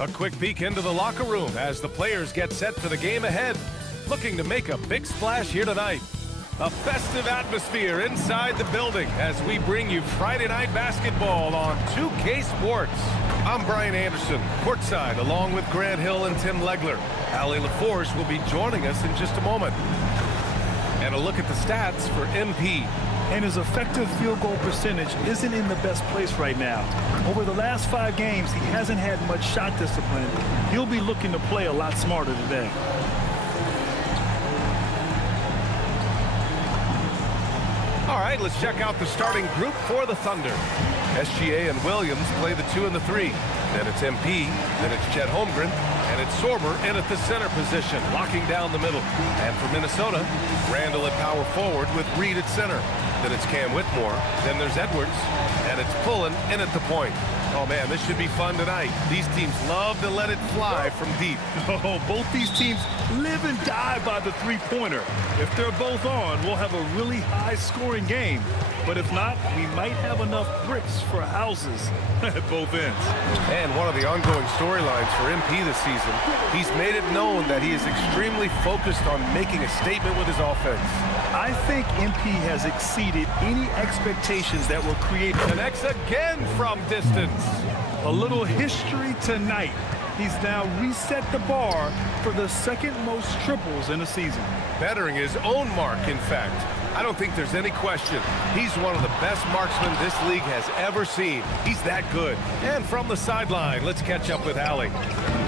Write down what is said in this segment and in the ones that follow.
A quick peek into the locker room as the players get set for the game ahead. Looking to make a big splash here tonight. A festive atmosphere inside the building as we bring you Friday Night Basketball on 2K Sports. I'm Brian Anderson, courtside, along with Grant Hill and Tim Legler. Allie LaForce will be joining us in just a moment. And a look at the stats for MP. And his effective field goal percentage isn't in the best place right now. Over the last 5 games, he hasn't had much shot discipline. He'll be looking to play a lot smarter today. All right, let's check out the starting group for the Thunder. SGA and Williams play the 2 and the 3. Then it's MP, then it's Chet Holmgren, and it's Sorber in at the center position, locking down the middle. And for Minnesota, Randall at power forward with Reed at center. Then it's Cam Whitmore, then there's Edwards, and it's Pullen in at the point. Oh man, this should be fun tonight. These teams love to let it fly from deep. Oh, both these teams live and die by the three-pointer. If they're both on, we'll have a really high-scoring game. But if not, we might have enough bricks for houses at both ends. And one of the ongoing storylines for MP this season, he's made it known that he is extremely focused on making a statement with his offense. I think MP has exceeded any expectations that were created. Connects again from distance. A little history tonight. He's now reset the bar for the second most triples in a season. Bettering his own mark, in fact. I don't think there's any question. He's one of the best marksmen this league has ever seen. He's that good. And from the sideline, let's catch up with Allie.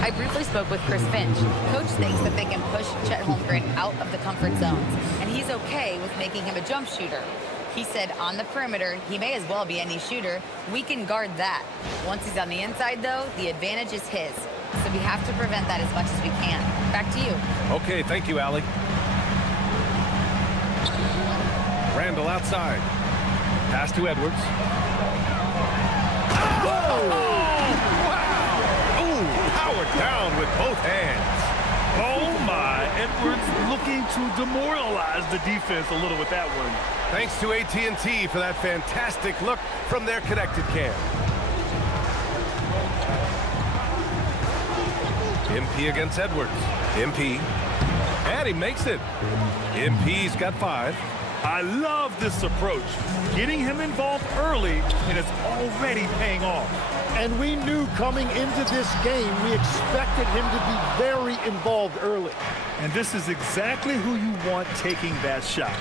I briefly spoke with Chris Finch. Coach thinks that they can push Chet Holmgren out of the comfort zones, and he's okay with making him a jump shooter. He said on the perimeter, he may as well be any shooter. We can guard that. Once he's on the inside, though, the advantage is his. So we have to prevent that as much as we can. Back to you. Okay, thank you, Allie. Randall outside. Pass to Edwards. Oh! Wow! Ooh, powered down with both hands. Oh my, Edwards looking to demoralize the defense a little with that one. Thanks to AT&T for that fantastic look from their connected cam. MP against Edwards. MP. And he makes it. MP's got 5. I love this approach. Getting him involved early, and it's already paying off. And we knew coming into this game, we expected him to be very involved early. And this is exactly who you want taking that shot.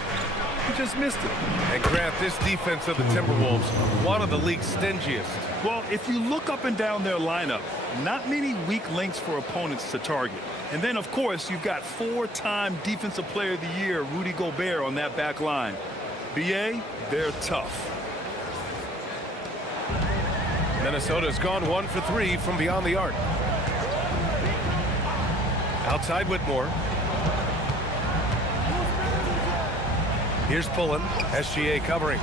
He just missed it. And Grant, this defense of the Timberwolves, one of the league's stingiest. Well, if you look up and down their lineup, not many weak links for opponents to target. And then, of course, you've got 4-time Defensive Player of the Year, Rudy Gobert, on that back line. BA, they're tough. Minnesota's gone 1 for 3 from beyond the arc. Outside Whitmore. Here's Pullen. SGA covering.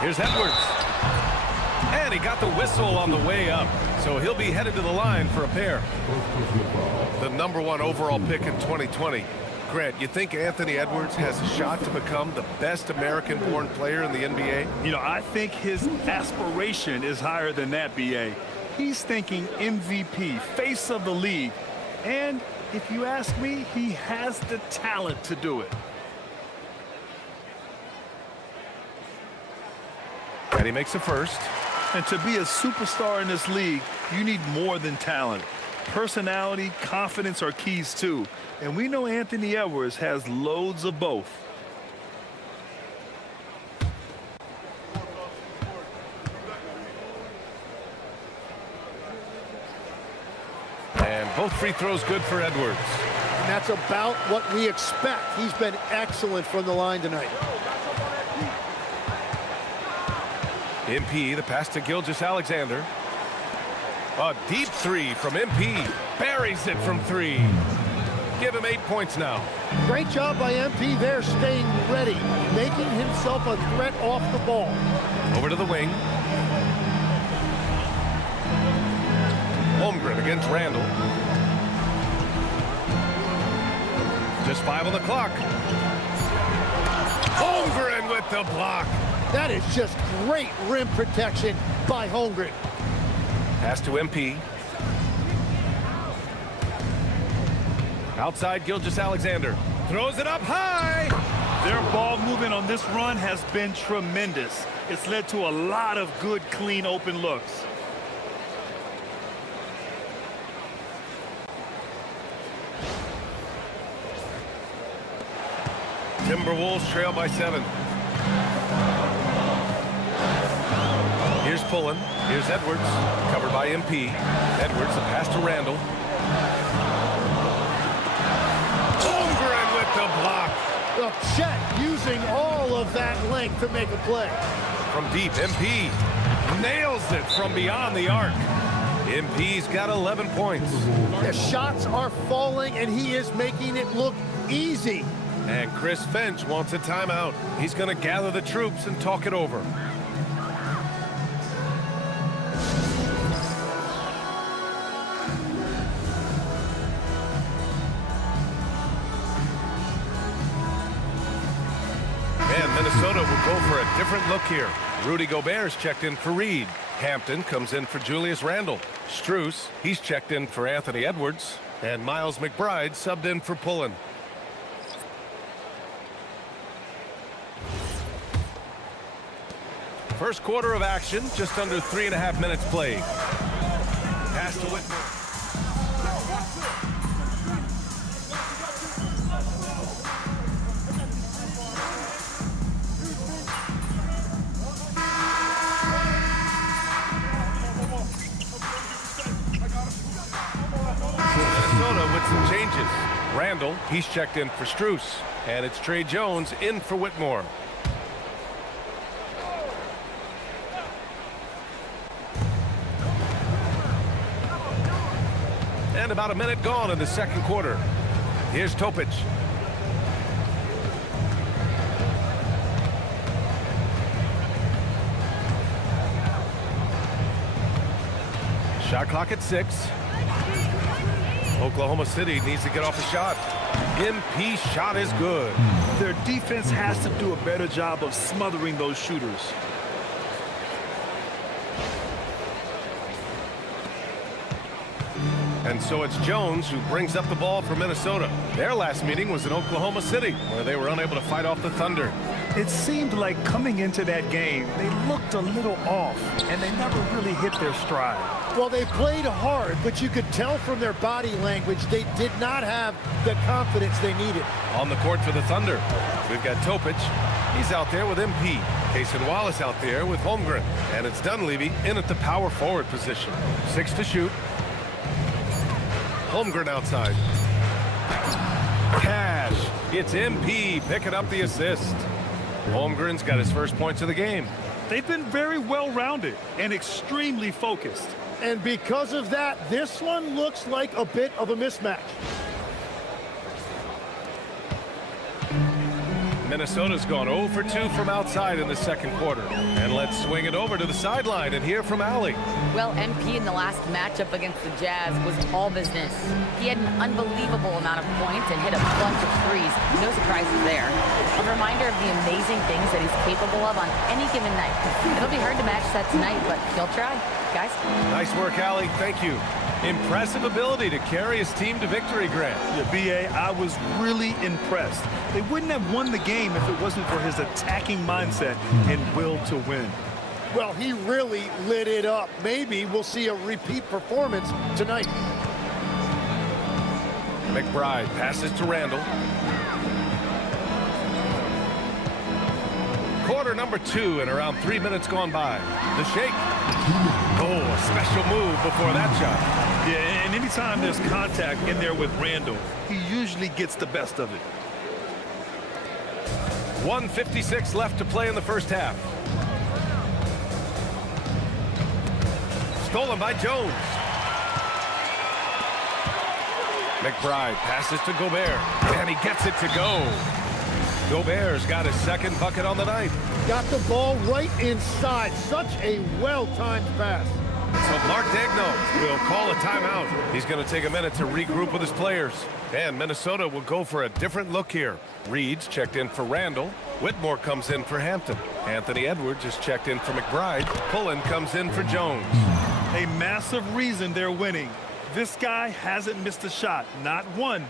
Here's Edwards. And he got the whistle on the way up. So he'll be headed to the line for a pair. The #1 overall pick in 2020. Grant, you think Anthony Edwards has a shot to become the best American-born player in the NBA? You know, I think his aspiration is higher than that, BA. He's thinking MVP, face of the league. And if you ask me, he has the talent to do it. And he makes a first. And to be a superstar in this league, you need more than talent. Personality, confidence are keys too. And we know Anthony Edwards has loads of both. And both free throws good for Edwards. And that's about what we expect. He's been excellent from the line tonight. MP, the pass to Gilgeous-Alexander. A deep 3 from MP. Buries it from 3. Give him 8 points now. Great job by MP there, staying ready, making himself a threat off the ball. Over to the wing. Holmgren against Randall. Just 5 on the clock. Holmgren with the block. That is just great rim protection by Holmgren. Pass to MP. Outside Gilgeous-Alexander. Throws it up high. Their ball movement on this run has been tremendous. It's led to a lot of good, clean, open looks. Timberwolves trail by 7. Here's Pullen. Here's Edwards. Covered by MP. Edwards, the pass to Randall. Holmgren with the block. Well, Chet using all of that length to make a play. From deep, MP nails it from beyond the arc. MP's got 11 points. The shots are falling, and he is making it look easy. And Chris Finch wants a timeout. He's going to gather the troops and talk it over. And Minnesota will go for a different look here. Rudy Gobert's checked in for Reed. Hampton comes in for Julius Randle. Strus, he's checked in for Anthony Edwards. And Miles McBride subbed in for Pullen. First quarter of action, just under 3.5 minutes played. Pass to Whitmore. Minnesota with some changes. Randall, he's checked in for Strus. And it's Trey Jones in for Whitmore. And about a minute gone in the second quarter. Here's Topic. Shot clock at 6. Oklahoma City needs to get off a shot. MP shot is good. Their defense has to do a better job of smothering those shooters. And so it's Jones who brings up the ball for Minnesota. Their last meeting was in Oklahoma City, where they were unable to fight off the Thunder. It seemed like coming into that game, they looked a little off, and they never really hit their stride. Well, they played hard, but you could tell from their body language they did not have the confidence they needed. On the court for the Thunder, we've got Topic. He's out there with MP. Cason Wallace out there with Holmgren. And it's Dunleavy in at the power forward position. 6 to shoot. Holmgren outside. Cash. It's MP picking up the assist. Holmgren's got his first points of the game. They've been very well-rounded and extremely focused. And because of that, this one looks like a bit of a mismatch. Minnesota's gone 0 for 2 from outside in the second quarter. And let's swing it over to the sideline and hear from Allie. Well, MP in the last matchup against the Jazz was all business. He had an unbelievable amount of points and hit a bunch of threes. No surprises there. A reminder of the amazing things that he's capable of on any given night. It'll be hard to match that tonight, but he'll try. Guys? Nice work, Allie. Thank you. Impressive ability to carry his team to victory, Grant. Yeah, B.A., I was really impressed. They wouldn't have won the game if it wasn't for his attacking mindset and will to win. Well, he really lit it up. Maybe we'll see a repeat performance tonight. McBride passes to Randall. Quarter number 2 and around 3 minutes gone by. The shake. Oh, a special move before that shot. Yeah, and anytime there's contact in there with Randall, he usually gets the best of it. 1:56 left to play in the first half. Stolen by Jones. McBride passes to Gobert, and he gets it to go. Gobert's got his second bucket on the night. Got the ball right inside. Such a well-timed pass. So Mark Daigneault will call a timeout. He's going to take a minute to regroup with his players. And Minnesota will go for a different look here. Reed's checked in for Randall. Whitmore comes in for Hampton. Anthony Edwards is checked in for McBride. Pullen comes in for Jones. A massive reason they're winning. This guy hasn't missed a shot, not one.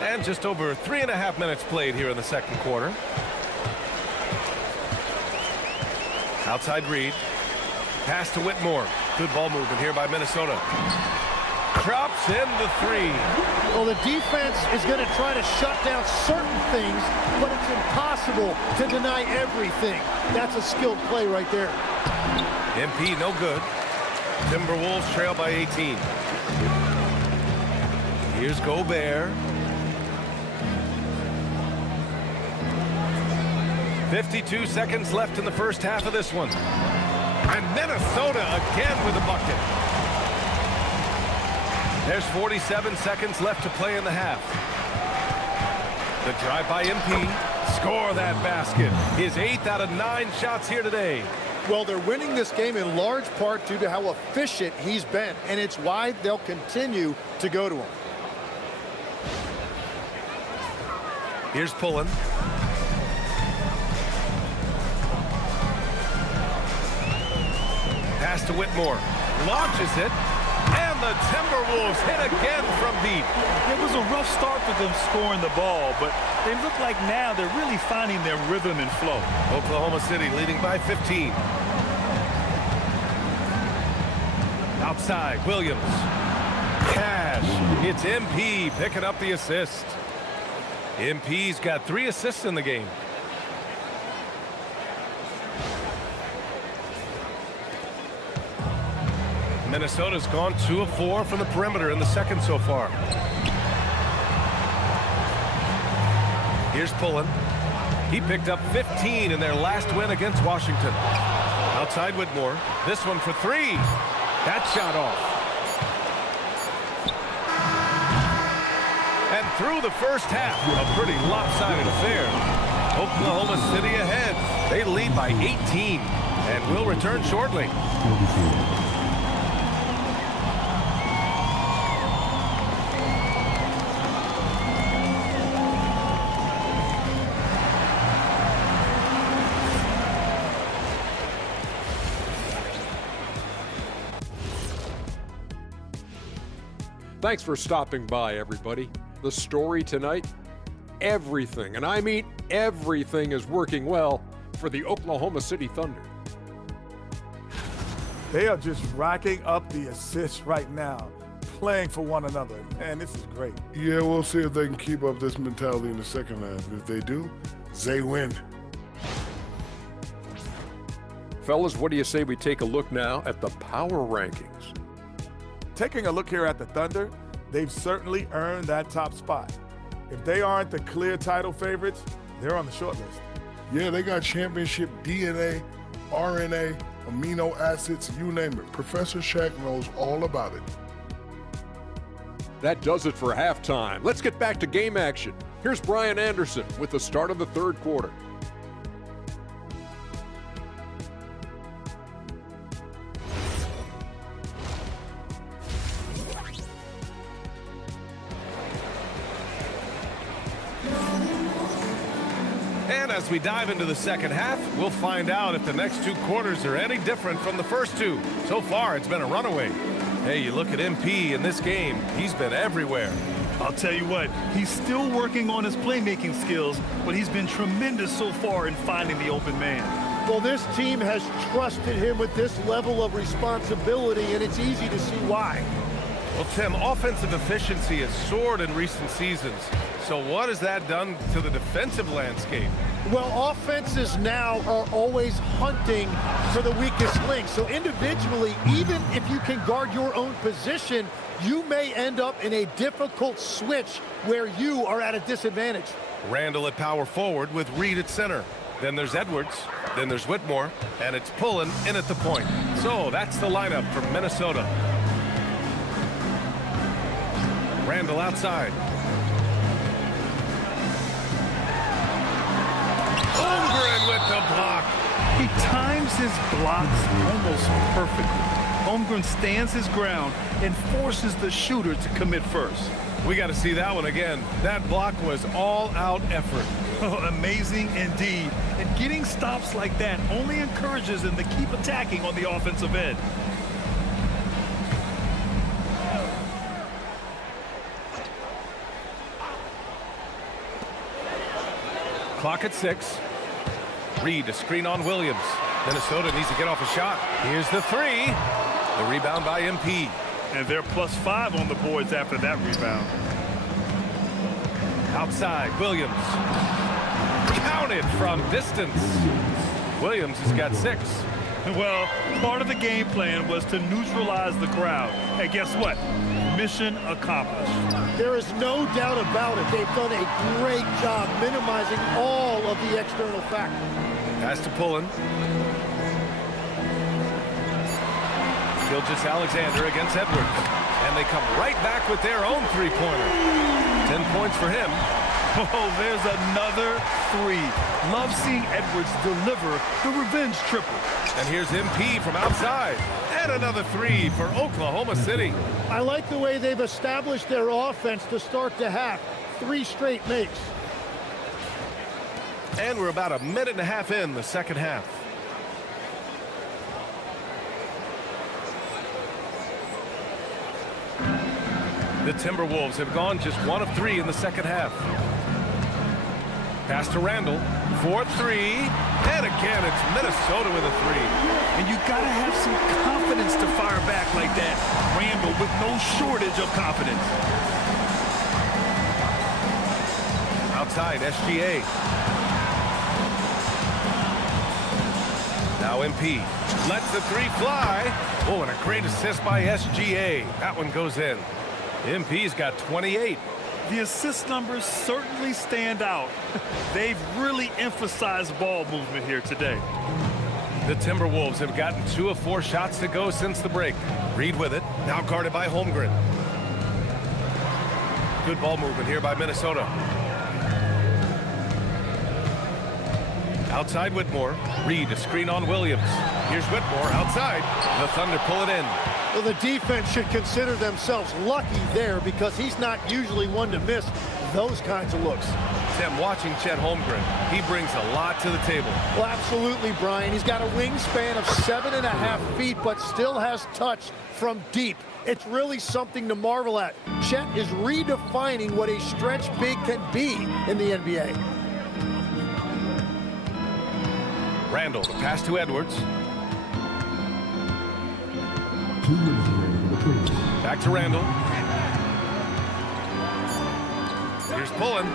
And just over 3.5 minutes played here in the second quarter. Outside Reed. Pass to Whitmore. Good ball movement here by Minnesota. Drops in the three. Well, the defense is going to try to shut down certain things, but it's impossible to deny everything. That's a skilled play right there. MP no good. Timberwolves trail by 18. Here's Gobert. 52 seconds left in the first half of this one. And Minnesota again with a bucket. There's 47 seconds left to play in the half. The drive by MP. Score that basket. His 8th out of 9 shots here today. Well, they're winning this game in large part due to how efficient he's been, and it's why they'll continue to go to him. Here's Pullen. Pass to Whitmore. Launches it. And the Timberwolves hit again from deep. It was a rough start for them scoring the ball, but they look like now they're really finding their rhythm and flow. Oklahoma City leading by 15. Outside, Williams. Cash. It's MP picking up the assist. MP's got 3 assists in the game. Minnesota's gone 2 of 4 from the perimeter in the second so far. Here's Pullen. He picked up 15 in their last win against Washington. Outside Whitmore. This one for 3. That shot off. And through the first half, a pretty lopsided affair. Oklahoma City ahead. They lead by 18 and will return shortly. Thanks for stopping by, everybody. The story tonight, everything, and I mean everything, is working well for the Oklahoma City Thunder. They are just racking up the assists right now, playing for one another. Man, this is great. Yeah, we'll see if they can keep up this mentality in the second half. If they do, they win. Fellas, what do you say we take a look now at the power rankings? Taking a look here at the Thunder, they've certainly earned that top spot. If they aren't the clear title favorites, they're on the short list. Yeah, they got championship DNA, RNA, amino acids, you name it. Professor Shaq knows all about it. That does it for halftime. Let's get back to game action. Here's Brian Anderson with the start of the third quarter. And as we dive into the second half, we'll find out if the next 2 quarters are any different from the first 2. So far, it's been a runaway. Hey, you look at MP in this game, he's been everywhere. I'll tell you what, he's still working on his playmaking skills, but he's been tremendous so far in finding the open man. Well, this team has trusted him with this level of responsibility, and it's easy to see why. Well, Tim, offensive efficiency has soared in recent seasons. So what has that done to the defensive landscape? Well, offenses now are always hunting for the weakest link. So individually, even if you can guard your own position, you may end up in a difficult switch where you are at a disadvantage. Randall at power forward with Reed at center. Then there's Edwards. Then there's Whitmore. And it's Pullen in at the point. So that's the lineup for Minnesota. Randall outside. Holmgren with the block. He times his blocks almost perfectly. Holmgren stands his ground and forces the shooter to commit first. We got to see that one again. That block was all-out effort. Oh, amazing indeed. And getting stops like that only encourages them to keep attacking on the offensive end. Clock at 6. Reed, a screen on Williams. Minnesota needs to get off a shot. Here's the 3. The rebound by MP. And they're +5 on the boards after that rebound. Outside, Williams. Counted from distance. Williams has got 6. Well, part of the game plan was to neutralize the crowd. And guess what? Mission accomplished. There is no doubt about it. They've done a great job minimizing all of the external factors. Pass to Pullen. Gilgeous-Alexander against Edwards. And they come right back with their own three-pointer. 10 points for him. Oh, there's another 3. Love seeing Edwards deliver the revenge triple. And here's MP from outside. And another 3 for Oklahoma City. I like the way they've established their offense to start the half. 3 straight makes. And we're about a minute and a half in the second half. The Timberwolves have gone just 1 of 3 in the second half. Pass to Randall for 3. And again, it's Minnesota with a 3. And you got to have some confidence to fire back like that. Randall with no shortage of confidence. Outside, SGA. Now MP lets the 3 fly. Oh, and a great assist by SGA. That one goes in. MP's got 28. The assist numbers certainly stand out. They've really emphasized ball movement here today. The Timberwolves have gotten 2 of 4 shots to go since the break. Reed with it, now guarded by Holmgren. Good ball movement here by Minnesota. Outside Whitmore. Reed, a screen on Williams. Here's Whitmore outside. The Thunder pull it in. Well, the defense should consider themselves lucky there because he's not usually one to miss those kinds of looks. Tim, watching Chet Holmgren, he brings a lot to the table. Well, absolutely, Brian. He's got a wingspan of 7.5 feet, but still has touch from deep. It's really something to marvel at. Chet is redefining what a stretch big can be in the NBA. Randall, the pass to Edwards. Back to Randall. Here's Pullen.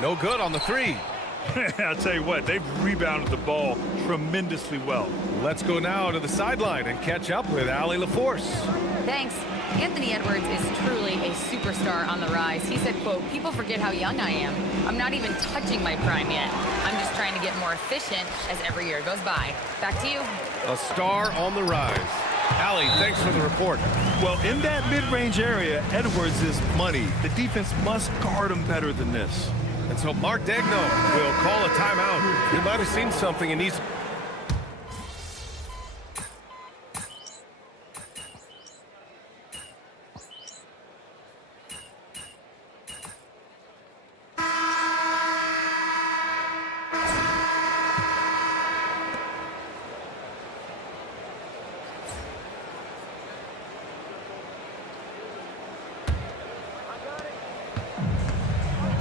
No good on the 3. I'll tell you what, they've rebounded the ball tremendously well. Let's go now to the sideline and catch up with Allie LaForce. Thanks. Anthony Edwards is truly a superstar on the rise. He said, quote, "People forget how young I am. I'm not even touching my prime yet. I'm just trying to get more efficient as every year goes by." Back to you. A star on the rise. Allie, thanks for the report. Well, in that mid-range area, Edwards is money. The defense must guard him better than this. And so Mark Daigneault will call a timeout. He might have seen something and he's...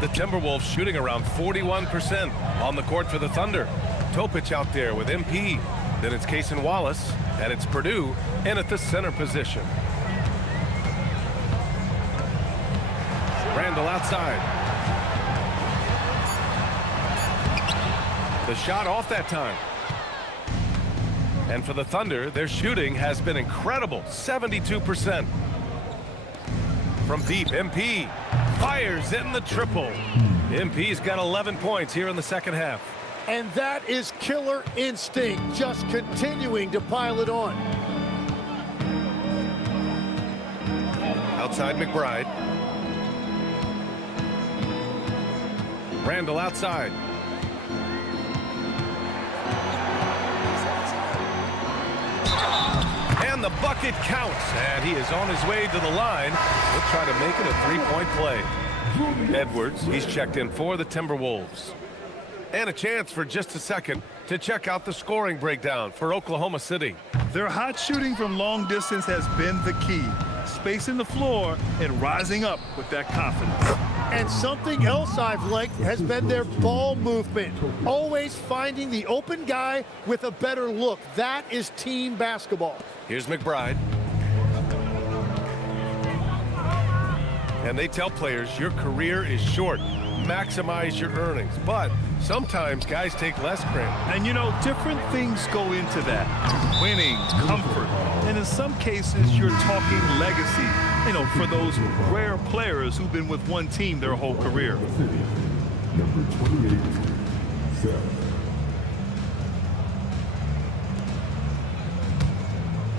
The Timberwolves shooting around 41% on the court for the Thunder. Topic out there with MP. Then it's Cason Wallace, and it's Purdue in at the center position. Randall outside. The shot off that time. And for the Thunder, their shooting has been incredible, 72%. From deep, MP fires in the triple. MP's got 11 points here in the second half. And that is killer instinct, just continuing to pile it on. Outside McBride. Randall outside. And the bucket counts. And he is on his way to the line. He'll try to make it a three-point play. Edwards, he's checked in for the Timberwolves. And a chance for just a second to check out the scoring breakdown for Oklahoma City. Their hot shooting from long distance has been the key. Spacing the floor and rising up with that confidence. And something else I've liked has been their ball movement. Always finding the open guy with a better look. That is team basketball. Here's McBride. And they tell players your career is short. Maximize your earnings. But sometimes guys take less credit. And you know, different things go into that. Winning, comfort, and in some cases, you're talking legacy. You know, for those rare players who've been with one team their whole career. Number 28, Seth.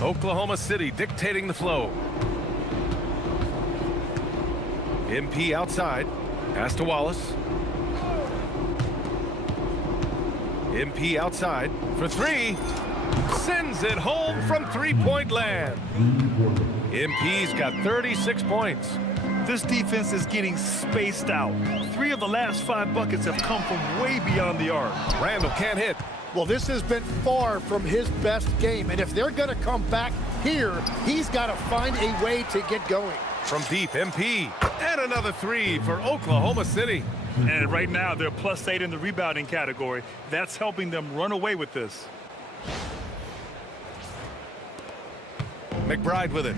Oklahoma City dictating the flow. MP outside. Pass to Wallace. MP outside for three. Sends it home from three-point land. MP's got 36 points. This defense is getting spaced out. 3 of the last 5 buckets have come from way beyond the arc. Randall can't hit. Well, this has been far from his best game. And if they're going to come back here, he's got to find a way to get going. From deep, MP. And another 3 for Oklahoma City. And right now, they're +8 in the rebounding category. That's helping them run away with this. McBride with it.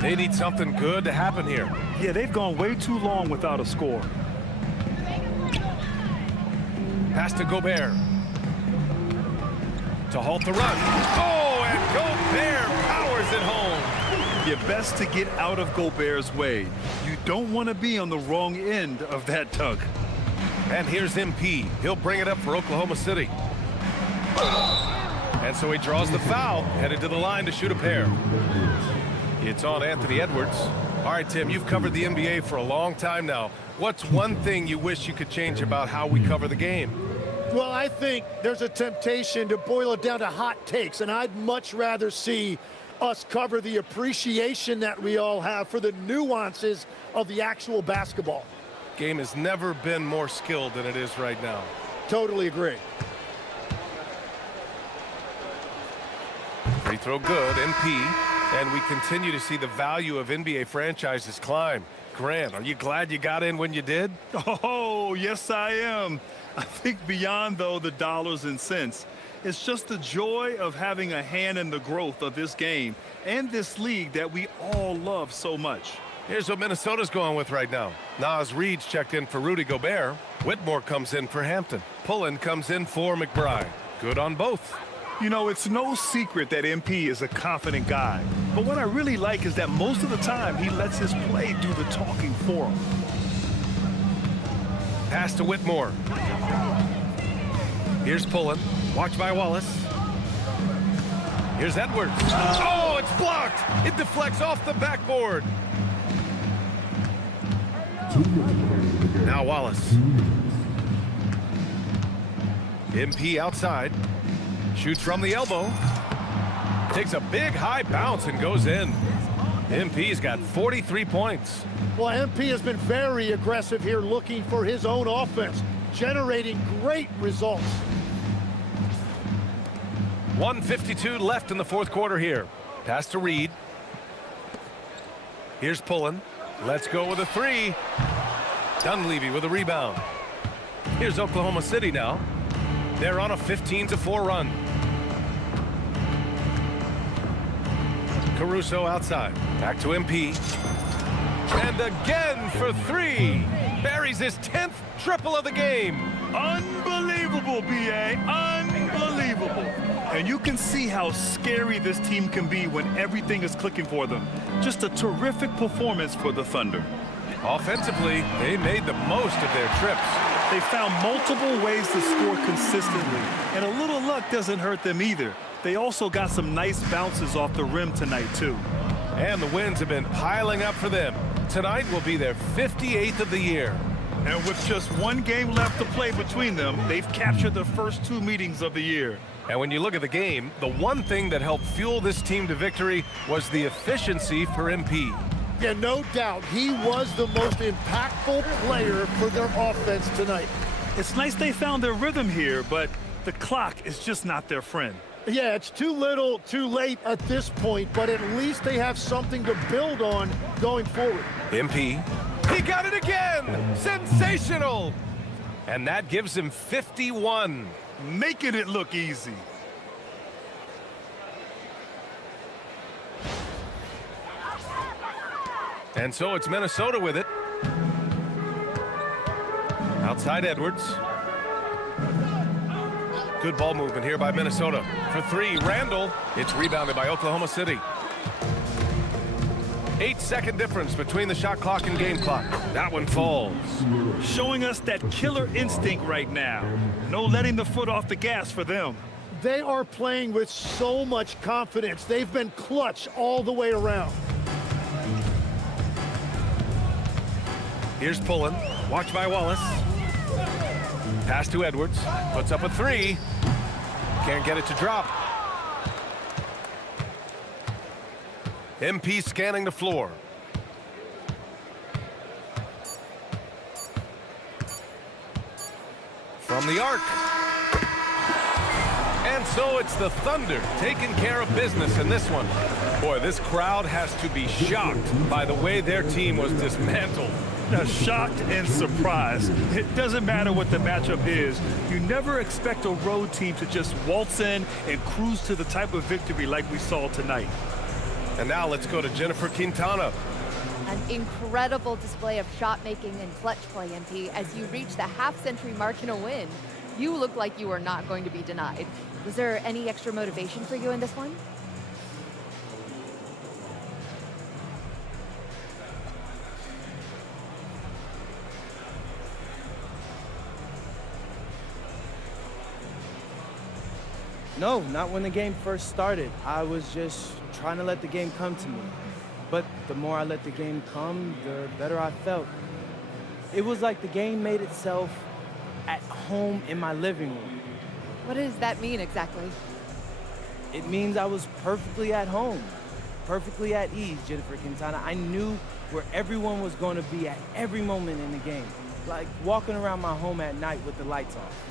They need something good to happen here. Yeah, they've gone way too long without a score. Pass to Gobert. To halt the run. Oh, and Gobert powers it home. You're best to get out of Gobert's way. You don't want to be on the wrong end of that tug. And here's MP. He'll bring it up for Oklahoma City. And so he draws the foul, headed to the line to shoot a pair. It's on Anthony Edwards. All right, Tim, you've covered the NBA for a long time now. What's one thing you wish you could change about how we cover the game? Well, I think there's a temptation to boil it down to hot takes, and I'd much rather see us cover the appreciation that we all have for the nuances of the actual basketball. Game has never been more skilled than it is right now. Totally agree. Free throw good, MP. And we continue to see the value of NBA franchises climb. Grant, are you glad you got in when you did? Oh, yes, I am. I think beyond, though, the dollars and cents, it's just the joy of having a hand in the growth of this game and this league that we all love so much. Here's what Minnesota's going with right now. Naz Reid's checked in for Rudy Gobert. Whitmore comes in for Hampton. Pullen comes in for McBride. Good on both. You know, it's no secret that MP is a confident guy. But what I really like is that most of the time he lets his play do the talking for him. Pass to Whitmore. Here's Pullen. Watch by Wallace. Here's Edwards. Oh, it's blocked. It deflects off the backboard. Now Wallace. MP outside. Shoots from the elbow. Takes a big high bounce and goes in. MP's got 43 points. Well, MP has been very aggressive here, looking for his own offense, generating great results. 1:52 left in the fourth quarter here. Pass to Reid. Here's Pullen. Let's go with a 3. Dunleavy with a rebound. Here's Oklahoma City now. They're on a 15-4 run. Caruso outside. Back to MP. And again for 3. Buries his 10th triple of the game. Unbelievable, B.A. Unbelievable. And you can see how scary this team can be when everything is clicking for them. Just a terrific performance for the Thunder. Offensively, they made the most of their trips. They found multiple ways to score consistently, and a little luck doesn't hurt them either. They also got some nice bounces off the rim tonight, too. And the wins have been piling up for them. Tonight will be their 58th of the year. And with just one game left to play between them, they've captured the first 2 meetings of the year. And when you look at the game, the one thing that helped fuel this team to victory was the efficiency for MP. Yeah, no doubt. He was the most impactful player for their offense tonight. It's nice they found their rhythm here, but the clock is just not their friend. Yeah, it's too little, too late at this point, but at least they have something to build on going forward. MP, he got it again! Sensational! And that gives him 51. Making it look easy. And so it's Minnesota with it. Outside Edwards. Good ball movement here by Minnesota. For three, Randall. It's rebounded by Oklahoma City. 8-second difference between the shot clock and game clock. That one falls. Showing us that killer instinct right now. No letting the foot off the gas for them. They are playing with so much confidence. They've been clutch all the way around. Here's Pullen. Watch by Wallace. Pass to Edwards. Puts up a three. Can't get it to drop. MP scanning the floor. From the arc. And so it's the Thunder taking care of business in this one. Boy, this crowd has to be shocked by the way their team was dismantled. Now, shocked and surprised. It doesn't matter what the matchup is. You never expect a road team to just waltz in and cruise to the type of victory like we saw tonight. And now let's go to Jennifer Quintana. An incredible display of shot making and clutch play, MP. As you reach the half-century mark in a win, you look like you are not going to be denied. Was there any extra motivation for you in this one? No, not when the game first started. I was just trying to let the game come to me. But the more I let the game come, the better I felt. It was like the game made itself at home in my living room. What does that mean exactly? It means I was perfectly at home, perfectly at ease, Jennifer Quintana. I knew where everyone was going to be at every moment in the game, like walking around my home at night with the lights off.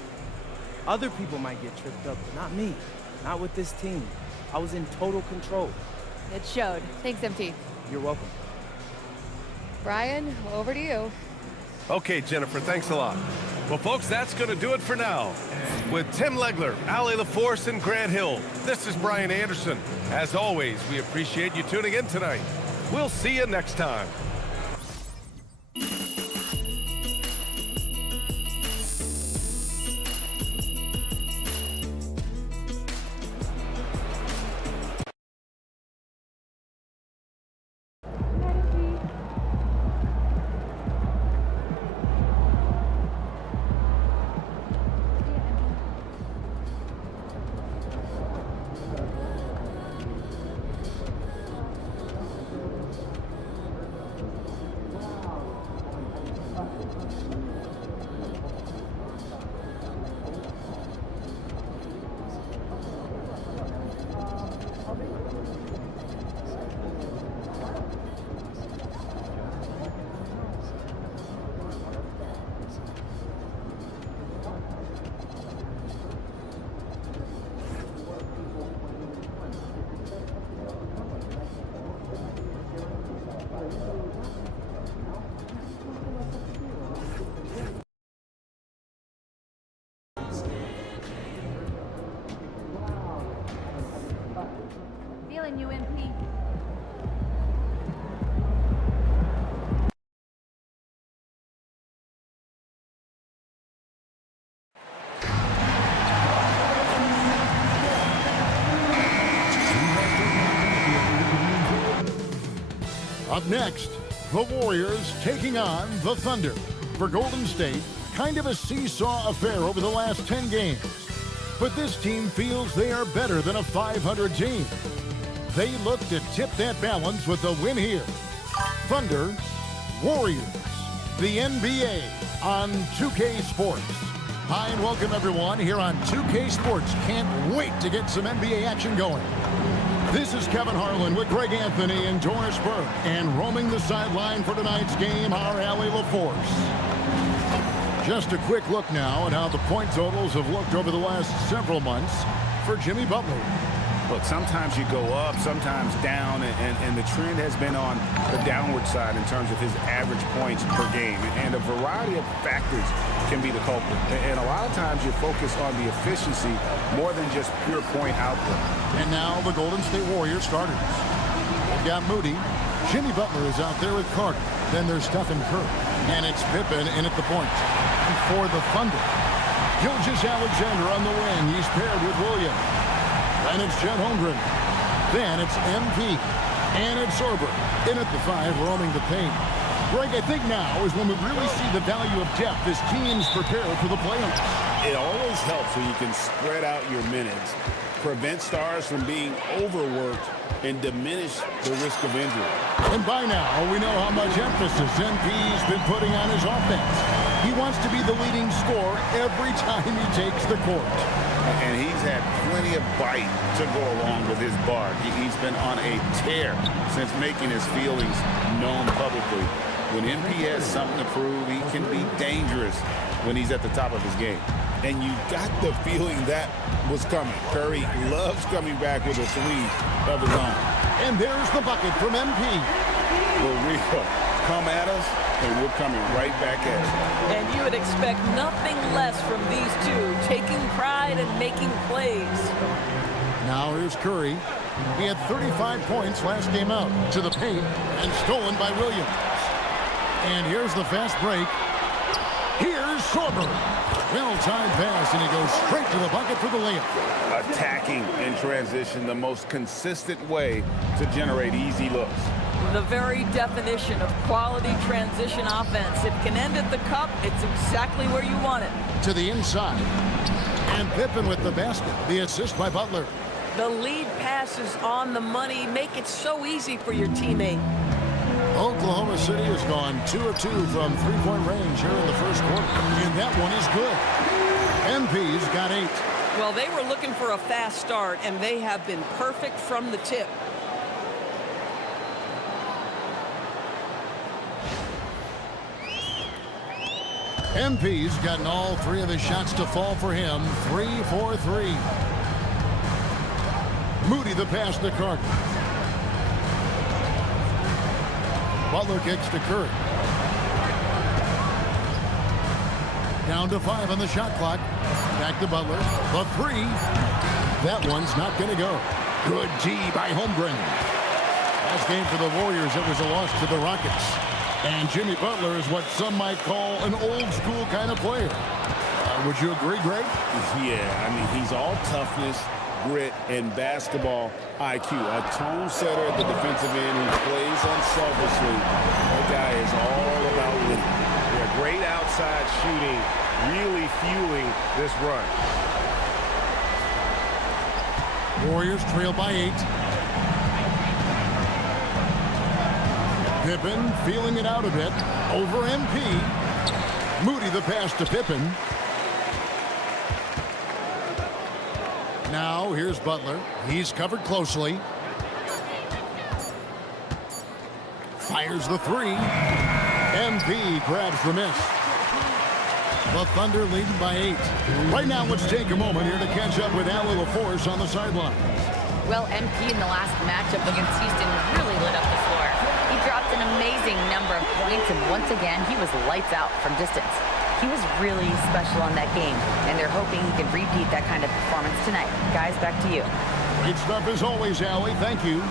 Other people might get tripped up, but not me, not with this team. I was in total control. It showed. Thanks, MP. You're welcome. Brian, over to you. Okay, Jennifer, thanks a lot. Well, folks, that's going to do it for now. With Tim Legler, Allie LaForce, and Grant Hill, this is Brian Anderson. As always, we appreciate you tuning in tonight. We'll see you next time. Feeling you, MP. Up next, the Warriors taking on the Thunder. For Golden State, kind of a seesaw affair over the last 10 games. But this team feels they are better than a 500 team. They look to tip that balance with the win here. Thunder, Warriors, the NBA on 2K Sports. Hi and welcome everyone here on 2K Sports. Can't wait to get some NBA action going. This is Kevin Harlan with Greg Anthony and Doris Burke. And roaming the sideline for tonight's game, our Allie LaForce. Just a quick look now at how the point totals have looked over the last several months for Jimmy Butler. Look, sometimes you go up, sometimes down, and the trend has been on the downward side in terms of his average points per game. And a variety of factors can be the culprit. And a lot of times you're focused on the efficiency more than just pure point output. And now the Golden State Warriors starters. We've got Moody. Jimmy Butler is out there with Carter. Then there's Stephen Curry. And it's Pippen in at the point. And for the Thunder, Gilgeous Alexander on the wing. He's paired with Williams. And it's Chet Holmgren. Then it's MP. And it's Sorber. In at the 5, roaming the paint. Greg, I think now is when we really see the value of depth as teams prepare for the playoffs. It always helps when you can spread out your minutes, prevent stars from being overworked, and diminish the risk of injury. And by now, we know how much emphasis MP's been putting on his offense. He wants to be the leading scorer every time he takes the court. And he's had plenty of bite to go along with his bark. He's been on a tear since making his feelings known publicly. When MP has something to prove, he can be dangerous when he's at the top of his game. And you got the feeling that was coming. Curry loves coming back with a three of his own. And there's the bucket from MP. For real. Come at us, and we're coming right back at you. And you would expect nothing less from these two, taking pride and making plays. Now here's Curry. He had 35 points last game out. To the paint, and stolen by Williams. And here's the fast break. Here's Sorber. Well-timed pass, and he goes straight to the bucket for the layup. Attacking in transition, the most consistent way to generate easy looks. The very definition of quality transition offense. It can end at the cup. It's exactly where you want it. To the inside. And Pippen with the basket. The assist by Butler. The lead passes on the money. Make it so easy for your teammate. Oklahoma City has gone 2 of 2 from three-point range here in the first quarter. And that one is good. MP's got 8. Well, they were looking for a fast start, and they have been perfect from the tip. MP's gotten all 3 of his shots to fall for him. 3 for 3. Moody the pass to Carter. Butler kicks to Curry. Down to 5 on the shot clock. Back to Butler. The 3. That one's not going to go. Good D by Holmgren. Last game for the Warriors, it was a loss to the Rockets. And Jimmy Butler is what some might call an old-school kind of player. Would you agree, Greg? Yeah, I mean, he's all toughness, grit, and basketball IQ. A tone setter at the defensive end who plays unselfishly. That guy is all about winning. Yeah, great outside shooting, really fueling this run. Warriors trail by 8. Pippen feeling it out a bit over MP. Moody the pass to Pippen. Now here's Butler. He's covered closely. Fires the 3. MP grabs the miss. The Thunder leading by 8. Right now, let's take a moment here to catch up with Allie LaForce on the sideline. Well, MP in the last matchup against Houston really lit up the floor. He dropped an amazing number of points, and once again, he was lights out from distance. He was really special in that game, and they're hoping he can repeat that kind of performance tonight. Guys, back to you. Great stuff as always, Allie. Thank you.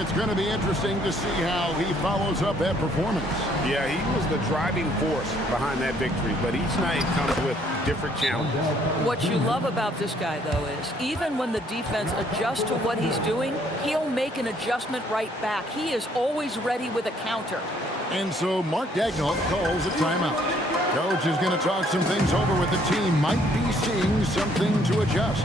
It's going to be interesting to see how he follows up that performance. Yeah, he was the driving force behind that victory, but each night comes with different challenges. What you love about this guy, though, is even when the defense adjusts to what he's doing, he'll make an adjustment right back. He is always ready with a counter. And so Mark Daigneault calls a timeout. Coach is going to talk some things over with the team. Might be seeing something to adjust.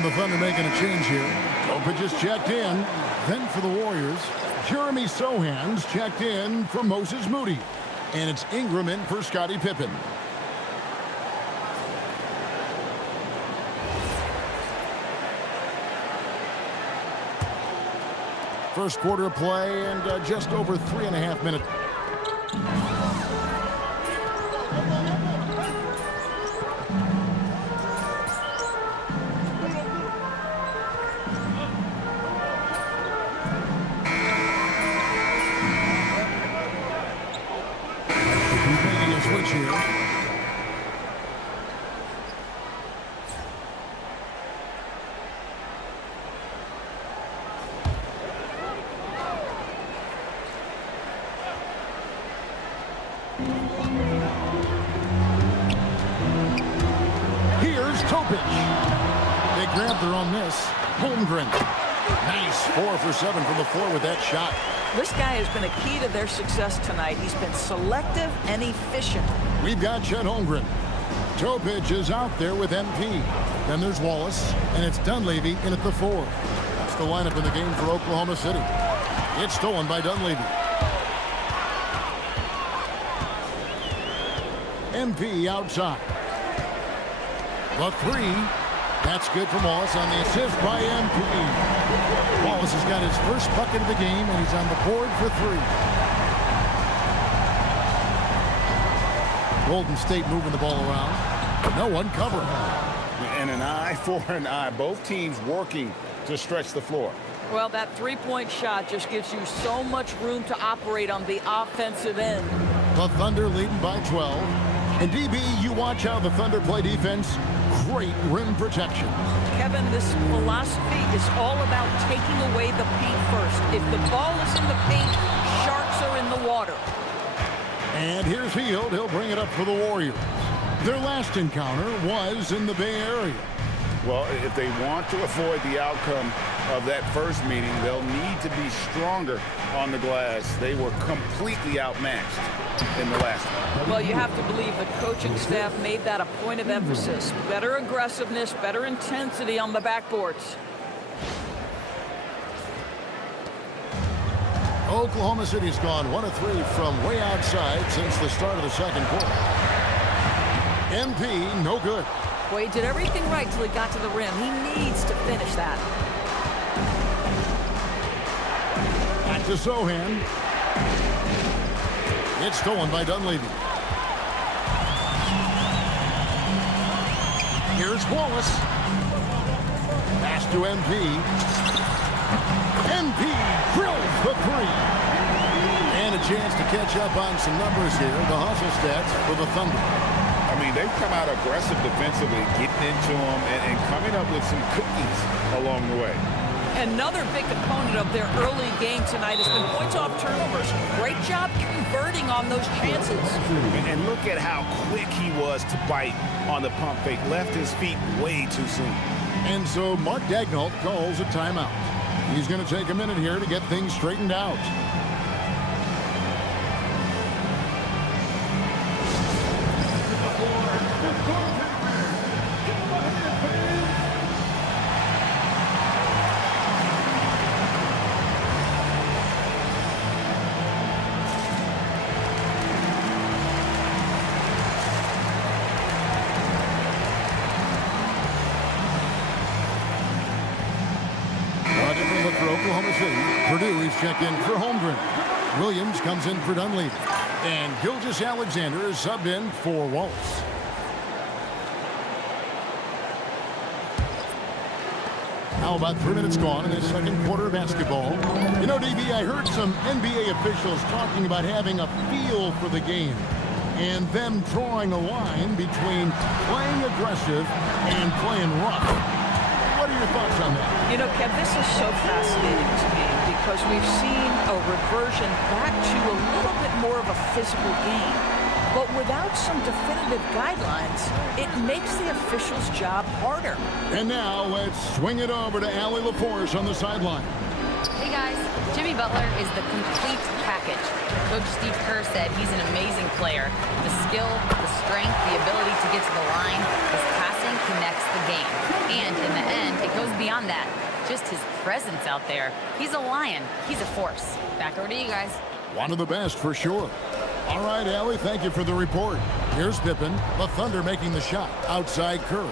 And the Thunder making a change here. Opa just checked in. Then for the Warriors, Jeremy Sohan's checked in for Moses Moody. And it's Ingram in for Scottie Pippen. First quarter of play and just over 3.5 minutes. Making a switch here. Here's Topic. They grabbed her on this. Holmgren. Nice 4 for 7 from the floor with that shot. This guy has been a key to their success tonight. He's been selective and efficient. We've got Chet Holmgren. Topic is out there with MP. Then there's Wallace, and it's Dunleavy in at the 4. That's the lineup in the game for Oklahoma City. It's stolen by Dunleavy. MP outside. The 3. That's good from Wallace on the assist by MP. Wallace has got his first bucket of the game, and he's on the board for 3. Golden State moving the ball around. No one covering. And an eye for an eye. Both teams working to stretch the floor. Well, that three-point shot just gives you so much room to operate on the offensive end. The Thunder leading by 12. And DB, you watch how the Thunder play defense. Great rim protection. Kevin, this philosophy is all about taking away the paint first. If the ball is in the paint, sharks are in the water. And here's Hield. He'll bring it up for the Warriors. Their last encounter was in the Bay Area. Well, if they want to avoid the outcome of that first meeting, they'll need to be stronger on the glass. They were completely outmatched in the last one. Well, you have to believe the coaching staff made that a point of emphasis. Better aggressiveness, better intensity on the backboards. Oklahoma City's gone 1 of 3 from way outside since the start of the second quarter. MP, no good. Well, he did everything right till he got to the rim. He needs to finish that. Back to Sohan. It's stolen by Dunleavy. Here's Wallace. Pass to MP. MP drills the 3. And a chance to catch up on some numbers here. The hustle stats for the Thunder. I mean, they've come out aggressive defensively, getting into them and coming up with some cookies along the way. Another big component of their early game tonight has been points off turnovers. Great job converting on those chances. And look at how quick he was to bite on the pump fake. Left his feet way too soon. And so Mark Daigneault calls a timeout. He's going to take a minute here to get things straightened out. For Oklahoma City, Purdue is checked in for Holmgren. Williams comes in for Dunleavy. And Gilgeous-Alexander is subbed in for Wallace. How about 3 minutes gone in this second quarter of basketball? You know, DB, I heard some NBA officials talking about having a feel for the game and them drawing a line between playing aggressive and playing rough. What are your thoughts on that? You know, Kev, this is so fascinating to me because we've seen a reversion back to a little bit more of a physical game. But without some definitive guidelines, it makes the officials' job harder. And now let's swing it over to Allie LaForce on the sideline. Hey guys, Jimmy Butler is the complete package. Coach Steve Kerr said he's an amazing player. The skill, the strength, the ability to get to the line, his passing passing connects the game. And in the end, it goes beyond that. Just his presence out there. He's a lion. He's a force. Back over to you guys. One of the best for sure. All right, Allie, thank you for the report. Here's Pippen. The Thunder making the shot. Outside Curry.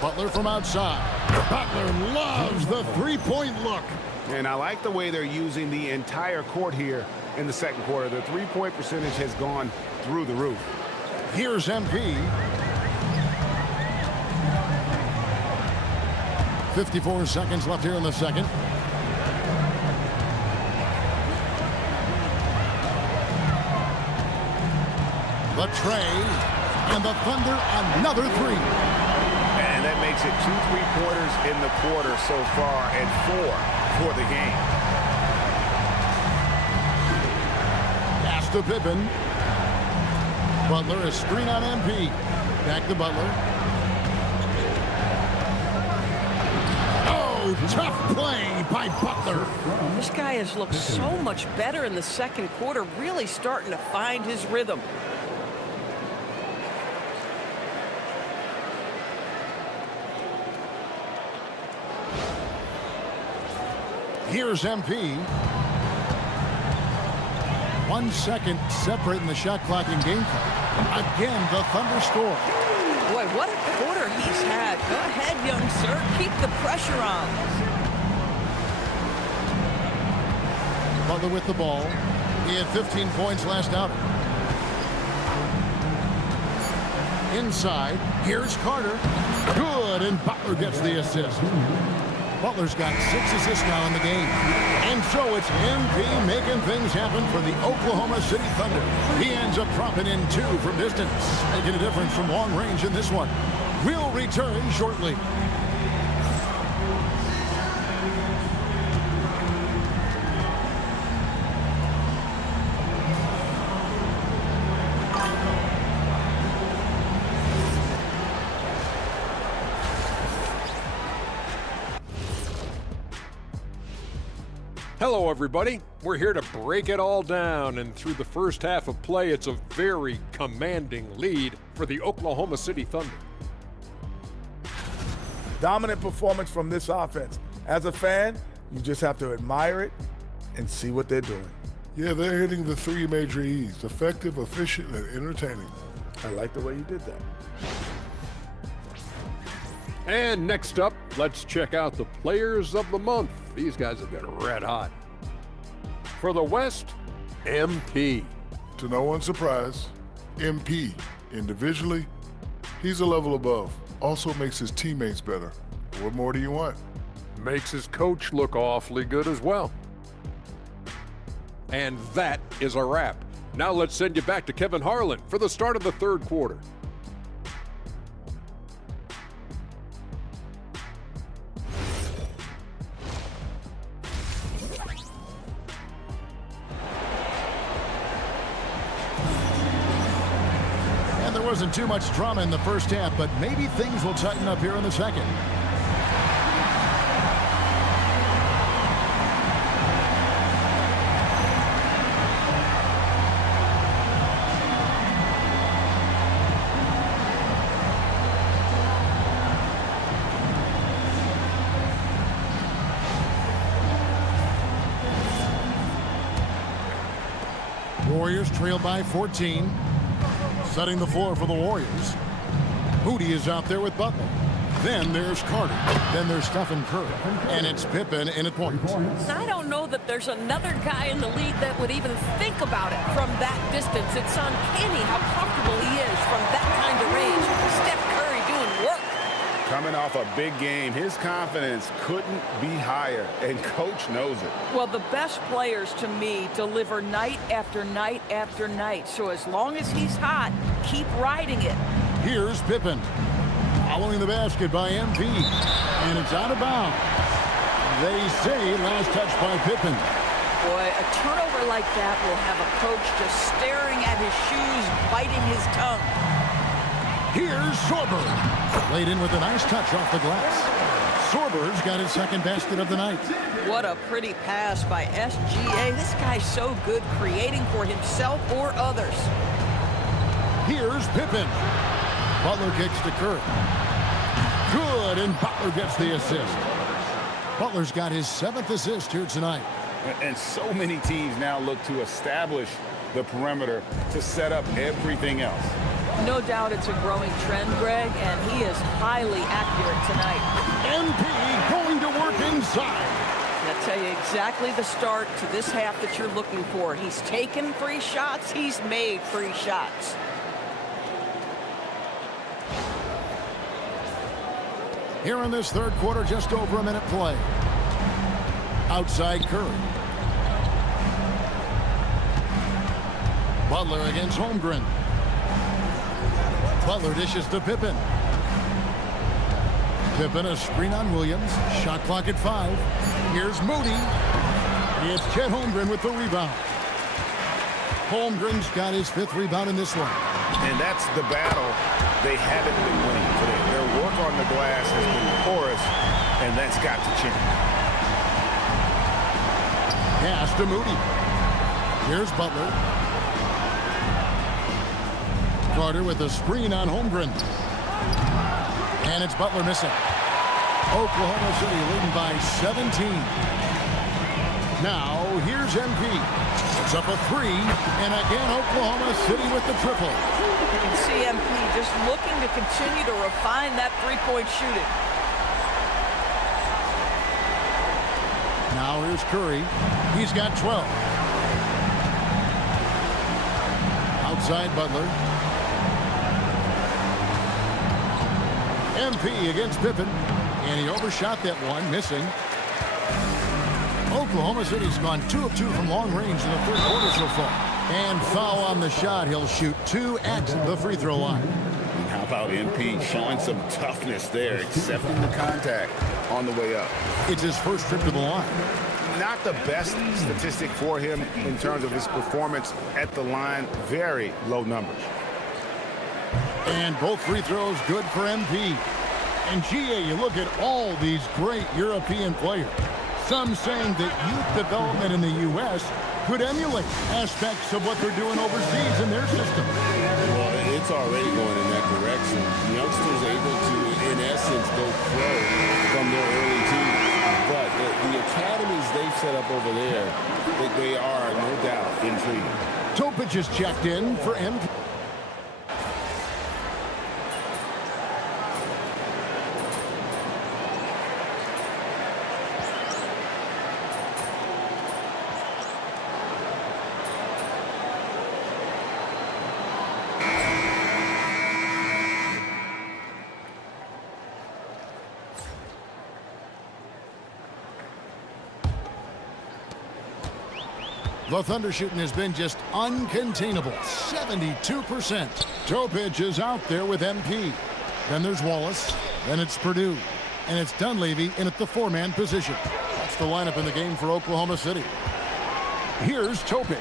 Butler from outside. Butler loves the three-point look. And I like the way they're using the entire court here in the second quarter. The three-point percentage has gone through the roof. Here's MP. 54 seconds left here in the second. The tray, and the Thunder another three. And that makes it 2 3-pointers in the quarter so far and 4 for the game. Pass to Pippen. Butler, a screen on MP. Back to Butler. Oh, tough play by Butler. This guy has looked so much better in the second quarter, really starting to find his rhythm. Here's MP. 1 second separating the shot clock and game clock. Again, the Thunder score. Boy, what a quarter he's had. Go ahead, young sir. Keep the pressure on. Butler with the ball. He had 15 points last outing. Inside, here's Carter. Good, and Butler gets the assist. Butler's got 6 assists now in the game. And so it's MP making things happen for the Oklahoma City Thunder. He ends up dropping in 2 from distance, making a difference from long range in this one. We'll return shortly. Hello, everybody. We're here to break it all down, and through the first half of play, it's a very commanding lead for the Oklahoma City Thunder. Dominant performance from this offense. As a fan, you just have to admire it and see what they're doing. Yeah, they're hitting the 3 major E's: effective, efficient, and entertaining. I like the way you did that. And next up, let's check out the players of the month. These guys have been red hot. For the West, MP. To no one's surprise, MP, individually, he's a level above. Also makes his teammates better. What more do you want? Makes his coach look awfully good as well. And that is a wrap. Now let's send you back to Kevin Harlan for the start of the third quarter. Wasn't too much drama in the first half, but maybe things will tighten up here in the second. Warriors trail by 14. Setting the floor for the Warriors. Moody is out there with Butler. Then there's Carter. Then there's Stephen Curry. And it's Pippen in at point. I don't know that there's another guy in the league that would even think about it from that distance. It's uncanny how comfortable he is from that kind of range. Steph Curry doing work. Coming off a big game, his confidence couldn't be higher, and coach knows it. Well, the best players to me deliver night after night after night. So as long as he's hot, keep riding it. Here's Pippen. Following the basket by MP. And it's out of bounds. They say last touch by Pippen. Boy, a turnover like that will have a coach just staring at his shoes, biting his tongue. Here's Sorber. Laid in with a nice touch off the glass. Sorber's got his second basket of the night. What a pretty pass by SGA. This guy's so good creating for himself or others. Here's Pippen. Butler kicks to Curry. Good, and Butler gets the assist. Butler's got his 7th assist here tonight. And so many teams now look to establish the perimeter to set up everything else. No doubt it's a growing trend, Greg, and he is highly accurate tonight. MP going to work inside. I'll tell you exactly the start to this half that you're looking for. He's taken 3 shots. He's made 3 shots. Here in this third quarter, just over a minute play. Outside Curry. Butler against Holmgren. Butler dishes to Pippen. Pippen a screen on Williams. Shot clock at 5. Here's Moody. It's Chet Holmgren with the rebound. Holmgren's got his 5th rebound in this one. And that's the battle they haven't been winning today. Their work on the glass has been porous, and that's got to change. Pass to Moody. Here's Butler. Carter with a screen on Holmgren. And it's Butler missing. Oklahoma City leading by 17. Now, here's MP. It's up a 3. And again, Oklahoma City with the triple. You can see MP just looking to continue to refine that 3-point shooting. Now here's Curry. He's got 12. Outside Butler. MP against Pippen. And he overshot that one, missing. Oklahoma City's gone 2 of 2 from long range in the third quarter so far. And foul on the shot. He'll shoot 2 at the free throw line. And how about MP showing some toughness there, accepting the contact on the way up. It's his first trip to the line. Not the best statistic for him in terms of his performance at the line. Very low numbers. And both free throws good for MP. And GA, you look at all these great European players. Some saying that youth development in the U.S. could emulate aspects of what they're doing overseas in their system. Well, it's already going in that direction. Youngsters able to, in essence, go pro from their early teens. But the academies they've set up over there, they are, no doubt, intriguing. Topic is checked in for MP. The Thunder shooting has been just uncontainable. 72%. Topic is out there with MP. Then there's Wallace. Then it's Purdue. And it's Dunleavy in at the 4-man position. That's the lineup in the game for Oklahoma City. Here's Topic.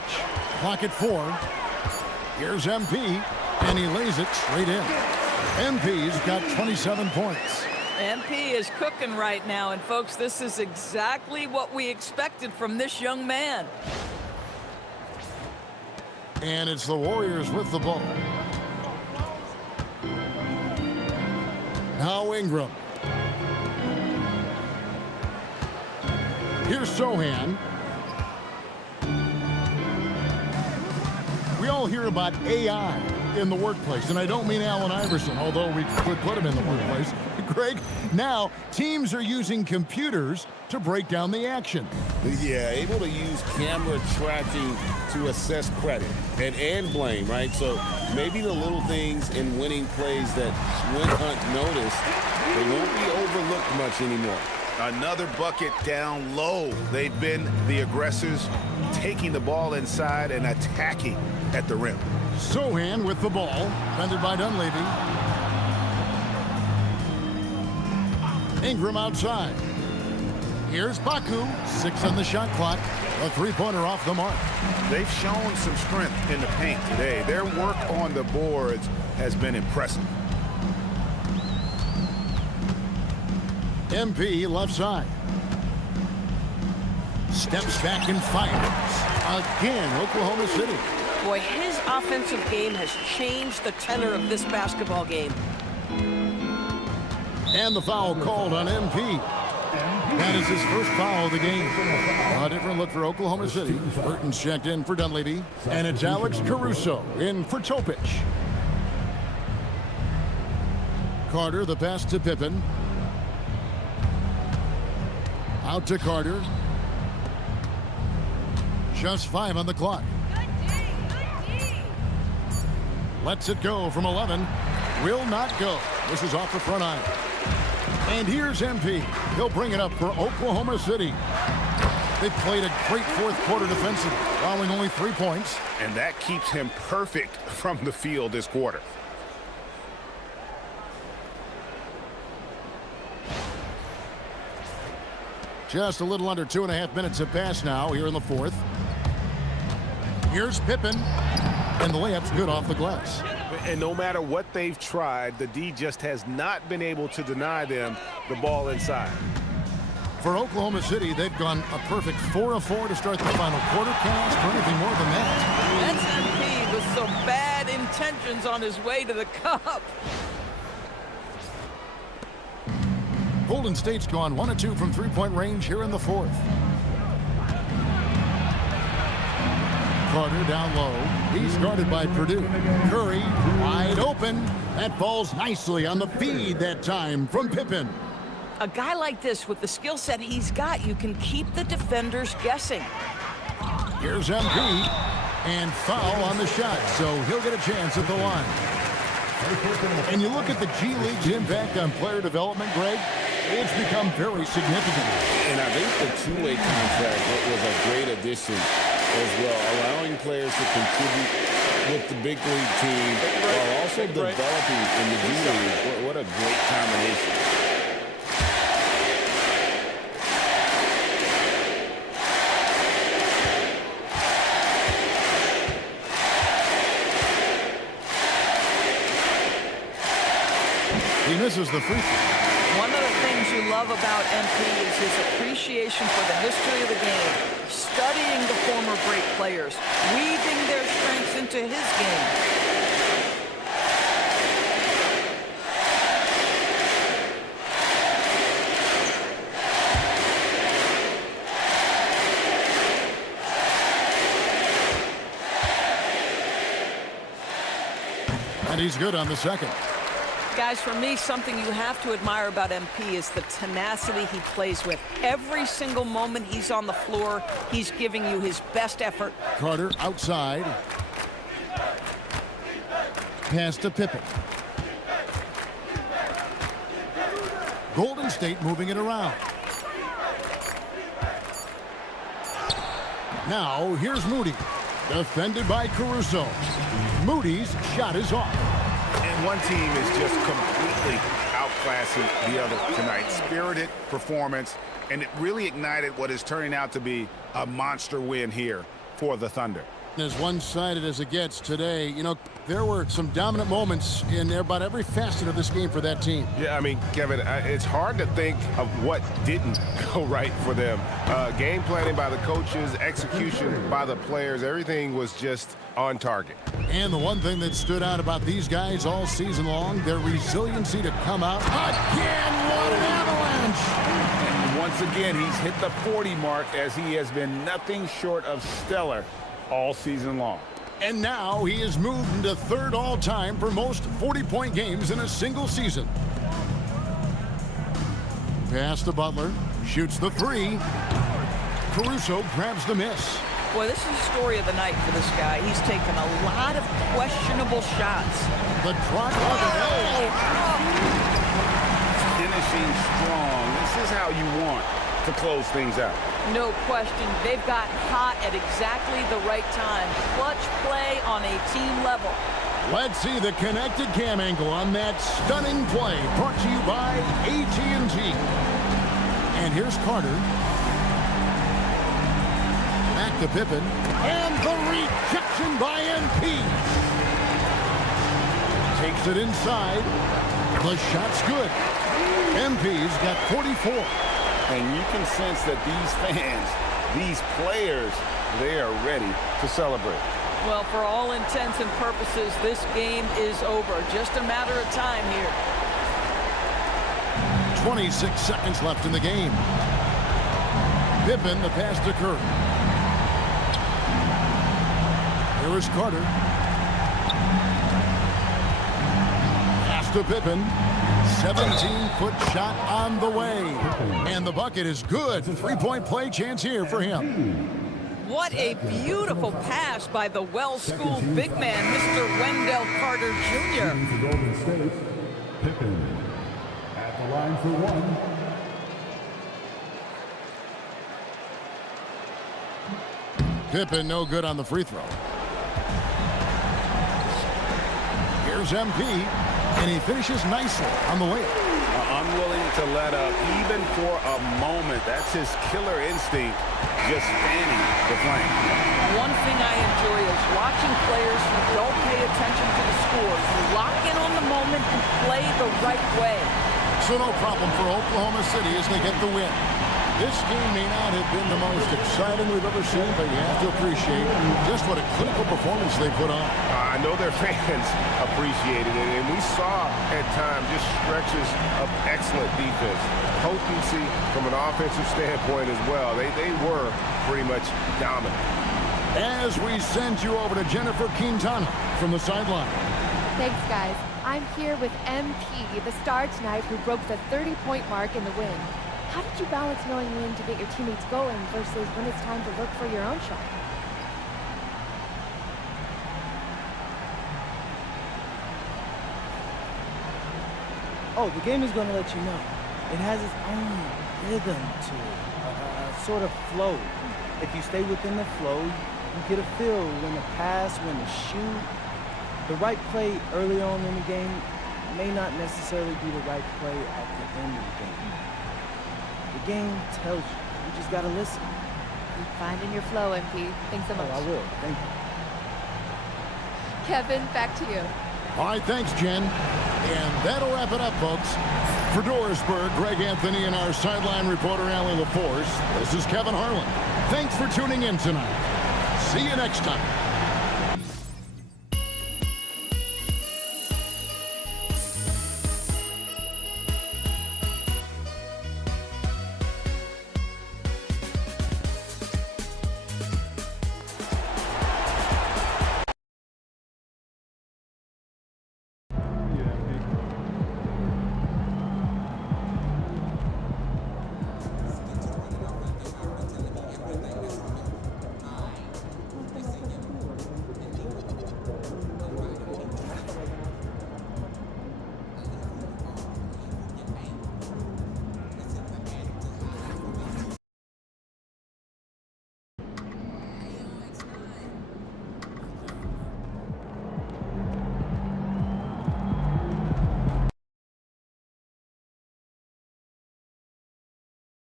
Clock at 4. Here's MP. And he lays it straight in. MP's got 27 points. MP is cooking right now. And, folks, this is exactly what we expected from this young man. And it's the Warriors with the ball. Now Ingram. Here's Sohan. We all hear about AI in the workplace, and I don't mean Allen Iverson, although we could put him in the workplace. Greg, now teams are using computers to break down the action. Yeah, able to use camera tracking to assess credit and blame, right? So maybe the little things in winning plays that went unnoticed, they won't be overlooked much anymore. Another bucket down low. They've been the aggressors, taking the ball inside and attacking at the rim. Sohan with the ball, defended by Dunleavy. Ingram outside. Here's Baku. 6 on the shot clock. A 3-pointer off the mark. They've shown some strength in the paint today. Their work on the boards has been impressive. MP left side. Steps back and fires. Again, Oklahoma City. Boy, his offensive game has changed the tenor of this basketball game. And the foul called on MP. That is his first foul of the game. A different look for Oklahoma City. Burton's checked in for Dunleavy. And it's Alex Caruso in for Topic. Carter, the pass to Pippen. Out to Carter. Just 5 on the clock. Lets it go from 11. Will not go. This is off the front iron. And here's MP. He'll bring it up for Oklahoma City. They played a great fourth quarter defensively, allowing only 3 points. And that keeps him perfect from the field this quarter. Just a little under 2.5 minutes have passed now here in the fourth. Here's Pippen. And the layup's good off the glass. And no matter what they've tried, the D just has not been able to deny them the ball inside. For Oklahoma City, they've gone a perfect 4 of 4 to start the final quarter. Can't ask for anything more than that. That's MP with some bad intentions on his way to the cup. Golden State's gone 1 of 2 from three-point range here in the fourth. Carter down low. He's guarded by Purdue. Curry wide open. That falls nicely on the feed that time from Pippen. A guy like this with the skill set he's got, you can keep the defenders guessing. Here's MP. And foul on the shot, so he'll get a chance at the line. And you look at the G League's impact on player development, Greg, it's become very significant. And I think the two-way contract was a great addition as well, allowing players to contribute with the big league team while also developing in the G League. What a great combination. He misses the free throw. One of the things you love about MP is his appreciation for the history of the game, studying the former great players, weaving their strengths into his game. And he's good on the second. Guys, for me, something you have to admire about MP is the tenacity he plays with. Every single moment he's on the floor, he's giving you his best effort. Carter outside. Pass to Pippen. Golden State moving it around. Now, here's Moody. Defended by Caruso. Moody's shot is off. And one team is just completely outclassing the other tonight. Spirited performance, and it really ignited what is turning out to be a monster win here for the Thunder. As one-sided as it gets today, you know, there were some dominant moments in about every facet of this game for that team. Yeah, I mean, Kevin, it's hard to think of what didn't go right for them. Game planning by the coaches, execution by the players, everything was just on target. And the one thing that stood out about these guys all season long, their resiliency to come out. Again, what an avalanche! And once again, he's hit the 40 mark as he has been nothing short of stellar all season long. And now he is moved into third all-time for most 40-point games in a single season. Pass to Butler. Shoots the three. Caruso grabs the miss. Boy, this is the story of the night for this guy. He's taken a lot of questionable shots. The drive on the way. Finishing strong. This is how you want to close things out. No question. They've got hot at exactly the right time. Clutch play on a team level. Let's see the connected cam angle on that stunning play. Brought to you by AT&T. And here's Carter. Back to Pippen. And the rejection by MP. Takes it inside. The shot's good. MP's got 44. And you can sense that these fans, these players, they are ready to celebrate. Well, for all intents and purposes, this game is over. Just a matter of time here. 26 seconds left in the game. Pippen, the pass to Curry. Here is Carter. Pass to Pippen. 17-foot shot on the way. And the bucket is good. 3-point play chance here for him. What a beautiful pass by the well-schooled big man, Mr. Wendell Carter Jr. Golden State, Pippen at the line for one. Pippen no good on the free throw. Here's MP, and he finishes nicely on the way. Unwilling to let up even for a moment. That's his killer instinct, just fanning the flame. One thing I enjoy is watching players who don't pay attention to the score, who lock in on the moment and play the right way. So no problem for Oklahoma City as they get the win. This game may not have been the most exciting we've ever seen, but you have to appreciate just what a clinical performance they put on. I know their fans appreciated it, and we saw at times just stretches of excellent defense. Potency from an offensive standpoint as well. They were pretty much dominant. As we send you over to Jennifer Quintana from the sideline. Thanks, guys. I'm here with MP, the star tonight who broke the 30-point mark in the win. How did you balance knowing when to get your teammates going versus when it's time to look for your own shot? Oh, the game is going to let you know. It has its own rhythm to it, a sort of flow. If you stay within the flow, you get a feel when to pass, when to shoot. The right play early on in the game may not necessarily be the right play at the end of the game. The game tells you. You just got to listen. Keep finding your flow, MP. Thanks so much. Oh, I will. Thank you. Kevin, back to you. All right, thanks, Jen. And that'll wrap it up, folks. For Dorisburg, Greg Anthony and our sideline reporter, Allie LaForce, this is Kevin Harlan. Thanks for tuning in tonight. See you next time.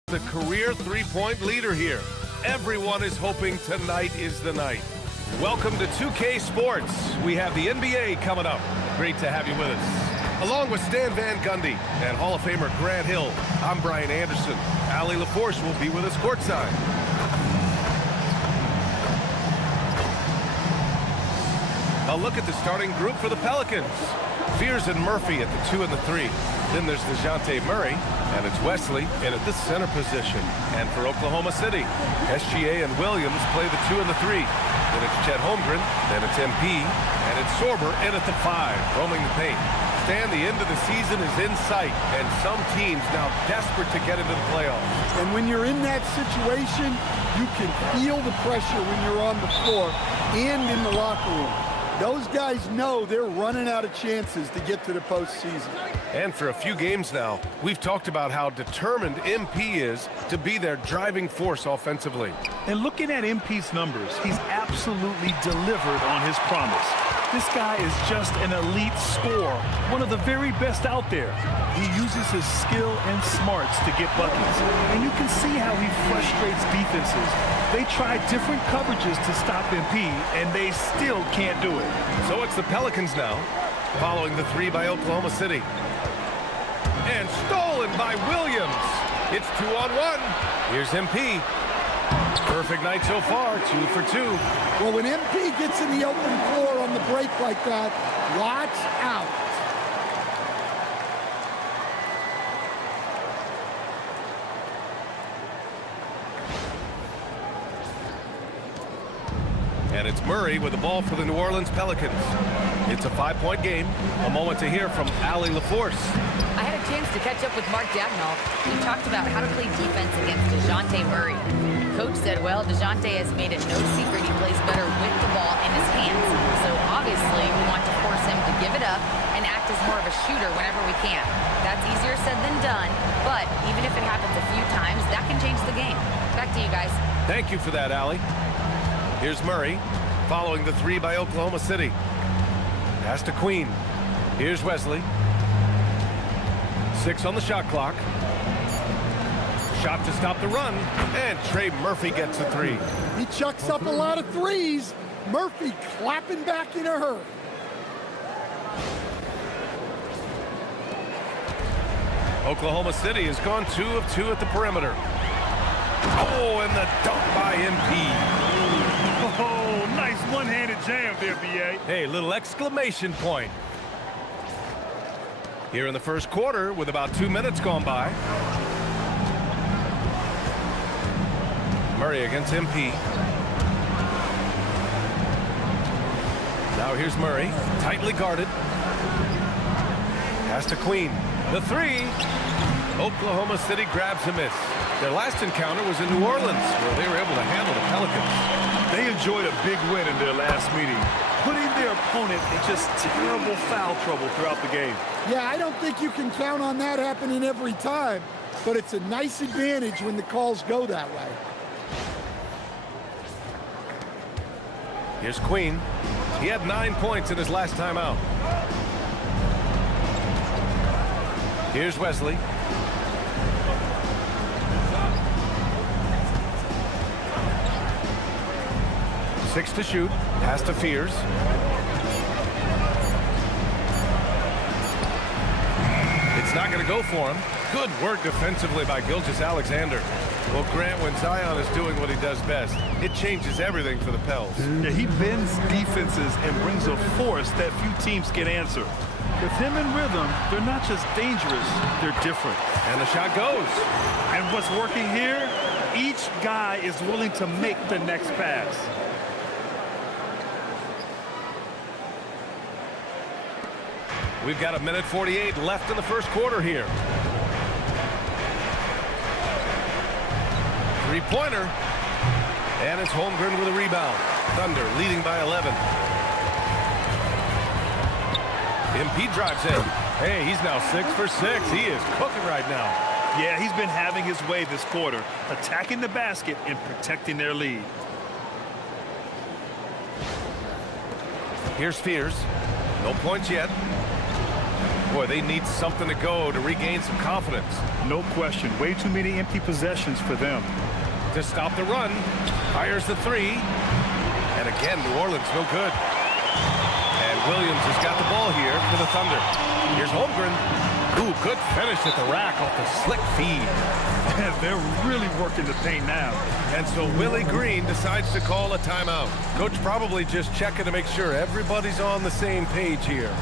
The career three-point leader here. Everyone is hoping tonight is the night. Welcome to 2K Sports. We have the NBA coming up. Great to have you with us. Along with Stan Van Gundy and Hall of Famer Grant Hill, I'm Brian Anderson. Allie LaForce will be with us courtside. A look at the starting group for the Pelicans. Fears and Murphy at the 2 and the 3. Then there's DeJounte Murray, and it's Wesley in at the center position. And for Oklahoma City, SGA and Williams play the 2 and the 3. Then it's Chet Holmgren, then it's MP, and it's Sorber in at the 5, roaming the paint. Stan, the end of the season is in sight, and some teams now desperate to get into the playoffs. And when you're in that situation, you can feel the pressure when you're on the floor and in the locker room. Those guys know they're running out of chances to get to the postseason. And for a few games now, we've talked about how determined MP is to be their driving force offensively. And looking at MP's numbers, he's absolutely delivered on his promise. This guy is just an elite scorer, one of the very best out there. He uses his skill and smarts to get buckets. And you can see how he frustrates defenses. They try different coverages to stop MP, and they still can't do it. So it's the Pelicans now, following the 3 by Oklahoma City. And stolen by Williams. It's 2-on-1. Here's MP. Perfect night so far, 2 for 2. Well, when MP gets in the open floor on the break like that, watch out. And it's Murray with the ball for the New Orleans Pelicans. It's a 5-point game. A moment to hear from Allie LaForce. I had a chance to catch up with Mark Dagnall. He talked about how to play defense against DeJounte Murray. Coach said, well, DeJounte has made it no secret he plays better with the ball in his hands. So obviously we want to force him to give it up and act as more of a shooter whenever we can. That's easier said than done, but even if it happens a few times, that can change the game. Back to you guys. Thank you for that, Allie. Here's Murray, following the 3 by Oklahoma City. Pass to Queen. Here's Wesley. 6 on the shot clock. Shot to stop the run, and Trey Murphy gets the 3. He chucks up a lot of threes. Murphy clapping back in a hurry. Oklahoma City has gone 2 of 2 at the perimeter. Oh, and the dunk by MP. Oh, nice one-handed jam there, B.A. Hey, little exclamation point. Here in the first quarter with about 2 minutes gone by. Murray against MP. Now here's Murray, tightly guarded. Pass to Queen. The 3. Oklahoma City grabs a miss. Their last encounter was in New Orleans, where they were able to handle the Pelicans. They enjoyed a big win in their last meeting, putting their opponent in just terrible foul trouble throughout the game. Yeah, I don't think you can count on that happening every time, but it's a nice advantage when the calls go that way. Here's Queen. He had 9 points in his last time out. Here's Wesley. 6 to shoot. Pass to Fears. It's not going to go for him. Good work defensively by Gilgeous-Alexander. Well, Grant, when Zion is doing what he does best, it changes everything for the Pels. Yeah, he bends defenses and brings a force that few teams can answer. With him in rhythm, they're not just dangerous, they're different. And the shot goes. And what's working here, each guy is willing to make the next pass. We've got 1:48 left in the first quarter here. 3-pointer. And it's Holmgren with a rebound. Thunder leading by 11. MP drives in. Hey, he's now 6 for 6. He is cooking right now. Yeah, he's been having his way this quarter, attacking the basket and protecting their lead. Here's Fears. No points yet. Boy, they need something to go to regain some confidence. No question. Way too many empty possessions for them. To stop the run. Fires the 3. And again, New Orleans no good. And Williams has got the ball here for the Thunder. Here's Holmgren. Ooh, good finish at the rack off the slick feed. They're really working the paint now. And so Willie Green decides to call a timeout. Coach probably just checking to make sure everybody's on the same page here.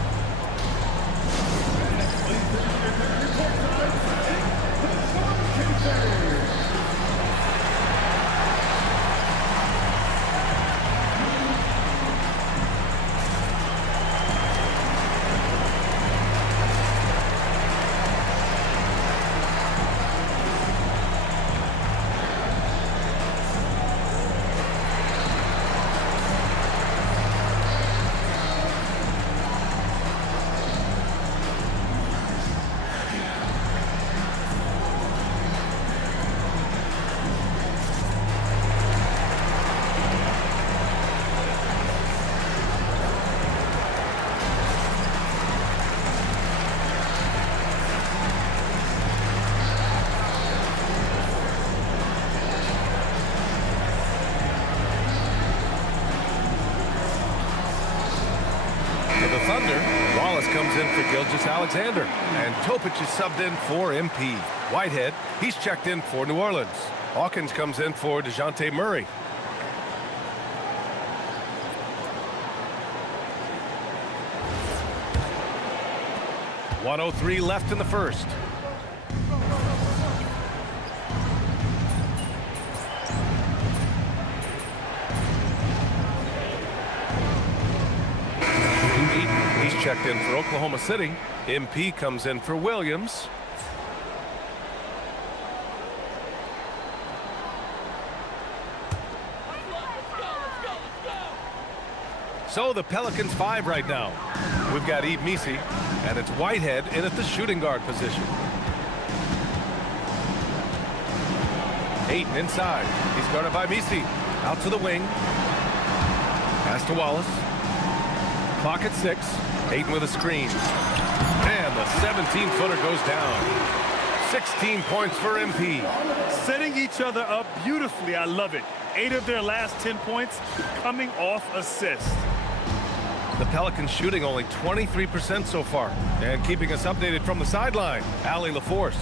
Comes in for Gilgeous-Alexander. And Topic is subbed in for MP. Whitehead, he's checked in for New Orleans. Hawkins comes in for DeJounte Murray. .103 left in the first. He's checked in for Oklahoma City. MP comes in for Williams. So the Pelicans 5 right now. We've got Yves Missi, and it's Whitehead in at the shooting guard position. Ayton inside. He's guarded by Missi. Out to the wing. Pass to Wallace. Clock at 6. Ayton with a screen. And the 17-footer goes down. 16 points for MP. Setting each other up beautifully. I love it. 8 of their last 10 points coming off assists. The Pelicans shooting only 23% so far. And keeping us updated from the sideline, Allie LaForce.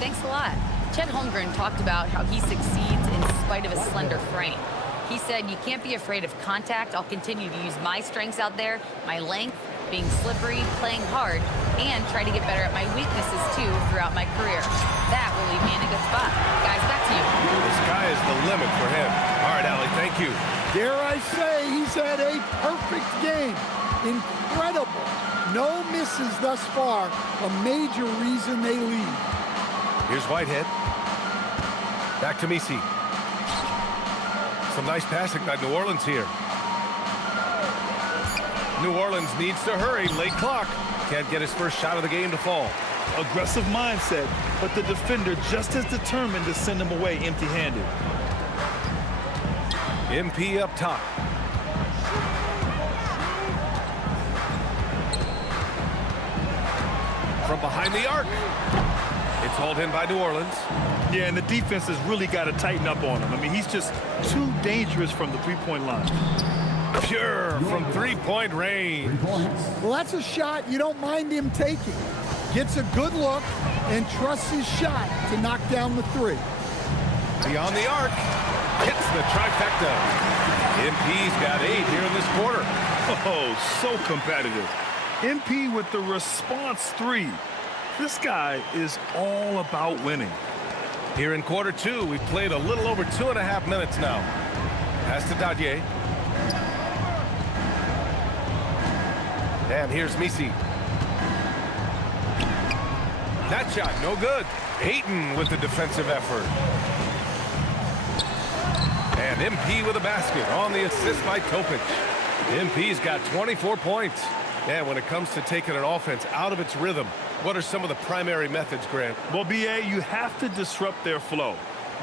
Thanks a lot. Chet Holmgren talked about how he succeeds in spite of his slender frame. He said, you can't be afraid of contact. I'll continue to use my strengths out there, my length, being slippery, playing hard, and try to get better at my weaknesses, too, throughout my career. That will leave me in a good spot. Guys, back to you. The sky is the limit for him. All right, Allie, thank you. Dare I say, he's had a perfect game. Incredible. No misses thus far. A major reason they lead. Here's Whitehead. Back to Missi. Some nice passing by New Orleans here. New Orleans needs to hurry. Late clock. Can't get his first shot of the game to fall. Aggressive mindset, but the defender just as determined to send him away empty-handed. MP up top. From behind the arc. It's hauled in by New Orleans. Yeah, and the defense has really got to tighten up on him. I mean, he's just too dangerous from the three-point line. Pure from three-point range. Well, that's a shot you don't mind him taking. Gets a good look and trusts his shot to knock down the three. Beyond the arc. Hits the trifecta. MP's got 8 here in this quarter. Oh, so competitive. MP with the response 3. This guy is all about winning. Here in quarter 2, we've played a little over 2.5 minutes now. Pass to Dadier. And here's Missi. That shot, no good. Ayton with the defensive effort. And MP with a basket on the assist by Topic. MP's got 24 points. And when it comes to taking an offense out of its rhythm, what are some of the primary methods, Grant? Well, BA, you have to disrupt their flow.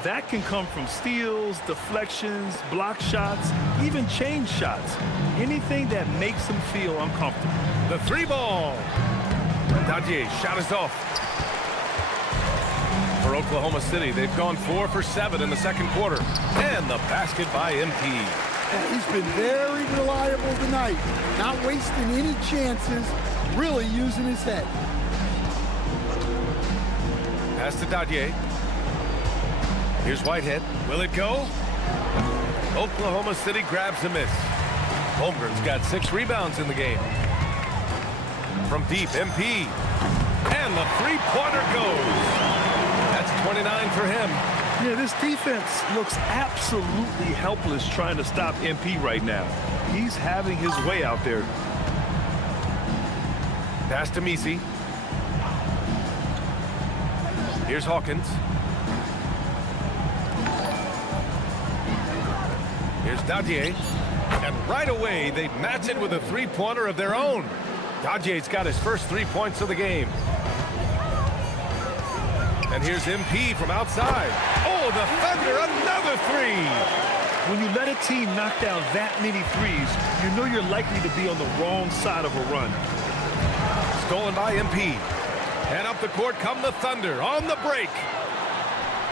That can come from steals, deflections, block shots, even change shots. Anything that makes them feel uncomfortable. The 3-ball. Dadier shot is off. For Oklahoma City, they've gone 4 for 7 in the second quarter. And the basket by MP. He's been very reliable tonight. Not wasting any chances, really using his head. Pass to Dadier. Here's Whitehead. Will it go? Oklahoma City grabs a miss. Holmgren's got 6 rebounds in the game. From deep, MP. And the three-pointer goes. That's 29 for him. Yeah, this defense looks absolutely helpless trying to stop MP right now. He's having his way out there. Pass to Missi. Here's Hawkins. Here's Dadier. And right away, they match it with a three-pointer of their own. Dadier's got his first 3 points of the game. And here's MP from outside. Oh, the Thunder, another 3. When you let a team knock down that many threes, you know you're likely to be on the wrong side of a run. Stolen by MP. And up the court come the Thunder on the break.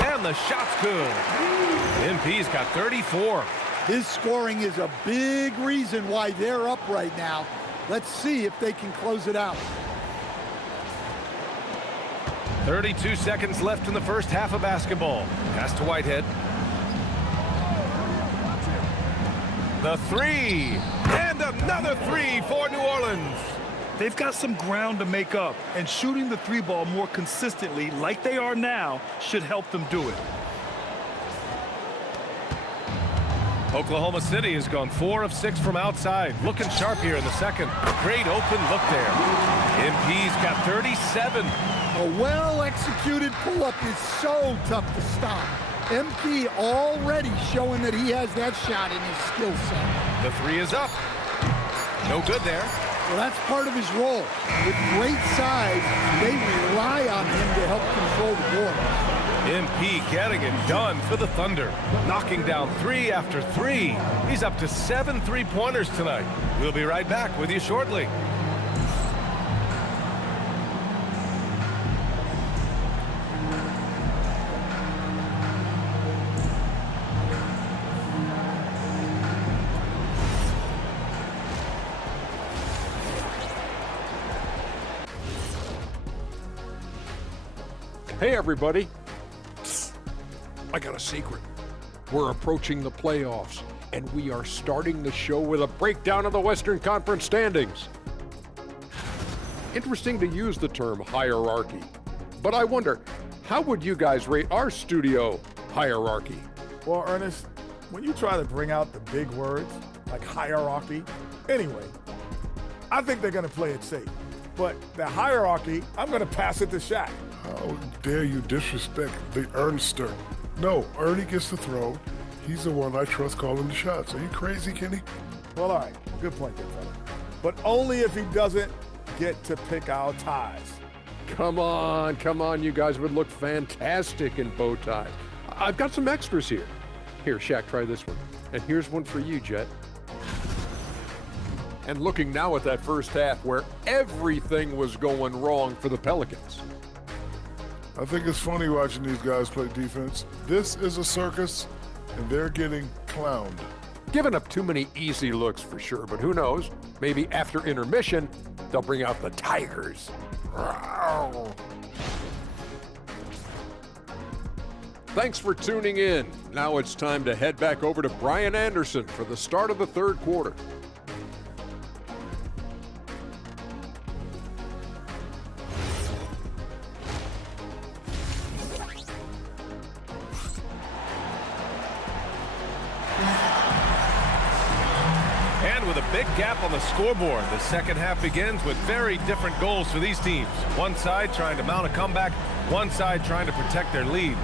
And the shot's good. MP's got 34. His scoring is a big reason why they're up right now. Let's see if they can close it out. 32 seconds left in the first half of basketball. Pass to Whitehead. The three, and another three for New Orleans. They've got some ground to make up, and shooting the three ball more consistently like they are now should help them do it. Oklahoma City has gone 4 of 6 from outside. Looking sharp here in the second. Great open look there. MP's got 37. A well-executed pull-up is so tough to stop. MP already showing that he has that shot in his skill set. The three is up. No good there. Well, that's part of his role. With great size, they rely on him to help control the board. MP getting it done for the Thunder. Knocking down 3 after 3. He's up to 7 3-pointers tonight. We'll be right back with you shortly. Hey, everybody. I got a secret. We're approaching the playoffs, and we are starting the show with a breakdown of the Western Conference standings. Interesting to use the term hierarchy, but I wonder, how would you guys rate our studio hierarchy? Well, Ernest, when you try to bring out the big words like hierarchy, anyway, I think they're going to play it safe. But the hierarchy, I'm going to pass it to Shaq. How dare you disrespect the Ernster? No, Ernie gets the throw. He's the one I trust calling the shots. Are you crazy, Kenny? Well, all right. Good point there, fella. But only if he doesn't get to pick our ties. Come on, you guys would look fantastic in bow ties. I've got some extras here. Here, Shaq, try this one. And here's one for you, Jet. And looking now at that first half where everything was going wrong for the Pelicans. I think it's funny watching these guys play defense. This is a circus, and they're getting clowned. Giving up too many easy looks for sure, but who knows? Maybe after intermission, they'll bring out the Tigers. Thanks for tuning in. Now it's time to head back over to Brian Anderson for the start of the third quarter. With a big gap on the scoreboard, the second half begins with very different goals for these teams. One side trying to mount a comeback, one side trying to protect their lead.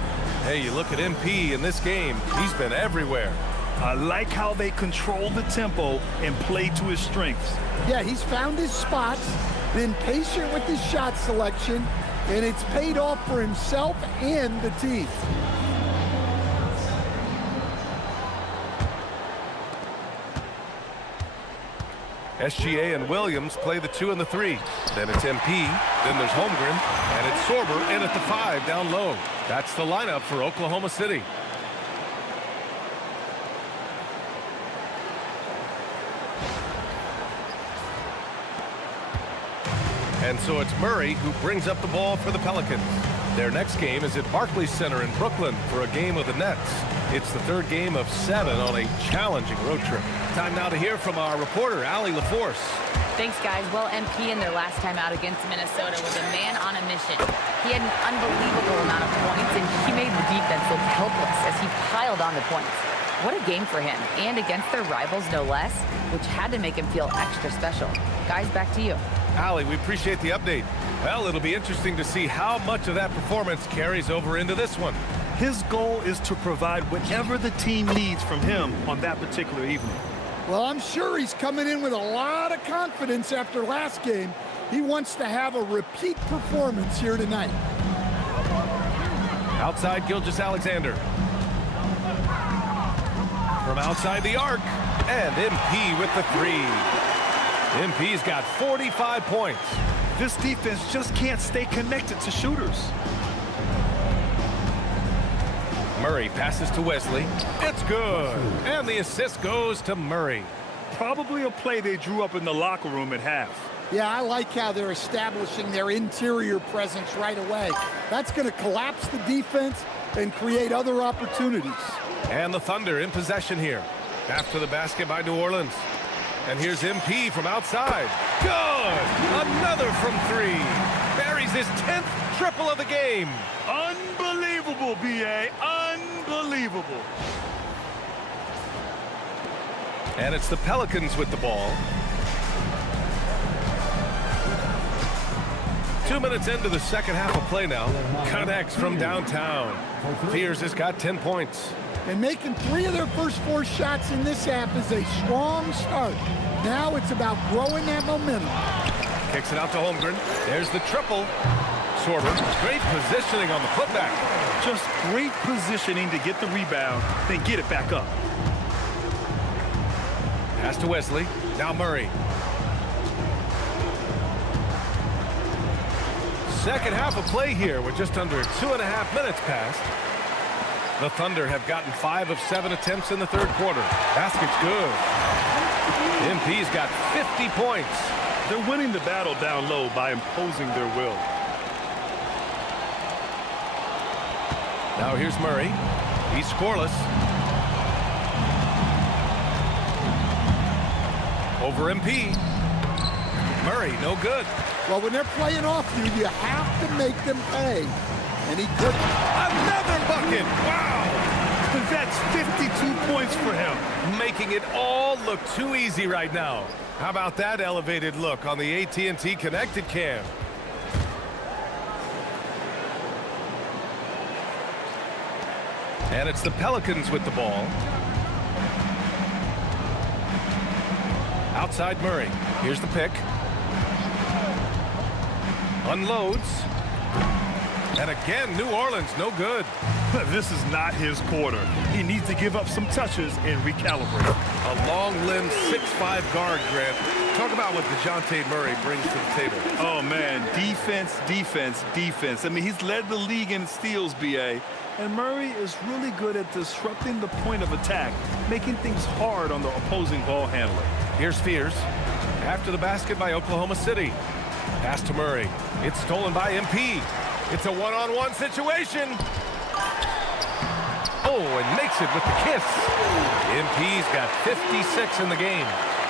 Hey, you look at MP in this game, he's been everywhere. I like how they control the tempo and play to his strengths. Yeah, he's found his spots, been patient with his shot selection, and it's paid off for himself and the team. SGA and Williams play the 2 and the 3. Then it's MP, then there's Holmgren, and it's Sorber in at the 5 down low. That's the lineup for Oklahoma City. And so it's Murray who brings up the ball for the Pelicans. Their next game is at Barclays Center in Brooklyn for a game with the Nets. It's the third game of 7 on a challenging road trip. Time now to hear from our reporter, Allie LaForce. Thanks, guys. Well, MP in their last time out against Minnesota was a man on a mission. He had an unbelievable amount of points, and he made the defense look helpless as he piled on the points. What a game for him, and against their rivals, no less, which had to make him feel extra special. Guys, back to you. Allie, we appreciate the update. Well, it'll be interesting to see how much of that performance carries over into this one. His goal is to provide whatever the team needs from him on that particular evening. Well, I'm sure he's coming in with a lot of confidence after last game. He wants to have a repeat performance here tonight. Outside Gilgeous-Alexander. From outside the arc, and MP with the 3. MP's got 45 points. This defense just can't stay connected to shooters. Murray passes to Wesley. It's good. And the assist goes to Murray. Probably a play they drew up in the locker room at half. Yeah, I like how they're establishing their interior presence right away. That's going to collapse the defense and create other opportunities. And the Thunder in possession here. After the basket by New Orleans. And here's MP from outside. Good! Another from three. Buries his 10th triple of the game. Unbelievable, B.A. Unbelievable. And it's the Pelicans with the ball. 2 minutes into the second half of play now. Connects from downtown. Fears has got 10 points. And making 3 of their first 4 shots in this half is a strong start. Now it's about growing that momentum. Kicks it out to Holmgren. There's the triple. Sorber, great positioning on the putback. Just great positioning to get the rebound, then get it back up. Pass to Wesley. Now Murray. Second half of play here with just under 2.5 minutes passed. The Thunder have gotten 5 of 7 attempts in the third quarter. Basket's good. MP's got 50 points. They're winning the battle down low by imposing their will. Now here's Murray. He's scoreless. Over MP. Murray, no good. Well, when they're playing off you, you have to make them pay. And he took another bucket. Wow! That's 52 points for him. Making it all look too easy right now. How about that elevated look on the AT&T connected cam? And it's the Pelicans with the ball. Outside Murray. Here's the pick. Unloads. And again, New Orleans, no good. This is not his quarter. He needs to give up some touches and recalibrate. A long-limbed 6'5" guard, Grant. Talk about what DeJounte Murray brings to the table. Oh, man, defense, defense, defense. I mean, he's led the league in steals, B.A., and Murray is really good at disrupting the point of attack, making things hard on the opposing ball handler. Here's Fears. After the basket by Oklahoma City. Pass to Murray. It's stolen by MP. It's a one-on-one situation. Oh, and makes it with the kiss. MP's got 56 in the game.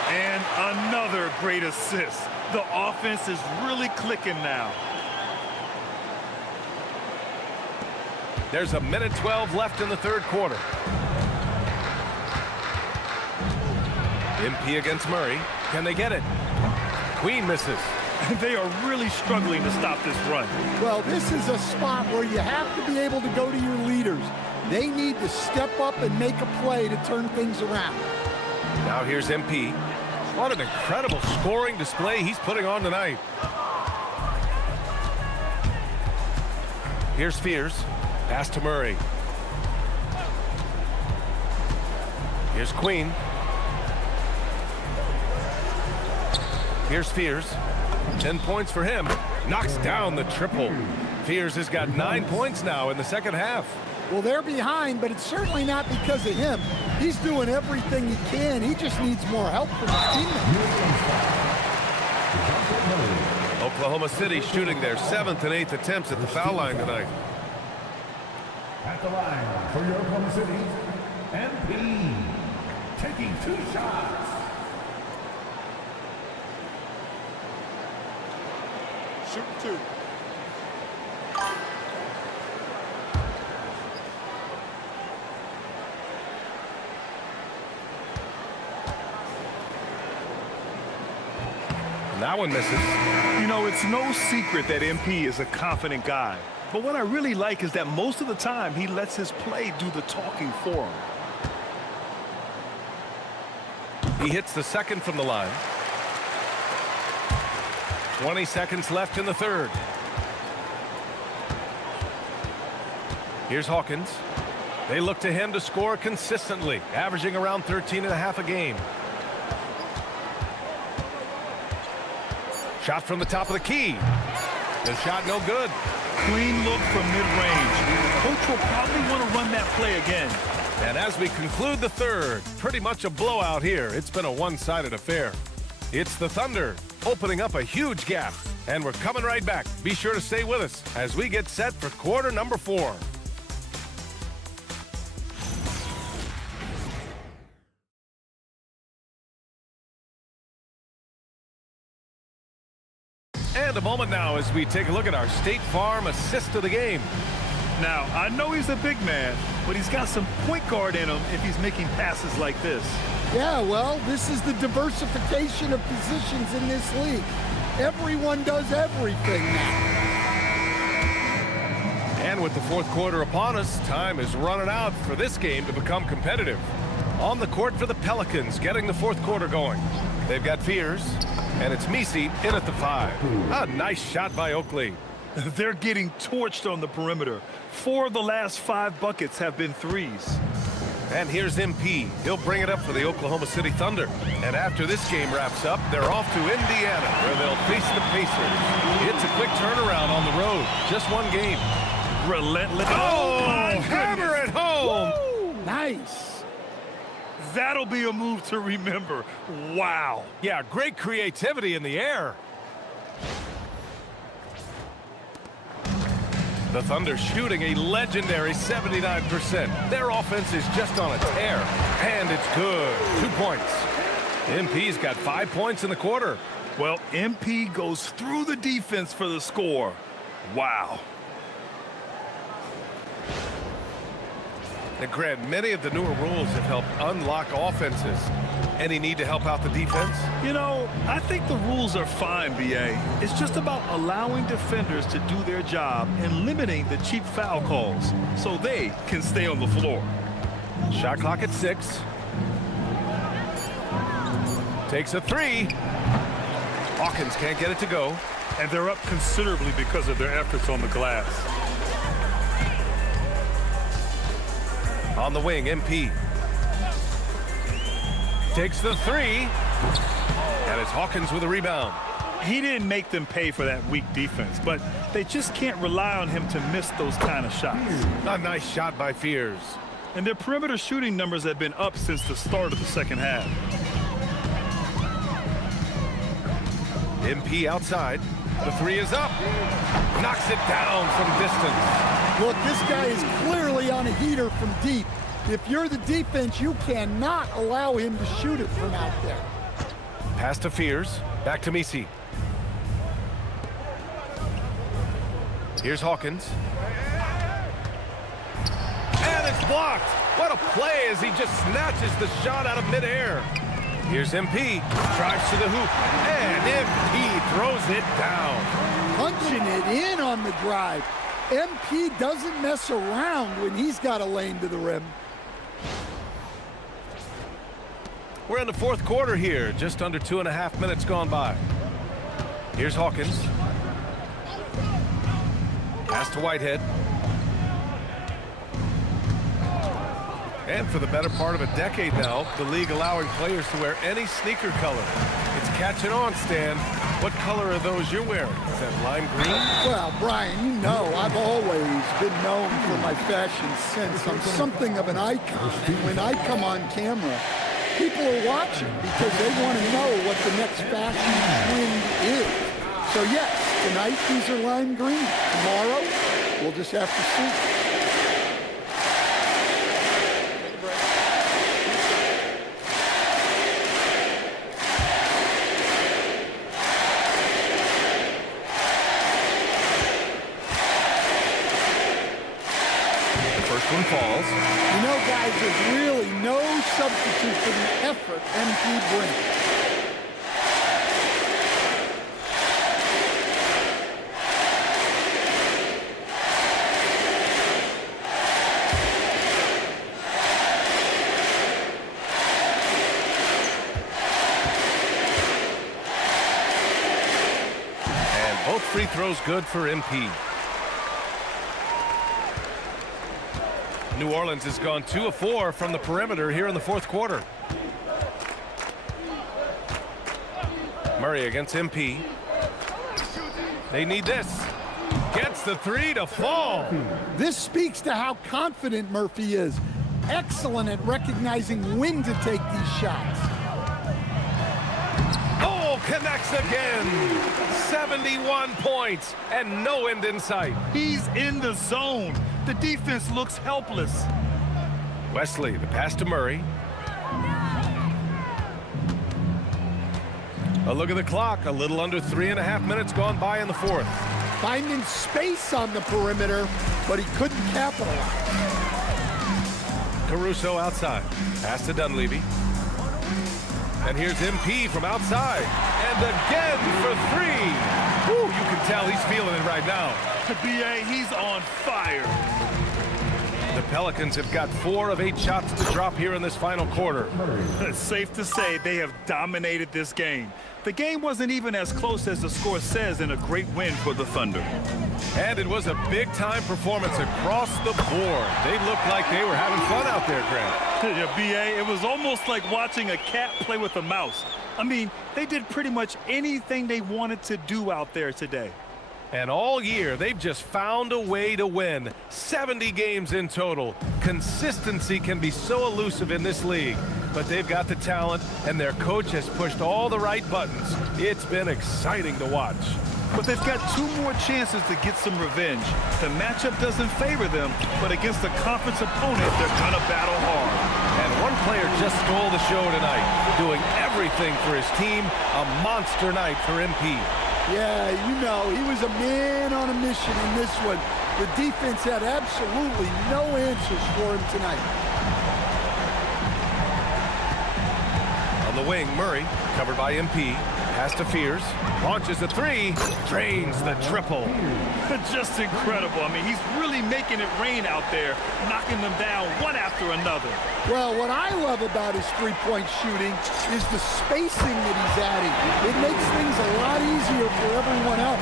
And another great assist. The offense is really clicking now. There's a minute 12 left in the third quarter. MP against Murray. Can they get it? Queen misses. They are really struggling to stop this run. Well, this is a spot where you have to be able to go to your leaders. They need to step up and make a play to turn things around. Now here's MP. What an incredible scoring display he's putting on tonight. Here's Fears. Pass to Murray. Here's Queen. Here's Fears. 10 points for him. Knocks down the triple. Fears has got 9 points now in the second half. Well, they're behind, but it's certainly not because of him. He's doing everything he can. He just needs more help from his teammates. Oklahoma City shooting their 7th and 8th attempts at the foul line tonight. At the line for your Oklahoma City, MP, taking 2 shots. Shooting 2. And that one misses. You know, it's no secret that MP is a confident guy. But what I really like is that most of the time he lets his play do the talking for him. He hits the second from the line. 20 seconds left in the third. Here's Hawkins. They look to him to score consistently, averaging around 13.5 a game. Shot from the top of the key. The shot no good. Clean look from mid-range. Coach will probably want to run that play again. And as we conclude the third, pretty much a blowout here. It's been a one-sided affair. It's the Thunder opening up a huge gap. And we're coming right back. Be sure to stay with us as we get set for quarter number 4. And a moment now as we take a look at our State Farm assist of the game. Now, I know he's a big man, but he's got some point guard in him if he's making passes like this. Yeah, well, this is the diversification of positions in this league. Everyone does everything now. And with the fourth quarter upon us, time is running out for this game to become competitive. On the court for the Pelicans, getting the fourth quarter going. They've got Fears, and it's Misi in at the 5. A nice shot by Oakley. They're getting torched on the perimeter. 4 of the last 5 buckets have been threes. And here's MP. He'll bring it up for the Oklahoma City Thunder. And after this game wraps up, they're off to Indiana, where they'll face the Pacers. It's a quick turnaround on the road. Just one game. Relentless. Oh, hammer it home. Woo! Nice. That'll be a move to remember. Wow. Yeah, great creativity in the air. The Thunder shooting a legendary 79%. Their offense is just on a tear, and it's good. 2 points. MP's got 5 points in the quarter. Well, MP goes through the defense for the score. Wow. And Grant, many of the newer rules have helped unlock offenses. Any need to help out the defense? You know, I think the rules are fine, BA. It's just about allowing defenders to do their job and limiting the cheap foul calls so they can stay on the floor. Shot clock at 6. Takes a 3. Hawkins can't get it to go. And they're up considerably because of their efforts on the glass. On the wing, MP. Takes the 3. And it's Hawkins with a rebound. He didn't make them pay for that weak defense, but they just can't rely on him to miss those kind of shots. A nice shot by Fears. And their perimeter shooting numbers have been up since the start of the second half. MP outside. The 3 is up. Knocks it down from distance. Look, this guy is clearly on a heater from deep. If you're the defense, you cannot allow him to shoot it from out there. Pass to Fears. Back to Misi. Here's Hawkins. And it's blocked. What a play as he just snatches the shot out of midair. Here's MP. Drives to the hoop. And MP throws it down. Punching it in on the drive. MP doesn't mess around when he's got a lane to the rim. We're in the fourth quarter here. Just under 2.5 minutes gone by. Here's Hawkins. Pass to Whitehead. And for the better part of a decade now, the league allowing players to wear any sneaker color. It's catching on, Stan. What color are those you're wearing? Is that lime green? Well, Brian, you know I've always been known for my fashion sense. I'm something of an icon. And when I come on camera, people are watching because they want to know what the next fashion trend is. So yes, tonight these are lime green. Tomorrow, we'll just have to see. One falls. You know, guys, there's really no substitute for the effort MP brings. And both free throws good for MP. New Orleans has gone 2 of 4 from the perimeter here in the fourth quarter. Murray against MP. They need this. Gets the 3 to fall. This speaks to how confident Murphy is. Excellent at recognizing when to take these shots. Oh, connects again. 71 points and no end in sight. He's in the zone. The defense looks helpless. Wesley, the pass to Murray. A look at the clock. A little under 3.5 minutes gone by in the fourth. Finding space on the perimeter, but he couldn't capitalize. Caruso outside. Pass to Dunleavy. And here's MP from outside. And again for three. Woo, you can tell he's feeling it right now. BA, he's on fire. The Pelicans have got 4 of 8 shots to drop here in this final quarter. It's safe to say they have dominated this game. The game wasn't even as close as the score says in a great win for the Thunder. And it was a big-time performance across the board. They looked like they were having fun out there, Grant. Yeah, BA, it was almost like watching a cat play with a mouse. I mean, they did pretty much anything they wanted to do out there today. And all year, they've just found a way to win. 70 games in total. Consistency can be so elusive in this league, but they've got the talent, and their coach has pushed all the right buttons. It's been exciting to watch. But they've got 2 more chances to get some revenge. The matchup doesn't favor them, but against a conference opponent, they're gonna battle hard. And one player just stole the show tonight, doing everything for his team. A monster night for MP. Yeah, you know, he was a man on a mission in this one. The defense had absolutely no answers for him tonight. On the wing, Murray, covered by MP. Pass to Fears. Launches a 3. Drains the triple. Just incredible. I mean, he's really making it rain out there, knocking them down one after another. Well, what I love about his three-point shooting is the spacing that he's adding. It makes things a lot easier for everyone else.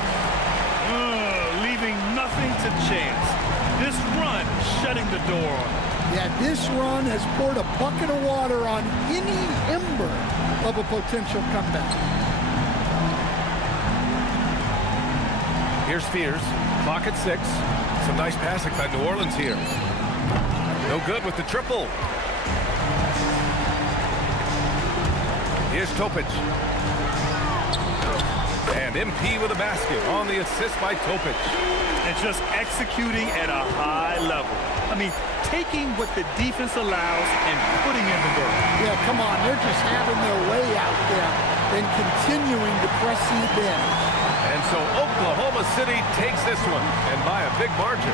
Leaving nothing to chance. This run shutting the door on him. Yeah, this run has poured a bucket of water on any ember of a potential comeback. Here's Fears. Clock at 6. Some nice passing by New Orleans here. No good with the triple. Here's Topic. And MP with a basket on the assist by Topic. And just executing at a high level. I mean, taking what the defense allows and putting in the work. Yeah, come on. They're just having their way out there and continuing to press the advantage. And so Oklahoma City takes this one, and by a big margin.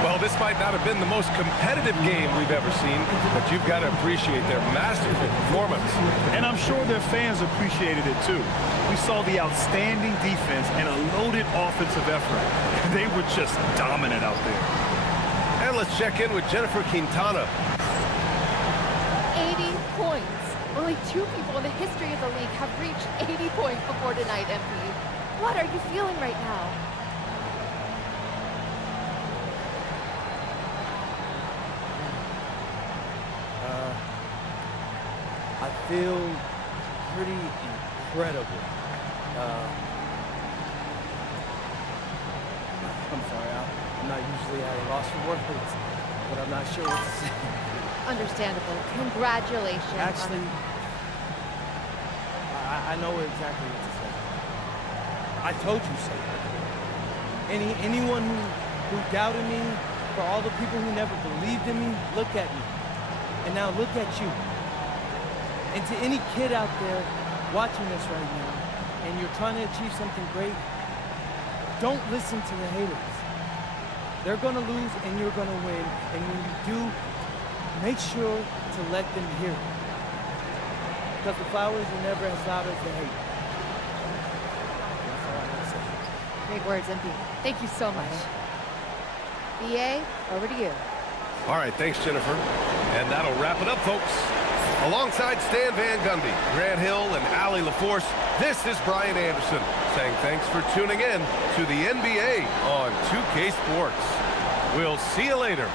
Well, this might not have been the most competitive game we've ever seen, but you've got to appreciate their masterful performance. And I'm sure their fans appreciated it too. We saw the outstanding defense and a loaded offensive effort. They were just dominant out there. And let's check in with Jennifer Quintana. 80 points. Only 2 people in the history of the league have reached 80 points before tonight, MP. What are you feeling right now? I feel pretty incredible. I'm sorry, I'm not usually at a loss for words, but I'm not sure what to say. Understandable. Congratulations. Actually, I know exactly what to say. I told you so. Anyone who doubted me, for all the people who never believed in me, look at me. And now look at you. And to any kid out there watching this right now, and you're trying to achieve something great, don't listen to the haters. They're gonna lose and you're gonna win. And when you do, make sure to let them hear it. Because the flowers are never as loud as the hate. That's all I have to say. Great words, MP. Thank you so much. BA, over to you. All right, thanks, Jennifer. And that'll wrap it up, folks. Alongside Stan Van Gundy, Grant Hill, and Allie LaForce, this is Brian Anderson saying thanks for tuning in to the NBA on 2K Sports. We'll see you later.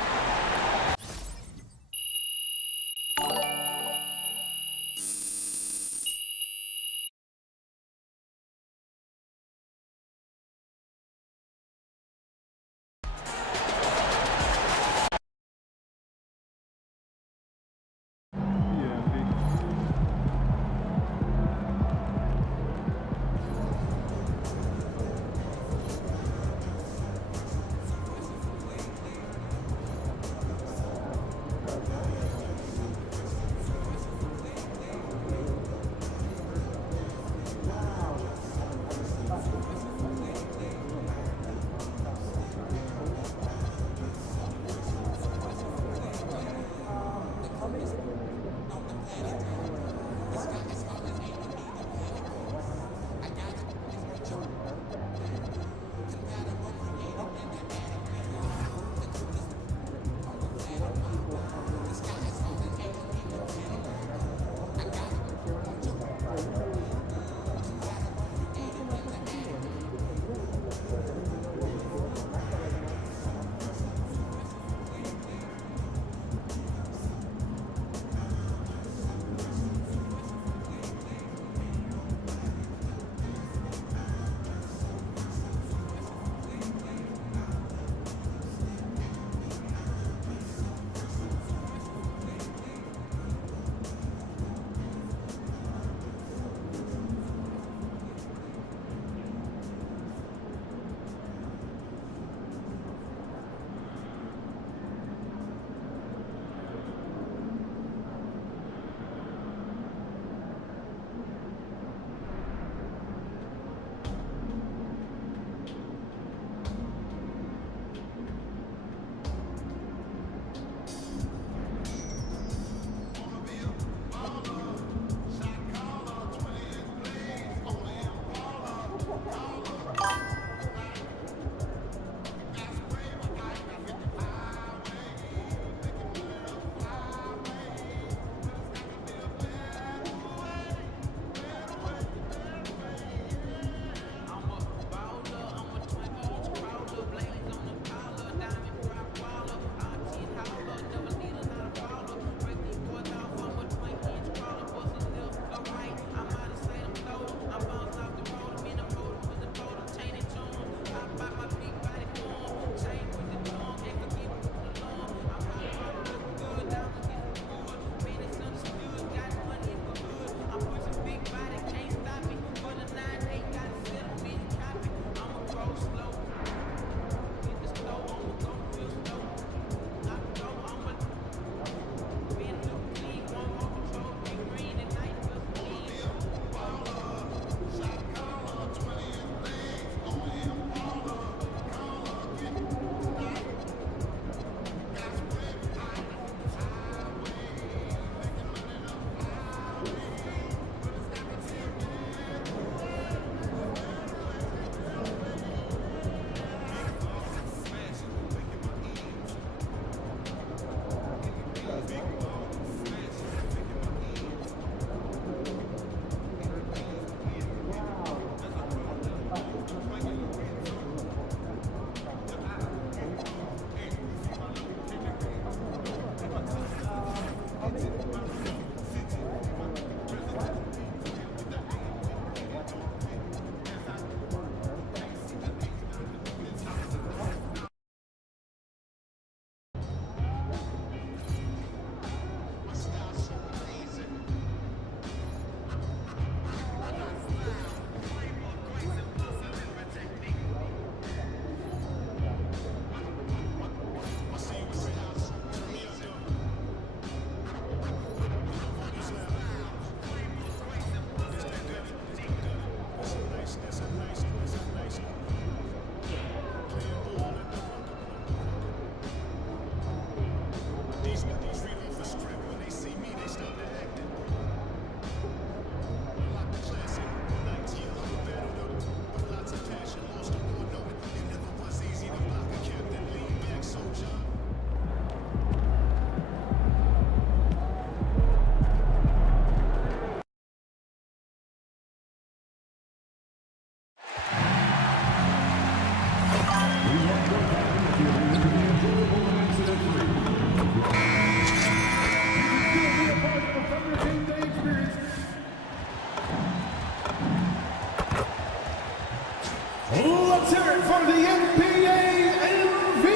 Let's hear it for the NBA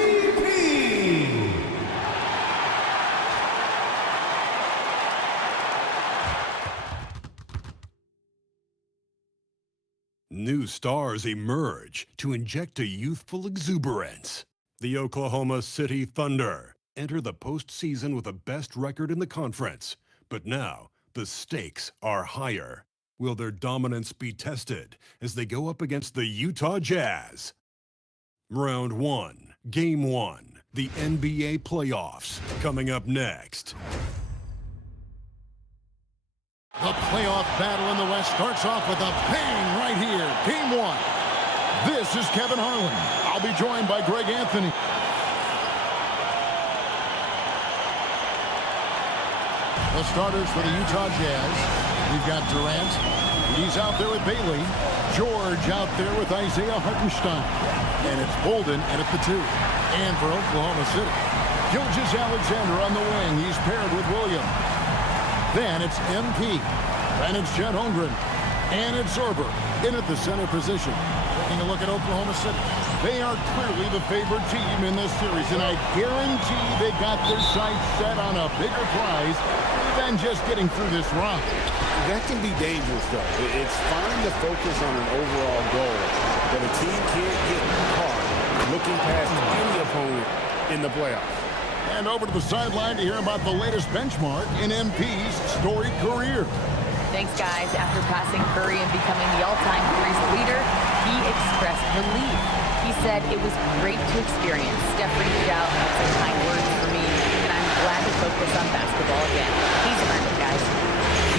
MVP. New stars emerge to inject a youthful exuberance. The Oklahoma City Thunder enter the postseason with the best record in the conference. But now, the stakes are higher. Will their dominance be tested as they go up against the Utah Jazz? Round 1, Game 1, the NBA playoffs, coming up next. The playoff battle in the West starts off with a bang right here. Game 1. This is Kevin Harlan. I'll be joined by Greg Anthony. The starters for the Utah Jazz. We've got Durant. He's out there with Bailey. George out there with Isaiah Hartenstein. And it's Bolden and at the 2. And for Oklahoma City, Gilgeous-Alexander on the wing. He's paired with Williams. Then it's MP. And it's Chet Holmgren. And it's Sorber in at the center position. Taking a look at Oklahoma City. They are clearly the favorite team in this series, and I guarantee they got their sights set on a bigger prize than just getting through this round. That can be dangerous, though. It's fine to focus on an overall goal, but a team can't get caught looking past any opponent in the playoffs. And over to the sideline to hear about the latest benchmark in MP's storied career. Thanks, guys. After passing Curry and becoming the all-time threes leader, he expressed relief. He said it was great to experience. Steph reached out and had some kind words for me, and I'm glad to focus on basketball again. He's earned it, guys.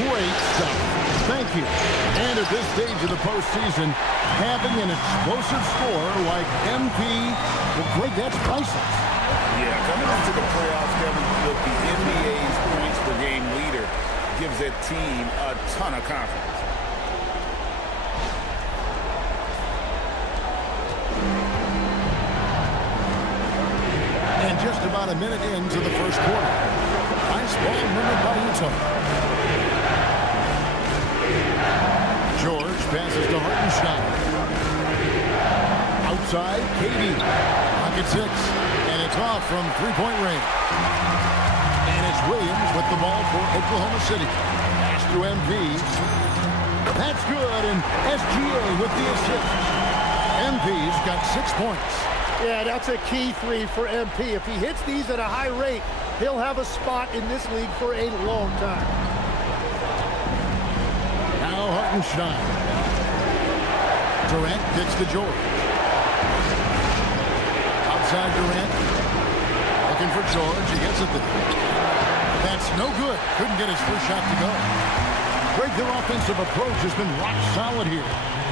Great stuff. Thank you. And at this stage of the postseason, having an explosive scorer like MP, well, Greg, that's priceless. Yeah, coming into the playoffs, Kevin, with the NBA's points per game leader gives that team a ton of confidence. And just about a minute into the first quarter. Nice ball movement by Utah. George passes to Hartenstein. Outside, KD. Pocket 6. And it's off from three-point range. And it's Williams with the ball for Oklahoma City. Pass to MP. That's good, and SGA with the assist. MP's got 6 points. Yeah, that's a key 3 for MP. If he hits these at a high rate, he'll have a spot in this league for a long time. Now Hartenstein. Durant gets to George. Outside Durant. Looking for George. He gets it there. That's no good. Couldn't get his first shot to go. Greg, their offensive approach has been rock solid here.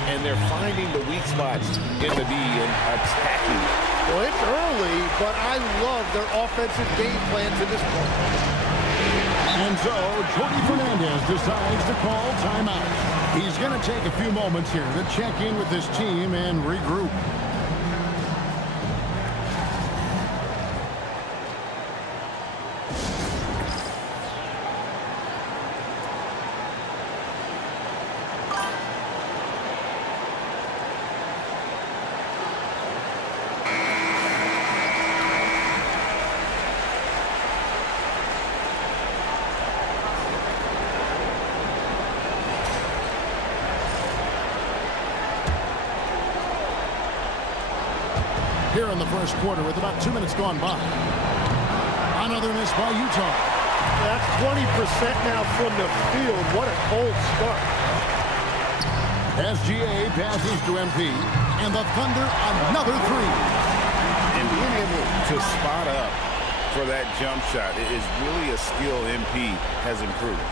And they're finding the weak spots in the D and attacking. Well, it's early, but I love their offensive game plan to this point. And so, Jordi Fernandez decides to call timeout. He's going to take a few moments here to check in with his team and regroup. Here in the first quarter with about 2 minutes gone by. Another miss by Utah. That's 20% now from the field. What a cold start. SGA passes to MP, and the Thunder another 3. And being able to spot up for that jump shot is really a skill MP has improved.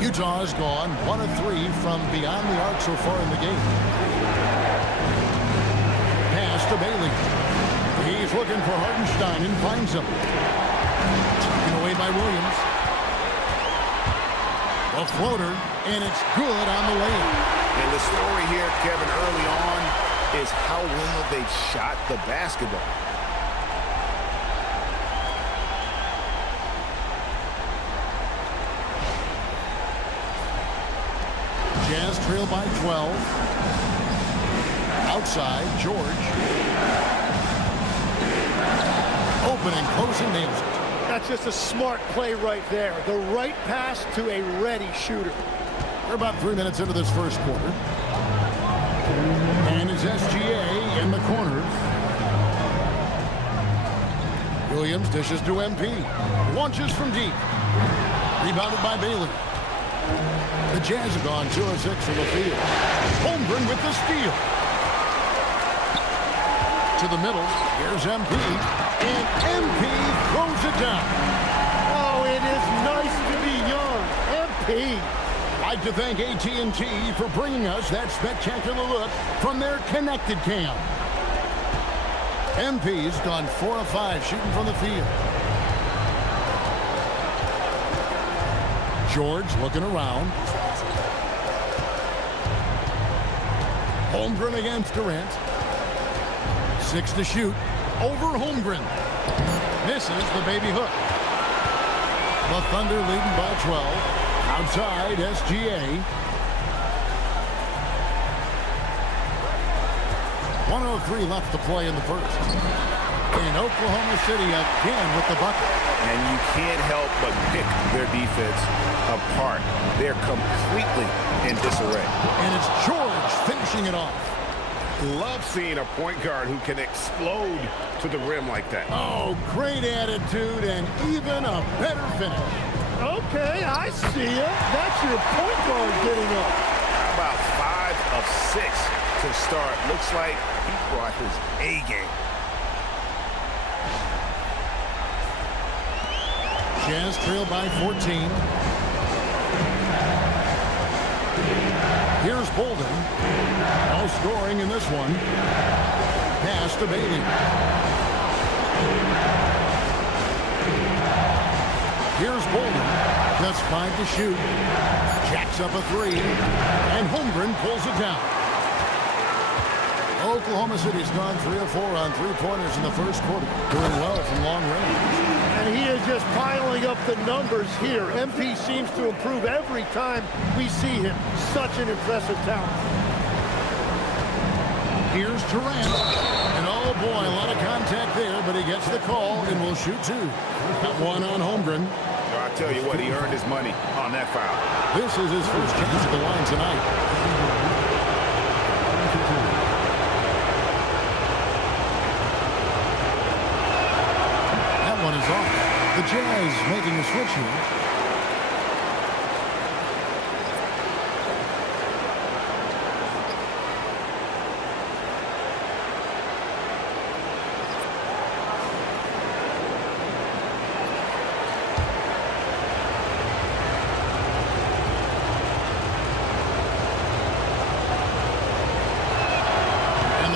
Utah has gone 1 of 3 from beyond the arc so far in the game. To Bailey. He's looking for Hartenstein and finds him. Taken away by Williams. A floater, and it's good on the layup. And the story here, Kevin, early on is how well they've shot the basketball. Jazz trail by 12. Outside, George. Open and close and nails it. That's just a smart play right there. The right pass to a ready shooter. We're about 3 minutes into this first quarter. And it's SGA in the corners. Williams dishes to MP. Launches from deep. Rebounded by Bailey. The Jazz have gone 2 of 6 from the field. Holmgren with the steal. To the middle. Here's MP. And MP throws it down. Oh, it is nice to be young. like to thank AT&T for bringing us that spectacular look from their connected cam. MP's gone 4 of 5 shooting from the field. George looking around. Holmgren against Durant. 6 to shoot. Over Holmgren. Misses the baby hook. The Thunder leading by 12. Outside SGA. 1:03 left to play in the first. And Oklahoma City again with the bucket. And you can't help but pick their defense apart. They're completely in disarray. And it's George finishing it off. Love seeing a point guard who can explode to the rim like that. Oh, great attitude and even a better finish. Okay, I see it. That's your point guard getting up. How about 5 of 6 to start? Looks like he brought his A game. Jazz trail by 14. Here's Bolden. No scoring in this one. Pass to Bailey. Here's Bolden. Just 5 to shoot. Jacks up a 3. And Holmgren pulls it down. Oklahoma City's gone 3 of 4 on three-pointers in the first quarter. Doing well from long range. And he is just piling up the numbers here. MP seems to improve every time we see him. Such an impressive talent. Here's Durant. And oh boy, a lot of contact there, but he gets the call and will shoot 2. Got 1 on Holmgren. I tell you what, he earned his money on that foul. This is his first chance at the line tonight. That one is off. The Jazz making a switch here.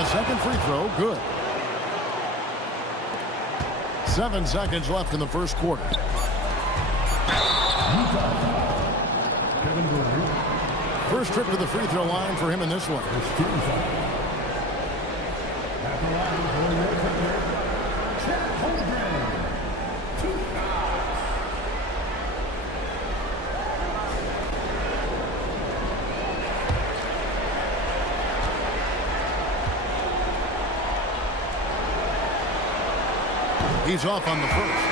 Second free throw, good. 7 seconds left in the first quarter. First trip to the free throw line for him in this one. He's off on the first.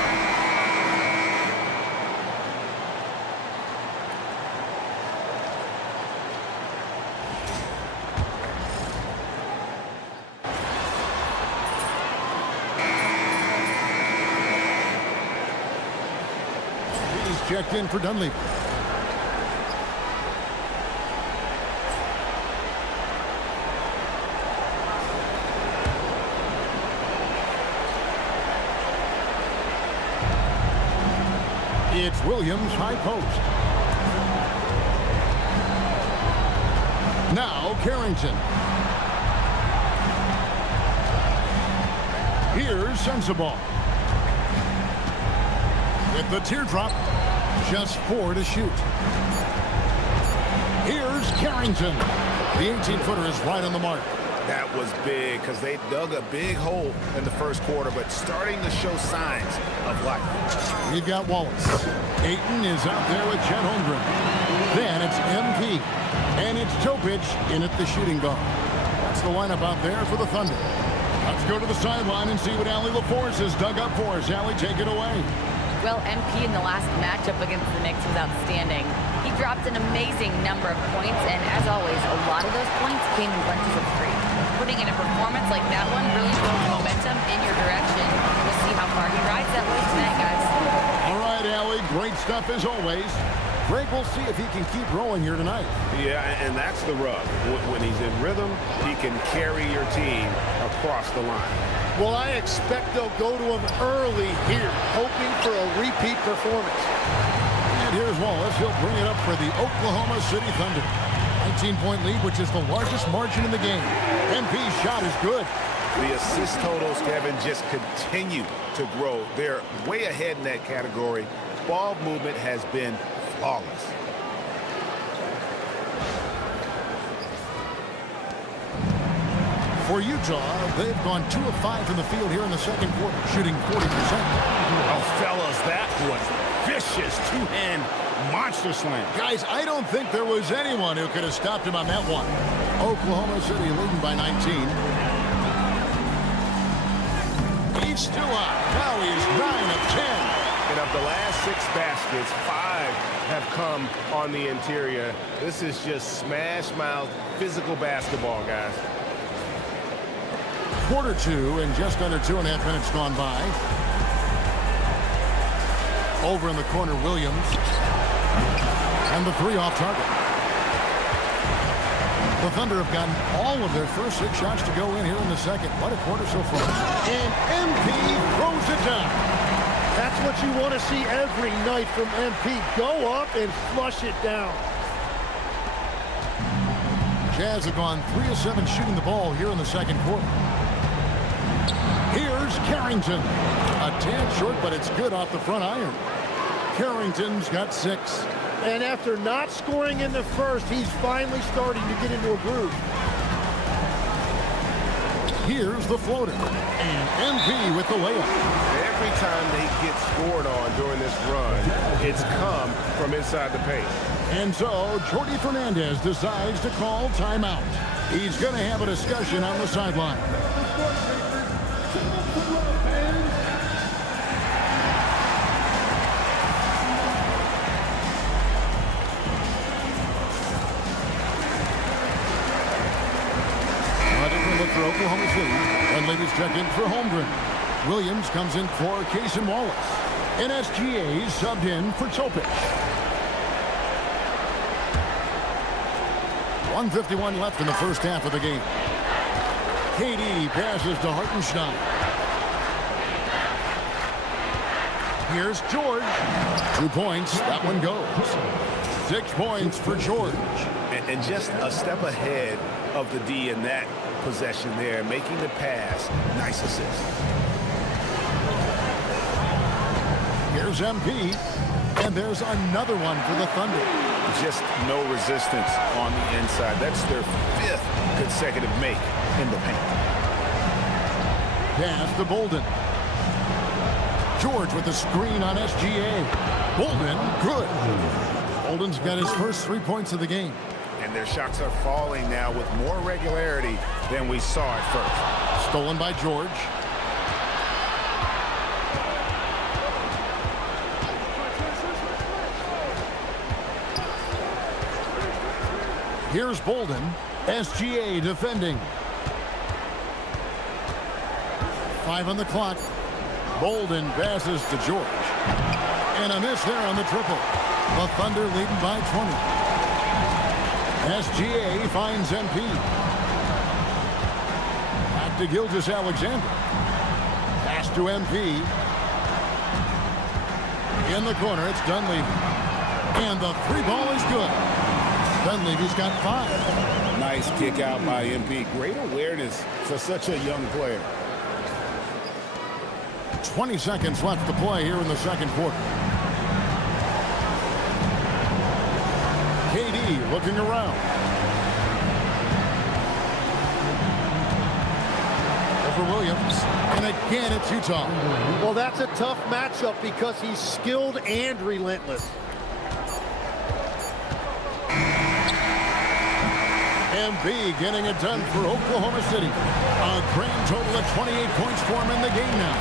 He's checked in for Dunleavy. It's Williams, high post. Now Carrington. Here's Sensabaugh. With the teardrop, just 4 to shoot. Here's Carrington. The 18-footer is right on the mark. That was big because they dug a big hole in the first quarter, but starting to show signs of life. We've got Wallace. Ayton is out there with Chet Holmgren. Then it's MP. And it's Topic in at the shooting guard. That's the lineup out there for the Thunder. Let's go to the sideline and see what Allie LaForce has dug up for us. Allie, take it away. Well, MP in the last matchup against the Knicks was outstanding. He dropped an amazing number of points, and as always, a lot of those points came in bunches of 3. Putting in a performance like that one really builds momentum in your direction. We'll see how far he rides that way tonight, guys. All right, Allie, great stuff as always. Greg, we'll see if he can keep rolling here tonight. Yeah, and that's the rub. When he's in rhythm, he can carry your team across the line. Well, I expect they'll go to him early here, hoping for a repeat performance. And here's Wallace. He'll bring it up for the Oklahoma City Thunder. 19-point lead, which is the largest margin in the game. MP's shot is good. The assist totals, Kevin, just continue to grow. They're way ahead in that category. Ball movement has been flawless. For Utah, they've gone 2 of 5 from the field here in the second quarter, shooting 40%. Oh, fellas, that was vicious two-hand monster slam. Guys, I don't think there was anyone who could have stopped him on that one. Oklahoma City leading by 19. He's still up. Now he's 9 of 10. And of the last 6 baskets, 5 have come on the interior. This is just smash-mouth physical basketball, guys. Quarter 2 and just under 2.5 minutes gone by. Over in the corner, Williams. And the 3 off target. The Thunder have gotten all of their first 6 shots to go in here in the second. What a quarter so far. And MP throws it down. That's what you want to see every night from MP. Go up and flush it down. Jazz have gone 3 of 7 shooting the ball here in the second quarter. Here's Carrington. A tad short, but it's good off the front iron. Carrington's got 6. And after not scoring in the first, he's finally starting to get into a groove. Here's the floater. And MP with the layup. Every time they get scored on during this run, it's come from inside the paint. And so, Jordi Fernandez decides to call timeout. He's going to have a discussion on the sideline. For Oklahoma City, and ladies check in for Holmgren. Williams comes in for Cason Wallace. And SGA subbed in for Topic. 1:51 left in the first half of the game. KD passes to Hartenstein. Here's George. 2 points. That one goes. 6 points for George. And just a step ahead of the D in that possession there, making the pass. Nice assist. Here's MP, and there's another one for the Thunder. Just no resistance on the inside. That's their 5th consecutive make in the paint. Pass to Bolden. George with the screen on SGA. Bolden, good. Bolden's got his first 3 points of the game. And their shots are falling now with more regularity than we saw at first. Stolen by George. Here's Bolden. SGA defending. 5 on the clock. Bolden passes to George. And a miss there on the triple. The Thunder leading by 20. SGA finds MP. Back to Gilgeous-Alexander. Pass to MP. In the corner, it's Dunleavy. And the 3 ball is good. Dunleavy's got 5. Nice kick out by MP. Great awareness for such a young player. 20 seconds left to play here in the second quarter. KD looking around. Over Williams. And again, it's Utah. Well, that's a tough matchup because he's skilled and relentless. MP getting it done for Oklahoma City. A grand total of 28 points for him in the game now.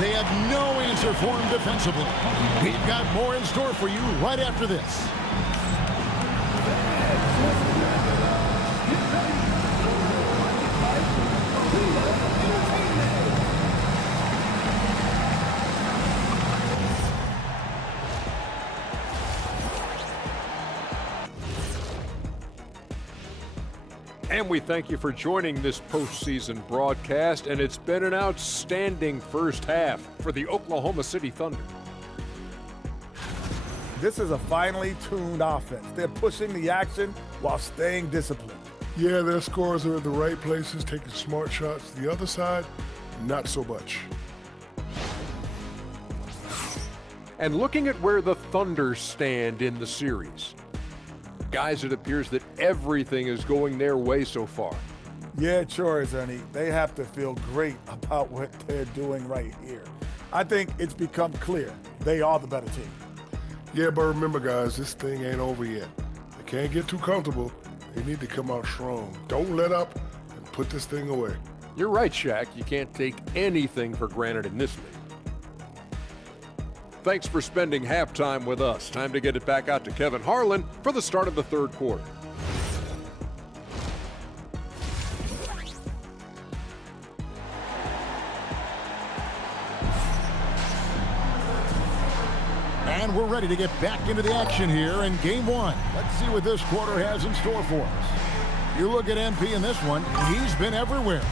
They have no answer for him defensively. We've got more in store for you right after this. And we thank you for joining this postseason broadcast, and it's been an outstanding first half for the Oklahoma City Thunder. This is a finely tuned offense. They're pushing the action while staying disciplined. Yeah, their scores are in the right places, taking smart shots. The other side, not so much. And looking at where the Thunder stand in the series, guys, it appears that everything is going their way so far. Yeah, it sure is, Ernie. They have to feel great about what they're doing right here. I think it's become clear they are the better team. Yeah, but remember, guys, this thing ain't over yet. They can't get too comfortable. They need to come out strong. Don't let up and put this thing away. You're right, Shaq. You can't take anything for granted in this league. Thanks for spending halftime with us. Time to get it back out to Kevin Harlan for the start of the third quarter. And we're ready to get back into the action here in game one. Let's see what this quarter has in store for us. You look at MP in this one, he's been everywhere.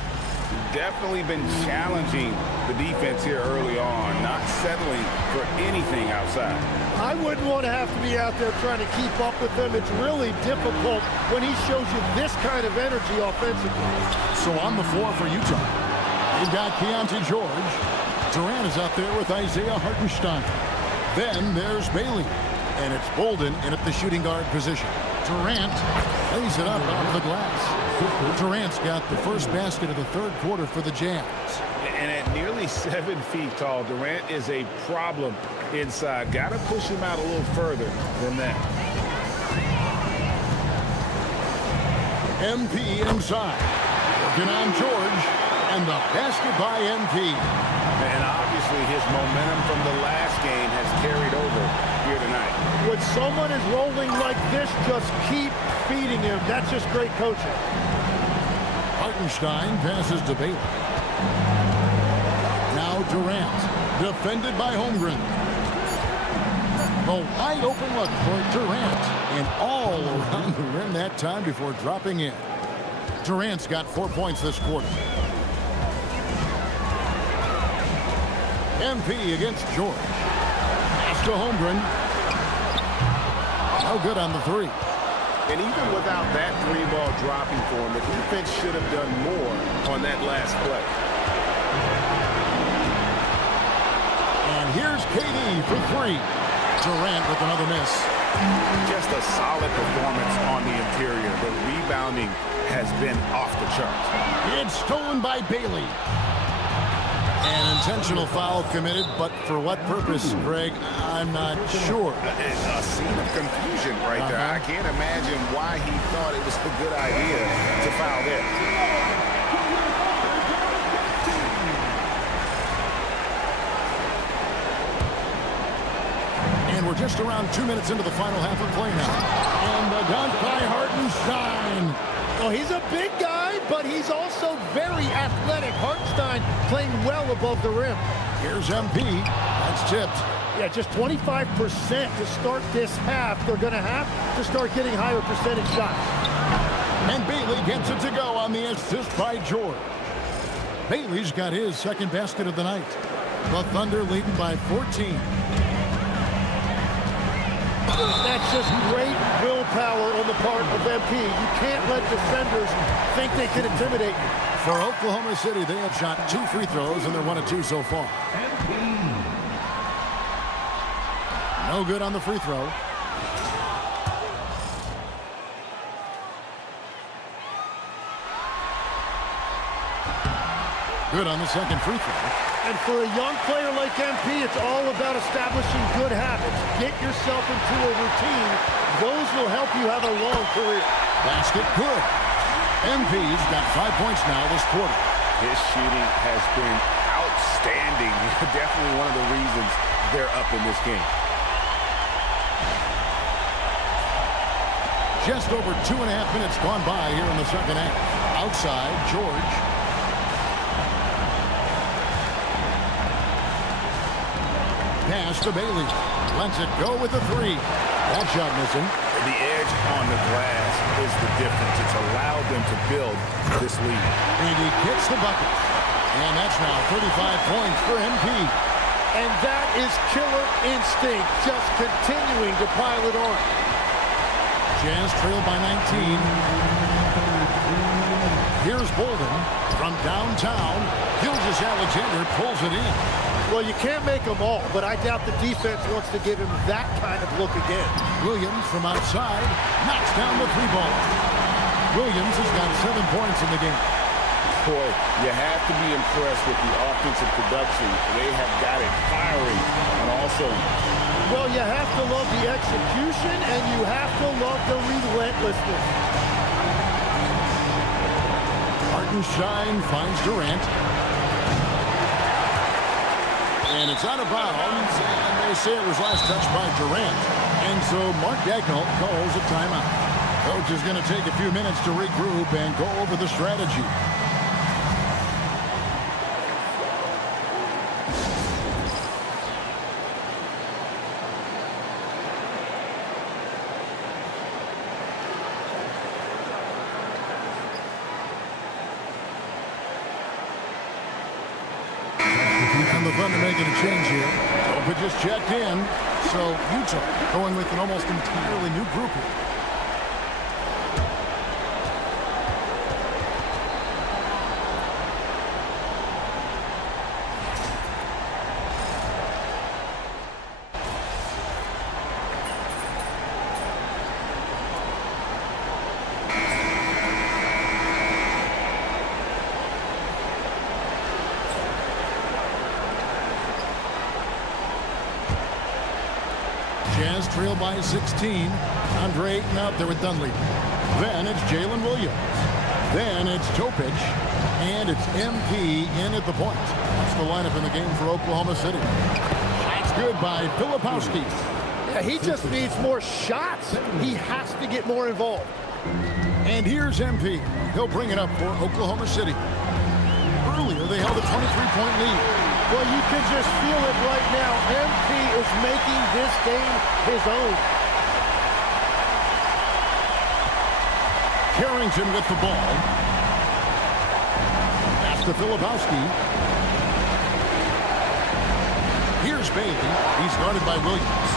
Definitely been challenging the defense here early on, not settling for anything outside. I wouldn't want to have to be out there trying to keep up with him. It's really difficult when he shows you this kind of energy offensively. So on the floor for Utah, you've got Keontae George. Durant is out there with Isaiah Hartenstein. Then there's Bailey, and it's Bolden in at the shooting guard position. Durant lays it up off the glass. Durant's got the first basket of the third quarter for the Jazz. And at nearly 7 feet tall, Durant is a problem inside. Got to push him out a little further than that. MP inside. Working on George, and the basket by MP. And obviously his momentum from the last game has carried over here tonight. When someone is rolling like this, just keep feeding him. That's just great coaching. Hartenstein passes to Bailey. Now Durant, defended by Holmgren. A wide open look for Durant, and all around the rim that time before dropping in. Durant's got 4 points this quarter. MP against George. Pass to Holmgren. No good on the three. And even without that three ball dropping for him, the defense should have done more on that last play. And here's KD for three. Durant with another miss. Just a solid performance on the interior. The rebounding has been off the charts. It's stolen by Bailey. An intentional foul committed, but for what purpose, Greg? I'm not sure. A scene of confusion right there. I can't imagine why he thought it was a good idea to foul there. And we're just around 2 minutes into the final half of play now. And the dunk by Hartenstein. Well, he's a big guy, but he's also very athletic. Hartenstein playing well above the rim. Here's MP. That's tipped. Yeah, just 25% to start this half. They're going to have to start getting higher percentage shots. And Bailey gets it to go on the assist by George. Bailey's got his second basket of the night. The Thunder leading by 14. That's just great willpower on the part of MP. You can't let defenders think they can intimidate you. For Oklahoma City, they have shot 2 free throws, and they're 1 of 2 so far. No good on the free throw. Good on the second free throw. And for a young player like MP, it's all about establishing good habits. Get yourself into a routine. Those will help you have a long career. Basket good. MP's got 5 points now this quarter. His shooting has been outstanding. Definitely one of the reasons they're up in this game. Just over 2.5 minutes gone by here in the second half. Outside, George. Pass to Bailey. Lets it go with the three. That shot missing. The edge on the glass is the difference. It's allowed them to build this lead. And he gets the bucket. And that's now 35 points for MP. And that is killer instinct, just continuing to pile it on. Jazz trail by 19. Here's Bolden from downtown. Gilgeous-Alexander pulls it in. Well, you can't make them all, but I doubt the defense wants to give him that kind of look again. Williams from outside knocks down the three ball. Williams has got 7 points in the game. Boy, you have to be impressed with the offensive production. They have got it firing on all cylinders. Well, you have to love the execution, and you have to love the relentlessness. Hartenstein finds Durant. And it's out of bounds, and they say it was last touched by Durant. And so Mark Daigneault calls a timeout. Coach is going to take a few minutes to regroup and go over the strategy. And the Thunder making a change here. Opa just checked in. So Utah going with an almost entirely new group here. Jazz trail by 16. Andre Ayton out there with Dunleavy. Then it's Jalen Williams. Then it's Topic. And it's MP in at the point. That's the lineup in the game for Oklahoma City. That's good by Filipowski. Yeah, he just needs more shots. He has to get more involved. And here's MP. He'll bring it up for Oklahoma City. Earlier, they held a 23-point lead. Well, you can just feel it right now. MP is making this game his own. Carrington with the ball. Pass to Filipowski. Here's Bailey. He's guarded by Williams.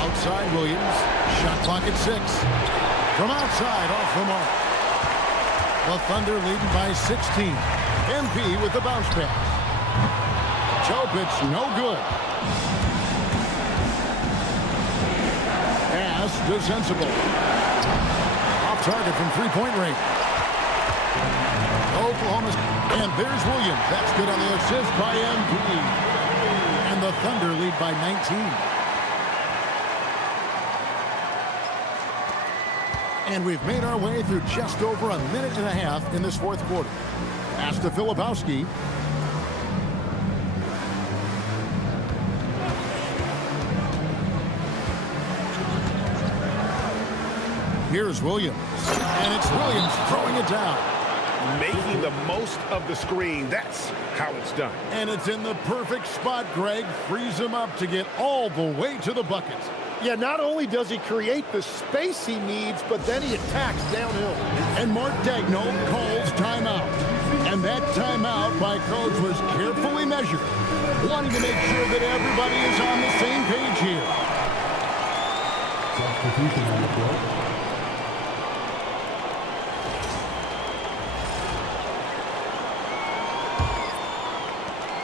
Outside Williams. Shot clock at 6. From outside, off the mark. The Thunder leading by 16. MP with the bounce pass. Topic, no good. Pass to Sensible. Off target from three-point range. Oklahoma. And there's Williams. That's good on the assist by MP. And the Thunder lead by 19. And we've made our way through just over a minute and a half in this fourth quarter. Pass to Filipowski. Here's Williams. And it's Williams throwing it down. Making the most of the screen. That's how it's done. And it's in the perfect spot, Greg. Frees him up to get all the way to the bucket. Yeah, not only does he create the space he needs, but then he attacks downhill. And Mark Daigneault calls timeout. And that timeout by Coach was carefully measured, wanting to make sure that everybody is on the same page here. Substitution on the floor.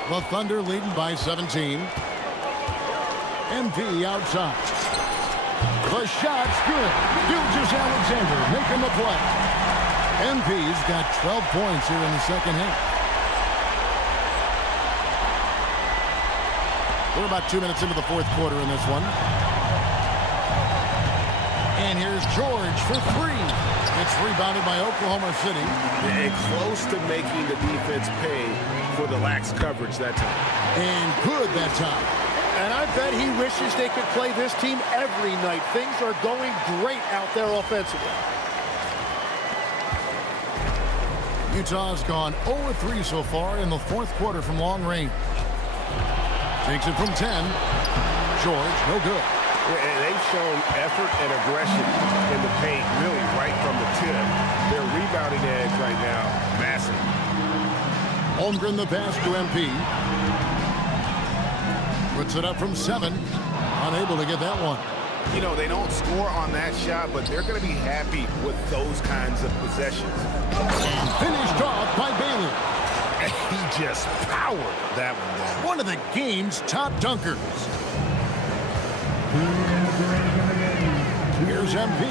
The Thunder leading by 17. MP outside. The shot's good. Gilgeous-Alexander making the play. MP's got 12 points here in the second half. We're about 2 minutes into the fourth quarter in this one. And here's George for three. It's rebounded by Oklahoma City. And close to making the defense pay for the lax coverage that time. And good that time. And I bet he wishes they could play this team every night. Things are going great out there offensively. Utah's gone 0-3 so far in the fourth quarter from long range. Takes it from 10. George, no good. And they've shown effort and aggression in the paint, really right from the tip. Their rebounding edge right now, massive. Holmgren the pass to MP. Puts it up from 7. Unable to get that one. You know, they don't score on that shot, but they're going to be happy with those kinds of possessions. And finished off by Bailey. And he just powered that one down. One of the game's top dunkers. Here's MP.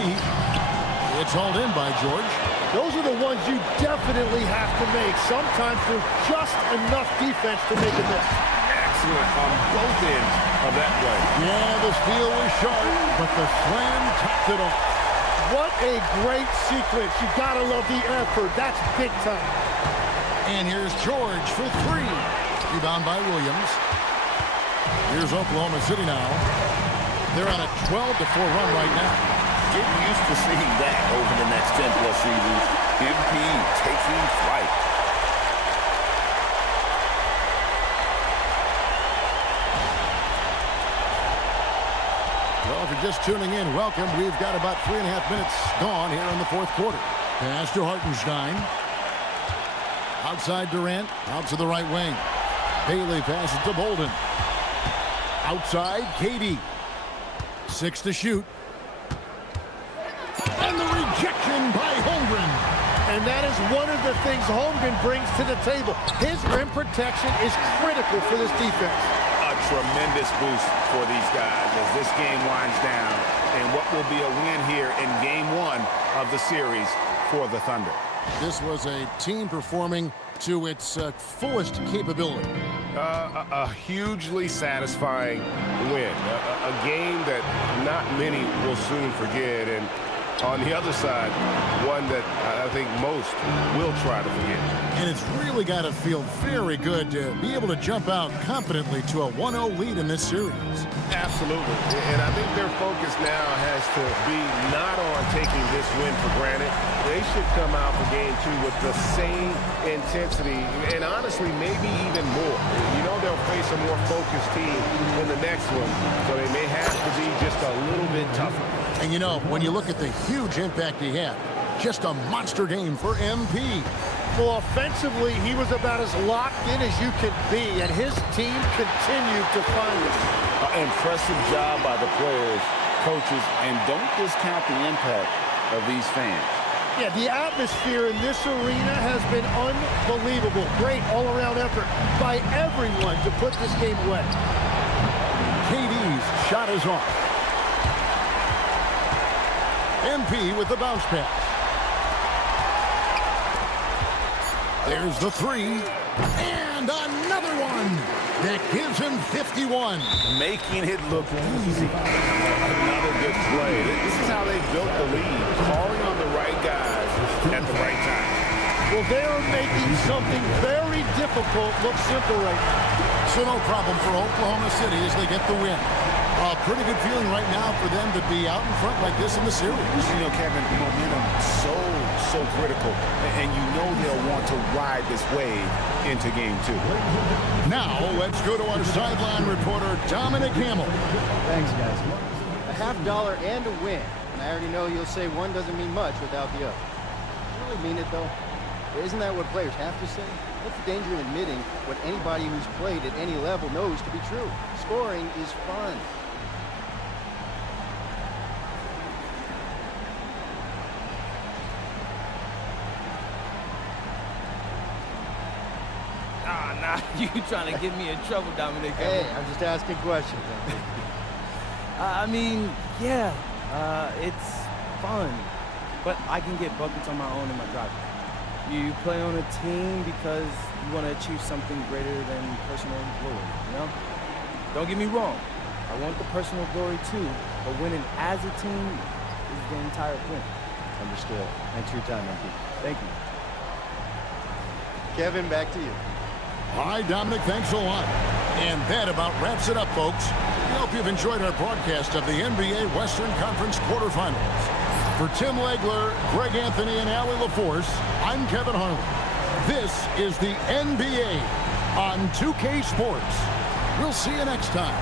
It's hauled in by George. Those are the ones you definitely have to make. Sometimes there's just enough defense to make a miss. Excellent on both ends of that play. Yeah, the steal was sharp, but the slam topped it off. What a great sequence. You gotta love the effort. That's big time. And here's George for 3. Rebound by Williams. Here's Oklahoma City now. They're on a 12-4 run right now. Get used to seeing that over the next 10-plus seasons. MP taking flight. Well, if you're just tuning in, welcome. We've got about 3.5 minutes gone here in the fourth quarter. Pass to Hartenstein. Outside Durant, out to the right wing. Bailey passes to Bolden. Outside, KD. 6 to shoot. And the rejection by Holmgren. And that is one of the things Holmgren brings to the table. His rim protection is critical for this defense. A tremendous boost for these guys as this game winds down and what will be a win here in game 1 of the series for the Thunder. This was a team performing to its fullest capability. A hugely satisfying win. A game that not many will soon forget. And on the other side, one that I think most will try to forget. And it's really got to feel very good to be able to jump out confidently to a 1-0 lead in this series. Absolutely. And I think their focus now has to be not on taking this win for granted. They should come out for game 2 with the same intensity and honestly maybe even more. You know they'll face a more focused team in the next one, so they may have to be just a little bit tougher. And you know, when you look at the huge impact he had, just a monster game for MP. Well, offensively, he was about as locked in as you could be, and his team continued to find it. Impressive job by the players, coaches, and don't discount the impact of these fans. Yeah, the atmosphere in this arena has been unbelievable. Great all-around effort by everyone to put this game away. KD's shot is off. MP with the bounce pass. There's the 3. And another one that gives him 51. Making it look easy. Another good play. This is how they built the lead. Calling on the right guys at the right time. Well, they are making something very difficult look simple right now. So no problem for Oklahoma City as they get the win. A pretty good feeling right now for them to be out in front like this in the series. You know, Kevin, momentum so critical. And you know they'll want to ride this wave into game 2. Now, let's go to our sideline reporter, Dominic Hamill. Thanks, guys. $50 and a win. And I already know you'll say one doesn't mean much without the other. You really mean it, though? Isn't that what players have to say? What's the danger in admitting what anybody who's played at any level knows to be true? Scoring is fun. Nah, you trying to get me in trouble, Dominic. Hey, I'm just asking questions. I mean, yeah, it's fun, but I can get buckets on my own in my driveway. You play on a team because you want to achieve something greater than personal glory, you know? Don't get me wrong. I want the personal glory too, but winning as a team is the entire point. Understood. Thanks for your time, MP. Thank you. Kevin, back to you. All right, Dominic, thanks a lot. And that about wraps it up, folks. We hope you've enjoyed our broadcast of the NBA Western Conference quarterfinals. For Tim Legler, Greg Anthony, and Allie LaForce, I'm Kevin Harlan. This is the NBA on 2K Sports. We'll see you next time.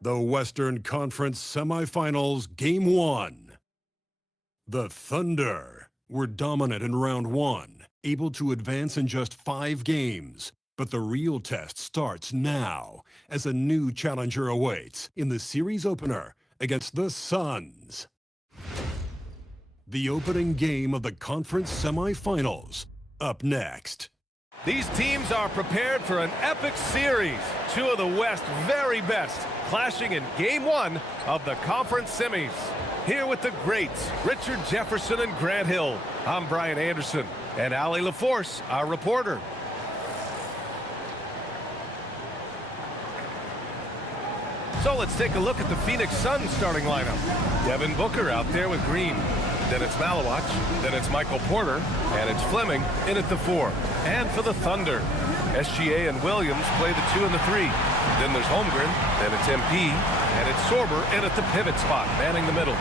The Western Conference Semifinals, Game 1. The Thunder were dominant in round 1, able to advance in just 5 games. But the real test starts now as a new challenger awaits in the series opener against the Suns. The opening game of the conference semifinals, up next. These teams are prepared for an epic series. Two of the West's very best clashing in Game 1 of the conference semis. Here with the greats, Richard Jefferson and Grant Hill. I'm Brian Anderson, and Allie LaForce, our reporter. So let's take a look at the Phoenix Suns starting lineup. Devin Booker out there with Green. Then it's Malawach, then it's Michael Porter, and it's Fleming in at the 4. And for the Thunder, SGA and Williams play the 2 and the 3. Then there's Holmgren, then it's MP, and it's Sorber in at the pivot spot, manning the middle.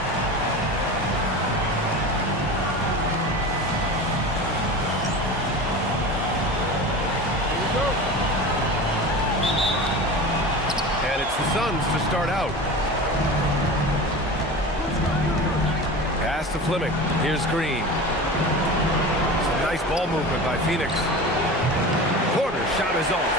And it's the Suns to start out. Pass to Fleming. Here's Green. Some nice ball movement by Phoenix. Porter's shot is off.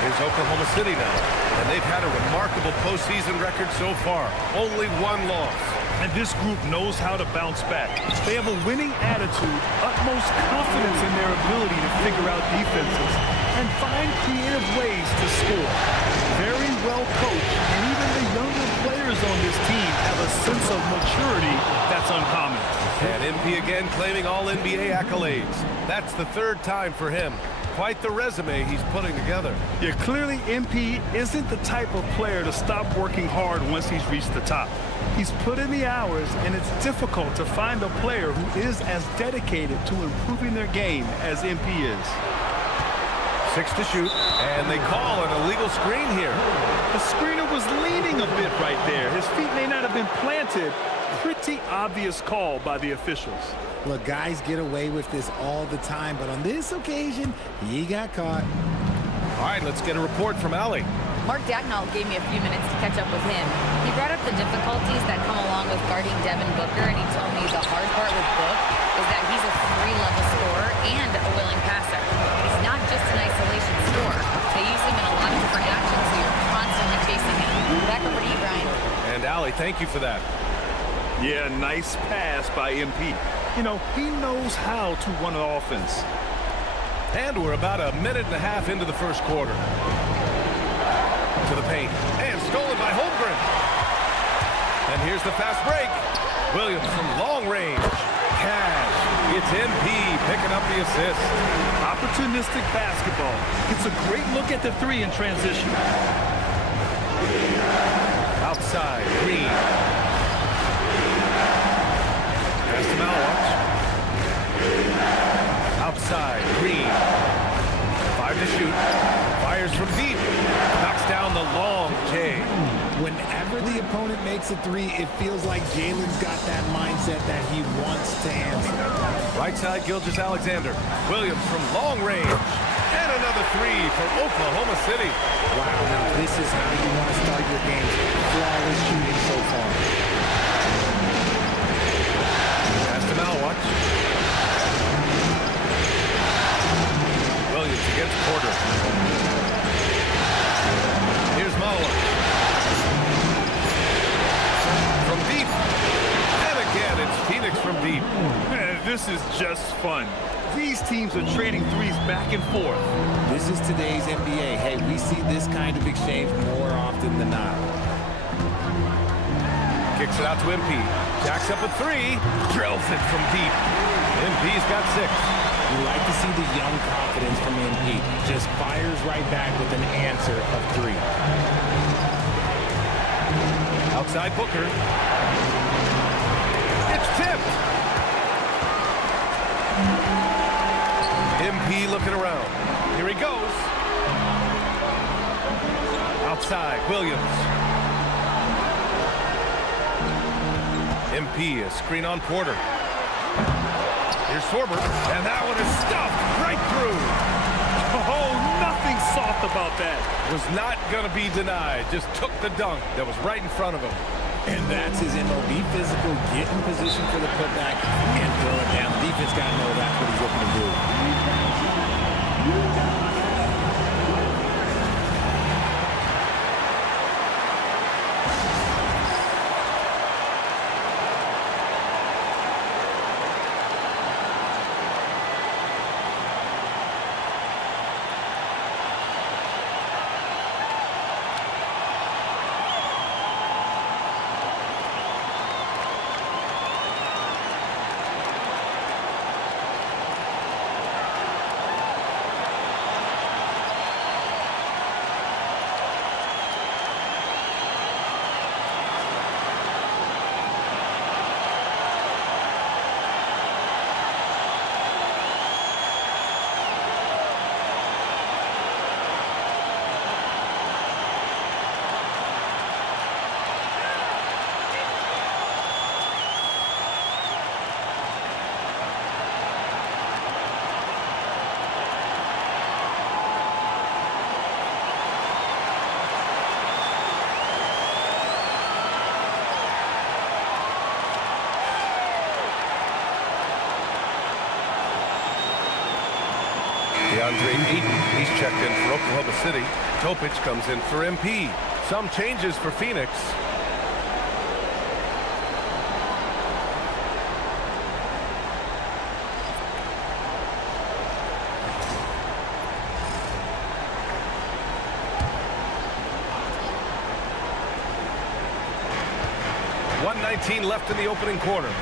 Here's Oklahoma City now. And they've had a remarkable postseason record so far. Only 1 loss. And this group knows how to bounce back. They have a winning attitude, utmost confidence in their ability to figure out defenses, and find creative ways to score. Very well coached, and even the younger players on this team have a sense of maturity that's uncommon. And MP again claiming all NBA accolades. That's the 3rd time for him. Quite the resume he's putting together. Yeah, clearly MP isn't the type of player to stop working hard once he's reached the top. He's put in the hours, and it's difficult to find a player who is as dedicated to improving their game as MP is. 6 to shoot, and they call an illegal screen here. The screener was leaning a bit right there. His feet may not have been planted. Pretty obvious call by the officials. Look, guys get away with this all the time, but on this occasion, he got caught. All right, let's get a report from Allie. Mark Dagnall gave me a few minutes to catch up with him. He brought up the difficulties that come along with guarding Devin Booker, and he told me the hard part with Book is that he's a 3-level scorer and a willing passer. He's not just an isolation scorer. They use him in a lot of different actions, so you're constantly chasing him. Back over to you, Brian. And Allie, thank you for that. Yeah, nice pass by MP. You know, he knows how to run an offense. And we're about a minute and a half into the first quarter. To the paint. And stolen by Holmgren. And here's the fast break. Williams from long range. Cash. It's MP picking up the assist. Opportunistic basketball. It's a great look at the 3 in transition. Outside, Green. Pass to Malawach. Outside, Green. 5 to shoot. Fires from deep. Knocks down the long J. Whenever the opponent makes a 3, it feels like Jalen's got that mindset that he wants to answer. Right side, Gilgeous-Alexander. Williams from long range. And another 3 for Oklahoma City. Wow, now this is how you want to start your games. Flawless shooting so far. Pass to Malawach. Williams against Porter. Here's Malawach. From deep. And again, it's Phoenix from deep. Man, this is just fun. These teams are trading 3s back and forth. This is today's NBA. Hey, we see this kind of exchange more often than not. Kicks it out to MP. Jacks up a 3. Drills it from deep. MP's got 6. You like to see the young confidence from MP. Just fires right back with an answer of 3. Outside Booker. It's tipped. MP looking around. Here he goes. Outside, Williams. MP, a screen on Porter. Here's Sorber, and that one is stuffed right through. Oh, nothing soft about that. Was not going to be denied. Just took the dunk that was right in front of him. And that's his MO. Be physical, get in position for the putback, and throw it down. The defense got to know that's what he's looking to do. DeAndre Ayton, he's checked in for Oklahoma City. Topic comes in for MP. Some changes for Phoenix. .119 left in the opening quarter.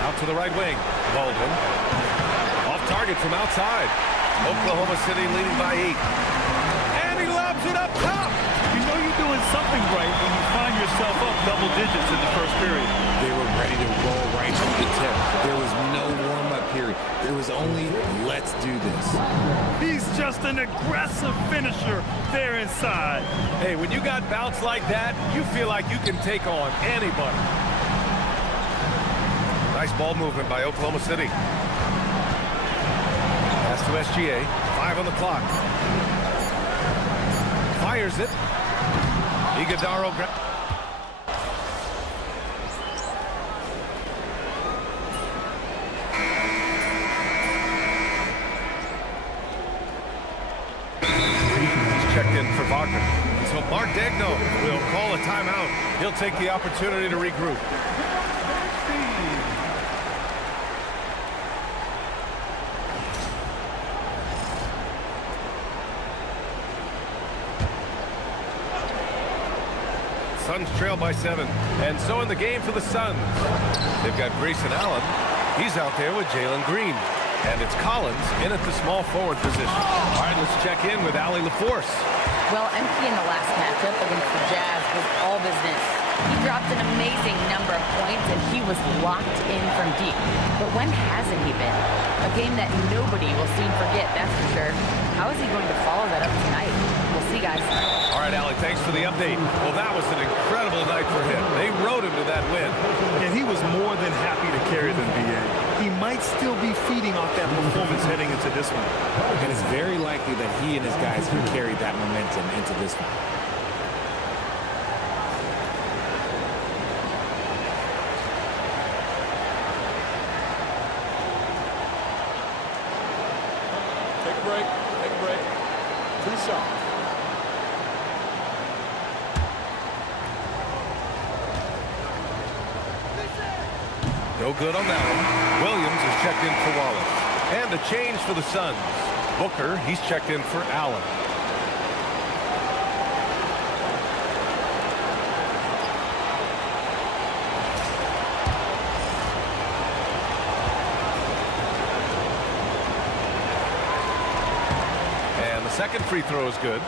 Out to the right wing. Baldwin. Off target from outside. Oklahoma City leading by 8. And he lobs it up top. You know you're doing something right when you find yourself up double digits in the first period. They were ready to roll right from the tip. There was no warm-up period. There was only, let's do this. He's just an aggressive finisher there inside. Hey, when you got bounce like that, you feel like you can take on anybody. Nice ball movement by Oklahoma City. Pass to SGA. 5 on the clock. Fires it. Iguodaro. He's checked in for Wagner. So Mark Degno will call a timeout. He'll take the opportunity to regroup. Suns trail by 7. And so in the game for the Suns, they've got Grayson Allen. He's out there with Jalen Green. And it's Collins in at the small forward position. All right, let's check in with Allie LaForce. Well, MP in the last matchup against the Jazz was all business. He dropped an amazing number of points, and he was locked in from deep. But when hasn't he been? A game that nobody will soon forget, that's for sure. How is he going to follow that up tonight? We'll see, guys. All right, Allie, thanks for the update. Well, that was an incredible night for him. They rode him to that win. And he was more than happy to carry them, BA. He might still be feeding off that performance heading into this one. And it's very likely that he and his guys can carry that momentum into this one. Take a break. Take a break. 2 shots. No good on that one. Williams is checked in for Wallace. And a change for the Suns. Booker, he's checked in for Allen. And the second free throw is good.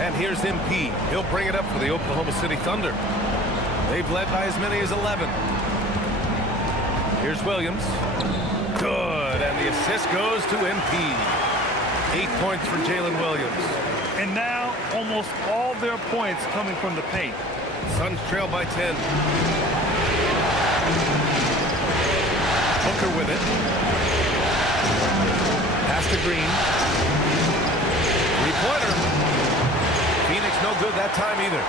And here's MP. He'll bring it up for the Oklahoma City Thunder. They've led by as many as 11. Here's Williams. Good, and the assist goes to MP. 8 points for Jalen Williams. And now almost all their points coming from the paint. Suns trail by 10. Booker with it. Pass to Green. Three-pointer. Phoenix no good that time either.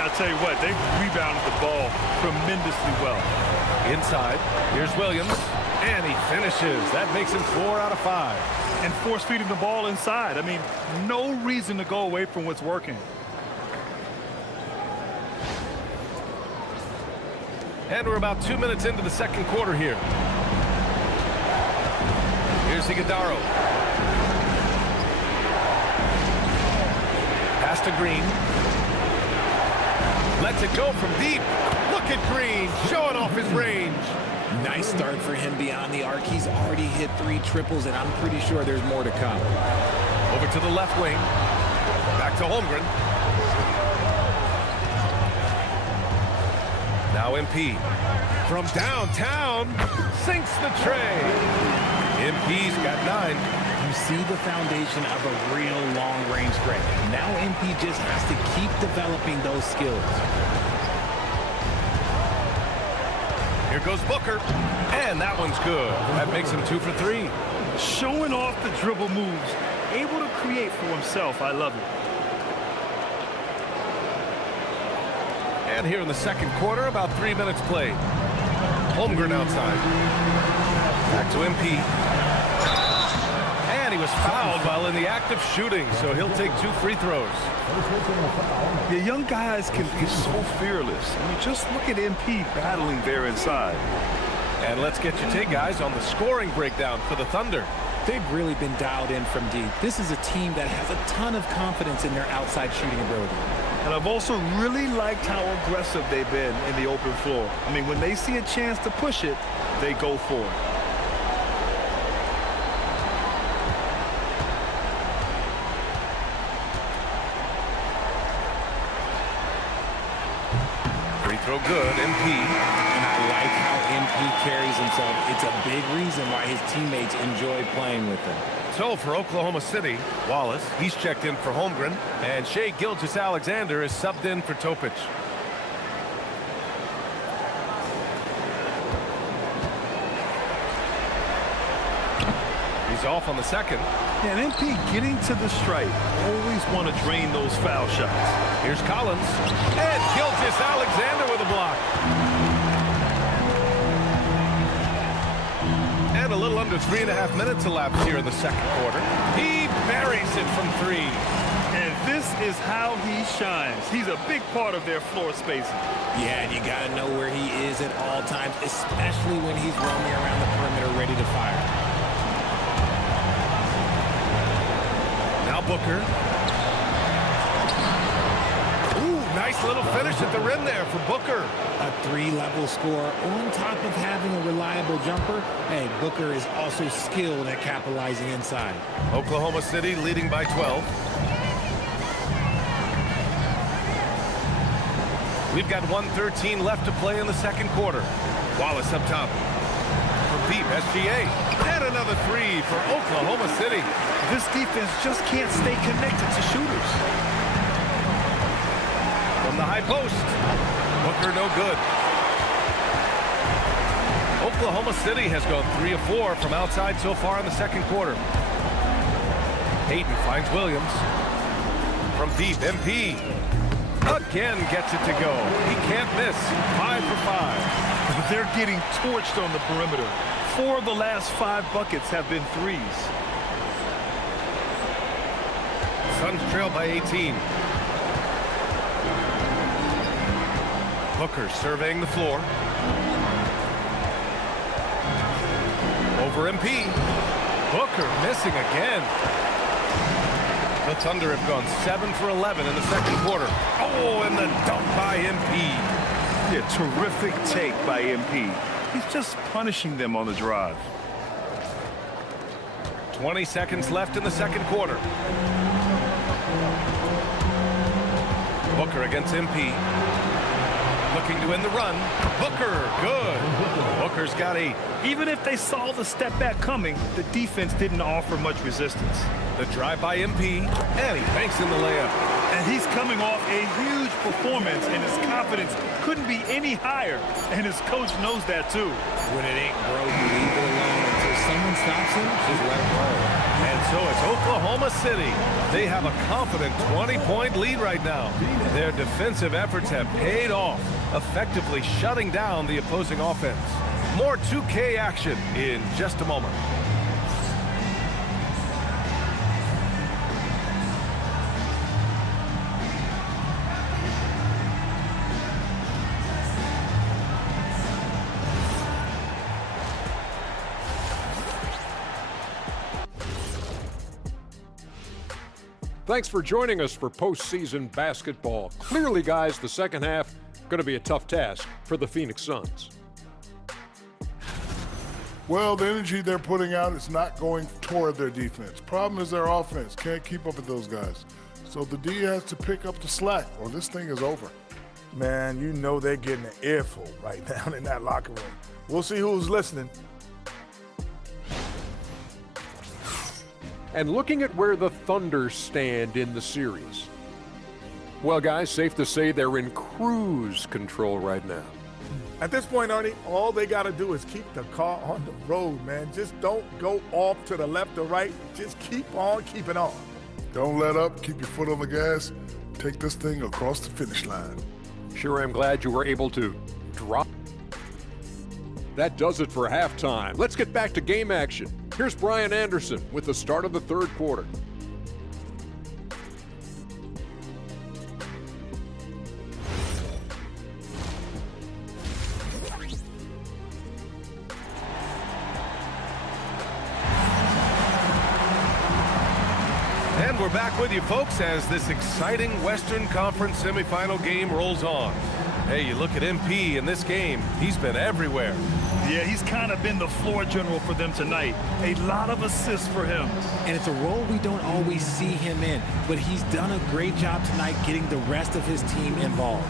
I'll tell you what, they rebounded the ball tremendously well. Inside, here's Williams, and he finishes. That makes him 4 out of 5. And force-feeding the ball inside. I mean, no reason to go away from what's working. And we're about 2 minutes into the second quarter here. Here's Iguodala. Pass to Green. Lets it go from deep. Look at Green showing off his range. Nice start for him beyond the arc. He's already hit 3 triples, and I'm pretty sure there's more to come. Over to the left wing. Back to Holmgren. Now MP. From downtown. Sinks the tray. MP's got 9. You see the foundation of a real long-range threat. Now MP just has to keep developing those skills. Here goes Booker, and that one's good. That makes him 2 for 3. Showing off the dribble moves, able to create for himself. I love it. And here in the second quarter, about 3 minutes played. Holmgren outside. Back to MP. And he was fouled while in the act of shooting, so he'll take 2 free throws. The young guys can be so fearless. I mean, just look at MP battling there inside. And let's get your take, guys, on the scoring breakdown for the Thunder. They've really been dialed in from deep. This is a team that has a ton of confidence in their outside shooting ability. And I've also really liked how aggressive they've been in the open floor. I mean, when they see a chance to push it, they go for it. Free throw good, MP. And I like how MP carries himself. It's a big reason why his teammates enjoy playing with him. So for Oklahoma City, Wallace, he's checked in for Holmgren, and Shai Gilgeous-Alexander is subbed in for Topic. He's off on the second. And MP getting to the stripe. Always want to drain those foul shots. Here's Collins, and Gilgeous-Alexander with a block. And a little under 3.5 minutes elapsed here in the second quarter. He buries it from 3. And this is how he shines. He's a big part of their floor spacing. Yeah, and you got to know where he is at all times, especially when he's roaming around the perimeter ready to fire. Now Booker. Ooh, nice little finish at the rim there for Booker. A 3-level score on top of having a reliable jumper. Hey, Booker is also skilled at capitalizing inside. Oklahoma City leading by 12. We've got 1:13 left to play in the second quarter. Wallace up top. From deep, SGA. And another 3 for Oklahoma City. This defense just can't stay connected to shooters. From the high post. Booker no good. Oklahoma City has gone 3 of 4 from outside so far in the second quarter. Hayden finds Williams. From deep, MP. Again gets it to go. He can't miss. 5 for 5. They're getting torched on the perimeter. 4 of the last 5 buckets have been threes. Suns trail by 18. Booker surveying the floor. Over MP. Booker missing again. The Thunder have gone 7 for 11 in the second quarter. Oh, and the dunk by MP. Yeah, terrific take by MP. He's just punishing them on the drive. 20 seconds left in the second quarter. Booker against MP. Looking to win the run. Booker, good. Booker's got 8. Even if they saw the step back coming, the defense didn't offer much resistance. The drive by MP, and he banks in the layup. And He's coming off a huge performance, and his confidence couldn't be any higher, and his coach knows that too. When it ain't broke, you leave it alone until someone stops him, just let it roll. And so it's Oklahoma City. They have a confident 20-point lead right now. Their defensive efforts have paid off, effectively shutting down the opposing offense. More 2K action in just a moment. Thanks for joining us for postseason basketball. Clearly, guys, the second half going to be a tough task for the Phoenix Suns. Well, the energy they're putting out is not going toward their defense. Problem is their offense can't keep up with those guys. So the D has to pick up the slack or this thing is over. Man, you know they're getting an earful right now in that locker room. We'll see who's listening. And looking at where the Thunder stand in the series. Well, guys, safe to say they're in cruise control right now. At this point, Ernie, all they got to do is keep the car on the road, man. Just don't go off to the left or right. Just keep on keeping on. Don't let up. Keep your foot on the gas. Take this thing across the finish line. Sure, I'm glad you were able to drop. That does it for halftime. Let's get back to game action. Here's Brian Anderson with the start of the third quarter. And we're back with you, folks, as this exciting Western Conference semifinal game rolls on. Hey, you look at MP in this game, he's been everywhere. Yeah, he's kind of been the floor general for them tonight. A lot of assists for him. And it's a role we don't always see him in, but he's done a great job tonight getting the rest of his team involved.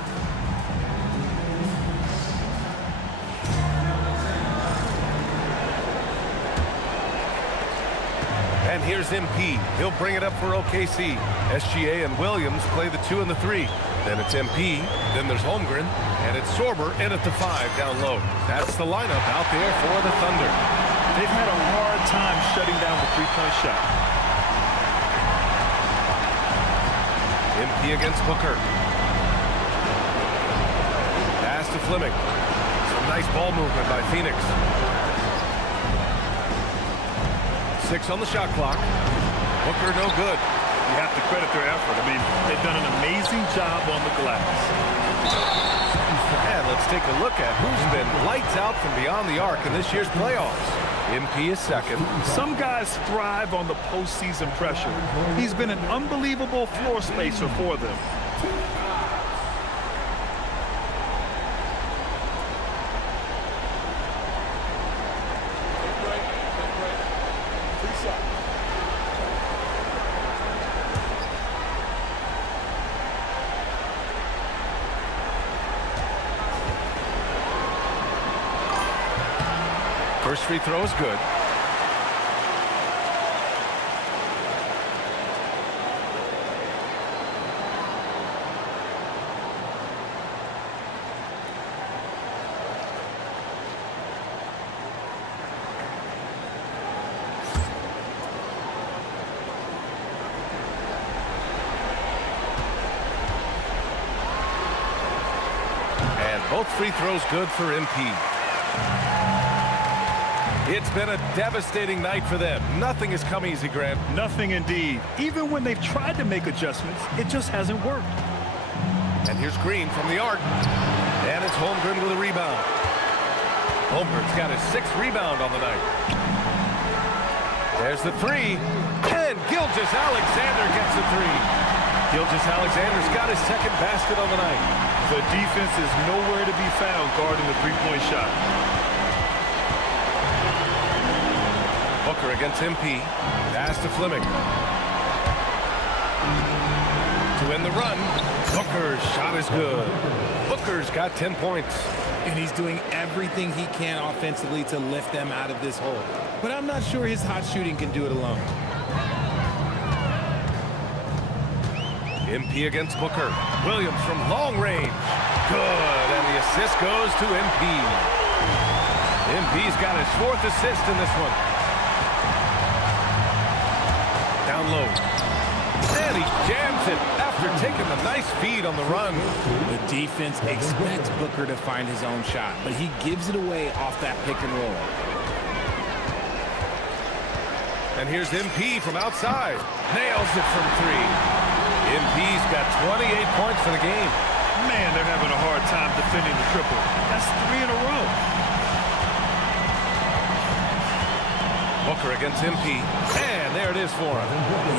And here's MP. He'll bring it up for OKC. SGA and Williams play the 2 and the 3. Then it's MP, then there's Holmgren, and it's Sorber in at the 5 down low. That's the lineup out there for the Thunder. They've had a hard time shutting down the three-point shot. MP against Booker. Pass to Fleming. Some nice ball movement by Phoenix. 6 on the shot clock. Booker no good. You have to credit their effort. I mean, they've done an amazing job on the glass. And let's take a look at who's been lights out from beyond the arc in this year's playoffs. MP is second. Some guys thrive on the postseason pressure. He's been an unbelievable floor spacer for them. First free throw is good. And both free throws good for MP. It's been a devastating night for them. Nothing has come easy, Grant. Nothing indeed. Even when they've tried to make adjustments, it just hasn't worked. And here's Green from the arc. And it's Holmgren with a rebound. Holmgren's got his 6th rebound on the night. There's the 3. And Gilgeous-Alexander gets the 3. Gilgeous-Alexander's got his 2nd basket on the night. The defense is nowhere to be found guarding the three-point shot. Booker against MP. Pass to Fleming. To end the run. Booker's shot is good. Booker's got 10 points. And he's doing everything he can offensively to lift them out of this hole. But I'm not sure his hot shooting can do it alone. MP against Booker. Williams from long range. Good, and the assist goes to MP. MP's got his 4th assist in this one. Down low. And he jams it after taking the nice feed on the run. The defense expects Booker to find his own shot, but he gives it away off that pick and roll. And here's MP from outside. Nails it from 3. MP's got 28 points for the game. Man, they're having a hard time defending the triple. That's 3 in a row. Booker against MP. And there it is for him.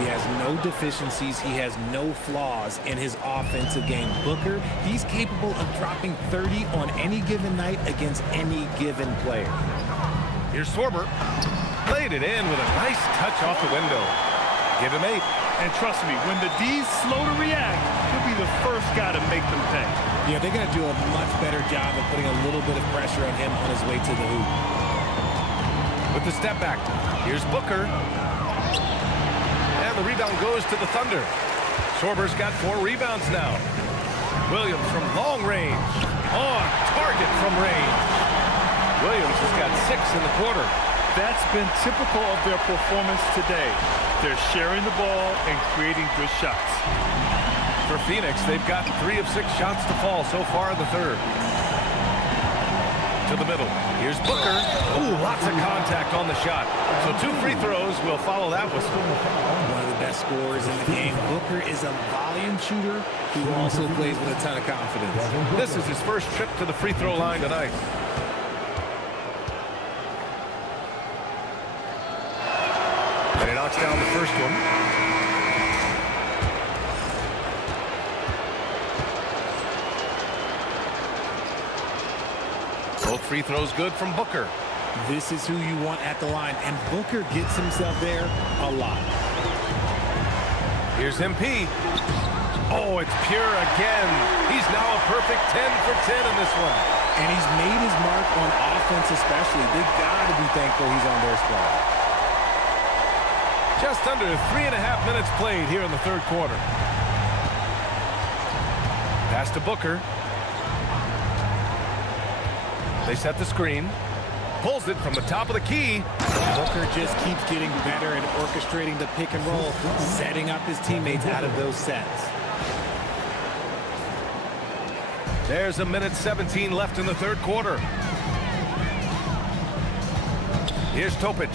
He has no deficiencies. He has no flaws in his offensive game. Booker, he's capable of dropping 30 on any given night against any given player. Here's Sorber. Laid it in with a nice touch off the window. Give him 8. And trust me, when the D's slow to react, he'll be the first guy to make them pay. Yeah, they're going to do a much better job of putting a little bit of pressure on him on his way to the hoop. With the step back, here's Booker. And the rebound goes to the Thunder. Sorber's got 4 rebounds now. Williams from long range. On target from range. Williams has got 6 in the quarter. That's been typical of their performance today. They're sharing the ball and creating good shots. For Phoenix, they've gotten 3 of 6 shots to fall so far in the 3rd. To the middle. Here's Booker. Ooh, lots of contact on the shot. So 2 free throws will follow that whistle. One of the best scorers in the game. Booker is a volume shooter who also plays with a ton of confidence. This is his first trip to the free throw line tonight. And he knocks down the first one. Both free throws good from Booker. This is who you want at the line, and Booker gets himself there a lot. Here's MP. Oh, it's pure again. He's now a perfect 10 for 10 in this one. And he's made his mark on offense especially. They've got to be thankful he's on their squad. Just under 3.5 minutes played here in the 3rd quarter. Pass to Booker. They set the screen. Pulls it from the top of the key. Booker just keeps getting better at orchestrating the pick and roll, setting up his teammates out of those sets. There's 1:17 left in the 3rd quarter. Here's Topic.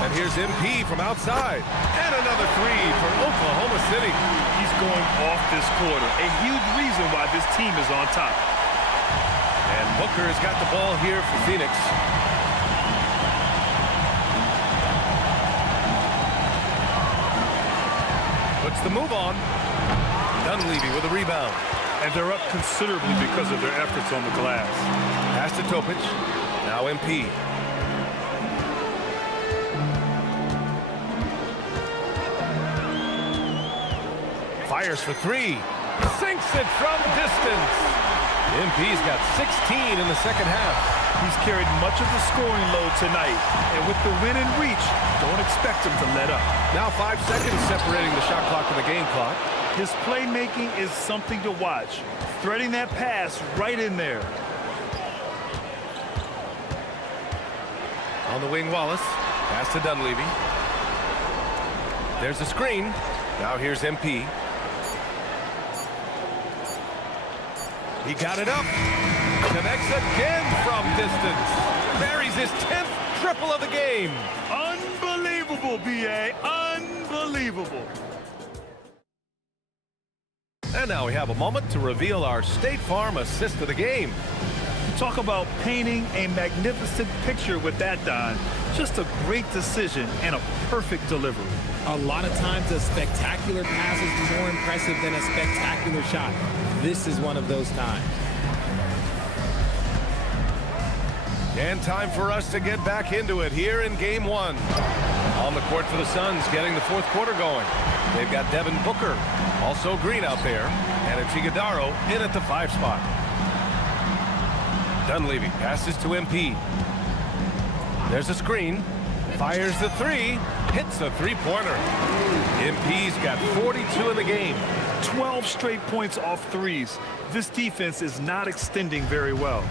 And here's MP from outside. And another 3 for Oklahoma City. He's going off this quarter. A huge reason why this team is on top. And Booker has got the ball here for Phoenix. Puts the move on. Dunleavy with a rebound. And they're up considerably because of their efforts on the glass. Pass to Topic. Now MP. Fires for 3. Sinks it from distance. MP's got 16 in the 2nd half. He's carried much of the scoring load tonight. And with the win in reach, don't expect him to let up. Now 5 seconds separating the shot clock and the game clock. His playmaking is something to watch. Threading that pass right in there. On the wing, Wallace. Pass to Dunleavy. There's a screen. Now here's MP. He got it up. Connects again from distance. Buries his 10th triple of the game. Unbelievable, B.A. Unbelievable. And now we have a moment to reveal our State Farm assist of the game. Talk about painting a magnificent picture with that, Don. Just a great decision and a perfect delivery. A lot of times a spectacular pass is more impressive than a spectacular shot. This is one of those times. And time for us to get back into it here in Game 1. On the court for the Suns, getting the 4th quarter going. They've got Devin Booker, also Green out there, and it's Iguodaro in at the 5 spot. Dunleavy passes to MP. There's a screen. Fires the 3. hits a three-pointer. MP's got 42 in the game. 12 straight points off threes. This defense is not extending very well.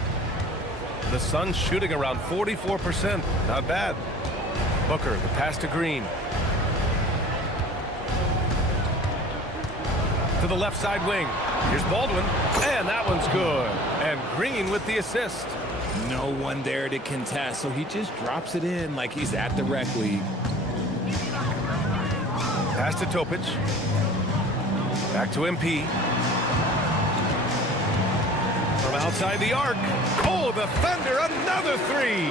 The Suns shooting around 44%. Not bad. Booker, the pass to Green. To the left side wing. Here's Baldwin, and that one's good. And Green with the assist. No one there to contest, so he just drops it in like he's at the rec league. Pass to Topic. Back to MP. From outside the arc. Oh, the Thunder, another three.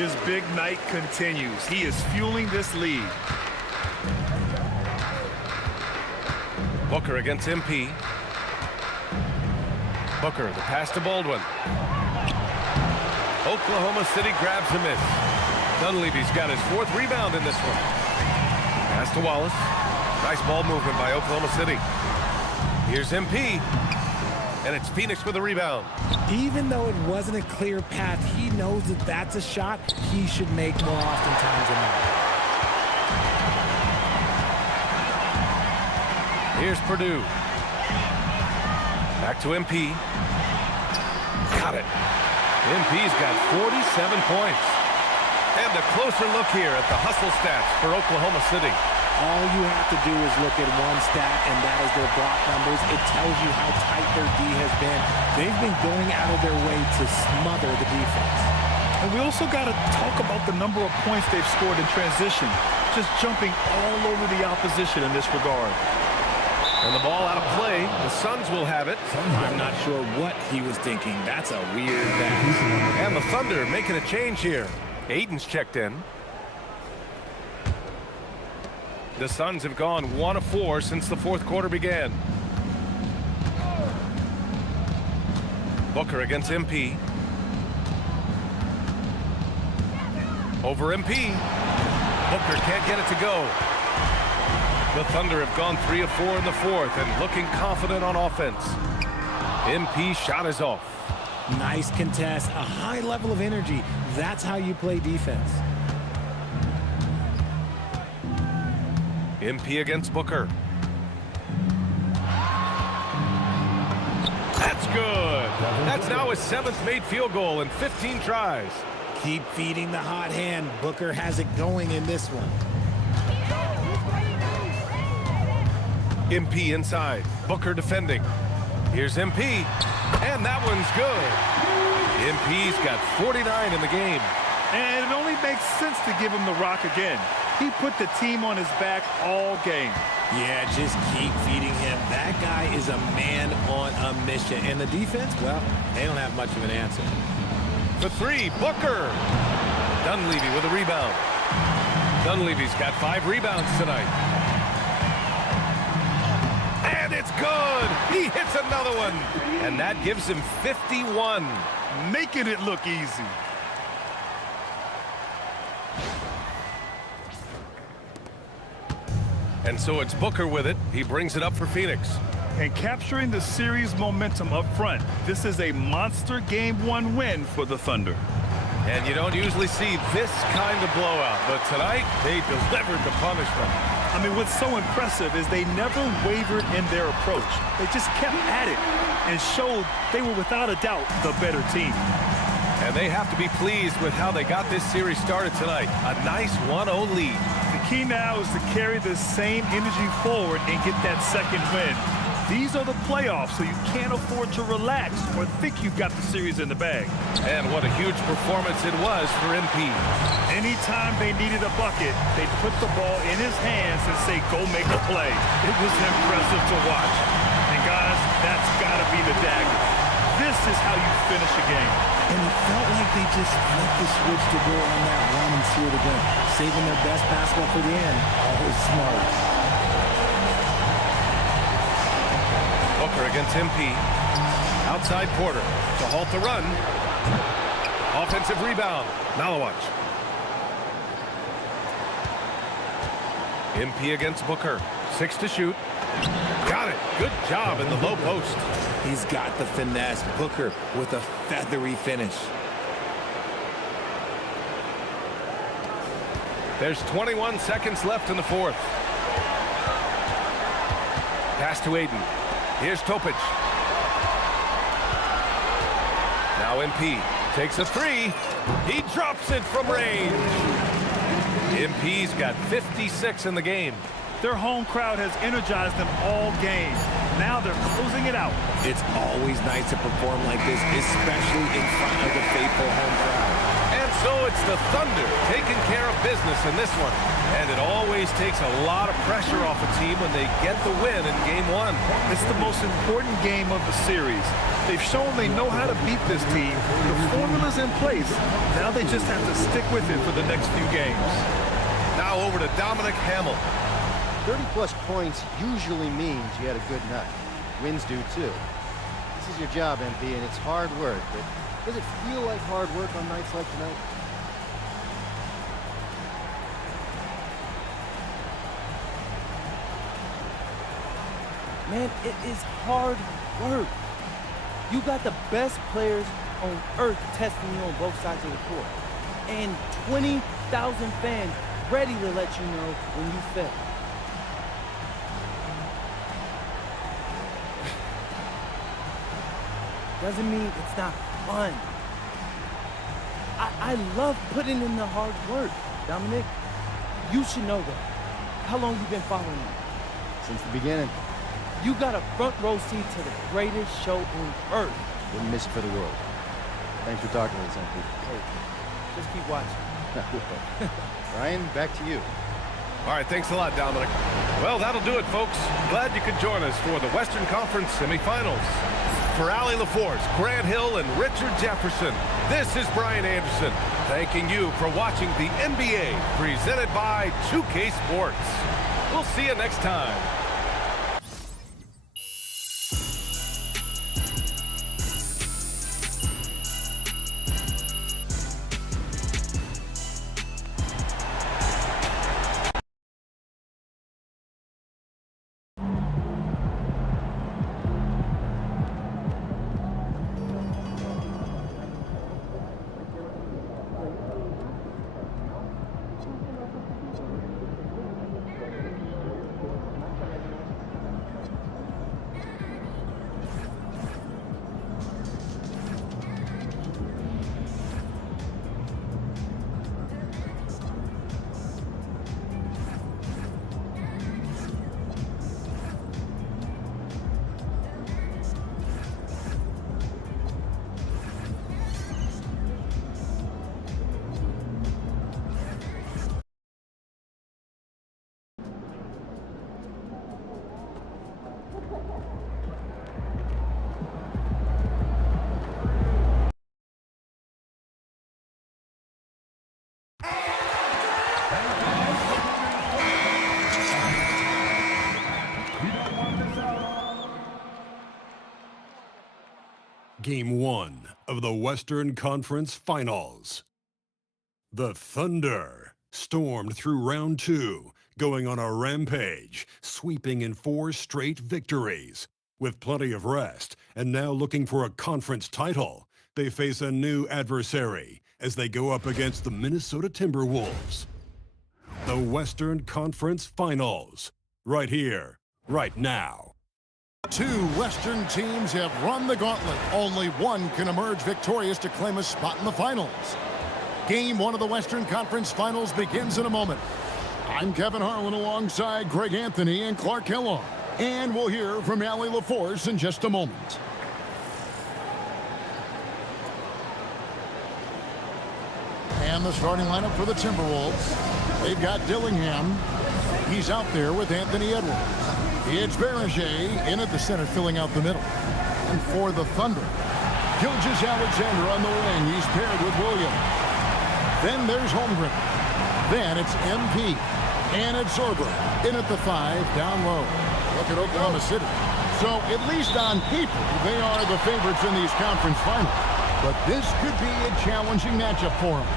His big night continues. He is fueling this lead. Booker against MP. Booker, the pass to Baldwin. Oklahoma City grabs a miss. Dunleavy's got his 4th rebound in this one. Pass to Wallace. Nice ball movement by Oklahoma City. Here's MP. And it's Phoenix with a rebound. Even though it wasn't a clear path, he knows that that's a shot he should make more oftentimes than not. Here's Purdue. Back to MP. Got it. MP's got 47 points. And a closer look here at the hustle stats for Oklahoma City. All you have to do is look at one stat, and that is their block numbers. It tells you how tight their D has been. They've been going out of their way to smother the defense. And we also got to talk about the number of points they've scored in transition. Just jumping all over the opposition in this regard. And the ball out of play. The Suns will have it. I'm not sure what he was thinking. That's a weird pass. And the Thunder making a change here. Aiden's checked in. The Suns have gone 1 of 4 since the 4th quarter began. Booker against MP. Over MP. Booker can't get it to go. The Thunder have gone 3 of 4 in the 4th and looking confident on offense. MP shot is off. Nice contest, a high level of energy. That's how you play defense. MP against Booker. That's good. That's now his 7th made field goal in 15 tries. Keep feeding the hot hand. Booker has it going in this one. MP inside. Booker defending. Here's MP. And that one's good. MP's got 49 in the game. And it only makes sense to give him the rock again. He put the team on his back all game. Yeah, just keep feeding him. That guy is a man on a mission. And the defense, well, they don't have much of an answer. The 3, Booker. Dunleavy with a rebound. Dunleavy's got 5 rebounds tonight. And it's good. He hits another one. And that gives him 51. Making it look easy. And so it's Booker with it. He brings it up for Phoenix. And capturing the series momentum up front. This is a monster Game 1 win for the Thunder. And you don't usually see this kind of blowout, but tonight they delivered the punishment. I mean, what's so impressive is they never wavered in their approach. They just kept at it and showed they were without a doubt the better team. And they have to be pleased with how they got this series started tonight. A nice 1-0 lead. The key now is to carry the same energy forward and get that second win. These are the playoffs, so you can't afford to relax or think you've got the series in the bag. And what a huge performance it was for MP. Anytime they needed a bucket, they'd put the ball in his hands and say, go make a play. It was impressive to watch. And guys, that's got to be the dagger. This is how you finish a game. And it felt like they just flipped the switch to go on that run and seal the game. Saving their best basketball for the end. Always smart. Booker against MP. Outside Porter to halt the run. Offensive rebound. Now watch. MP against Booker. 6 to shoot. Got it. Good job in the low post. He's got the finesse. Booker with a feathery finish. There's 21 seconds left in the fourth. Pass to Aiden. Here's Topic. Now MP takes a three. He drops it from range. MP's got 56 in the game. Their home crowd has energized them all game. Now they're closing it out. It's always nice to perform like this, especially in front of the faithful home crowd. And so it's the Thunder taking care of business in this one. And it always takes a lot of pressure off a team when they get the win in Game 1. It's the most important game of the series. They've shown they know how to beat this team. The formula's in place. Now they just have to stick with it for the next few games. Now over to Dominic Hamill. 30-plus points usually means you had a good night. Wins do, too. This is your job, MP, and it's hard work, but does it feel like hard work on nights like tonight? Man, it is hard work. You got the best players on earth testing you on both sides of the court. And 20,000 fans ready to let you know when you fail. Doesn't mean it's not fun. I love putting in the hard work, Dominic. You should know that. How long you been following me? Since the beginning. You got a front row seat to the greatest show on earth. Wouldn't miss it for the world. Thanks for talking to us, MP. Hey, just keep watching. Ryan, back to you. All right, thanks a lot, Dominic. Well, that'll do it, folks. Glad you could join us for the Western Conference semifinals. For Allie LaForce, Grant Hill, and Richard Jefferson, this is Brian Anderson, thanking you for watching the NBA presented by 2K Sports. We'll see you next time. Game 1 of the Western Conference Finals. The Thunder stormed through round 2, going on a rampage, sweeping in 4 straight victories. With plenty of rest, and now looking for a conference title, they face a new adversary as they go up against the Minnesota Timberwolves. The Western Conference Finals, right here, right now. 2 Western teams have run the gauntlet. Only one can emerge victorious to claim a spot in the finals. Game 1 of the Western Conference Finals begins in a moment. I'm Kevin Harlan alongside Greg Anthony and Clark Kellogg. And we'll hear from Allie LaForce in just a moment. And the starting lineup for the Timberwolves. They've got Dillingham. He's out there with Anthony Edwards. It's Berger in at the center, filling out the middle. And for the Thunder, Gilgeous-Alexander on the wing. He's paired with Williams. Then there's Holmgren. Then it's MP. And it's Sorber in at the 5, down low. Look at Oklahoma City. So, at least on paper, they are the favorites in these conference finals. But this could be a challenging matchup for them.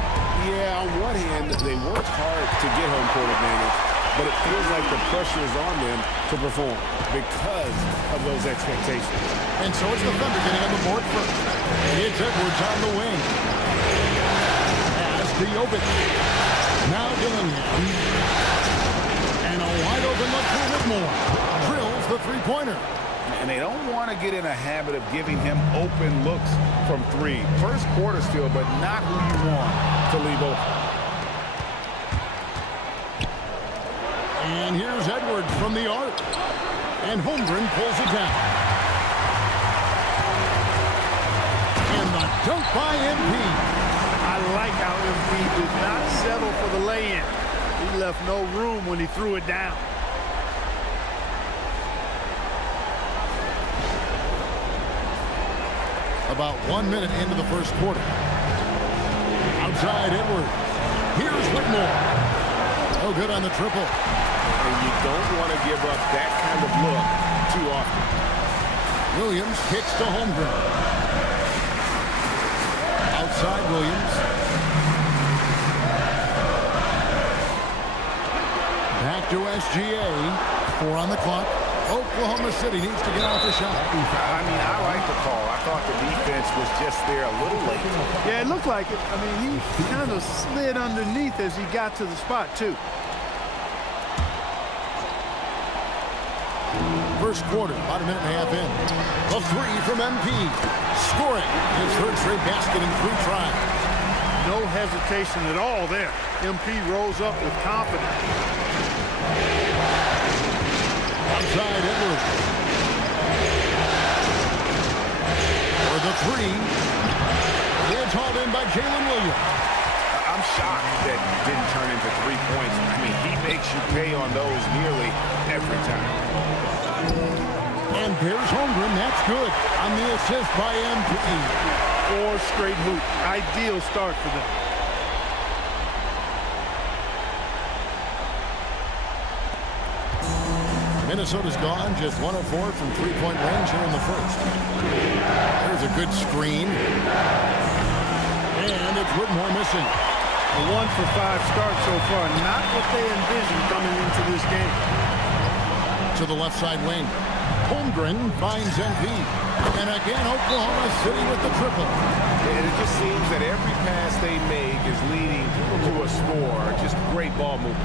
Yeah, on one hand, they worked hard to get home court advantage, but it feels like the pressure is on them to perform because of those expectations. And so it's the Thunder getting on the board first. It's Edwards on the wing. Pass to Jovic. Now Dillingham. And a wide open look for Whitmore. Drills the three-pointer. And they don't want to get in a habit of giving him open looks from three. First quarter still, but not who you want to leave open. And here's Edwards from the arc. And Holmgren pulls it down. And the dunk by MP. I like how MP did not settle for the lay-in. He left no room when he threw it down. About 1 minute into the first quarter. Outside Edwards. Here's Whitmore. No good on the triple. And you don't want to give up that kind of look too often. Williams kicks to Holmgren. Outside Williams. Back to SGA. 4 on the clock. Oklahoma City needs to get off the shot. I mean, I like the call. I thought the defense was just there a little late. Yeah, it looked like it. I mean, he kind of slid underneath as he got to the spot, too. First quarter, about a minute and a half in. A three from MP. Scoring his third straight basket in 3 tries. No hesitation at all there. MP rose up with confidence. Outside Edwards. For the three. It's hauled in by Jalen Williams. I'm shocked that didn't turn into 3 points. I mean, he makes you pay on those nearly every time. And there's Holmgren. That's good on the assist by MP. 4 straight hoops. Ideal start for them. Minnesota's gone just 1 of 4 from 3-point range here in the first. There's a good screen. And it's Whitmore missing. A 1 for 5 start so far. Not what they envisioned coming into this game. To the left side wing. Holmgren finds MP. And again, Oklahoma City with the triple. And it just seems that every pass they make is leading to a score. Just great ball movement.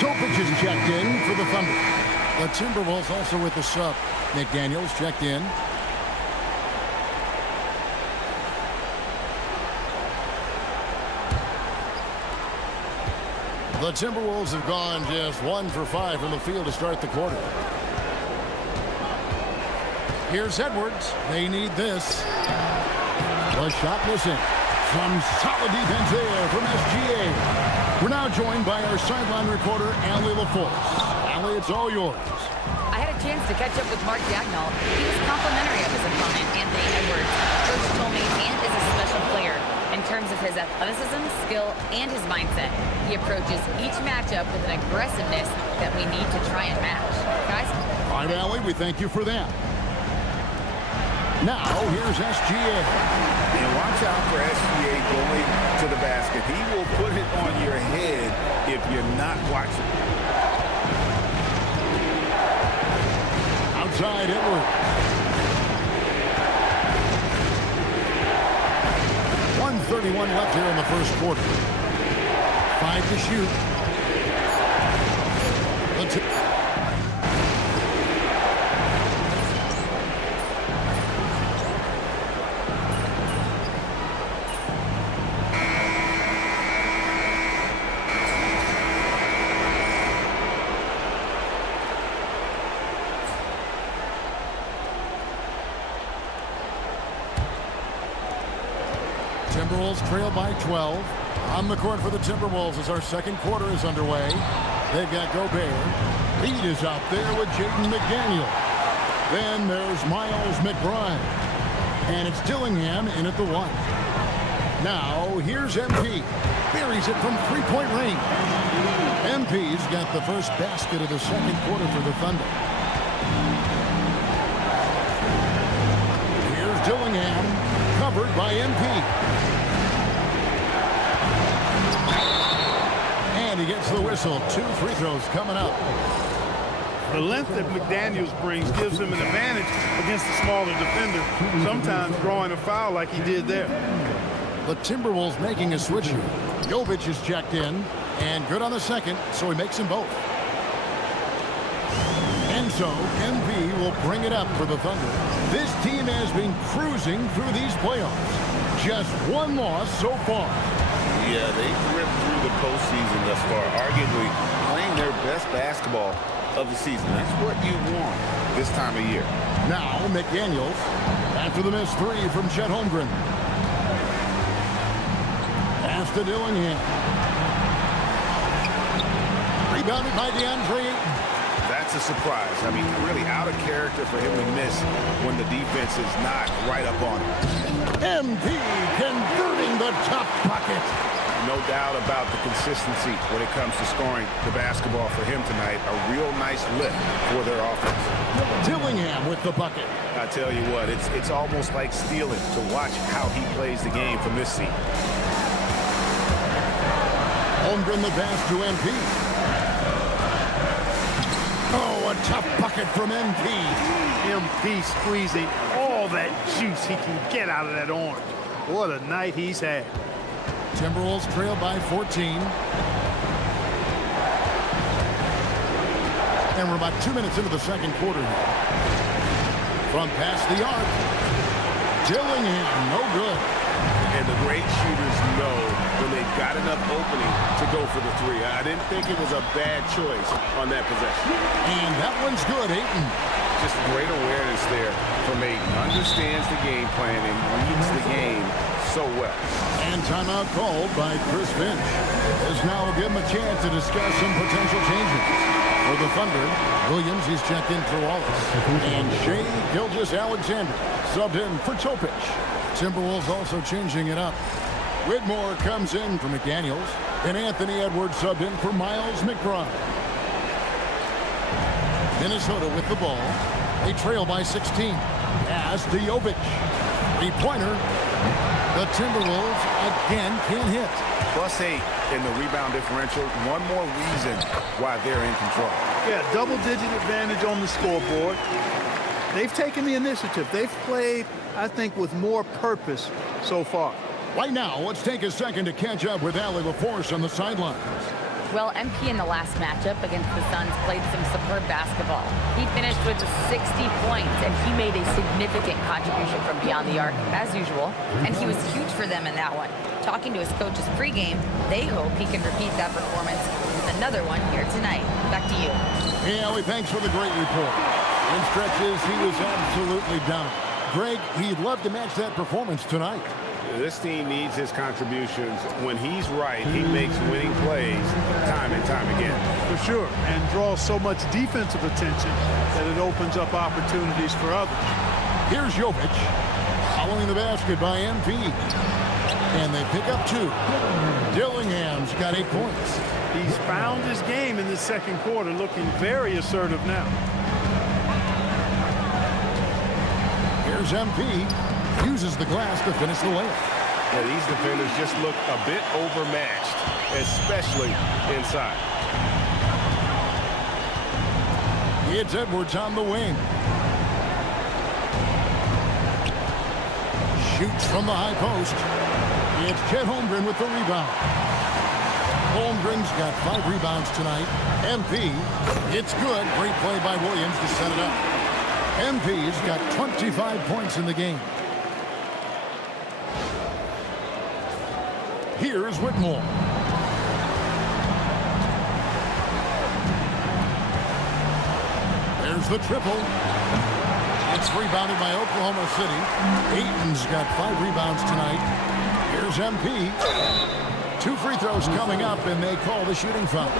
Topic is checked in for the Thunder. The Timberwolves also with the sub. McDaniels checked in. The Timberwolves have gone just 1 for 5 from the field to start the quarter. Here's Edwards. They need this. The shot missing. Some solid defense there from SGA. We're now joined by our sideline reporter, Allie LaForce. Allie, it's all yours. I had a chance to catch up with Mark Dagnall. He was complimentary of his opponent, Anthony Edwards. Coach told me Ant is a special player in terms of his athleticism, skill, and his mindset. He approaches each matchup with an aggressiveness that we need to try and match. Guys? All right, Allie, we thank you for that. Now, here's SGA. And watch out for SGA going to the basket. He will put it on your head if you're not watching. Outside Edwards. 1:31 left here in the first quarter. 5 to shoot. Timberwolves trail by 12. On the court for the Timberwolves as our second quarter is underway. They've got Gobert. Reed is out there with Jaden McDaniel. Then there's Miles McBride. And it's Dillingham in at the 1. Now, here's MP. Buries it from 3-point range. MP's got the first basket of the second quarter for the Thunder. Here's Dillingham, covered by MP. And he gets the whistle. 2 free throws coming up The length that McDaniels brings gives him an advantage against the smaller defender, sometimes drawing a foul like he did there. The Timberwolves making a switch here. Jovic is checked in, and good on the second, so he makes them both. And so, MP will bring it up for the Thunder. This team has been cruising through these playoffs. Just one loss so far. Yeah, they've ripped through the postseason thus far, arguably playing their best basketball of the season. That's what you want this time of year. Now, McDaniels, after the missed three from Chet Holmgren. Pass to Dillingham. Rebounded by DeAndre Ayton. That's a surprise. I mean, really out of character for him to miss when the defense is not right up on him. MP converting the top bucket. No doubt about the consistency when it comes to scoring the basketball for him tonight. A real nice lift for their offense. Dillingham with the bucket. I tell you what, it's almost like stealing to watch how he plays the game from this seat. Holmgren the pass to MP. Oh, a tough bucket from MP. MP squeezing all that juice he can get out of that orange. What a night he's had. Timberwolves trail by 14. And we're about 2 minutes into the second quarter here. From past the arc. Dillingham, no good. And the great shooters know when they've got enough opening to go for the three. I didn't think it was a bad choice on that possession. And that one's good, Ayton. Just great awareness there from Ayton. Understands the game plan and reads the game so well. And timeout called by Chris Finch. As now will give him a chance to discuss some potential changes. For the Thunder, Williams, he's checked in for Wallace. And Shea Gilgeous-Alexander subbed in for Topic. Timberwolves also changing it up. Whitmore comes in for McDaniels. And Anthony Edwards subbed in for Miles McBride. Minnesota with the ball. They trail by 16. Pass to Jovic. Three-pointer. The Timberwolves again can't hit. +8 in the rebound differential. One more reason why they're in control. Yeah, double-digit advantage on the scoreboard. They've taken the initiative. They've played, I think, with more purpose so far. Right now, let's take a second to catch up with Allie LaForce on the sidelines. Well, MP in the last matchup against the Suns played some superb basketball. He finished with 60 points, and he made a significant contribution from beyond the arc, as usual. And he was huge for them in that one. Talking to his coaches pregame, they hope he can repeat that performance with another one here tonight. Back to you. Hey, Allie, thanks for the great report. In stretches, he was absolutely down. Greg, he'd love to match that performance tonight. This team needs his contributions. When he's right, he makes winning plays time and time again. For sure, and draws so much defensive attention that it opens up opportunities for others. Here's Jovic, following the basket by MP. And they pick up 2. Dillingham's got 8 points. He's found his game in the second quarter, looking very assertive now. Here's MP. Uses the glass to finish the layup. Yeah, these defenders just look a bit overmatched, especially inside. It's Edwards on the wing. Shoots from the high post. It's Chet Holmgren with the rebound. Holmgren's got 5 rebounds tonight. MP, it's good. Great play by Williams to set it up. MP's got 25 points in the game. Here's Whitmore. There's the triple. It's rebounded by Oklahoma City. Ayton's got 5 rebounds tonight. Here's MP. 2 free throws coming up, and they call the shooting foul.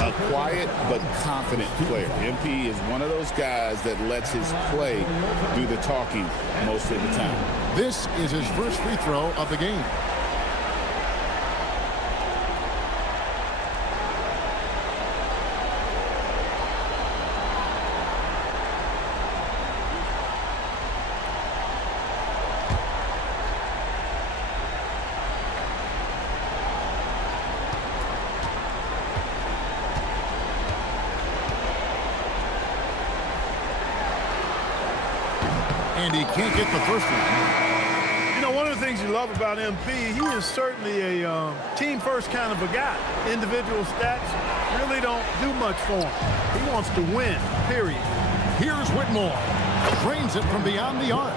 A quiet but confident player. MP is one of those guys that lets his play do the talking most of the time. This is his first free throw of the game. and he can't get the first one. You know, one of the things you love about MP, he is certainly a team-first kind of a guy. Individual stats really don't do much for him. He wants to win, period. Here's Whitmore. Drains it from beyond the arc.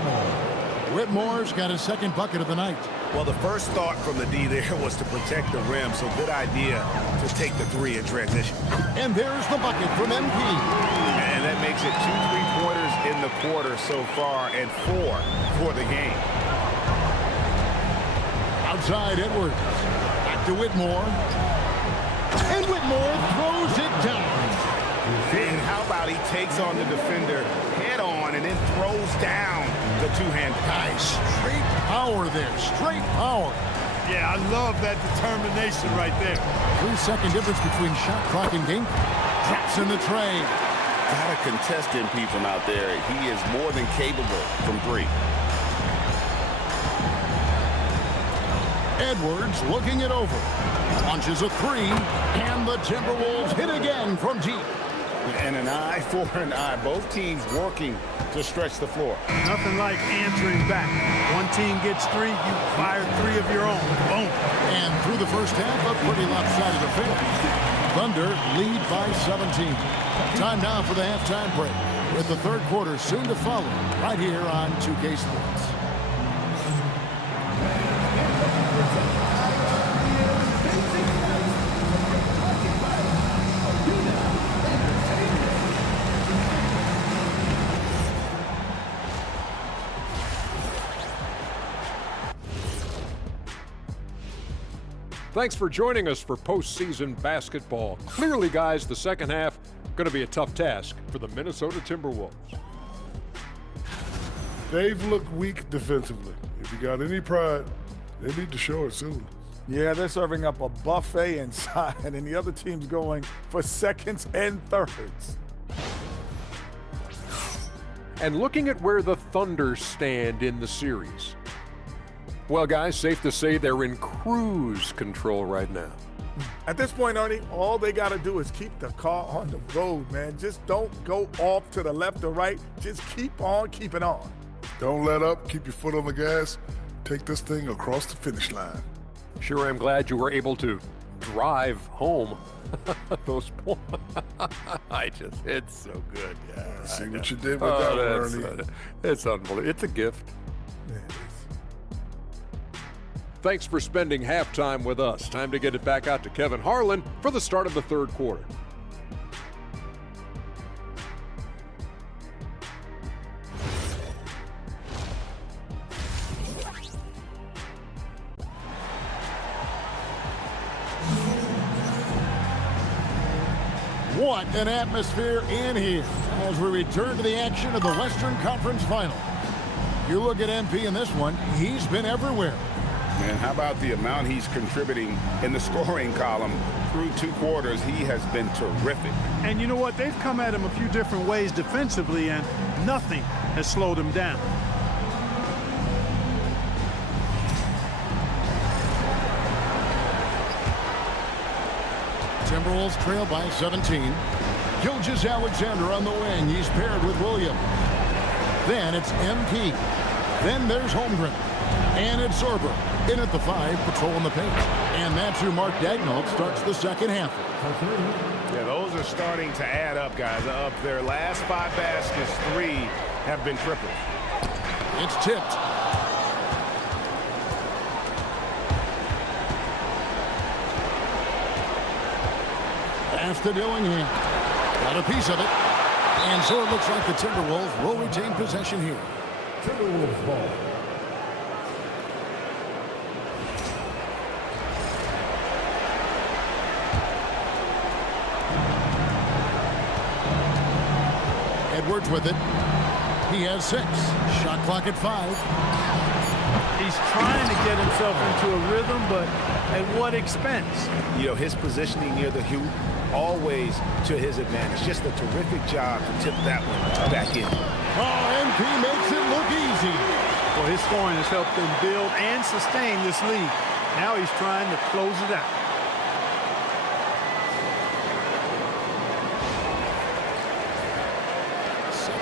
Whitmore's got his second bucket of the night. Well, the first thought from the D there was to protect the rim, so good idea to take the three in transition. And there's the bucket from MP. And that makes it 2 3-pointers in the quarter so far and 4 for the game. Outside Edwards. Back to Whitmore. And Whitmore throws it down. And how about he takes on the defender head on and then throws down the two-hand. Nice straight power there. Straight power. Yeah, I love that determination right there. 3-second difference between shot clock and game. Drops in the tray. Got a contestant P from out there. He is more than capable from 3. Edwards looking it over. Launches a 3, and the Timberwolves hit again from deep. And an eye for an eye. Both teams working to stretch the floor. Nothing like answering back. One team gets 3, you fire 3 of your own. Boom. And through the first half, a pretty lopsided affair. Thunder lead by 17. Time now for the halftime break, with the third quarter soon to follow, right here on 2K Sports. Thanks for joining us for postseason basketball. Clearly, guys, the second half going to be a tough task for the Minnesota Timberwolves. They've looked weak defensively. If you got any pride, they need to show it soon. Yeah, they're serving up a buffet inside, and the other team's going for seconds and thirds. And looking at where the Thunder stand in the series. Well, guys, safe to say they're in cruise control right now. At this point, Ernie, all they got to do is keep the car on the road, man. Just don't go off to the left or right. Just keep on keeping on. Don't let up. Keep your foot on the gas. Take this thing across the finish line. Sure, I'm glad you were able to drive home those points. It's so good. Yeah, see what you did with that one, Ernie. It's unbelievable. It's a gift. Yeah. Thanks for spending halftime with us. Time to get it back out to Kevin Harlan for the start of the third quarter. What an atmosphere in here as we return to the action of the Western Conference Final. You look at MP in this one, he's been everywhere. And how about the amount he's contributing in the scoring column through 2 quarters? He has been terrific. And you know what? They've come at him a few different ways defensively, and nothing has slowed him down. Timberwolves trail by 17. Gilgeous-Alexander on the wing. He's paired with Williams. Then it's MP. Then there's Holmgren. And it's Sorber. In at the 5, patrolling the paint. And that's who Mark Daigneault starts the second half. Yeah, those are starting to add up, guys. Of their last 5 baskets, 3 have been triples. It's tipped. Pass to Dillingham. Got a piece of it. And so it looks like the Timberwolves will retain possession here. Timberwolves ball. Edwards with it. He has 6. Shot clock at 5. He's trying to get himself into a rhythm, but at what expense? You know, his positioning near the hoop, always to his advantage. Just a terrific job to tip that one back in. Oh, MP makes it look easy. Well, his scoring has helped them build and sustain this lead. Now he's trying to close it out.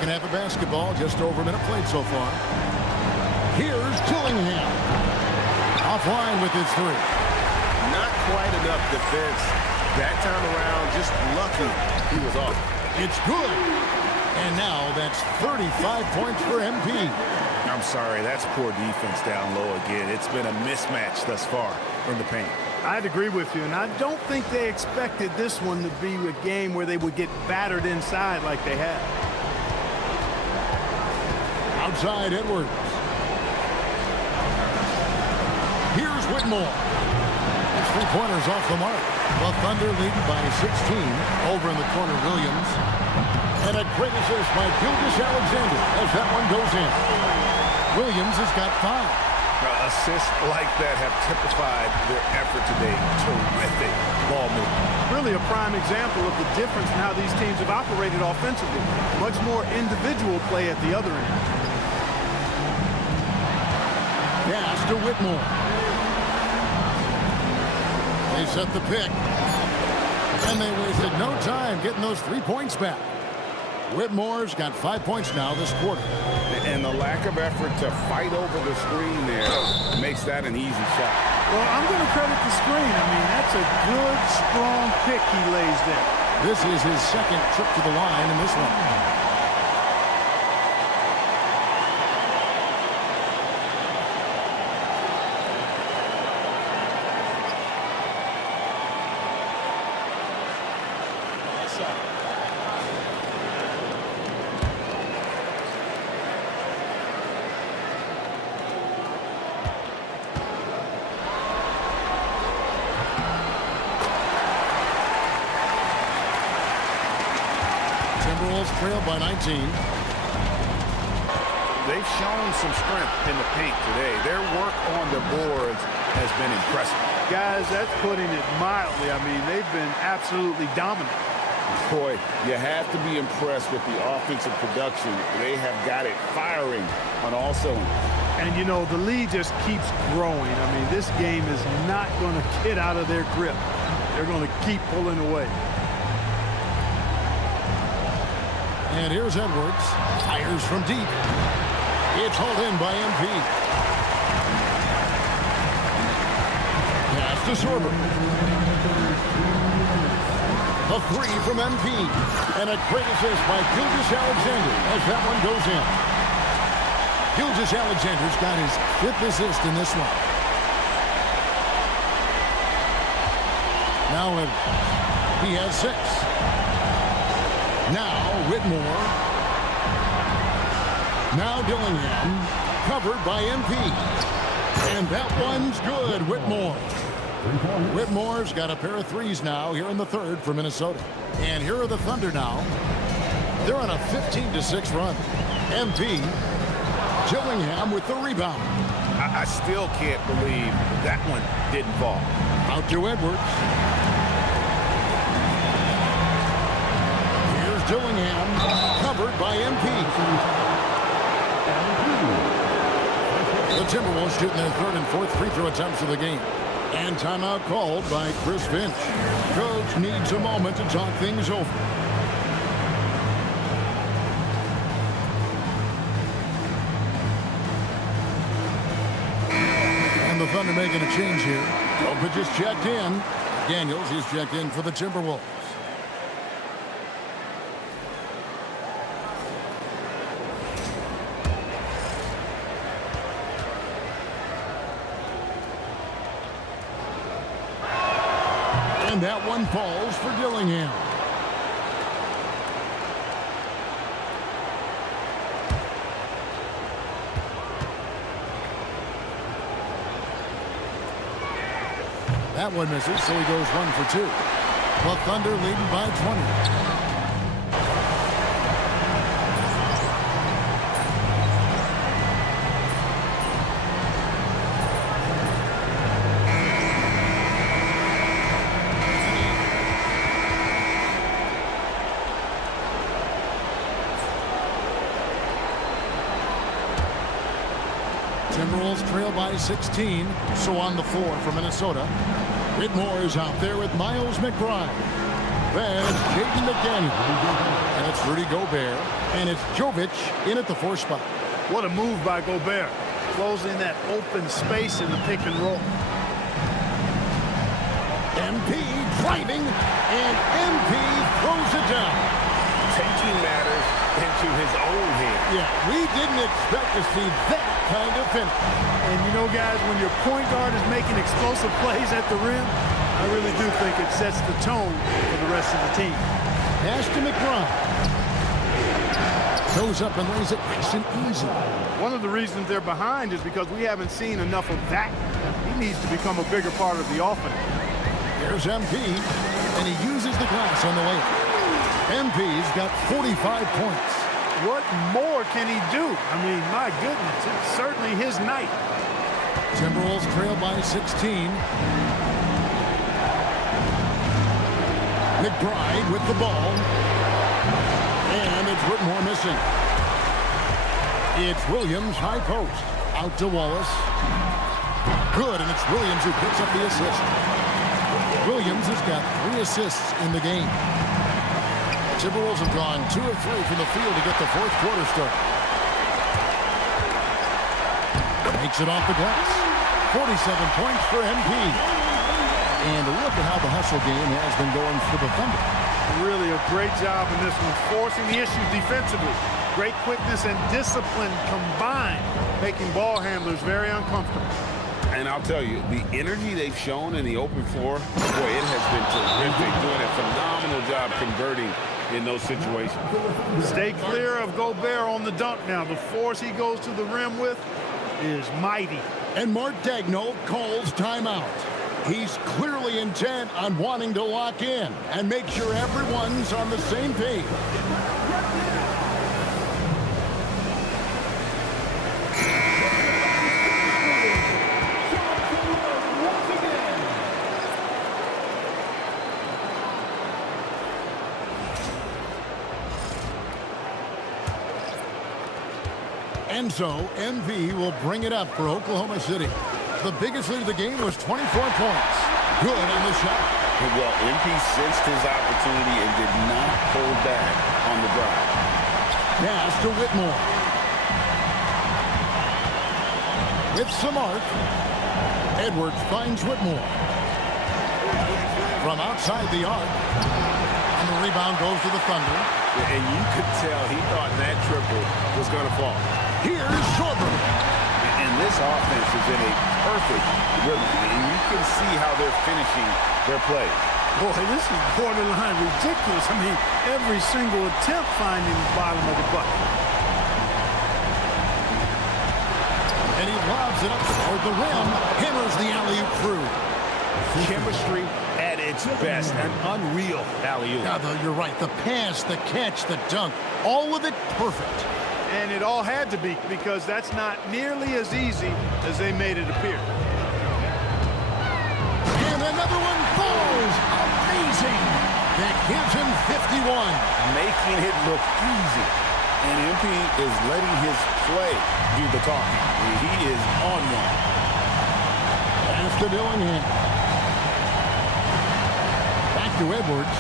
Second half of basketball, just over a minute played so far. Here's Dillingham. Offline with his three. Not quite enough defense that time around. Just lucky he was off. It's good. And now that's 35 points for MP. I'm sorry, that's poor defense down low again. It's been a mismatch thus far in the paint. I'd agree with you, and I don't think they expected this one to be a game where they would get battered inside like they had. Outside Edwards. Here's Whitmore. His three-pointers off the mark. The Thunder leading by 16. Over in the corner, Williams. And a great assist by Gilgeous-Alexander as that one goes in. Williams has got 5. Assists like that have typified their effort today. Terrific ball movement. Really a prime example of the difference in how these teams have operated offensively. Much more individual play at the other end. Pass to Whitmore. They set the pick. And they wasted no time getting those 3 points back. Whitmore's got 5 points now this quarter. And the lack of effort to fight over the screen there makes that an easy shot. Well, I'm going to credit the screen. I mean, that's a good, strong pick he lays there. This is his second trip to the line in this one. Trail by 19. They've shown some strength in the paint today. Their work on the boards has been impressive. Guys, that's putting it mildly. I mean, they've been absolutely dominant. Boy, you have to be impressed with the offensive production. They have got it firing on all cylinders. And, you know, the lead just keeps growing. I mean, this game is not going to get out of their grip. They're going to keep pulling away. And here's Edwards. Fires from deep. It's hauled in by MP. Pass to Sorber. A three from MP. And a great assist by Gilgeous-Alexander as that one goes in. Gilgeous-Alexander's got his 5th assist in this one. Now Edwards. He has 6. Now Whitmore. Now Dillingham. Covered by MP. And that one's good, Whitmore. Whitmore's got a pair of threes now here in the third for Minnesota. And here are the Thunder now. They're on a 15-6 run. MP. Dillingham with the rebound. I still can't believe that one didn't fall. Out to Edwards. Dillingham covered by MP. The Timberwolves shooting their 3rd and 4th free throw attempts of the game. And timeout called by Chris Finch. Coach needs a moment to talk things over. And the Thunder making a change here. Opa just checked in. Daniels, he's checked in for the Timberwolves. And that one falls for Dillingham. That one misses, so he goes 1 for 2. The Thunder leading by 20. Timberwolves trail by 16, so on the floor for Minnesota. Whitmore is out there with Miles McBride. There's Jaden McDaniel. And it's Rudy Gobert, and it's Jovic in at the 4 spot. What a move by Gobert, closing that open space in the pick and roll. MP driving, and MP throws it down. Taking matters into his own hands. Yeah, we didn't expect to see that kind of finish. And you know, guys, when your point guard is making explosive plays at the rim, I really do think it sets the tone for the rest of the team. Pass to McBride. Goes up and lays it nice and easy. One of the reasons they're behind is because we haven't seen enough of that. He needs to become a bigger part of the offense. Here's MP, and he uses the glass on the way. MP's got 45 points. What more can he do? I mean, my goodness, it's certainly his night. Timberwolves trail by 16. McBride with the ball. And it's Whitmore missing. It's Williams, high post. Out to Wallace. Good, and it's Williams who picks up the assist. Williams has got 3 assists in the game. Timberwolves have gone 2 of 3 from the field to get the 4th quarter started. Makes it off the glass. 47 points for MP. And look at how the hustle game has been going for the Thunder. Really a great job in this one, forcing the issues defensively. Great quickness and discipline combined, making ball handlers very uncomfortable. And I'll tell you, the energy they've shown in the open floor, boy, it has been terrific, doing a phenomenal job converting in those situations. Stay clear of Gobert on the dunk now. The force he goes to the rim with is mighty. And Mark Daigneault calls timeout. He's clearly intent on wanting to lock in and make sure everyone's on the same page. And so, MV will bring it up for Oklahoma City. The biggest lead of the game was 24 points. Good on the shot. Well, MP sensed his opportunity and did not hold back on the drive. Pass to Whitmore. With some arc, Edwards finds Whitmore. From outside the arc. And the rebound goes to the Thunder. And you could tell he thought that triple was going to fall. Here's Sorber. And this offense is in a perfect rhythm. And you can see how they're finishing their play. Boy, this is borderline ridiculous. I mean, every single attempt finding the bottom of the bucket. And he lobs it up toward the rim. Hammers the alley-oop through. Chemistry at its best. An unreal alley-oop. Yeah, though, you're right. The pass, the catch, the dunk, all of it perfect. And it all had to be, because that's not nearly as easy as they made it appear. And another one falls. Amazing. That gives him 51. Making it look easy. And MP is letting his play do the talking. He is on one. Pass to Dillingham. Back to Edwards.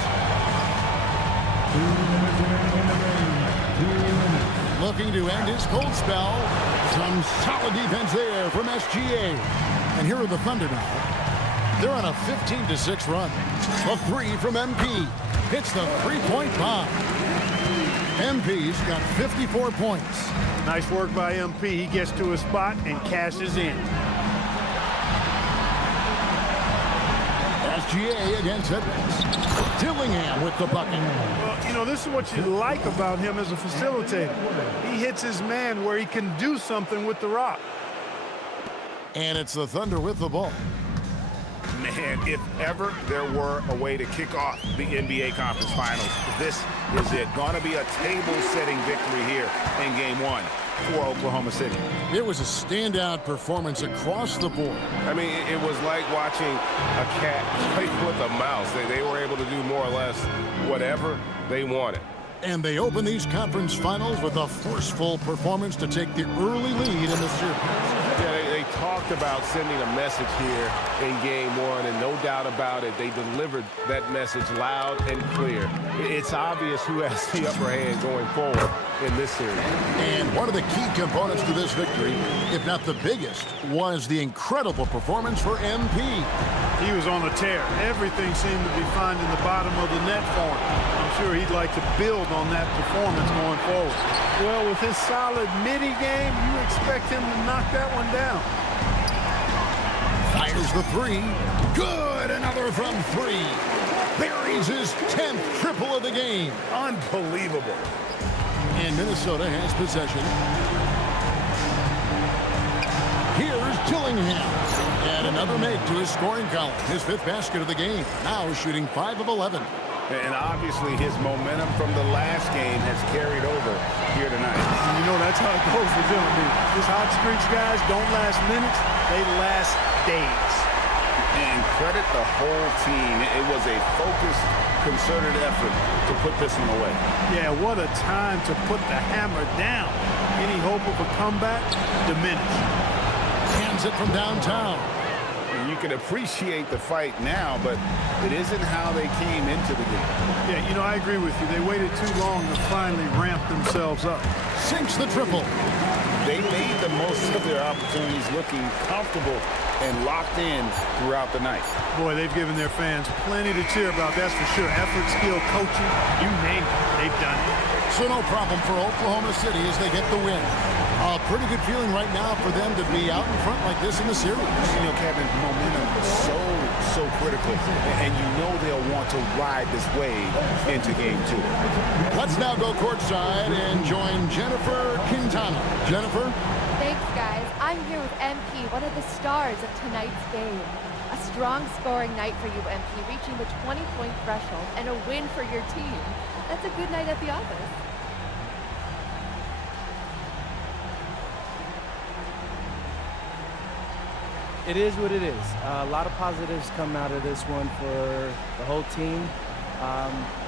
2 minutes. Looking to end his cold spell. Some solid defense there from SGA. And here are the Thunder now. They're on a 15-6 run. A 3 from MP. Hits the 3-point bomb. MP's got 54 points. Nice work by MP. He gets to a spot and cashes in. SGA against Edwards. Dillingham with the bucket. Well, you know, this is what you like about him as a facilitator. He hits his man where he can do something with the rock. And it's the Thunder with the ball. Man, if ever there were a way to kick off the NBA Conference Finals, this is it. Going to be a table-setting victory here in Game 1 for Oklahoma City. It was a standout performance across the board. I mean, it was like watching a cat play with a mouse. They were able to do more or less whatever they wanted. And they open these conference finals with a forceful performance to take the early lead in the series. Yeah, they talked about sending a message here in game one, and no doubt about it, they delivered that message loud and clear. It's obvious who has the upper hand going forward in this series. And one of the key components to this victory, if not the biggest, was the incredible performance for MP. He was on a tear. Everything seemed to be finding the bottom of the net for him. I'm sure he'd like to build on that performance going forward. Well, with his solid midi game, you expect him to knock that one down. Fires the three. Good, another from three. Buries his 10th triple of the game. Unbelievable. And Minnesota has possession. Here's Tillingham. And another make to his scoring column. His 5th basket of the game. Now shooting 5 of 11. And obviously his momentum from the last game has carried over here tonight. And you know that's how it goes with them. These hot streaks guys don't last minutes, they last days. And credit the whole team. It was a focused, concerted effort to put this one away. Yeah, what a time to put the hammer down. Any hope of a comeback diminished. Hands it from downtown. And you can appreciate the fight now, but it isn't how they came into the game. Yeah, you know, I agree with you. They waited too long to finally ramp themselves up. Sinks the triple. They made the most of their opportunities, looking comfortable and locked in throughout the night. Boy, they've given their fans plenty to cheer about, that's for sure. Effort, skill, coaching, you name it, they've done it. So no problem for Oklahoma City as they get the win. A pretty good feeling right now for them to be out in front like this in the series. You know, Kevin, momentum is so critical, and you know they'll want to ride this wave into game 2. Let's now go courtside and join Jennifer Quintana. Jennifer? Thanks, guys. I'm here with MP, one of the stars of tonight's game. A strong scoring night for you, MP, reaching the 20-point threshold and a win for your team. That's a good night at the office. It is what it is. A lot of positives come out of this one for the whole team.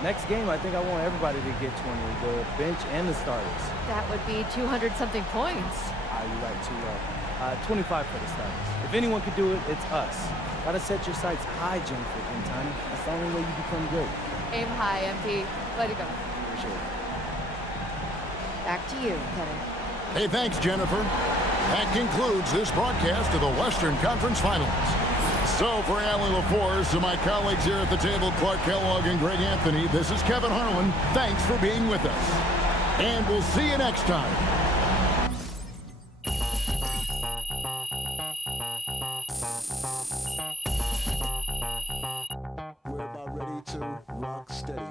Next game, I think I want everybody to get 20, the bench and the starters. That would be 200-something points. You're right, too low. 25 for the starters. If anyone could do it, it's us. Gotta set your sights high, Jennifer Quintana. That's the only way you become great. Aim high, MP. Way to go. For sure. Back to you, Kevin. Hey, thanks, Jennifer. That concludes this broadcast of the Western Conference Finals. So for Allie LaForce and my colleagues here at the table, Clark Kellogg and Greg Anthony, this is Kevin Harlan. Thanks for being with us. And we'll see you next time. We're about ready to rock steady.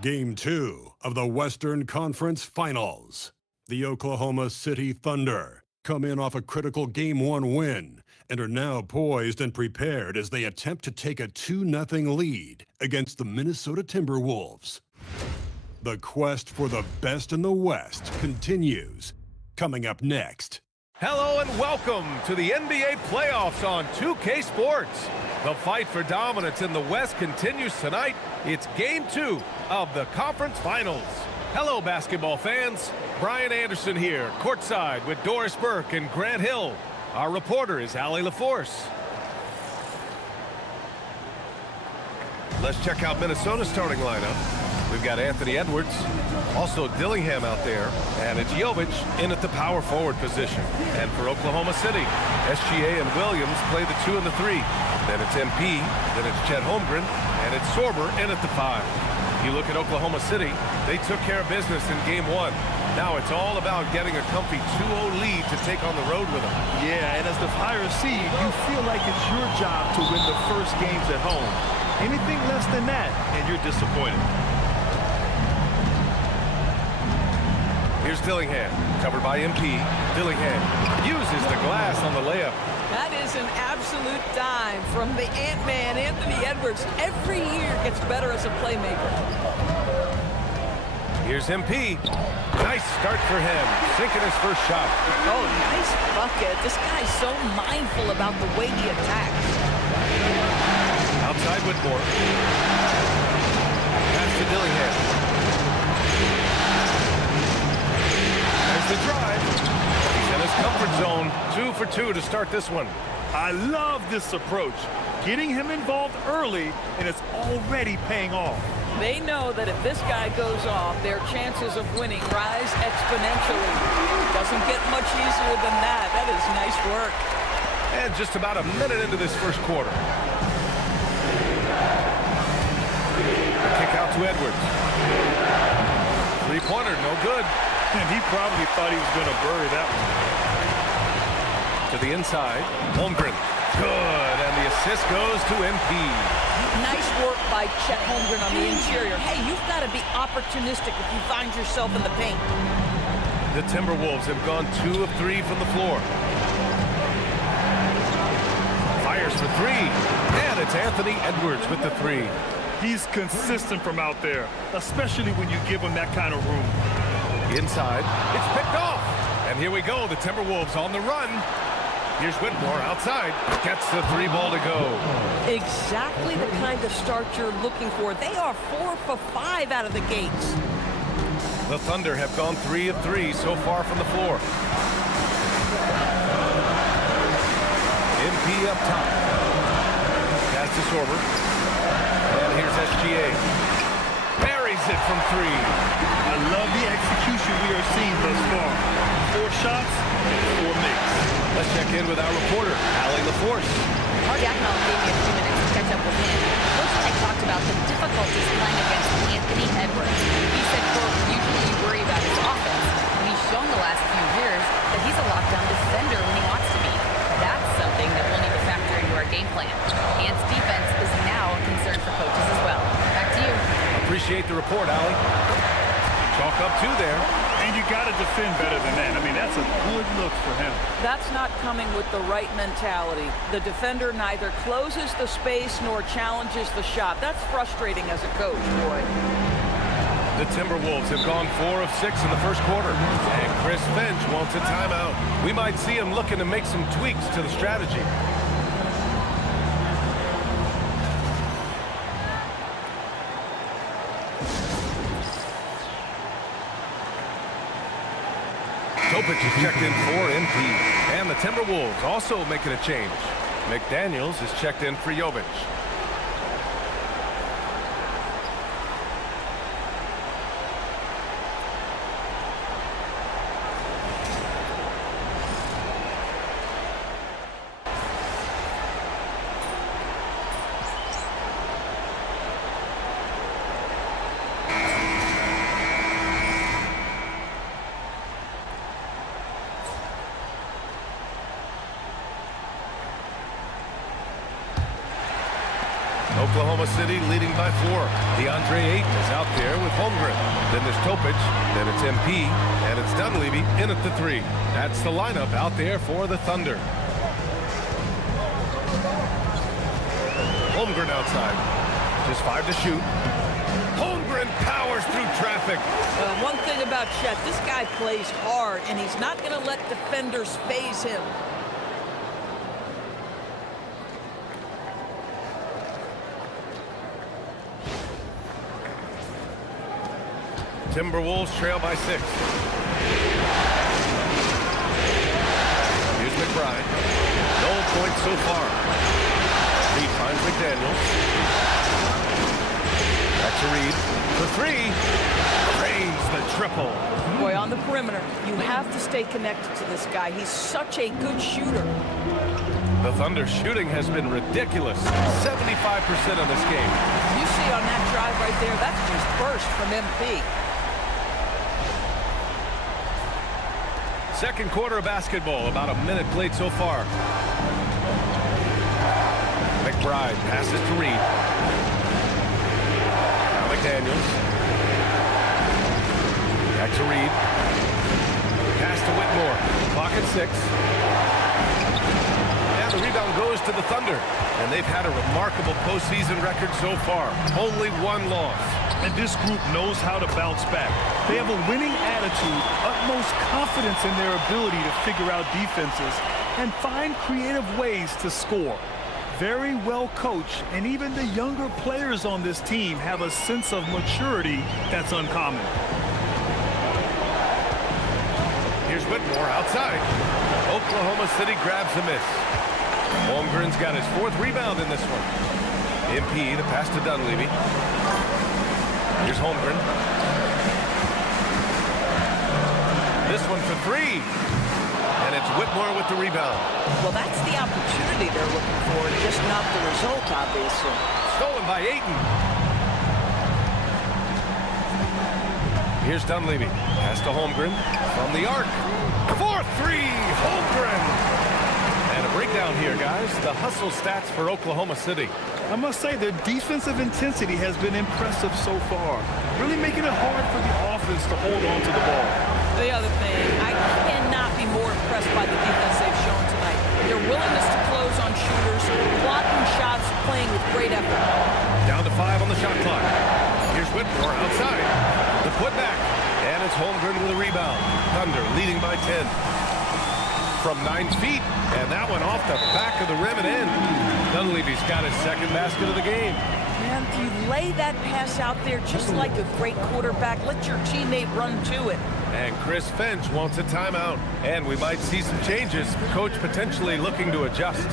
Game 2 of the Western Conference Finals. The Oklahoma City Thunder come in off a critical Game 1 win and are now poised and prepared as they attempt to take a 2-0 lead against the Minnesota Timberwolves. The quest for the best in the West continues. Coming up next. Hello and welcome to the NBA playoffs on 2K Sports. The fight for dominance in the West continues tonight. It's Game 2 of the Conference Finals. Hello, basketball fans. Brian Anderson here, courtside with Doris Burke and Grant Hill. Our reporter is Allie LaForce. Let's check out Minnesota's starting lineup. We've got Anthony Edwards, also Dillingham out there, and it's Jovic in at the power forward position. And for Oklahoma City, SGA and Williams play the 2 and the 3. Then it's MP, then it's Chet Holmgren, and it's Sorber in at the 5. You look at Oklahoma City, they took care of business in Game 1. Now it's all about getting a comfy 2-0 lead to take on the road with them. Yeah, and as the higher seed, you feel like it's your job to win the first games at home. Anything less than that, and you're disappointed. Here's Dillingham, covered by MP. Dillingham uses the glass on the layup. That is an absolute dime from the Ant-Man, Anthony Edwards. Every year gets better as a playmaker. Here's MP. Nice start for him, sinking his first shot. Oh, nice bucket. This guy's so mindful about the way he attacks. Outside Whitmore. Pass to Dillingham. The drive. He's in his comfort zone. 2 for 2 to start this one. I love this approach. Getting him involved early, and it's already paying off. They know that if this guy goes off, their chances of winning rise exponentially. Doesn't get much easier than that. That is nice work. And just about a minute into this first quarter. The kick out to Edwards. Three-pointer, no good. And he probably thought he was going to bury that one. To the inside, Holmgren. Good, and the assist goes to MP. Nice work by Chet Holmgren on the interior. Hey, you've got to be opportunistic if you find yourself in the paint. The Timberwolves have gone 2 of 3 from the floor. Fires for 3, and it's Anthony Edwards with the 3. He's consistent from out there, especially when you give him that kind of room. Inside, it's picked off. And here we go, the Timberwolves on the run. Here's Whitmore outside, gets the 3 ball to go. Exactly the kind of start you're looking for. They are 4 for 5 out of the gates. The Thunder have gone 3 of 3 so far from the floor. MP up top. Pass to Sorber. And here's SGA. Buries it from 3. I love the execution we are seeing thus far. 4 shots, 4 makes. Let's check in with our reporter, Allie LaForce. Mark Agnall gave me a few minutes to catch up with him. Coach Mike talked about the difficulties playing against Anthony Edwards. He said, quote, usually you worry about his offense, and he's shown the last few years that he's a lockdown defender when he wants to be. That's something that we'll need to factor into our game plan. Ant's defense is now a concern for coaches as well. Back to you. Appreciate the report, Allie. Chalk up 2 there. And you got to defend better than that. I mean, that's a good look for him. That's not coming with the right mentality. The defender neither closes the space nor challenges the shot. That's frustrating as a coach, boy. The Timberwolves have gone 4 of 6 in the first quarter. And Chris Finch wants a timeout. We might see him looking to make some tweaks to the strategy. Topic is checked in for MP. And the Timberwolves also making a change. McDaniels is checked in for Jovic. Oklahoma City leading by 4. DeAndre Ayton is out there with Holmgren. Then there's Topic, then it's MP, and it's Dunleavy in at the 3. That's the lineup out there for the Thunder. Holmgren outside. Just 5 to shoot. Holmgren powers through traffic. One thing about Chet, this guy plays hard, and he's not going to let defenders faze him. Timberwolves trail by 6. Here's McBride. No points so far. Reed finds McDaniels. Back to Reed for 3. Drains the triple. Boy, on the perimeter, you have to stay connected to this guy. He's such a good shooter. The Thunder shooting has been ridiculous. 75% on this game. You see on that drive right there, that's just burst from MP. Second quarter of basketball, about a minute played so far. McBride passes to Reed. Now McDaniels. Back to Reed. Pass to Whitmore. Clock at 6. And the rebound goes to the Thunder. And they've had a remarkable postseason record so far. Only 1 loss. And this group knows how to bounce back. They have a winning attitude, utmost confidence in their ability to figure out defenses, and find creative ways to score. Very well coached, and even the younger players on this team have a sense of maturity that's uncommon. Here's Whitmore outside. Oklahoma City grabs a miss. Holmgren's got his 4th rebound in this one. MP, the pass to Dunleavy. Here's Holmgren. This one for 3. And it's Whitmore with the rebound. Well, that's the opportunity they're looking for, just not the result, obviously. Stolen by Ayton. Here's Dunleavy. Pass to Holmgren from the arc. 4-3, Holmgren. And a breakdown here, guys. The hustle stats for Oklahoma City. I must say, their defensive intensity has been impressive so far, really making it hard for the offense to hold on to the ball. The other thing, I cannot be more impressed by the defense they've shown tonight. Their willingness to close on shooters, blocking shots, playing with great effort. Down to 5 on the shot clock. Here's Whitmore outside. The putback. And it's Holmgren with a rebound. Thunder leading by 10. From 9 feet. And that one off the back of the rim and in. Dunleavy's got his 2nd basket of the game. Man, you lay that pass out there just like a great quarterback. Let your teammate run to it. And Chris Finch wants a timeout. And we might see some changes. Coach potentially looking to adjust.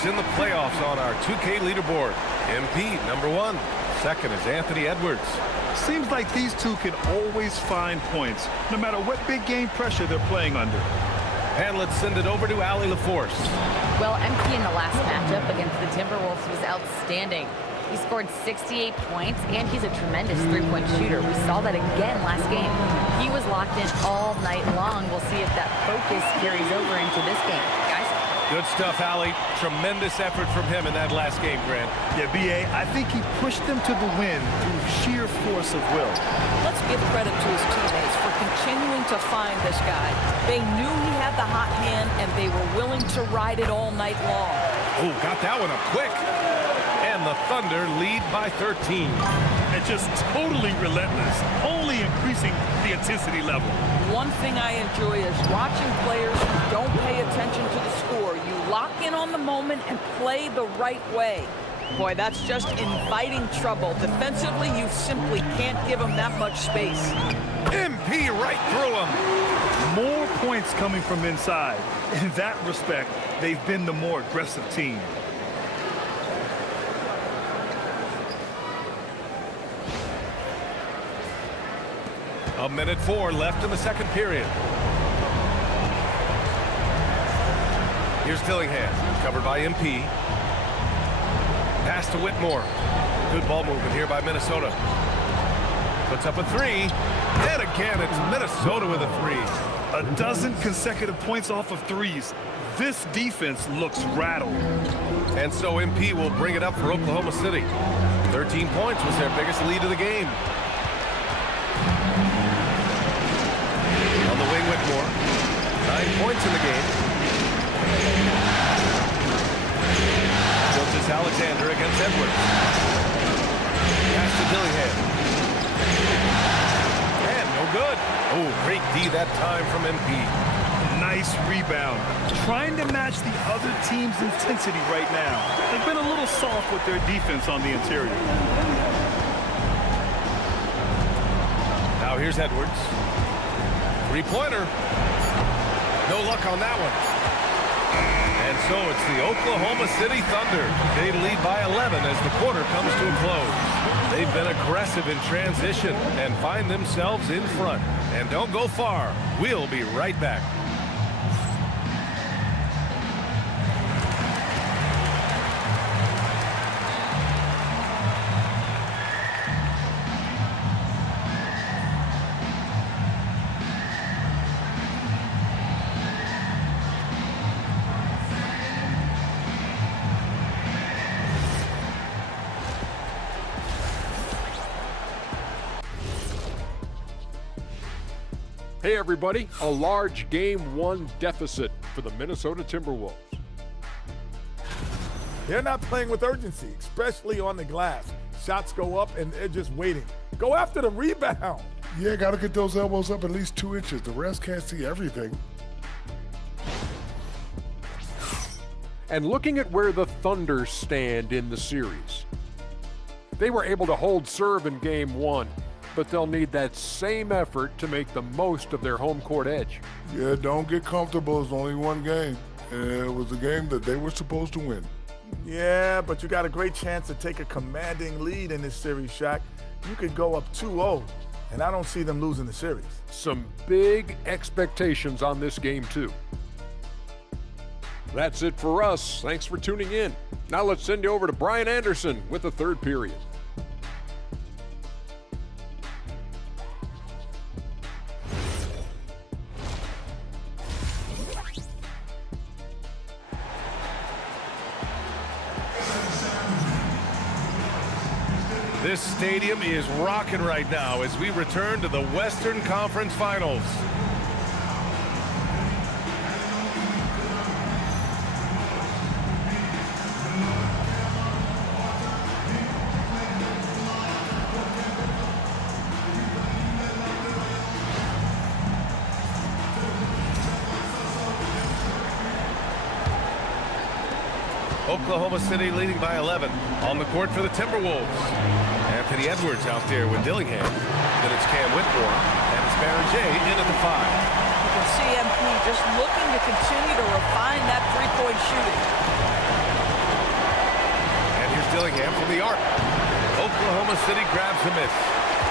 In the playoffs on our 2K leaderboard. MP, number 1. 2nd is Anthony Edwards. Seems like these two can always find points, no matter what big game pressure they're playing under. And let's send it over to Allie LaForce. Well, MP in the last matchup against the Timberwolves was outstanding. He scored 68 points, and he's a tremendous three-point shooter. We saw that again last game. He was locked in all night long. We'll see if that focus carries over into this game. Guys? Good stuff, Allie. Tremendous effort from him in that last game, Grant. Yeah, B.A., I think he pushed them to the win through sheer force of will. Let's give credit to his teammates for continuing to find this guy. They knew he had the hot hand, and they were willing to ride it all night long. Oh, got that one up quick. And the Thunder lead by 13. And just totally relentless, only increasing the intensity level. One thing I enjoy is watching players who don't pay attention to the score. You lock in on the moment and play the right way. Boy, that's just inviting trouble. Defensively, you simply can't give them that much space. MP right through him. More points coming from inside. In that respect, they've been the more aggressive team. 1:04 left in the second period. Here's Dillingham, covered by MP. Pass to Whitmore. Good ball movement here by Minnesota. Puts up a three. And again, it's Minnesota with a three. A dozen consecutive points off of threes. This defense looks rattled. And so MP will bring it up for Oklahoma City. 13 points was their biggest lead of the game. On the wing, Whitmore. 9 points in the game. Filches Alexander against Edwards. Pass to Dillingham. And no good. Oh, great D that time from MP. Nice rebound. Trying to match the other team's intensity right now. They've been a little soft with their defense on the interior. Now here's Edwards. Three-pointer. No luck on that one. And so it's the Oklahoma City Thunder. They lead by 11 as the quarter comes to a close. They've been aggressive in transition and find themselves in front. And don't go far. We'll be right back. Hey everybody, a large Game 1 deficit for the Minnesota Timberwolves. They're not playing with urgency, especially on the glass. Shots go up and they're just waiting. Go after the rebound. Yeah, got to get those elbows up at least 2 inches. The rest can't see everything. And looking at where the Thunder stand in the series, they were able to hold serve in Game 1, but they'll need that same effort to make the most of their home court edge. Yeah, don't get comfortable. It's only one game. And it was a game that they were supposed to win. Yeah, but you got a great chance to take a commanding lead in this series, Shaq. You could go up 2-0, and I don't see them losing the series. Some big expectations on this game, too. That's it for us. Thanks for tuning in. Now let's send you over to Brian Anderson with the third period. This stadium is rocking right now as we return to the Western Conference Finals. Oklahoma City leading by 11 on the court for the Timberwolves. Anthony Edwards out there with Dillingham. Then it's Cam Whitmore, and it's Baron J in at the 5. You can see MP just looking to continue to refine that three-point shooting. And here's Dillingham from the arc. Oklahoma City grabs a miss.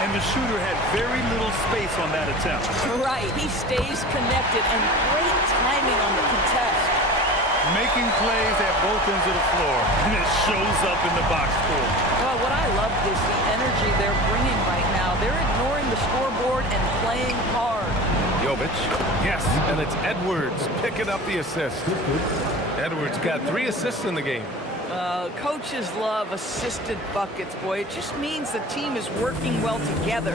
And the shooter had very little space on that attempt. Right, he stays connected, and great timing on the contest. Making plays at both ends of the floor, and it shows up in the box score. Well, what I love is the energy they're bringing right now. They're ignoring the scoreboard and playing hard. Jovic, yes, and it's Edwards picking up the assist. Edwards got 3 assists in the game. Coaches love assisted buckets, boy. It just means the team is working well together.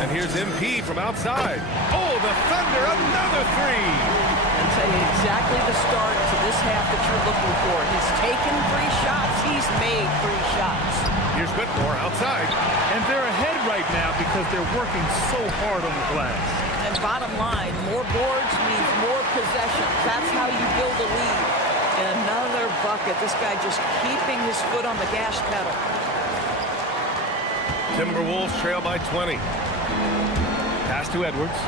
And here's MP from outside. Oh, the Thunder, another 3. I'll tell you exactly the start to this half that you're looking for. He's taken 3 shots. He's made 3 shots. Here's Whitmore outside. And they're ahead right now because they're working so hard on the glass. And bottom line, more boards means more possessions. That's how you build a lead. And another bucket. This guy just keeping his foot on the gas pedal. Timberwolves trail by 20. Pass to Edwards.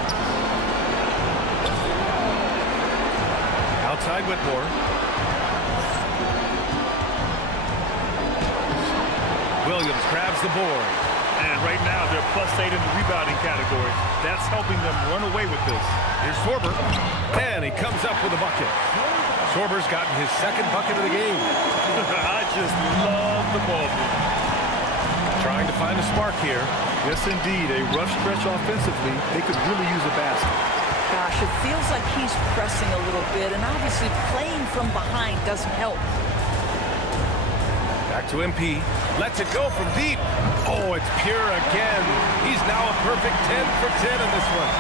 Outside Whitmore. Williams grabs the board. And right now, they're +8 in the rebounding category. That's helping them run away with this. Here's Sorber, and he comes up with a bucket. Sorber's gotten his second bucket of the game. I just love the ball movement. Trying to find a spark here. Yes, indeed. A rough stretch offensively. They could really use a basket. Gosh, it feels like he's pressing a little bit, and obviously playing from behind doesn't help. Back to MP. Lets it go from deep. Oh, it's pure again. He's now a perfect 10 for 10 in this one.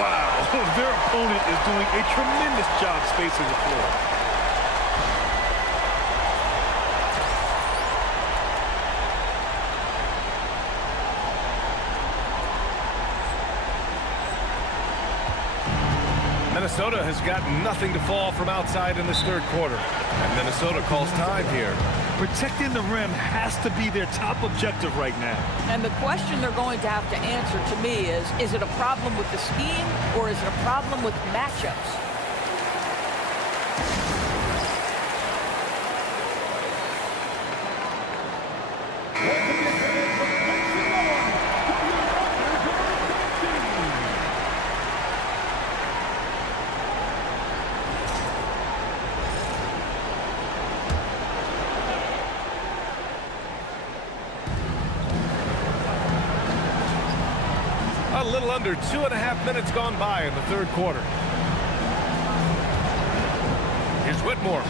Wow. Their opponent is doing a tremendous job spacing the floor. Minnesota has got nothing to fall from outside in this third quarter. And Minnesota calls time here. Protecting the rim has to be their top objective right now. And the question they're going to have to answer to me is it a problem with the scheme or is it a problem with matchups? A little under 2.5 minutes gone by in the third quarter. Here's Whitmore.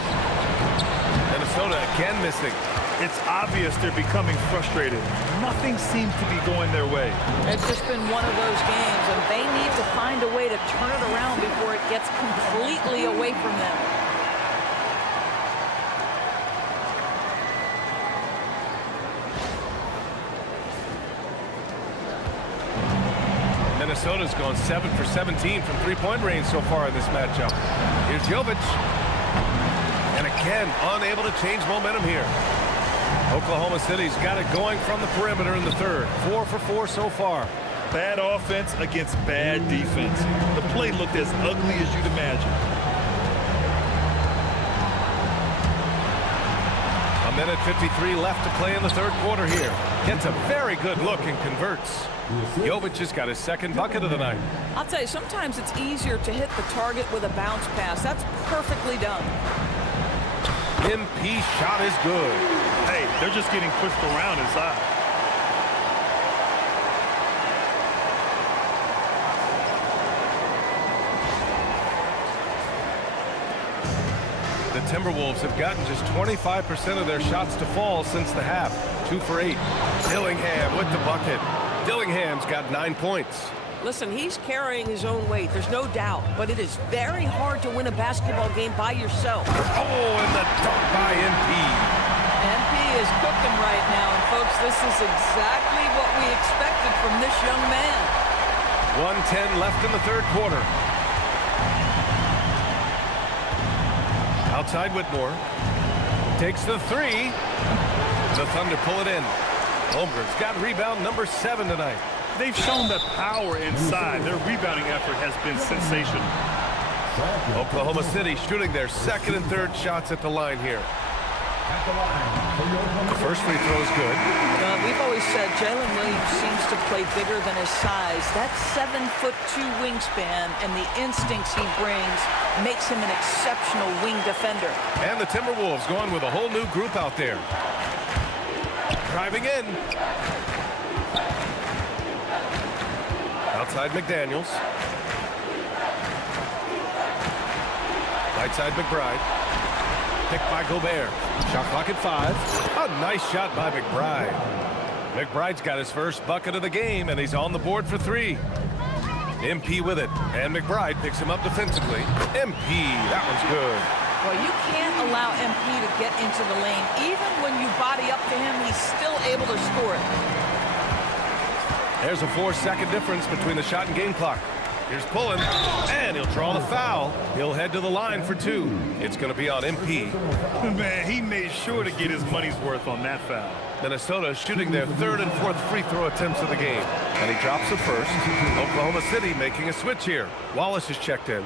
Minnesota again missing. It's obvious they're becoming frustrated. Nothing seems to be going their way. It's just been one of those games, and they need to find a way to turn it around before it gets completely away from them. Minnesota's gone 7 for 17 from three-point range so far in this matchup. Here's Jovic. And again, unable to change momentum here. Oklahoma City's got it going from the perimeter in the third. 4 for 4 so far. Bad offense against bad defense. The play looked as ugly as you'd imagine. A minute 53 left to play in the third quarter here. Gets a very good look and converts. Jovic has got his second bucket of the night. I'll tell you, sometimes it's easier to hit the target with a bounce pass. That's perfectly done. MP shot is good. Hey, they're just getting pushed around inside. The Timberwolves have gotten just 25% of their shots to fall since the half. 2 for 8. Dillingham with the bucket. Dillingham's got 9 points. Listen, he's carrying his own weight, there's no doubt, but it is very hard to win a basketball game by yourself. Oh, and the dunk by MP. MP is cooking right now, and folks, this is exactly what we expected from this young man. 1:10 left in the third quarter. Outside Whitmore. Takes the three. The Thunder pull it in. Holmgren's got rebound number 7 tonight. They've shown the power inside. Their rebounding effort has been sensational. Oklahoma City shooting their second and third shots at the line here. The first free throw is good. We've always said Jalen Williams seems to play bigger than his size. That 7'2" wingspan and the instincts he brings makes him an exceptional wing defender. And the Timberwolves going with a whole new group out there. Driving in. Outside McDaniels. Right side McBride. Picked by Gobert. Shot clock at 5. A nice shot by McBride. McBride's got his first bucket of the game, and he's on the board for 3. MP with it, and McBride picks him up defensively. MP, that one's good. Well, you can't allow MP to get into the lane. Even when you body up to him, he's still able to score it. There's a 4-second difference between the shot and game clock. Here's Pullen, and he'll draw the foul. He'll head to the line for 2. It's going to be on MP. Man, he made sure to get his money's worth on that foul. Minnesota shooting their third and fourth free throw attempts of the game. And he drops the first. Oklahoma City making a switch here. Wallace is checked in.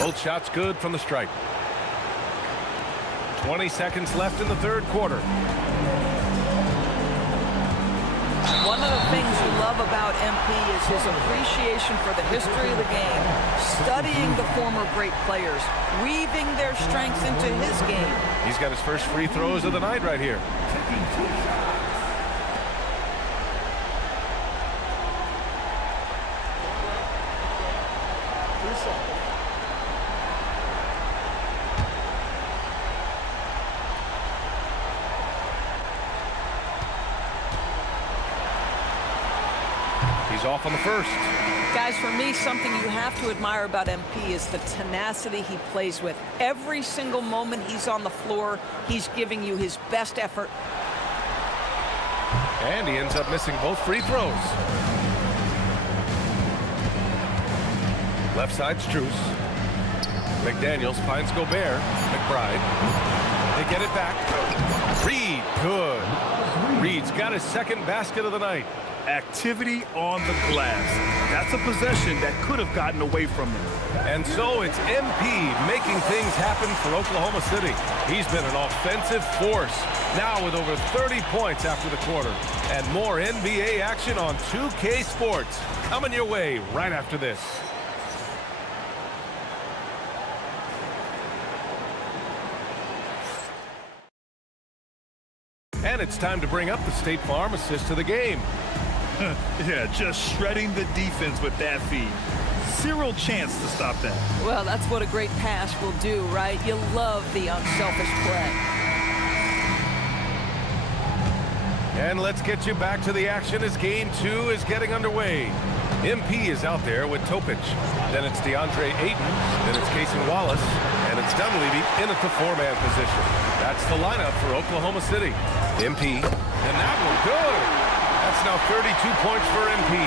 Both shots good from the stripe. 20 seconds left in the third quarter. One of the things you love about MP is his appreciation for the history of the game, studying the former great players, weaving their strengths into his game. He's got his first free throws of the night right here. He's off on the first. Guys, for me, something you have to admire about MP is the tenacity he plays with. Every single moment he's on the floor, he's giving you his best effort. And he ends up missing both free throws. Left side, Strus. McDaniels finds Gobert. McBride. They get it back. Reed, good. Reed's got his second basket of the night. Activity on the glass. That's a possession that could have gotten away from him. And so it's MP making things happen for Oklahoma City. He's been an offensive force, now with over 30 points after the quarter. And more NBA action on 2K Sports coming your way right after this. And it's time to bring up the State Farm assist of the game. Yeah, just shredding the defense with that feed. Zero chance to stop that. Well, that's what a great pass will do, right? You love the unselfish play. And let's get you back to the action as game 2 is getting underway. MP is out there with Topic. Then it's DeAndre Ayton. Then it's Cason Wallace. And it's Dunleavy in at the 4-man position. That's the lineup for Oklahoma City. MP. And that one good. That's now 32 points for MP.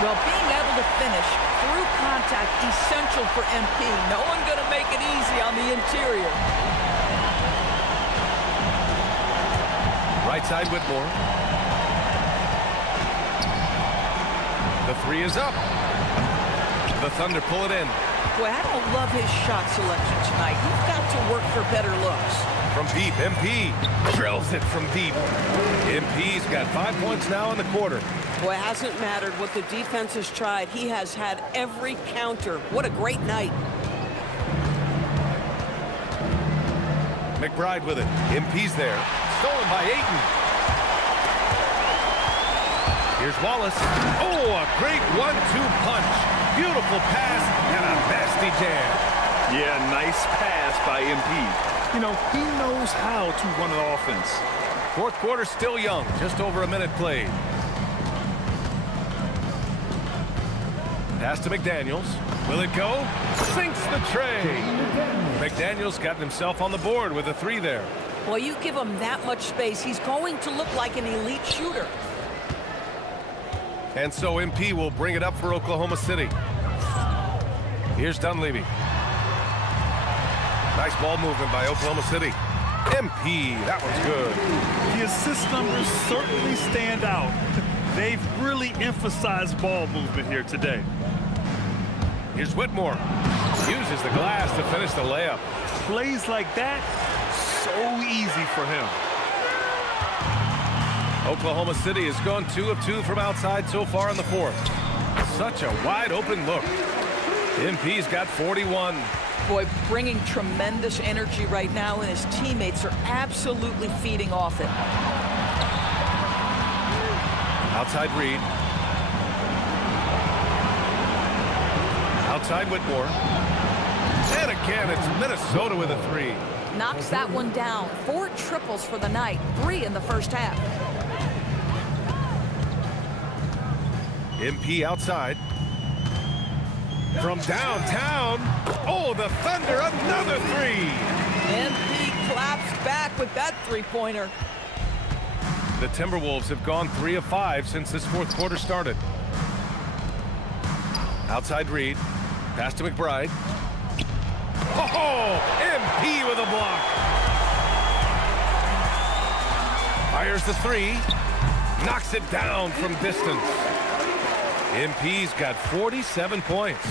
Well, being able to finish through contact, essential for MP. No one going to make it easy on the interior. Right side, Whitmore. The 3 is up. The Thunder pull it in. Boy, I don't love his shot selection tonight. You've got to work for better looks. From deep, MP drills it from deep. MP's got 5 points now in the quarter. Boy, it hasn't mattered what the defense has tried. He has had every counter. What a great night. McBride with it. MP's there. Stolen by Ayton. Here's Wallace. Oh, a great 1-2 punch. Beautiful pass and a nasty jam. Yeah, nice pass by MP. You know, he knows how to run an offense. Fourth quarter still young. Just over a minute played. Pass to McDaniels. Will it go? Sinks the tray. McDaniels got himself on the board with a 3 there. Well, you give him that much space, he's going to look like an elite shooter. And so MP will bring it up for Oklahoma City. Here's Dunleavy. Nice ball movement by Oklahoma City. MP, that one's good. The assist numbers certainly stand out. They've really emphasized ball movement here today. Here's Whitmore. Uses the glass to finish the layup. Plays like that, so easy for him. Oklahoma City has gone 2 of 2 from outside so far in the fourth. Such a wide open look. MP's got 41. Boy, bringing tremendous energy right now, and his teammates are absolutely feeding off it. Outside Reed. Outside Whitmore. And again, it's Minnesota with a 3. Knocks that one down. 4 triples for the night. 3 in the first half. MP outside. From downtown. Oh, the Thunder, another 3. MP claps back with that 3-pointer. The Timberwolves have gone 3 of 5 since this fourth quarter started. Outside Reed. Pass to McBride. Oh, MP with a block. Fires the 3. Knocks it down from distance. MP's got 47 points.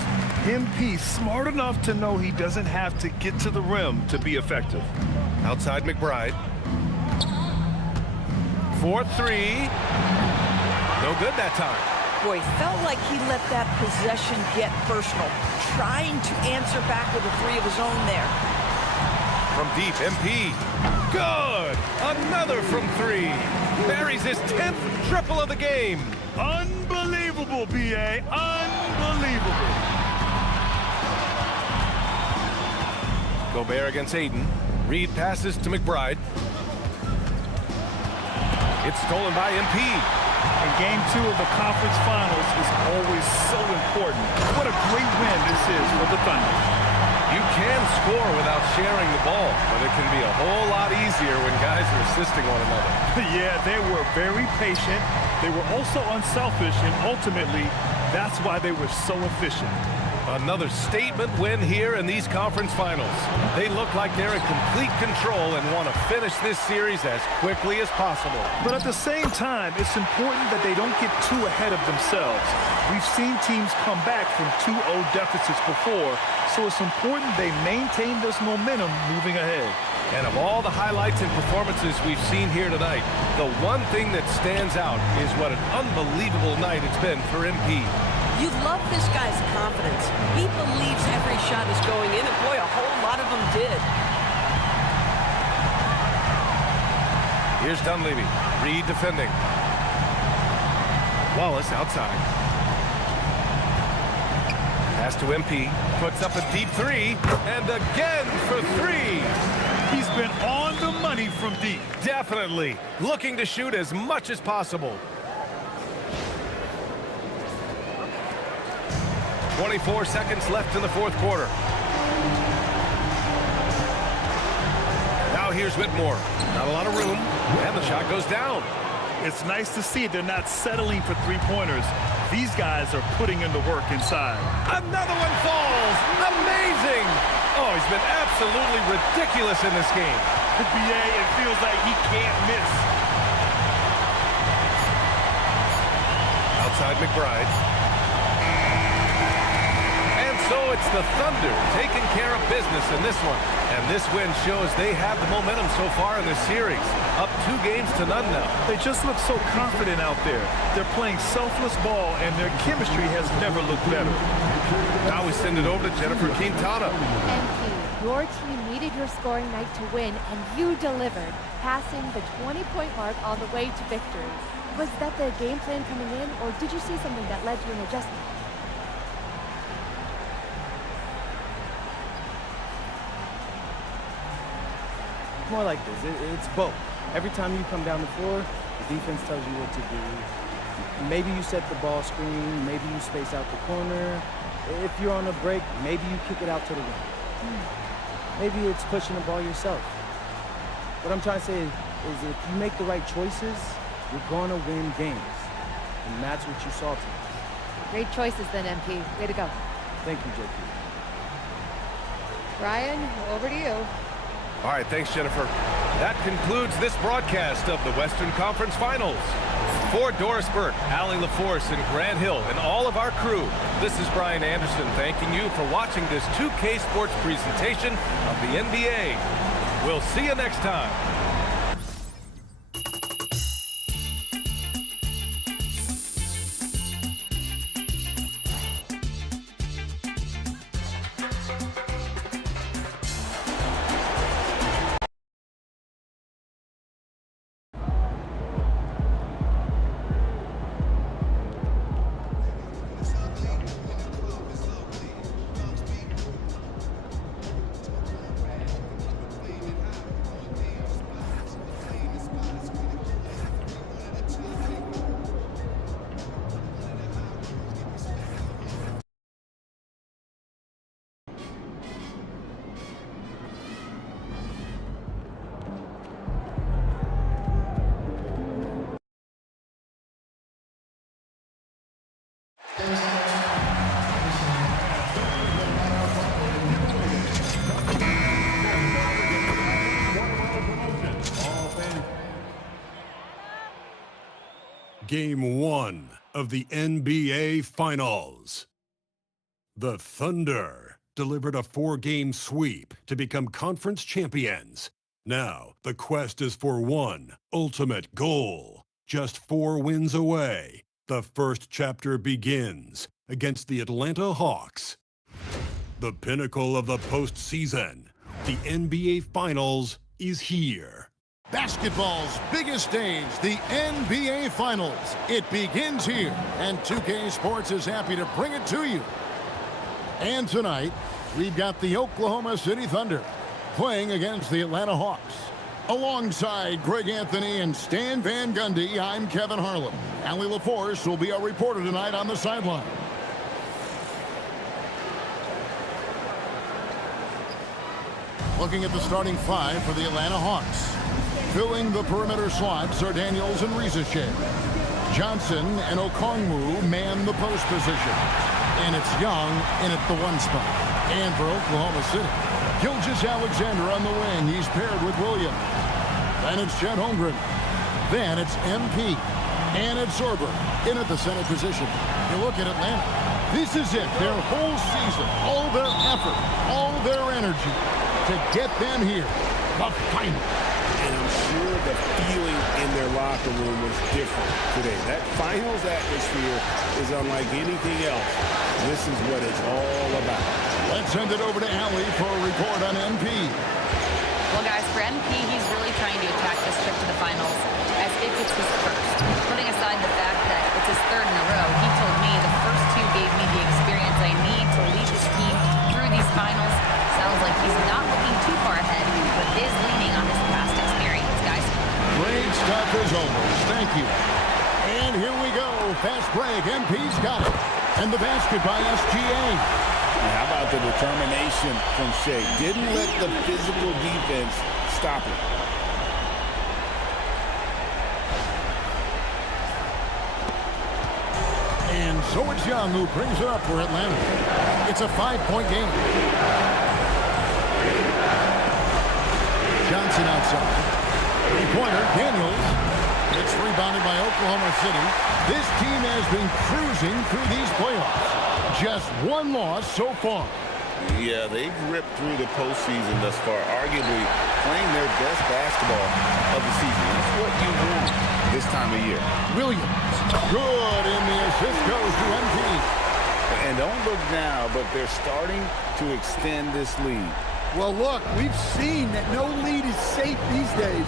MP smart enough to know he doesn't have to get to the rim to be effective. Outside McBride. 4-3. No good that time. Boy, felt like he let that possession get personal, trying to answer back with a three of his own there. From deep, MP. Good! Another from three. Buries his 10th triple of the game. Unbelievable, B.A. Unbelievable. Gobert against Aiden. Reed passes to McBride. It's stolen by MP. And game 2 of the conference finals is always so important. What a great win this is for the Thunder. You can score without sharing the ball, but it can be a whole lot easier when guys are assisting one another. Yeah, they were very patient. They were also unselfish, and ultimately, that's why they were so efficient. Another statement win here in these conference finals. They look like they're in complete control and want to finish this series as quickly as possible. But at the same time, it's important that they don't get too ahead of themselves. We've seen teams come back from 2-0 deficits before, so it's important they maintain this momentum moving ahead. And of all the highlights and performances we've seen here tonight, the one thing that stands out is what an unbelievable night it's been for MP. You love this guy's confidence. He believes every shot is going in, and boy, a whole lot of them did. Here's Dunleavy. Reed defending. Wallace outside. Pass to MP. Puts up a deep three. And again for three. He's been on the money from deep. Definitely. Looking to shoot as much as possible. 24 seconds left in the fourth quarter. Now here's Whitmore. Not a lot of room, and the shot goes down. It's nice to see they're not settling for three-pointers. These guys are putting in the work inside. Another one falls. Amazing. Oh, he's been absolutely ridiculous in this game. The BA, it feels like he can't miss. Outside McBride. So it's the Thunder taking care of business in this one. And this win shows they have the momentum so far in this series. Up 2 games to none now. They just look so confident out there. They're playing selfless ball, and their chemistry has never looked better. Now we send it over to Jennifer Quintana. MP, your team needed your scoring night to win, and you delivered, passing the 20-point mark on the way to victory. Was that the game plan coming in, or did you see something that led to an adjustment? More like this. It's both. Every time you come down the floor, the defense tells you what to do. Maybe you set the ball screen. Maybe you space out the corner. If you're on a break, maybe you kick it out to the rim. Maybe it's pushing the ball yourself. What I'm trying to say is if you make the right choices, you're going to win games. And that's what you saw tonight. Great choices then, MP. Way to go. Thank you, JP. Brian, over to you. All right, thanks, Jennifer. That concludes this broadcast of the Western Conference Finals. For Doris Burke, Allie LaForce, and Grant Hill, and all of our crew, this is Brian Anderson thanking you for watching this 2K Sports presentation of the NBA. We'll see you next time. Game 1 of the NBA Finals. The Thunder delivered a 4-game sweep to become conference champions. Now, the quest is for one ultimate goal, just 4 wins away. The first chapter begins against the Atlanta Hawks. The pinnacle of the postseason, the NBA Finals, is here. Basketball's biggest stage, the NBA Finals. It begins here, and 2K Sports is happy to bring it to you. And tonight, we've got the Oklahoma City Thunder playing against the Atlanta Hawks. Alongside Greg Anthony and Stan Van Gundy, I'm Kevin Harlan. Allie LaForce will be our reporter tonight on the sideline. Looking at the starting five for the Atlanta Hawks. Filling the perimeter slots are Daniels and Rizashay. Johnson and Okongwu man the post position. And it's Young in at the one spot. And for Oklahoma City, Gilgeous-Alexander on the wing. He's paired with Williams. Then it's Chet Holmgren. Then it's MP. And it's Sorber in at the center position. You look at Atlanta. This is it. Their whole season, all their effort, all their energy to get them here. The final. And I'm sure the feeling in their locker room was different today. That finals atmosphere is unlike anything else. This is what it's all about. Let's send it over to Allie for a report on MP. Well, guys, for MP, he's really trying to attack this trip to the finals as if it's his first. Putting aside the fact that it's his third in a row, he told me the first two gave me the experience I need to lead this team through these finals. Sounds like he's not looking too far ahead, but is leaning on his past experience, guys. Great stuff as always. Thank you. And here we go. Fast break. MP's got it. And the basket by SGA. How about the determination from Shea? Didn't let the physical defense stop him. And so it's Young who brings it up for Atlanta. It's a 5-point game. Johnson outside. Three-pointer, Daniels. It's rebounded by Oklahoma City. This team has been cruising through these playoffs. Just one loss so far. Yeah, they've ripped through the postseason thus far, arguably playing their best basketball of the season. That's what you want this time of year. Williams, good, and the assist goes to MP. And don't look now, but they're starting to extend this lead. Well, look, we've seen that no lead is safe these days.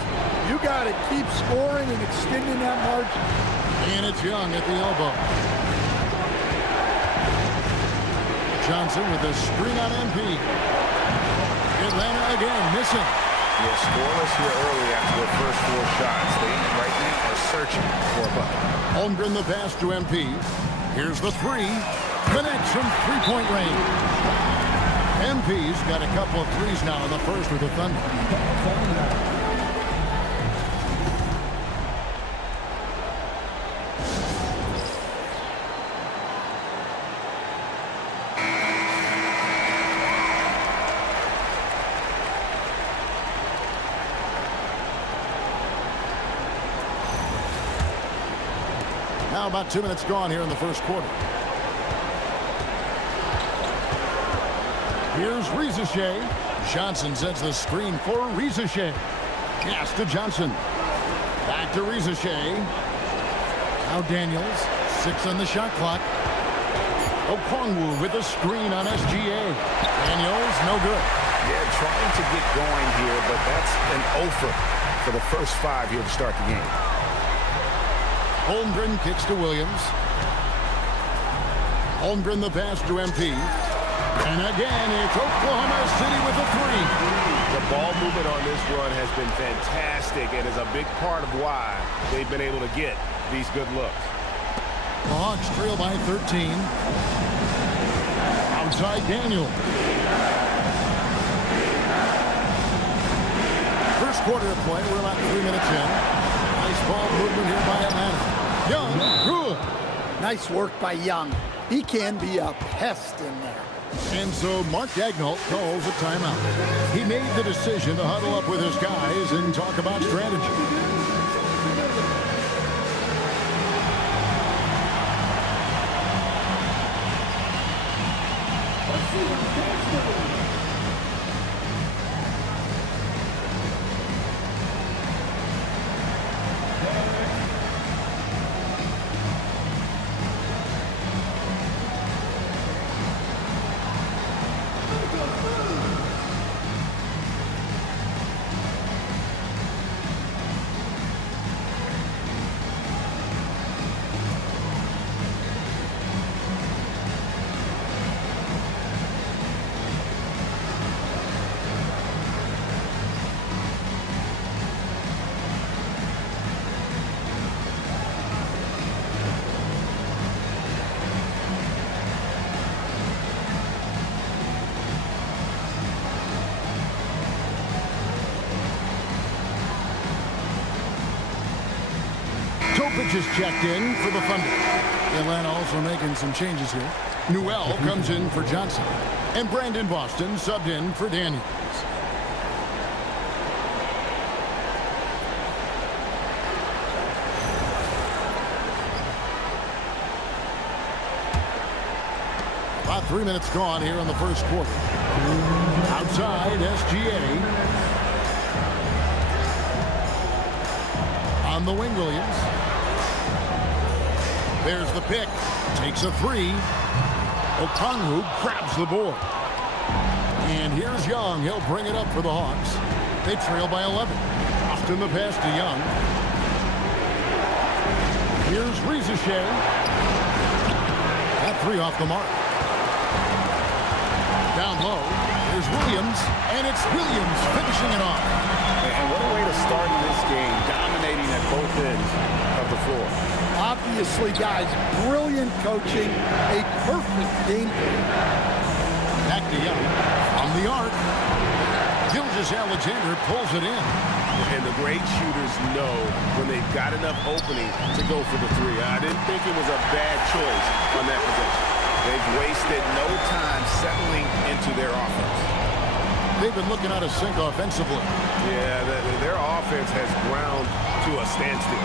You got to keep scoring and extending that margin. And it's Young at the elbow. Johnson with a screen on MP. Atlanta again missing. Yeah, scoreless here early after their first four shots. They right now are searching for a bucket. Holmgren the pass to MP. Here's the three. Connects from three-point range. MP's got a couple of threes now in the first with the Thunder. Now about 2 minutes gone here in the first quarter. Here's Rizashay. Johnson sets the screen for Rizashay. Pass to Johnson. Back to Rizashay. Now Daniels. 6 on the shot clock. Okongwu with a screen on SGA. Daniels, no good. Yeah, trying to get going here, but that's an offer for the first 5 here to start the game. Holmgren kicks to Williams. Holmgren the pass to MP. And again, it's Oklahoma City with a three. The ball movement on this run has been fantastic and is a big part of why they've been able to get these good looks. The Hawks trail by 13. Outside Daniel. First quarter of play. We're about 3 minutes in. Nice ball movement here by Atlanta. Young, good. Nice work by Young. He can be a pest in there. And so Mark Daigneault calls a timeout. He made the decision to huddle up with his guys and talk about strategy. Topic is checked in for the Thunder. Atlanta also making some changes here. Newell comes in for Johnson. And Brandon Boston subbed in for Daniels. About 3 minutes gone here in the first quarter. Outside, SGA. On the wing, Williams. There's the pick. Takes a three. Okongwu grabs the board. And here's Young. He'll bring it up for the Hawks. They trail by 11. Austin the pass to Young. Here's Rizachet. That three off the mark. Down low. Here's Williams. And it's Williams finishing it off. And what a way to start this game, dominating at both ends of the floor. Obviously, guys, brilliant coaching, a perfect game plan. Back to Young. On the arc. Gilgeous-Alexander pulls it in. And the great shooters know when they've got enough opening to go for the three. I didn't think it was a bad choice on that possession. They've wasted no time settling into their offense. They've been looking out of sync offensively. Yeah, their offense has ground to a standstill.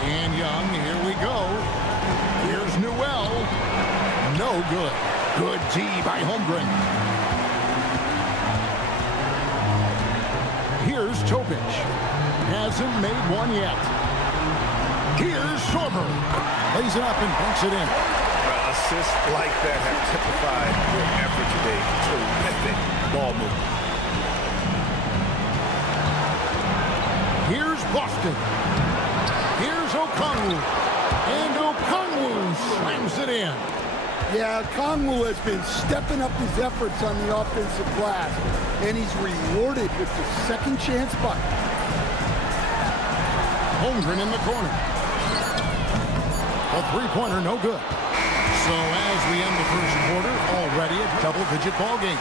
And Young, here we go. Here's Newell. No good. Good D by Holmgren. Here's Topic. Hasn't made one yet. Here's Sorber. Lays it up and banks it in. Assists like that have typified their effort today. Terrific ball movement. Here's Boston. Here's Okongwu. And Okongwu slams it in. Yeah, Okongwu has been stepping up his efforts on the offensive glass, and he's rewarded with the second chance bucket. Holmgren in the corner. A three-pointer, no good. So as we end the first quarter, already a double-digit ball game.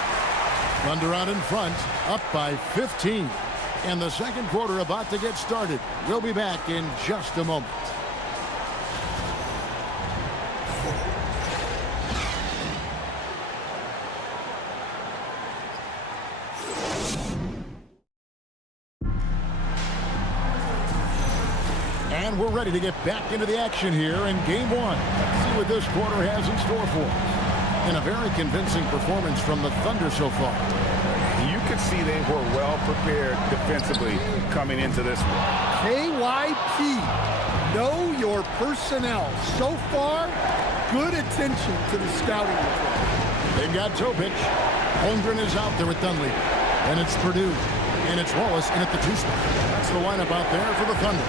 Thunder out in front, up by 15. And the second quarter about to get started. We'll be back in just a moment. And we're ready to get back into the action here in game one. Let's see what this quarter has in store for us. And a very convincing performance from the Thunder so far. You could see they were well prepared defensively coming into this one. KYP, know your personnel. So far, good attention to the scouting report. They've got Topic. Holmgren is out there with Dunleavy. And it's Purdue. And it's Wallace in at the two spot. That's the lineup out there for the Thunder.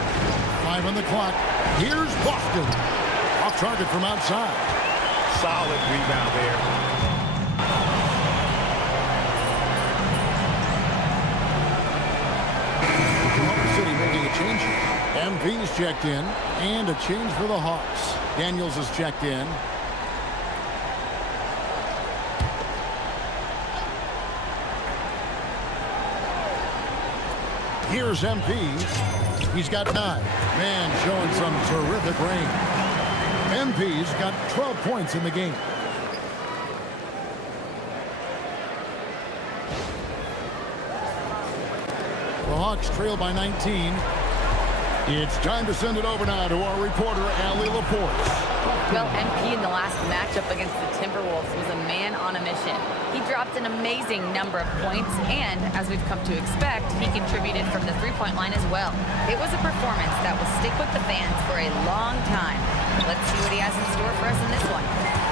5 on the clock. Here's Boston. Off target from outside. Solid rebound there. Oklahoma City making a change here. MV's checked in. And a change for the Hawks. Daniels is checked in. Here's MP. He's got 9. Man, showing some terrific range. MP's got 12 points in the game. The Hawks trail by 19. It's time to send it over now to our reporter, Allie Laporte. Well, MP in the last matchup against the Timberwolves was a man on a mission. He dropped an amazing number of points, and as we've come to expect, he contributed from the three-point line as well. It was a performance that will stick with the fans for a long time. Let's see what he has in store for us in this one.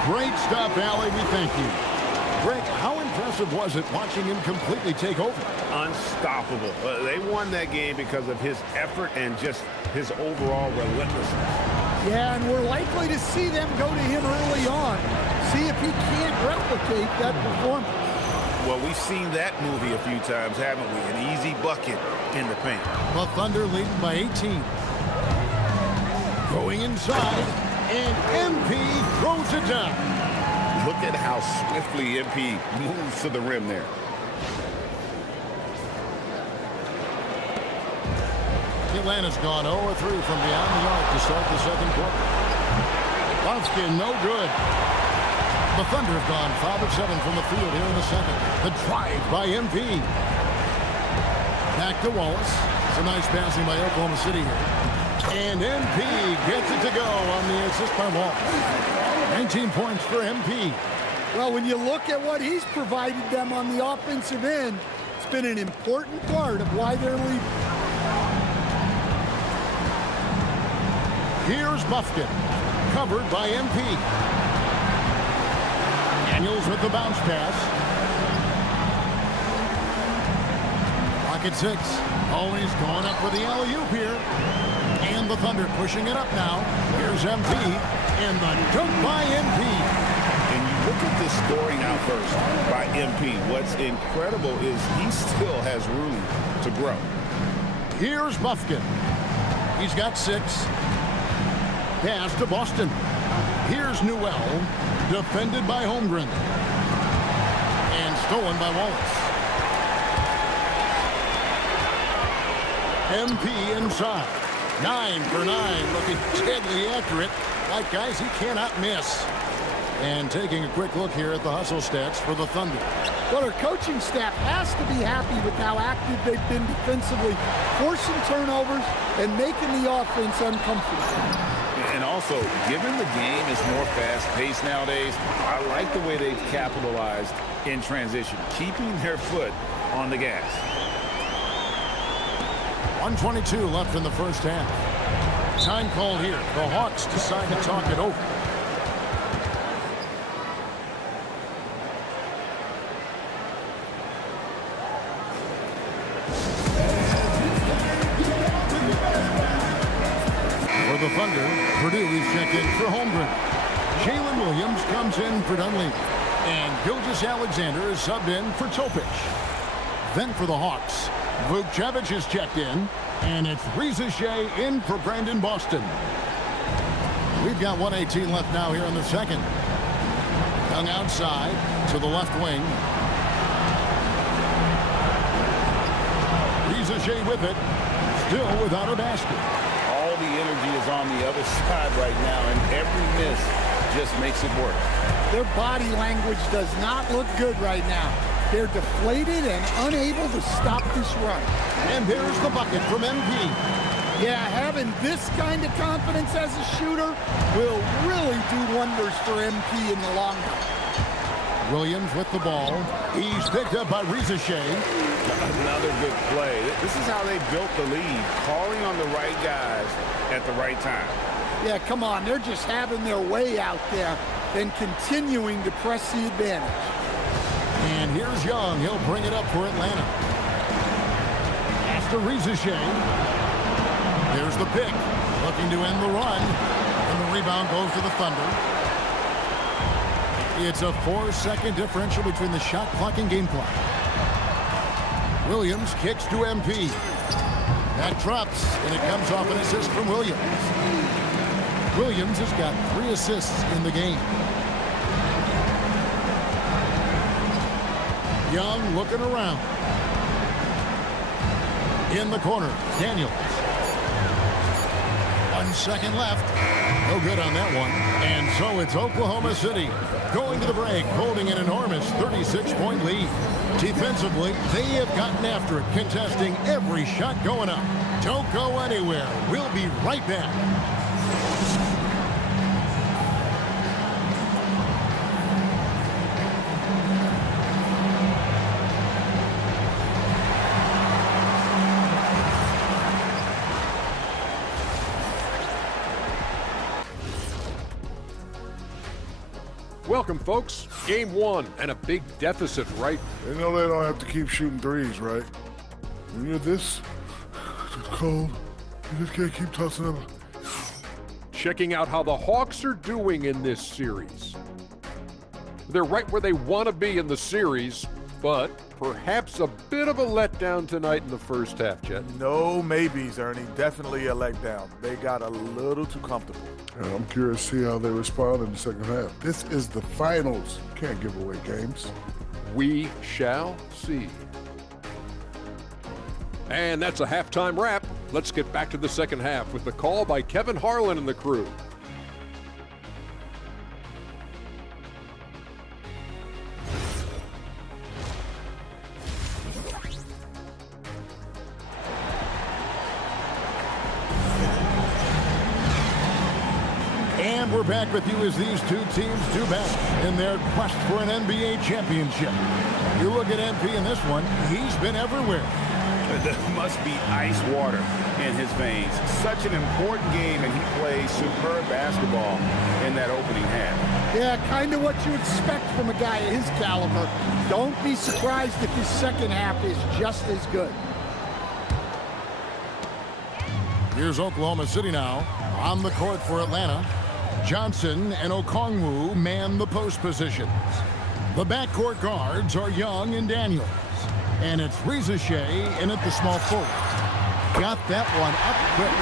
Great stuff, Allie. We thank you. Greg, how impressive was it watching him completely take over? Unstoppable. They won that game because of his effort and just his overall relentlessness. Yeah, and we're likely to see them go to him early on. See if he can't replicate that performance. Well, we've seen that movie a few times, haven't we? An easy bucket in the paint. The Thunder leading by 18. Going inside, and MP throws it down. Look at how swiftly MP moves to the rim there. Atlanta's gone 0-3 from beyond the arc to start the second quarter. Buffkin, no good. The Thunder have gone 5 of 7 from the field here in the second. The drive by MP. Back to Wallace. Some nice passing by Oklahoma City here. And MP gets it to go on the assist by Wallace. 19 points for MP. Well, when you look at what he's provided them on the offensive end, it's been an important part of why they're leading. Here's Buffkin, covered by MP. Daniels with the bounce pass. Pocket 6, always going up for the alley-oop here. And the Thunder pushing it up now. Here's MP, and the dunk by MP. And you look at this scoring outburst by MP. What's incredible is he still has room to grow. Here's Buffkin. He's got 6. Pass to Boston. Here's Newell, defended by Holmgren. And stolen by Wallace. MP inside. 9 for 9, looking deadly accurate. Like, guys, he cannot miss. And taking a quick look here at the hustle stats for the Thunder. Well, their coaching staff has to be happy with how active they've been defensively, forcing turnovers and making the offense uncomfortable. And also, given the game is more fast-paced nowadays, I like the way they've capitalized in transition, keeping their foot on the gas. 1:22 left in the first half. Time called here. The Hawks decide to talk it over. For the Thunder, Purdue is checked in for Holmgren. Jalen Williams comes in for Dunleavy. And Gilgeous-Alexander is subbed in for Topic. Then for the Hawks, Vukcevic is checked in, and it's Rizachet in for Brandon Boston. We've got 1:18 left now here in the second. Young outside to the left wing. Rizachet with it, still without a basket. All the energy is on the other side right now, and every miss just makes it work. Their body language does not look good right now. They're deflated and unable to stop this run. And there's the bucket from MP. Yeah, having this kind of confidence as a shooter will really do wonders for MP in the long run. Williams with the ball. He's picked up by Rizachet. Another good play. This is how they built the lead, calling on the right guys at the right time. Yeah, come on. They're just having their way out there and continuing to press the advantage. And here's Young. He'll bring it up for Atlanta. Pass to Rizachet. There's the pick. Looking to end the run. And the rebound goes to the Thunder. It's a 4-second differential between the shot clock and game clock. Williams kicks to MP. That drops, and it comes off an assist from Williams. Williams has got 3 assists in the game. Young looking around. In the corner, Daniels. 1 second left. No good on that one. And so it's Oklahoma City going to the break, holding an enormous 36-point lead. Defensively, they have gotten after it, contesting every shot going up. Don't go anywhere. We'll be right back. Welcome, folks. Game 1 and a big deficit, right? They know they don't have to keep shooting threes, right? When you're this cold, you just can't keep tossing them. Checking out how the Hawks are doing in this series. They're right where they want to be in the series, but perhaps a bit of a letdown tonight in the first half, Chet. No maybes, Ernie. Definitely a letdown. They got a little too comfortable. And I'm curious to see how they respond in the second half. This is the finals. Can't give away games. We shall see. And that's a halftime wrap. Let's get back to the second half with the call by Kevin Harlan and the crew. And we're back with you as these two teams do battle in their quest for an NBA championship. You look at MP in this one, he's been everywhere. There must be ice water in his veins. Such an important game, and he plays superb basketball in that opening half. Yeah, kind of what you expect from a guy of his caliber. Don't be surprised if his second half is just as good. Here's Oklahoma City now on the court for Atlanta. Johnson and Okongwu man the post positions. The backcourt guards are Young and Daniels. And it's Reza Shea in at the small forward. Got that one up quick.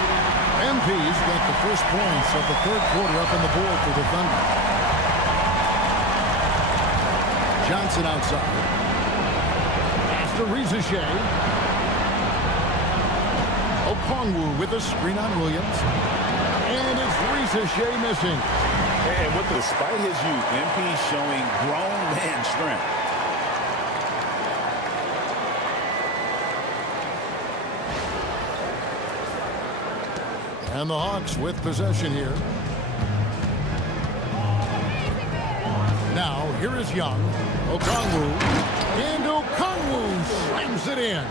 MP's got the first points of the third quarter up on the board for the Thunder. Johnson outside. Pass to Reza Shea. Okongwu with a screen on Williams. And it's Reza Shea missing. And despite his youth, MP showing grown man strength. And the Hawks with possession here. Now, here is Young. Okongwu. And Okongwu slams it in.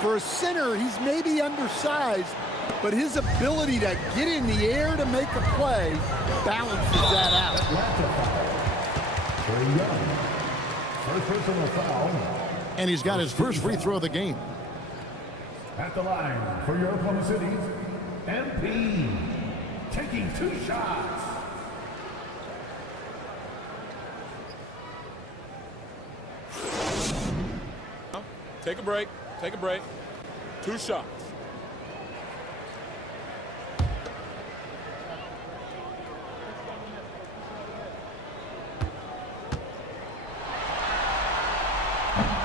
For a center, he's maybe undersized, but his ability to get in the air to make a play balances that out. First personal foul. And he's got his first free throw of the game. At the line for your Oklahoma City, MP, taking 2 shots. Take a break. Take a break. 2 shots.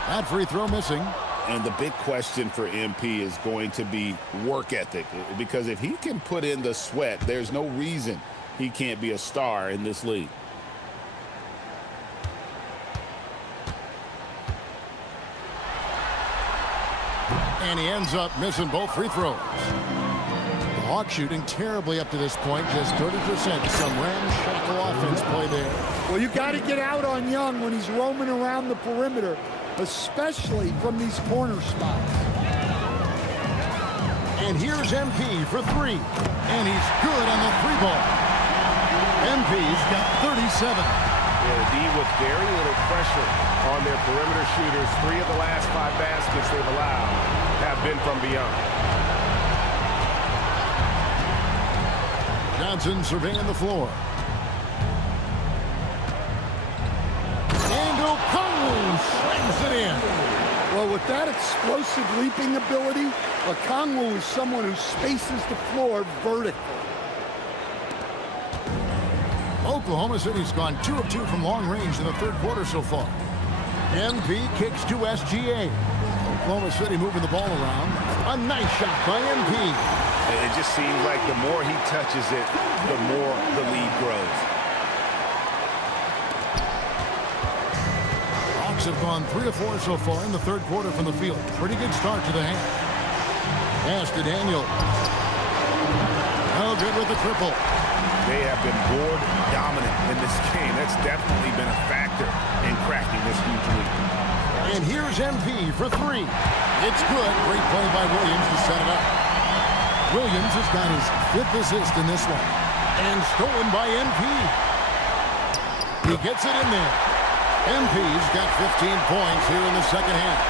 That free throw missing. And the big question for MP is going to be work ethic, because if he can put in the sweat, there's no reason he can't be a star in this league. And he ends up missing both free throws. The Hawks shooting terribly up to this point, just 30%. Some ramshackle offense play there. Well, you got to get out on Young when he's roaming around the perimeter, especially from these corner spots. And here's MP for 3. And he's good on the 3 ball. MP's got 37. Yeah, the D with very little pressure on their perimeter shooters. 3 of the last 5 baskets they've allowed have been from beyond. Johnson surveying the floor. And Okongwu slams it in. Well, with that explosive leaping ability, Okongwu is someone who spaces the floor vertically. Oklahoma City's gone 2 of 2 from long range in the third quarter so far. MP kicks to SGA. Oklahoma City moving the ball around. A nice shot by MP. It just seems like the more he touches it, the more the lead grows. Hawks have gone 3 of 4 so far in the third quarter from the field. Pretty good start to the half. Pass to Daniel. Oh, good with the triple. They have been board dominant in this game. That's definitely been a factor in cracking this huge lead. And here's MP for 3. It's good. Great play by Williams to set it up. Williams has got his 5th assist in this one. And stolen by MP. He gets it in there. MP's got 15 points here in the second half.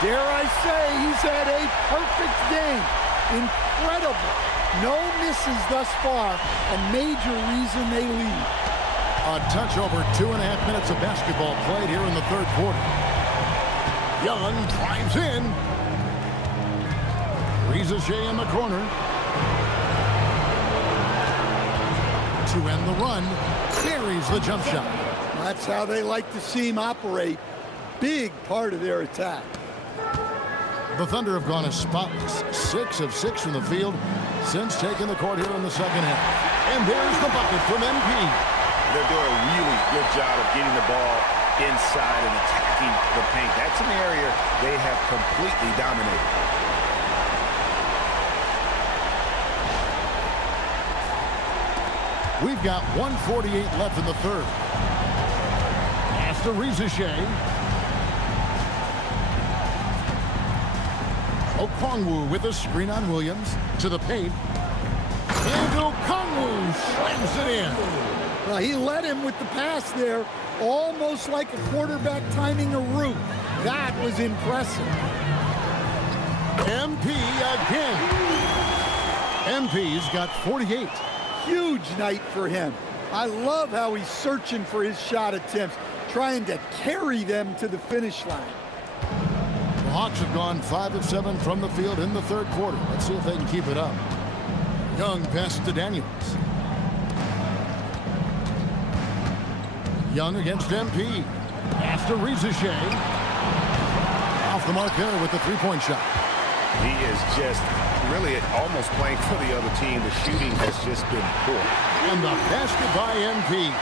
Dare I say he's had a perfect game. Incredible. No misses thus far. A major reason they lead. A touch over 2.5 minutes of basketball played here in the third quarter. Young drives in. Reza Shea in the corner. To end the run, buries the jump shot. That's how they like to see him operate. Big part of their attack. The Thunder have gone as spotless, 6 of 6 from the field since taking the court here in the second half. And there's the bucket from MP. They're doing a really good job of getting the ball inside and attacking the paint. That's an area they have completely dominated. We've got 1:48 left in the third. Pass to Shea. Okongwu with a screen on Williams to the paint. And Okongwu slams it in. Well, he led him with the pass there, almost like a quarterback timing a route. That was impressive. MP again. MP's got 48. Huge night for him. I love how he's searching for his shot attempts, trying to carry them to the finish line. The Hawks have gone 5 of 7 from the field in the third quarter. Let's see if they can keep it up. Young pass to Daniels. Young against MP. Pass to Shea. Off the mark there with the three-point shot. He is just really almost playing for the other team. The shooting has just been poor. And the basket by MP.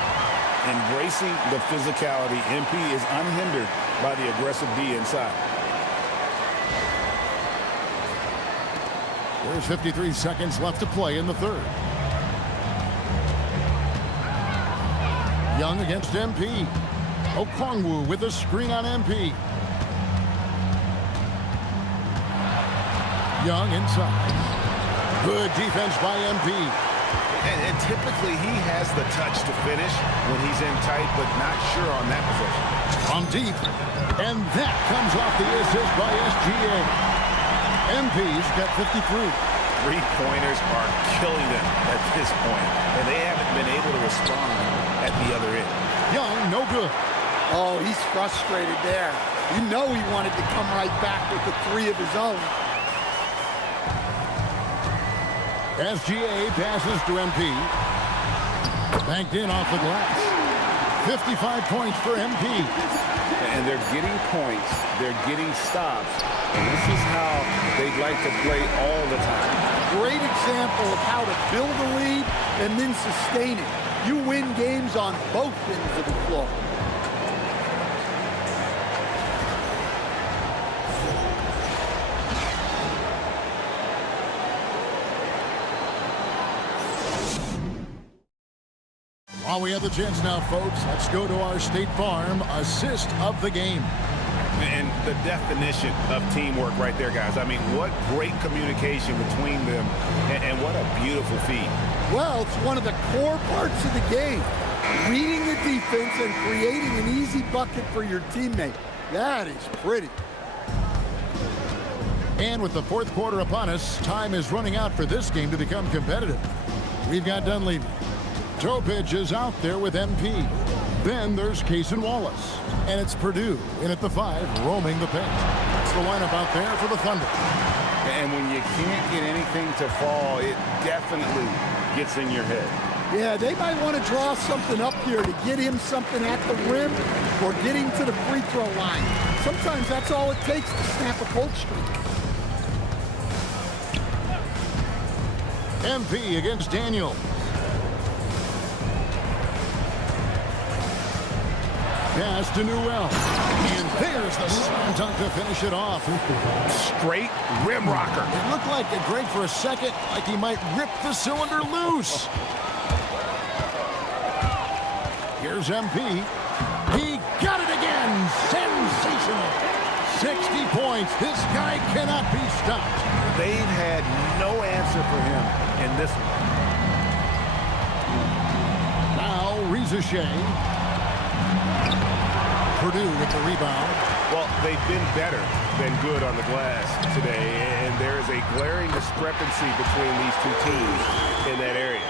Embracing the physicality, MP is unhindered by the aggressive D inside. There's 53 seconds left to play in the third. Young against MP. Okongwu with a screen on MP. Young inside. Good defense by MP. And typically he has the touch to finish when he's in tight, but not sure on that possession. From deep. And that comes off the assist by SGA. MP's got 53. Three-pointers are killing them at this point, and they haven't been able to respond at the other end. Young, no good. Oh, he's frustrated there. You know he wanted to come right back with the three of his own. SGA passes to MP. Banked in off the glass. 55 points for MP. And they're getting points. They're getting stops. And this is how they'd like to play all the time. Great example of how to build a lead and then sustain it. You win games on both ends of the floor. While we have the chance now, folks, let's go to our State Farm assist of the game. And the definition of teamwork right there, guys. I mean, what great communication between them, and what a beautiful feed. Well, it's one of the core parts of the game. Reading the defense and creating an easy bucket for your teammate. That is pretty. And with the fourth quarter upon us, time is running out for this game to become competitive. We've got Dunleavy. Topich is out there with MP. Then there's Case and Wallace. And it's Purdue in at the 5, roaming the paint. That's the lineup out there for the Thunder. And when you can't get anything to fall, it definitely gets in your head. Yeah, they might want to draw something up here to get him something at the rim or get him to the free throw line. Sometimes that's all it takes to snap a cold streak. MP against Daniel. Pass to Newell. And there's the slam dunk to finish it off. Straight rim rocker. It looked like a Greg for a second, like he might rip the cylinder loose. Here's MP. He got it again. Sensational. 60 points. This guy cannot be stopped. They've had no answer for him in this one. Now, Shea. Purdue with the rebound. Well, they've been better than good on the glass today, and there is a glaring discrepancy between these two teams in that area.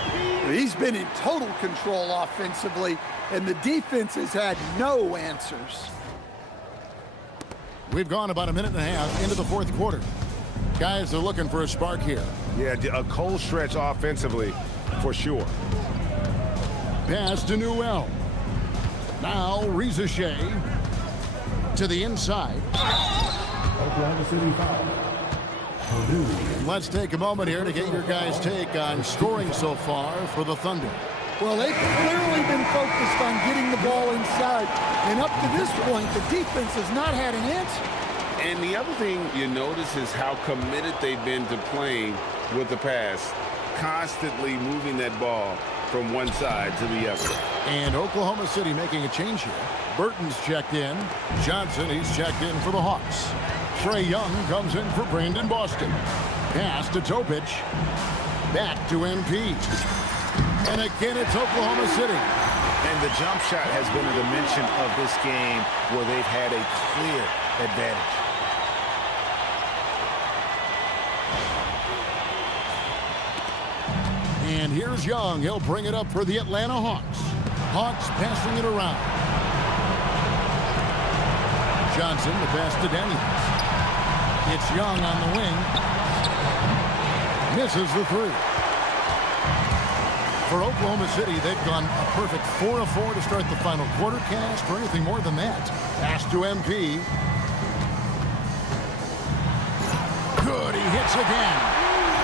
He's been in total control offensively, and the defense has had no answers. We've gone about a minute and a half into the fourth quarter. Guys are looking for a spark here. Yeah, a cold stretch offensively, for sure. Pass to Newell. Now, Shea to the inside. Oklahoma City foul. Purdue. Let's take a moment here to get your guys' take on scoring so far for the Thunder. Well, they've clearly been focused on getting the ball inside. And up to this point, the defense has not had an answer. And the other thing you notice is how committed they've been to playing with the pass, constantly moving that ball from one side to the other. And Oklahoma City making a change here. Burton's checked in. Johnson, he's checked in for the Hawks. Trey Young comes in for Brandon Boston. Pass to Topic. Back to MP. And again, it's Oklahoma City. And the jump shot has been a dimension of this game where they've had a clear advantage. And here's Young. He'll bring it up for the Atlanta Hawks. Hawks passing it around. Johnson, the pass to Daniels. It's Young on the wing. Misses the three. For Oklahoma City, they've gone a perfect 4 of 4 to start the final quarter. Can't ask for anything more than that. Pass to MP. Good, he hits again.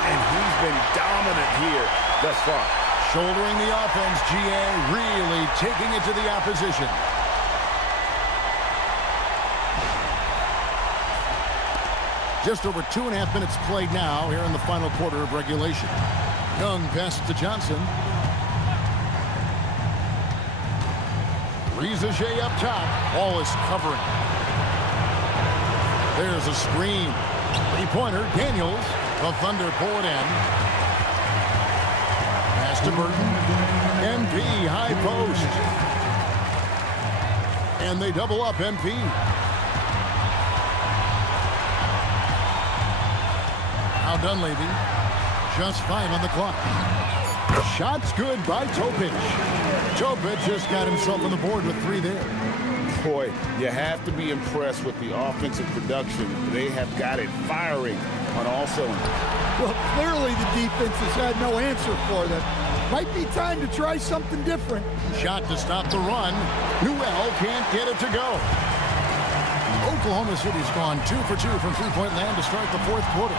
And he's been dominant here thus far. Shouldering the offense, GA really taking it to the opposition. Just over 2.5 minutes played now here in the final quarter of regulation. Young passes to Johnson. Rizache up top. Ball is covering. There's a screen. Three-pointer, Daniels. The Thunder pull it in. Pass to Burton. MP, high post. And they double up MP. Now Dunleavy. Just 5 on the clock. Shot's good by Topic. Topic just got himself on the board with 3 there. Boy, you have to be impressed with the offensive production. They have got it firing on all cylinders. Well, clearly the defense has had no answer for them. Might be time to try something different. Shot to stop the run. Newell can't get it to go. Oklahoma City's gone 2 for 2 from three-point land to start the fourth quarter.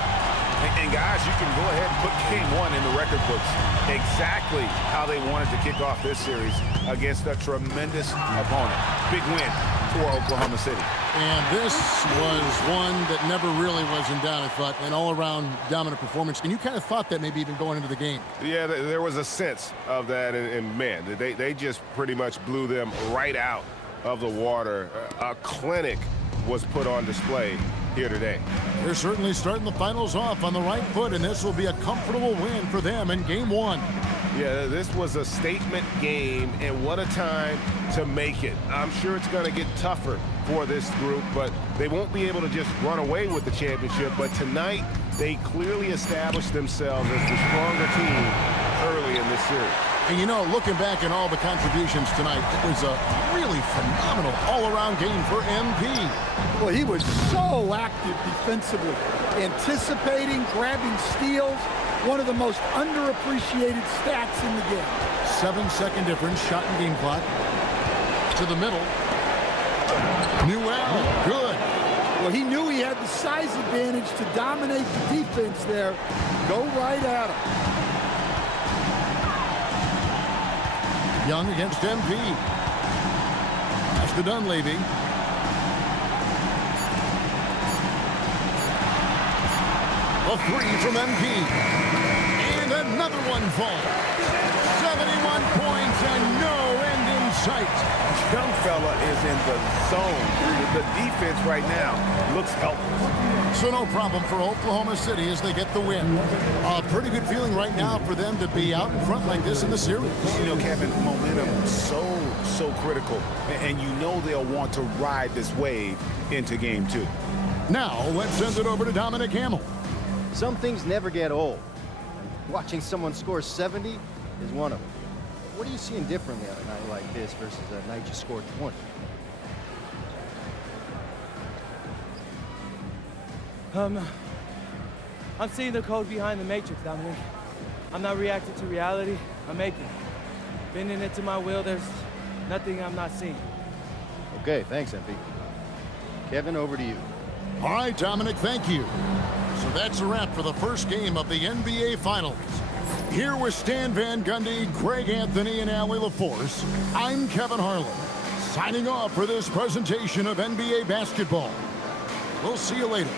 And guys, you can go ahead and put game 1 in the record books. Exactly how they wanted to kick off this series against a tremendous opponent. Big win for Oklahoma City. And this was one that never really was in doubt, I thought. An all-around dominant performance. And you kind of thought that maybe even going into the game. Yeah, there was a sense of that. And man, they just pretty much blew them right out of the water. A clinic was put on display here today. They're certainly starting the finals off on the right foot, and this will be a comfortable win for them in game 1. Yeah, this was a statement game, and what a time to make it. I'm sure it's going to get tougher for this group, but they won't be able to just run away with the championship. But tonight, they clearly established themselves as the stronger team early in this series. And you know, looking back at all the contributions tonight, it was a really phenomenal all-around game for MP. Well, he was so active defensively, anticipating, grabbing steals, one of the most underappreciated stats in the game. 7-second difference, shot and game clock. To the middle. Newell, good. Well, he knew he had the size advantage to dominate the defense there. Go right at him. Young against MP. Pass to Dunleavy. A 3 from MP. And another one falls. 71 points and no end in sight. Young fella is in the zone. The defense right now looks helpless. So no problem for Oklahoma City as they get the win. A pretty good feeling right now for them to be out in front like this in the series. You know, Kevin, momentum is so critical. And you know they'll want to ride this wave into game 2. Now, let's send it over to Dominic Hamill. Some things never get old. Watching someone score 70 is one of them. What are you seeing differently on a night like this versus a night you scored 20? I'm seeing the code behind the matrix, Dominic. I'm not reacting to reality. I'm making it. Bending it to my will. There's nothing I'm not seeing. Okay, thanks, MP. Kevin, over to you. All right, Dominic, thank you. So that's a wrap for the first game of the NBA Finals. Here with Stan Van Gundy, Greg Anthony, and Allie LaForce, I'm Kevin Harlan, signing off for this presentation of NBA basketball. We'll see you later.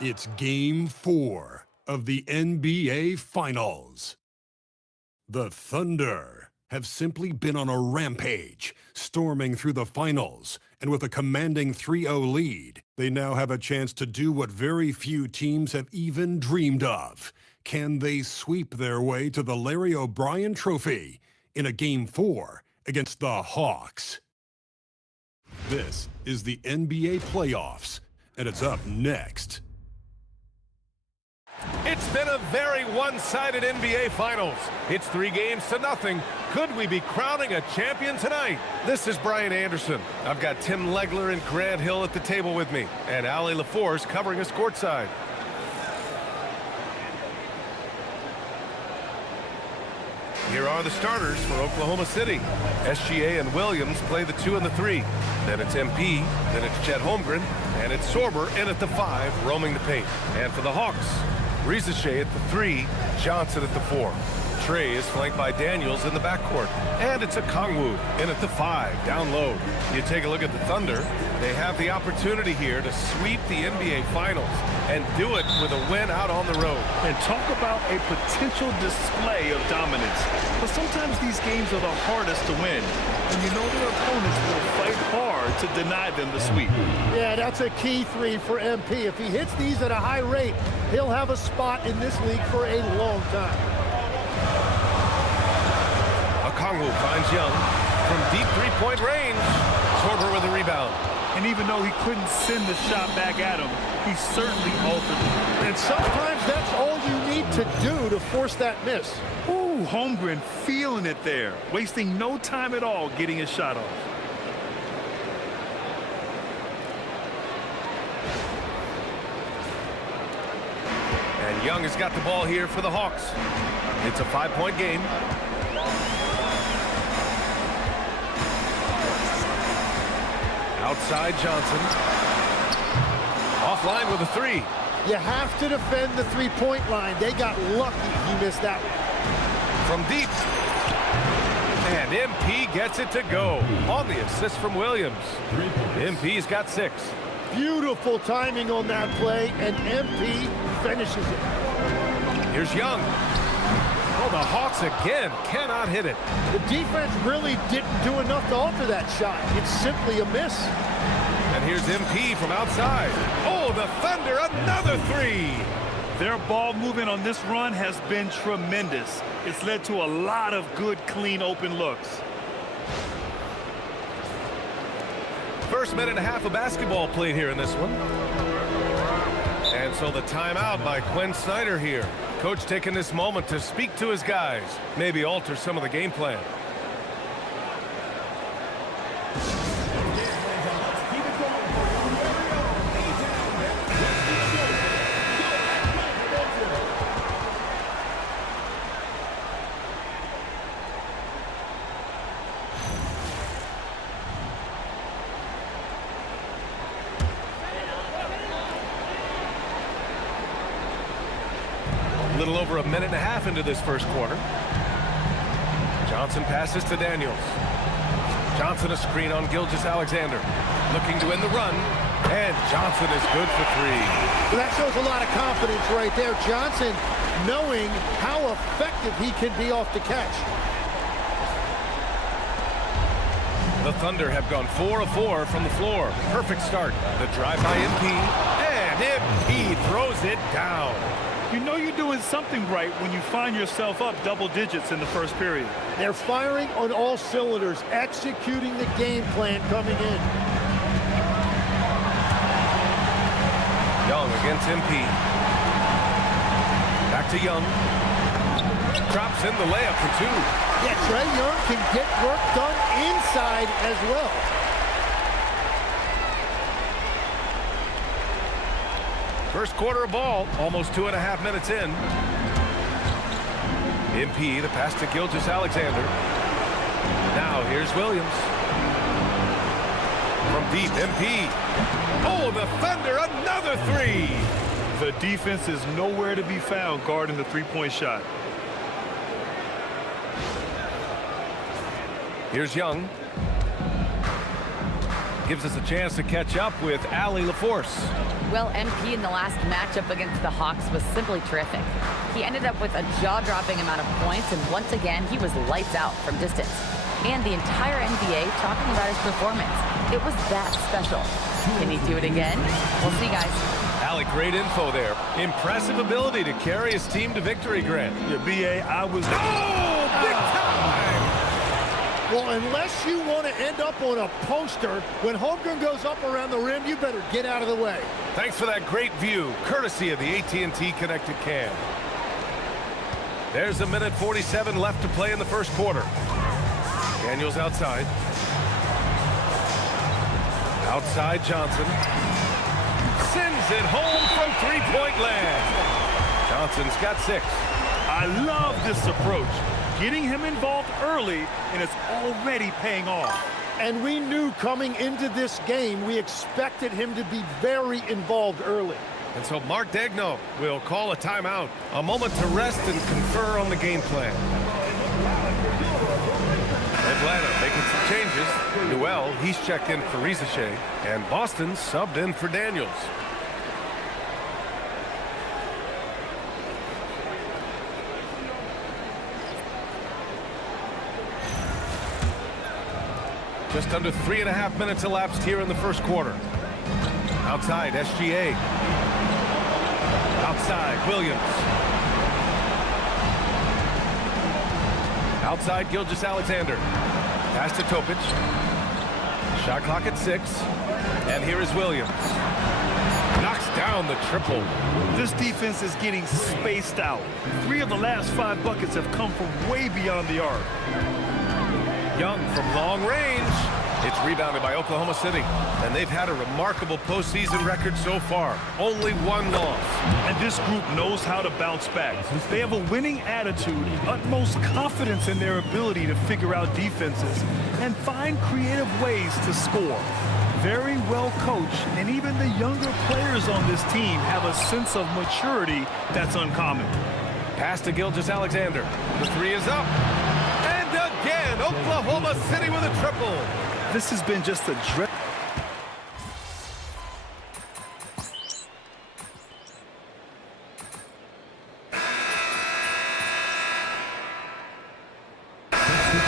It's Game 4 of the NBA Finals. The Thunder have simply been on a rampage, storming through the finals, and with a commanding 3-0 lead, they now have a chance to do what very few teams have even dreamed of. Can they sweep their way to the Larry O'Brien Trophy in a Game 4 against the Hawks? This is the NBA playoffs, and it's up next. It's been a very one-sided NBA Finals. It's 3-0. Could we be crowning a champion tonight? This is Brian Anderson. I've got Tim Legler and Grant Hill at the table with me, and Allie LaForce covering us courtside. Here are the starters for Oklahoma City. SGA and Williams play the 2 and the 3. Then it's MP, then it's Chet Holmgren, and it's Sorber in at the 5, roaming the paint. And for the Hawks, Rizachet at the 3, Johnson at the 4. Trey is flanked by Daniels in the backcourt. And it's a Kongwu in at the 5, down low. You take a look at the Thunder, they have the opportunity here to sweep the NBA Finals and do it with a win out on the road. And talk about a potential display of dominance. But sometimes these games are the hardest to win. And you know their opponents will fight hard to deny them the sweep. Yeah, that's a key 3 for MP. If he hits these at a high rate, he'll have a spot in this league for a long time. Okongwu finds Young from deep three-point range. Sorber with a rebound. And even though he couldn't send the shot back at him, he certainly altered it. And sometimes that's all you need to do to force that miss. Ooh, Holmgren feeling it there, wasting no time at all getting his shot off. And Young has got the ball here for the Hawks. It's a 5-point game. Outside Johnson. Offline with a 3. You have to defend the three-point line. They got lucky he missed that one. From deep. And MP gets it to go on the assist from Williams. MP's got 6. Beautiful timing on that play, and MP finishes it. Here's Young. Oh, the Hawks again cannot hit it. The defense really didn't do enough to alter that shot. It's simply a miss. And here's MP from outside. Oh, the Thunder, another 3. Their ball movement on this run has been tremendous. It's led to a lot of good, clean, open looks. First minute and a half of basketball played here in this one. And so the timeout by Quinn Snyder here. Coach taking this moment to speak to his guys, maybe alter some of the game plan. little over a minute and a half into this first quarter. Johnson passes to Daniels. Johnson a screen on Gilgeous-Alexander. Looking to win the run. And Johnson is good for three. Well, that shows a lot of confidence right there. Johnson knowing how effective he can be off the catch. The Thunder have gone 4 of 4 from the floor. Perfect start. The drive by MP. And MP throws it down. You know you're doing something right when you find yourself up double digits in the first period. They're firing on all cylinders, executing the game plan coming in. Young against MP. Back to Young. Drops in the layup for two. Yeah, Trae Young can get work done inside as well. First quarter of ball, almost 2.5 minutes in. MP, the pass to Gilgeous-Alexander. Now here's Williams. From deep, MP. Oh, the Thunder, another three. The defense is nowhere to be found guarding the three-point shot. Here's Young. Gives us a chance to catch up with Allie LaForce. Well, MP in the last matchup against the Hawks was simply terrific. He ended up with a jaw-dropping amount of points, and once again, he was lights out from distance. And the entire NBA talking about his performance. It was that special. Can he do it again? We'll see, guys. Allie, great info there. Impressive ability to carry his team to victory, Grant. Yeah, B.A., I was... Oh, big time! Well, unless you want to end up on a poster, when Holmgren goes up around the rim, you better get out of the way. Thanks for that great view, courtesy of the AT&T Connected Cam. There's a minute 47 left to play in the first quarter. Daniels outside. Outside Johnson. Sends it home from three-point land. Johnson's got 6. I love this approach. Getting him involved early, and it's already paying off. And we knew coming into this game, we expected him to be very involved early. And so Mark Daigneault will call a timeout. A moment to rest and confer on the game plan. Atlanta making some changes. Newell, he's checked in for Risache. And Boston subbed in for Daniels. Just under 3.5 minutes elapsed here in the first quarter. Outside, SGA. Outside, Williams. Outside, Gilgeous-Alexander. Pass to Topic. Shot clock at 6. And here is Williams. Knocks down the triple. This defense is getting spaced out. 3 of the last 5 buckets have come from way beyond the arc. Young from long range. It's rebounded by Oklahoma City. And they've had a remarkable postseason record so far. Only 1 loss. And this group knows how to bounce back. They have a winning attitude, utmost confidence in their ability to figure out defenses and find creative ways to score. Very well coached, and even the younger players on this team have a sense of maturity that's uncommon. Pass to Gilgeous-Alexander. The 3 is up. And again, Oklahoma City with a triple. This has been just a dread.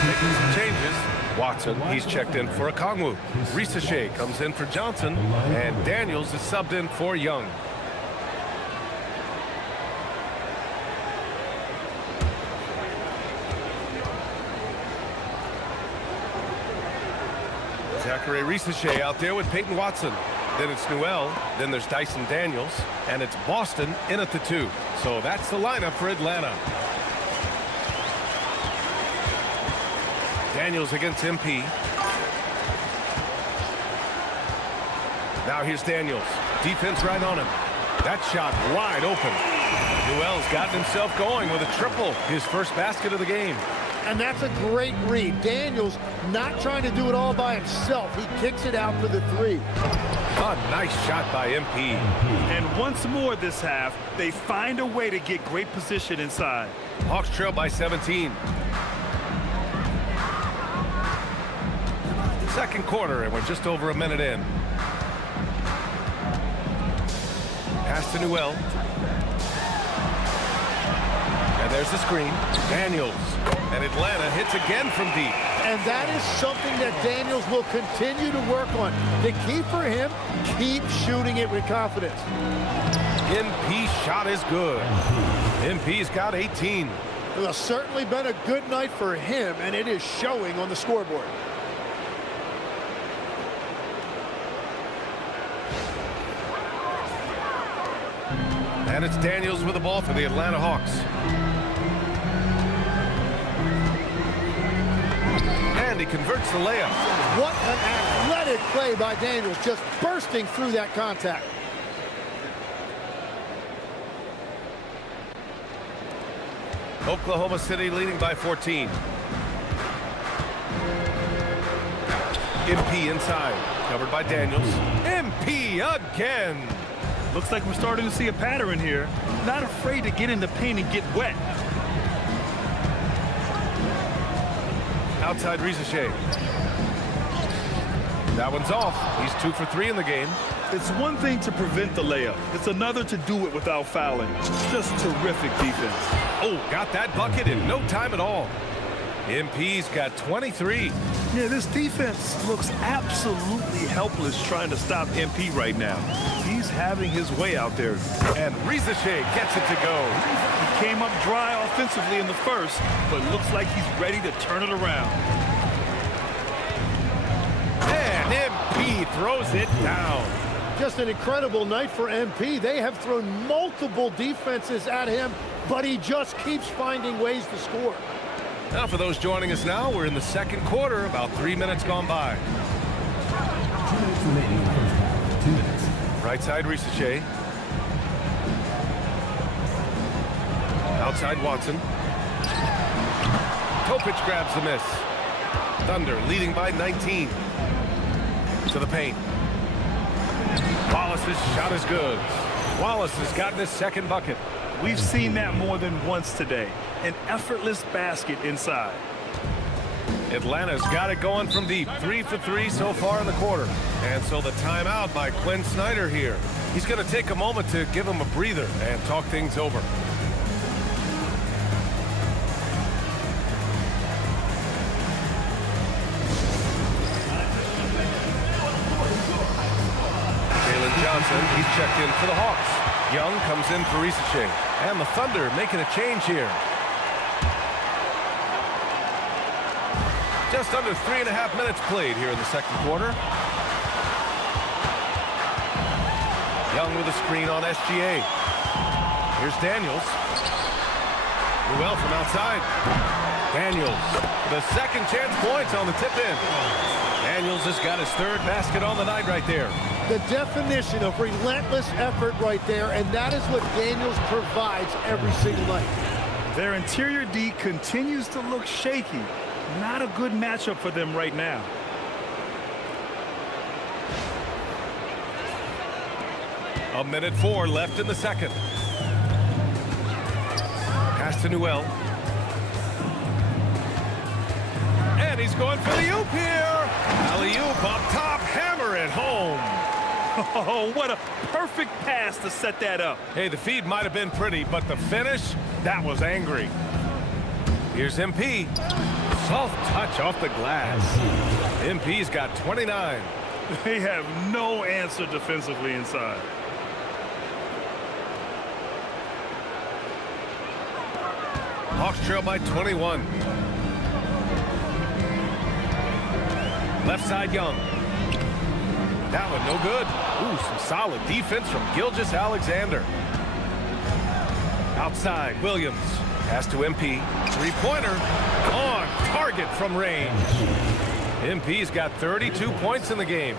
Making some changes. Watson, he's checked in for Okongwu. Risache comes in for Johnson. And Daniels is subbed in for Young. Zachary Risache out there with Peyton Watson. Then it's Newell. Then there's Dyson Daniels. And it's Boston in at the 2. So that's the lineup for Atlanta. Daniels against MP. Now here's Daniels. Defense right on him. That shot wide open. Newell's gotten himself going with a triple. His first basket of the game. And that's a great read. Daniels not trying to do it all by himself. He kicks it out for the three. A nice shot by MP. And once more this half, they find a way to get great position inside. Hawks trail by 17. Second quarter, and we're just over a minute in. Pass to Newell. And there's the screen. Daniels. And Atlanta hits again from deep. And that is something that Daniels will continue to work on. The key for him, keep shooting it with confidence. MP's shot is good. MP's got 18. Well, certainly been a good night for him, and it is showing on the scoreboard. And it's Daniels with the ball for the Atlanta Hawks. And he converts the layup. What an athletic play by Daniels, just bursting through that contact. Oklahoma City leading by 14. MP inside, covered by Daniels. MP again. Looks like we're starting to see a pattern here. Not afraid to get in the paint and get wet. Outside Rizachet. That one's off. He's 2 for 3 in the game. It's one thing to prevent the layup. It's another to do it without fouling. Just terrific defense. Oh, got that bucket in no time at all. MP's got 23. Yeah, this defense looks absolutely helpless trying to stop MP right now. He's having his way out there. And Rizachet gets it to go. He came up dry offensively in the first, but looks like he's ready to turn it around. And MP throws it down. Just an incredible night for MP. They have thrown multiple defenses at him, but he just keeps finding ways to score. Now for those joining us now, we're in the second quarter, about 3 minutes gone by. 2 minutes remaining in the first half. 2 minutes. Right side Rizachet. Outside Watson. Topic grabs the miss. Thunder leading by 19. To the paint. Wallace's shot is good. Wallace has gotten his second bucket. We've seen that more than once today. An effortless basket inside. Atlanta's got it going from deep. 3 for 3 so far in the quarter. And so the timeout by Quinn Snyder here. He's going to take a moment to give him a breather and talk things over. Johnson, he's checked in for the Hawks. Young comes in for Rizachet. And the Thunder making a change here. Just under 3.5 minutes played here in the second quarter. Young with a screen on SGA. Here's Daniels. Newell from outside. Daniels, the second chance points on the tip-in. Daniels has got his third basket on the night right there. The definition of relentless effort right there, and that is what Daniels provides every single night. Their interior D continues to look shaky. Not a good matchup for them right now. A minute 4 left in the second. Pass to Newell. And he's going for the oop here. Alley-oop up top, hammer it home. Oh, what a perfect pass to set that up. Hey, the feed might have been pretty, but the finish, that was angry. Here's MP. Soft touch off the glass. MP's got 29. They have no answer defensively inside. Hawks trail by 21. Left side Young. That one no good. Ooh, some solid defense from Gilgeous-Alexander. Outside Williams. Pass to MP. Three-pointer on target from range. MP's got 32 points in the game.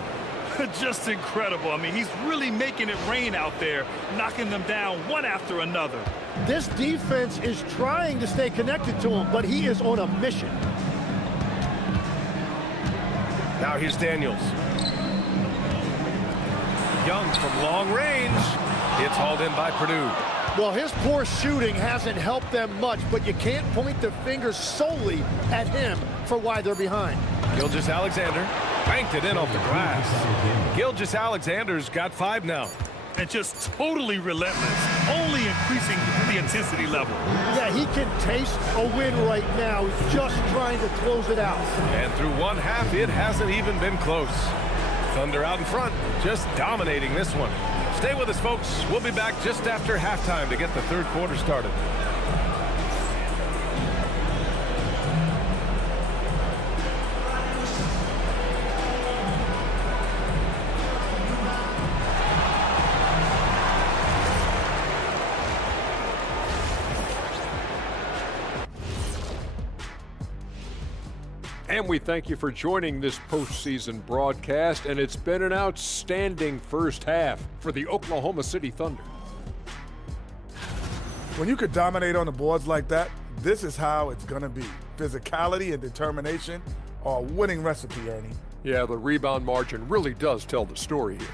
Just incredible. I mean, he's really making it rain out there, knocking them down one after another. This defense is trying to stay connected to him, but he is on a mission. Now here's Daniels. Young from long range. It's hauled in by Purdue. Well, his poor shooting hasn't helped them much, but you can't point the finger solely at him for why they're behind. Gilgeous-Alexander banked it in off the glass. Gilgeous-Alexander's got 5 now. And just totally relentless, only increasing the intensity level. Yeah, he can taste a win right now. He's just trying to close it out. And through one half, it hasn't even been close. Thunder out in front, just dominating this one. Stay with us, folks. We'll be back just after halftime to get the third quarter started. And we thank you for joining this postseason broadcast, and it's been an outstanding first half for the Oklahoma City Thunder. When you could dominate on the boards like that, this is how it's going to be. Physicality and determination are a winning recipe, Ernie. Yeah, the rebound margin really does tell the story here.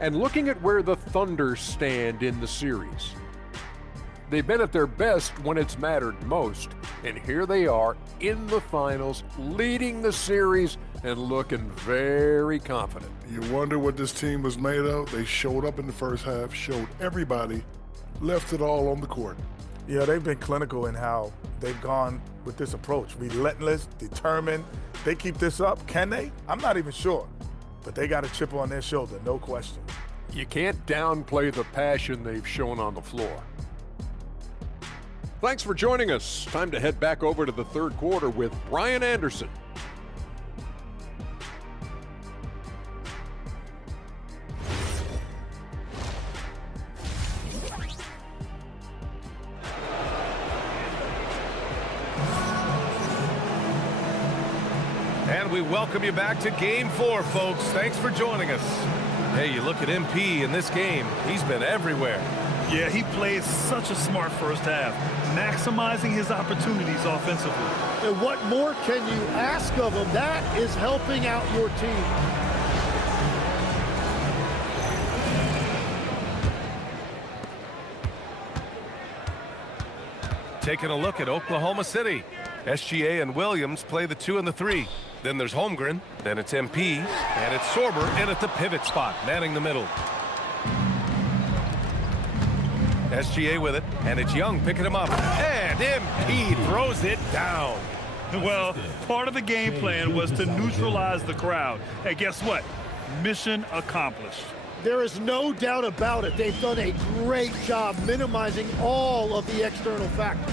And looking at where the Thunder stand in the series, they've been at their best when it's mattered most. And here they are in the finals, leading the series and looking very confident. You wonder what this team was made of? They showed up in the first half, showed everybody, left it all on the court. Yeah, they've been clinical in how they've gone with this approach. Relentless, determined. They keep this up. Can they? I'm not even sure. But they got a chip on their shoulder, no question. You can't downplay the passion they've shown on the floor. Thanks for joining us. Time to head back over to the third quarter with Brian Anderson. And we welcome you back to Game 4, folks. Thanks for joining us. Hey, you look at MP in this game. He's been everywhere. Yeah, he played such a smart first half, maximizing his opportunities offensively. And what more can you ask of him? That is helping out your team. Taking a look at Oklahoma City. SGA and Williams play the 2 and the 3. Then there's Holmgren, then it's MP, and it's Sorber in at the pivot spot, manning the middle. SGA with it, and it's Young picking him up, and MP throws it down. Well, part of the game plan was to neutralize the crowd. And guess what? Mission accomplished. There is no doubt about it. They've done a great job minimizing all of the external factors.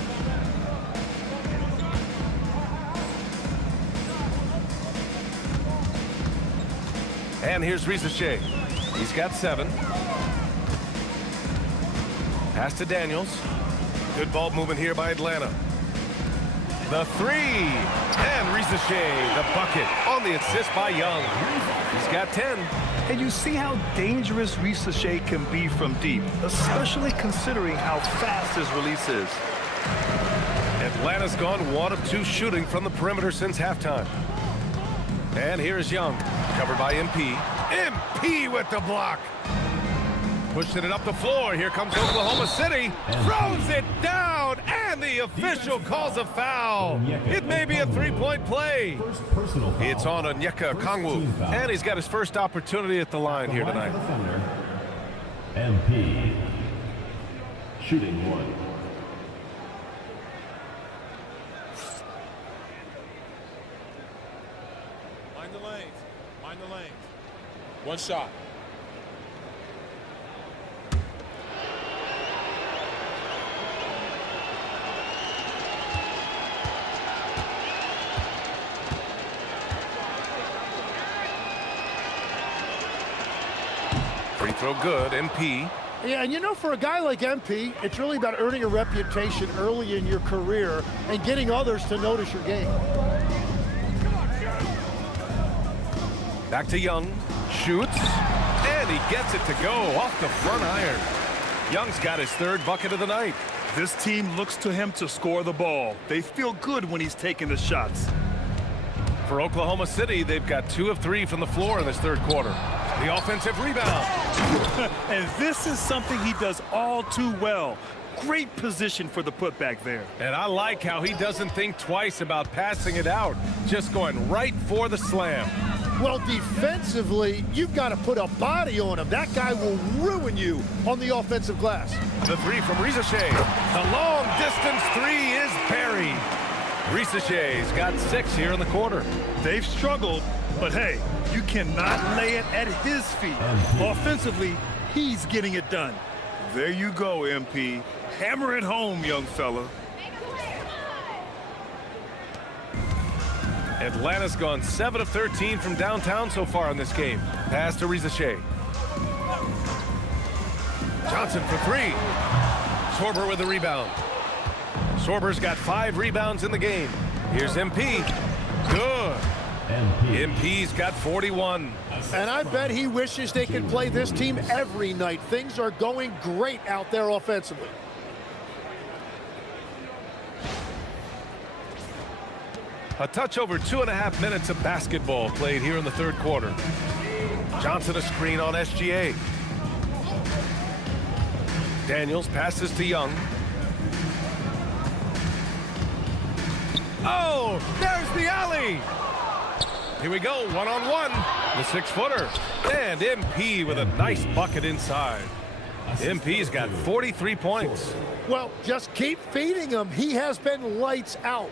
And here's Risache. He's got 7. Pass to Daniels. Good ball movement here by Atlanta. The 3. And Risache, the bucket on the assist by Young. He's got 10. And you see how dangerous Risache can be from deep, especially considering how fast his release is. Atlanta's gone 1 of 2 shooting from the perimeter since halftime. And here's Young, covered by MP. MP with the block. Pushing it up the floor. Here comes Oklahoma City. Throws it down, and the official calls a foul. It may be a 3-point play. It's on Onyeka Okongwu, and he's got his first opportunity at the line here tonight. MP, shooting 1. Mind the lanes. Mind the lanes. 1 shot. Free throw good, MP. Yeah, and you know, for a guy like MP, it's really about earning a reputation early in your career and getting others to notice your game. Back to Young, shoots, and he gets it to go off the front iron. Young's got his third bucket of the night. This team looks to him to score the ball. They feel good when he's taking the shots. For Oklahoma City, they've got 2 of 3 from the floor in this third quarter. The offensive rebound. And this is something he does all too well. Great position for the putback there. And I like how he doesn't think twice about passing it out, just going right for the slam. Well, defensively, you've got to put a body on him. That guy will ruin you on the offensive glass. The three from Rizashea. The long distance three is buried. Rizashea's got 6 here in the quarter. They've struggled, but hey, you cannot lay it at his feet. Offensively, he's getting it done. There you go, MP. Hammer it home, young fella. Atlanta's gone 7 of 13 from downtown so far in this game. Pass to Rizashea. Johnson for 3. Sorber with the rebound. Sorber's got 5 rebounds in the game. Here's MP. Good. MP's got 41. And I bet he wishes they could play this team every night. Things are going great out there offensively. A touch over 2.5 minutes of basketball played here in the third quarter. Johnson a screen on SGA. Daniels passes to Young. Oh, there's the alley. Here we go, one-on-one. The 6-footer. And MP with a nice bucket inside. MP's got 43 points. Well, just keep feeding him. He has been lights out.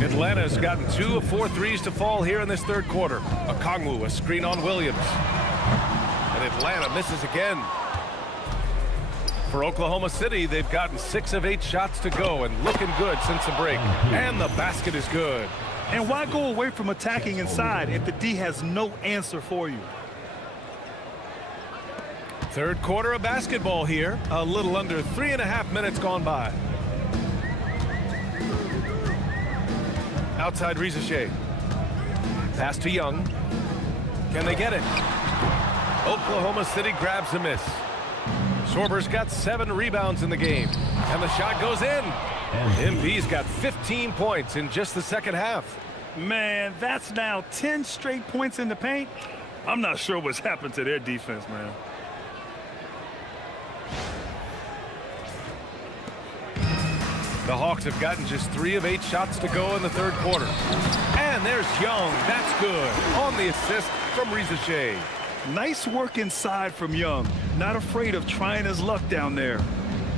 Atlanta's gotten 2 of 4 threes to fall here in this third quarter. Okongwu, a screen on Williams. And Atlanta misses again. For Oklahoma City, they've gotten 6 of 8 shots to go and looking good since the break. And the basket is good. And why go away from attacking inside if the D has no answer for you? Third quarter of basketball here. A little under 3.5 minutes gone by. Outside Rizashea. Pass to Young. Can they get it? Oklahoma City grabs a miss. Sorber's got 7 rebounds in the game. And the shot goes in. MP's got 15 points in just the second half. Man, that's now 10 straight points in the paint. I'm not sure what's happened to their defense, man. The Hawks have gotten just 3 of 8 shots to go in the third quarter. And there's Young. That's good. On the assist from Rizashea. Nice work inside from Young. Not afraid of trying his luck down there.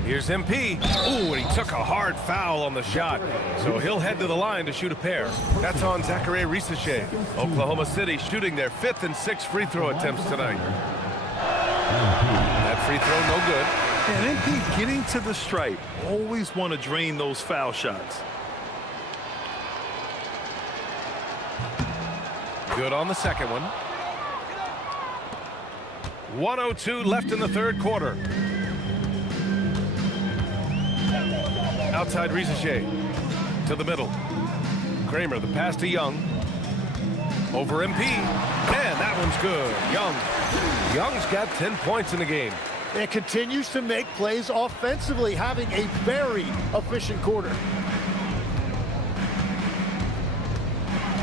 Here's MP. Ooh, and he took a hard foul on the shot. So he'll head to the line to shoot a pair. That's on Zachary Rizashea. Oklahoma City shooting their 5th and 6th free throw attempts tonight. That free throw no good. And MP getting to the stripe. Always want to drain those foul shots. Good on the second one. 1:02 left in the third quarter. Outside Rizashea. To the middle. Kramer, the pass to Young. Over MP. And that one's good. Young. Young's got 10 points in the game. And continues to make plays offensively, having a very efficient quarter.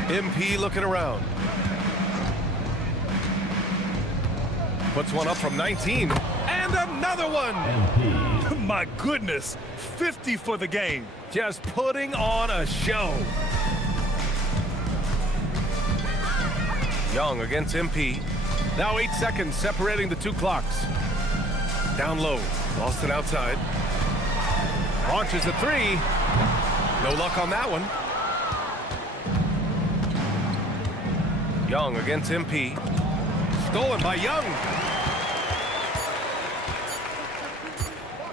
MP looking around. Puts one up from 19. And another one. My goodness. 50 for the game. Just putting on a show. Young against MP. Now 8 seconds separating the 2 clocks. Down low. Lost it outside. Launches a 3. No luck on that one. Young against MP. Stolen by Young.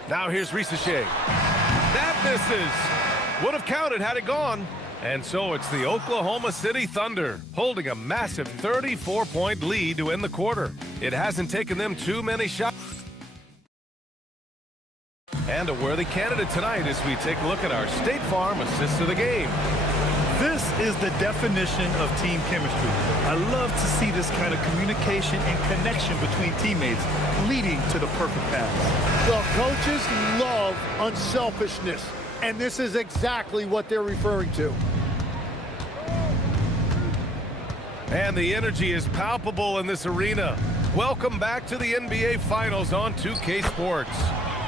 Now here's Rizashea. That misses. Would have counted had it gone. And so it's the Oklahoma City Thunder holding a massive 34-point lead to end the quarter. It hasn't taken them too many shots. And a worthy candidate tonight as we take a look at our State Farm assists of the game. This is the definition of team chemistry. I love to see this kind of communication and connection between teammates leading to the perfect pass. Well, coaches love unselfishness, and this is exactly what they're referring to. And the energy is palpable in this arena. Welcome back to the NBA Finals on 2K Sports.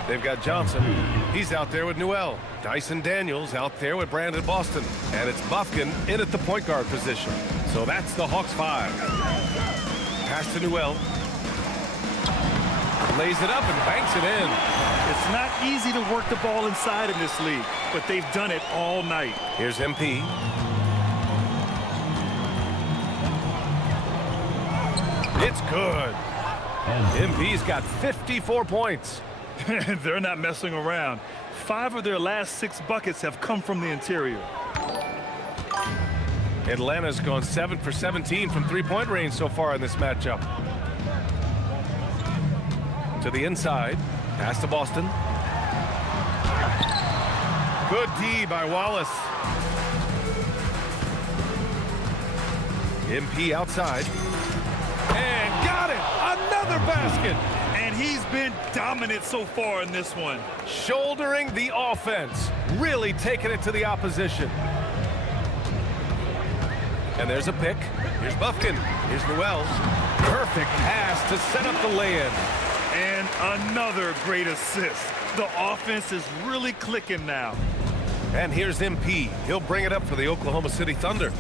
They've got Johnson. He's out there with Newell. Dyson Daniels out there with Brandon Boston. And it's Bufkin in at the point guard position. So that's the Hawks 5. Pass to Newell. Lays it up and banks it in. It's not easy to work the ball inside in this league, but they've done it all night. Here's MP. It's good. MP's got 54 points. They're not messing around. 5 of their last 6 buckets have come from the interior. Atlanta's gone 7 for 17 from three-point range so far in this matchup. To the inside. Pass to Boston. Good D by Wallace. MP outside. And got it! Another basket! And he's been dominant so far in this one. Shouldering the offense. Really taking it to the opposition. And there's a pick. Here's Bufkin. Here's Newell. Perfect pass to set up the lay-in. And another great assist. The offense is really clicking now. And here's MP. He'll bring it up for the Oklahoma City Thunder.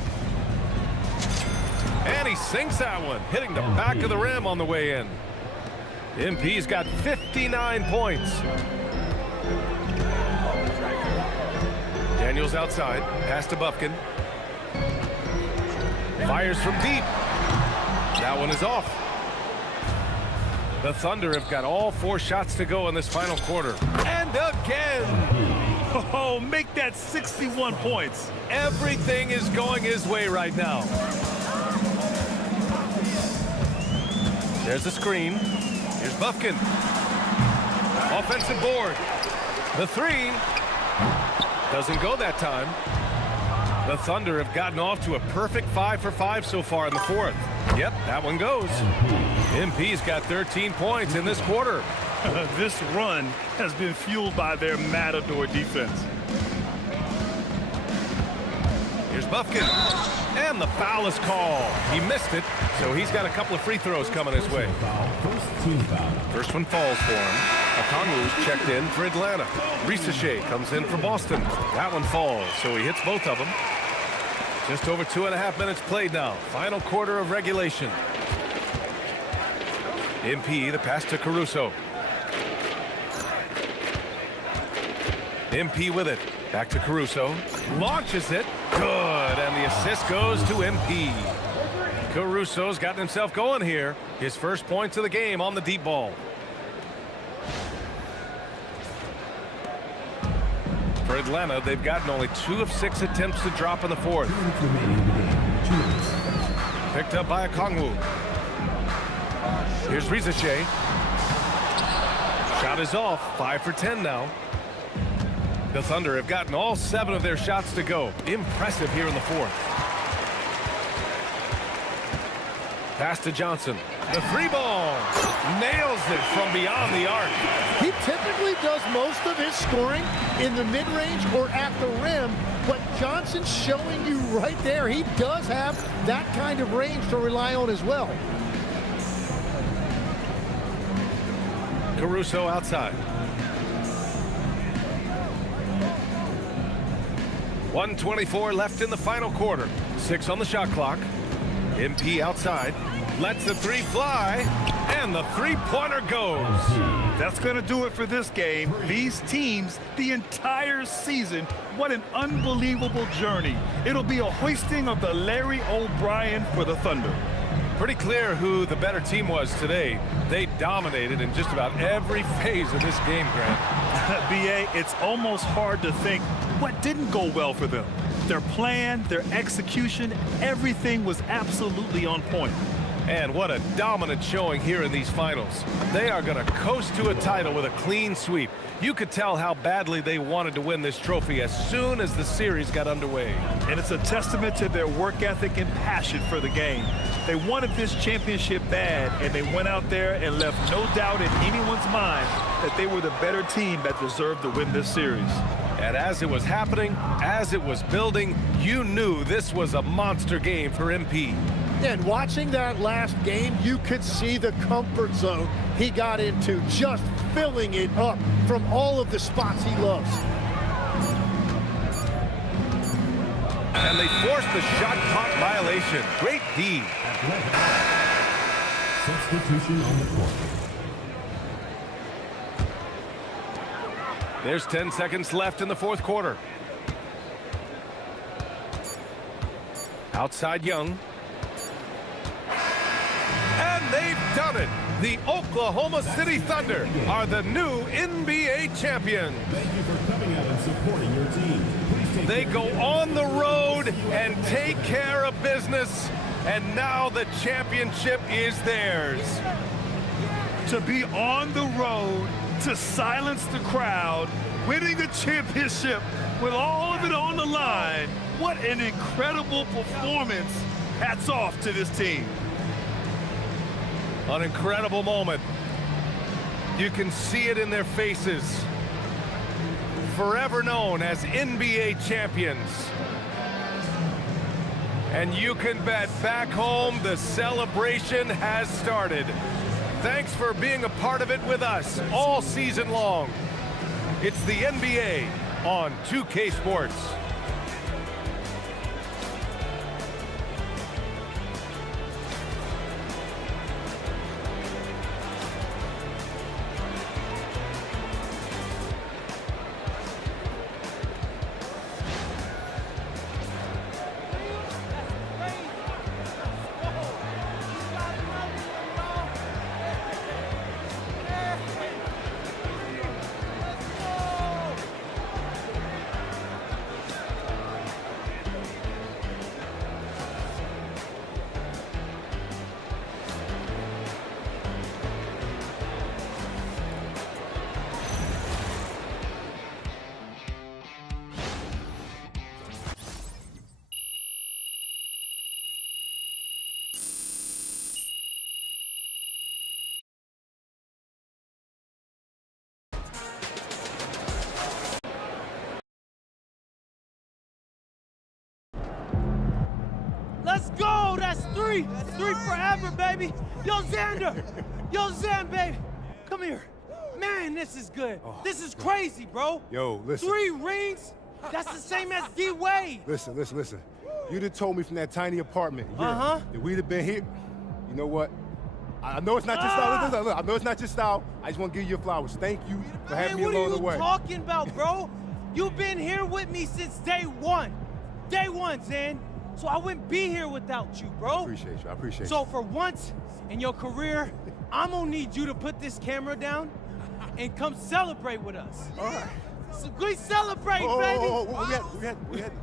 And he sinks that one, hitting the back of the rim on the way in. MP's got 59 points. Daniels outside. Pass to Bufkin. Fires from deep. That one is off. The Thunder have got all 4 shots to go in this final quarter. And again! Oh, make that 61 points. Everything is going his way right now. There's a screen. Here's Bufkin. Offensive board. The 3 doesn't go that time. The Thunder have gotten off to a perfect 5 for 5 so far in the 4th. Yep, that one goes. MP's got 13 points in this quarter. This run has been fueled by their matador defense. Here's Bufkin. And the foul is called. He missed it, so he's got a couple of free throws coming his way. First one falls for him. Okongwu's checked in for Atlanta. Risachet comes in for Boston. That one falls, so he hits both of them. Just over 2.5 minutes played now. Final quarter of regulation. MP, the pass to Caruso. MP with it. Back to Caruso. Launches it. Good. And the assist goes to MP. Caruso's gotten himself going here. His first points of the game on the deep ball. For Atlanta, they've gotten only 2 of 6 attempts to drop in the 4th. Picked up by Okongwu. Here's Risachet. Shot is off. 5 for 10 now. The Thunder have gotten all 7 of their shots to go. Impressive here in the 4th. Pass to Johnson. The 3-ball. Nails it from beyond the arc. He typically does most of his scoring in the mid-range or at the rim, but Johnson's showing you right there he does have that kind of range to rely on as well. Caruso outside. 1:24 left in the final quarter. 6 on the shot clock. MP outside. Lets the 3 fly. And the 3-pointer goes. That's going to do it for this game. These teams, the entire season, what an unbelievable journey. It'll be a hoisting of the Larry O'Brien for the Thunder. Pretty clear who the better team was today. They dominated in just about every phase of this game, Grant. B.A., it's almost hard to think what didn't go well for them. Their plan, their execution, everything was absolutely on point. And what a dominant showing here in these finals. They are going to coast to a title with a clean sweep. You could tell how badly they wanted to win this trophy as soon as the series got underway. And it's a testament to their work ethic and passion for the game. They wanted this championship bad, and they went out there and left no doubt in anyone's mind that they were the better team that deserved to win this series. And as it was happening, as it was building, you knew this was a monster game for MP. And watching that last game, you could see the comfort zone he got into, just filling it up from all of the spots he loves. And they forced the shot clock violation. Great D. Substitution on the court. There's 10 seconds left in the fourth quarter. Outside Young. And they've done it. The Oklahoma City Thunder are the new NBA champions. Thank you for coming out and supporting your team. They go on the road and take care of business, and now the championship is theirs. To be on the road, to silence the crowd, winning a championship with all of it on the line, what an incredible performance. Hats off to this team. An incredible moment. You can see it in their faces. Forever known as NBA champions. And you can bet back home the celebration has started. Thanks for being a part of it with us all season long. It's the NBA on 2K Sports. Let's go. That's three. Three forever, baby. Yo, Xander. Yo, Zan, baby. Come here. Man, this is good. This is crazy, bro. Yo, listen. 3 rings? That's the same as D-Wade. Listen. You'd have told me from that tiny apartment that we'd have been here. You know what? I know it's not your style. Look, I know it's not your style. I just want to give you your flowers. Thank you for having me along the way. What are you talking about, bro? You've been here with me since day one. Day one, Zan. So I wouldn't be here without you, bro. I appreciate you. So for once in your career, I'm gonna need you to put this camera down and come celebrate with us. All right. So we celebrate, baby. We had.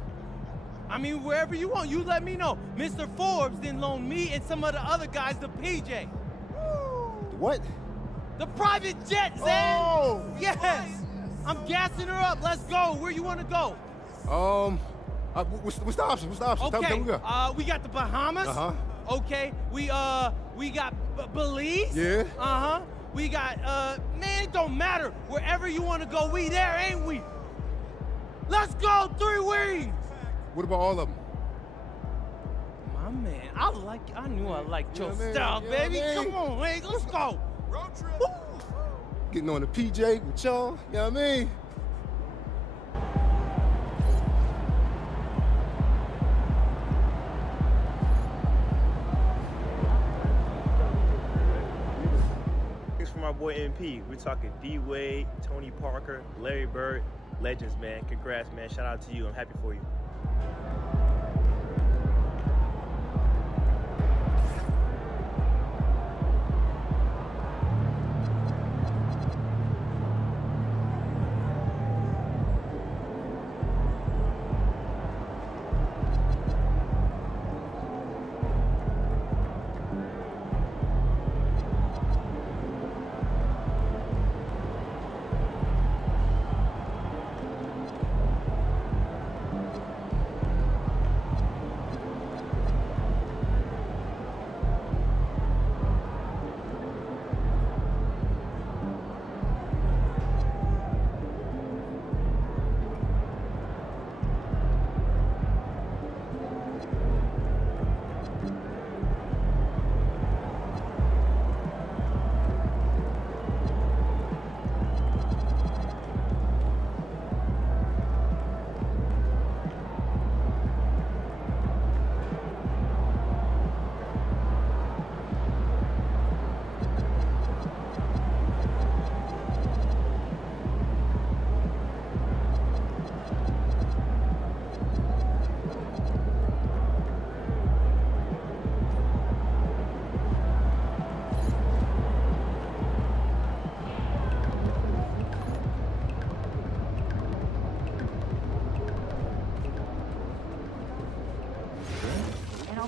I mean, wherever you want, you let me know. Mr. Forbes then loaned me and some of the other guys the PJ. What? The private jet, Zan. Oh! Yes. I'm gassing her up. Let's go. Where you want to go? What's the option? Okay. Tell me we got the Bahamas. Okay. We got Belize. Yeah. We got man, it don't matter. Wherever you want to go, we there, ain't we? Let's go. 3 wings. What about all of them? My man, I knew I liked your style, baby. Come on, man. Let's go. Road trip. Woo. Getting on the PJ with y'all, you know what I mean? Thanks for my boy MP. We're talking D-Wade, Tony Parker, Larry Bird, legends, man. Congrats, man. Shout out to you. I'm happy for you.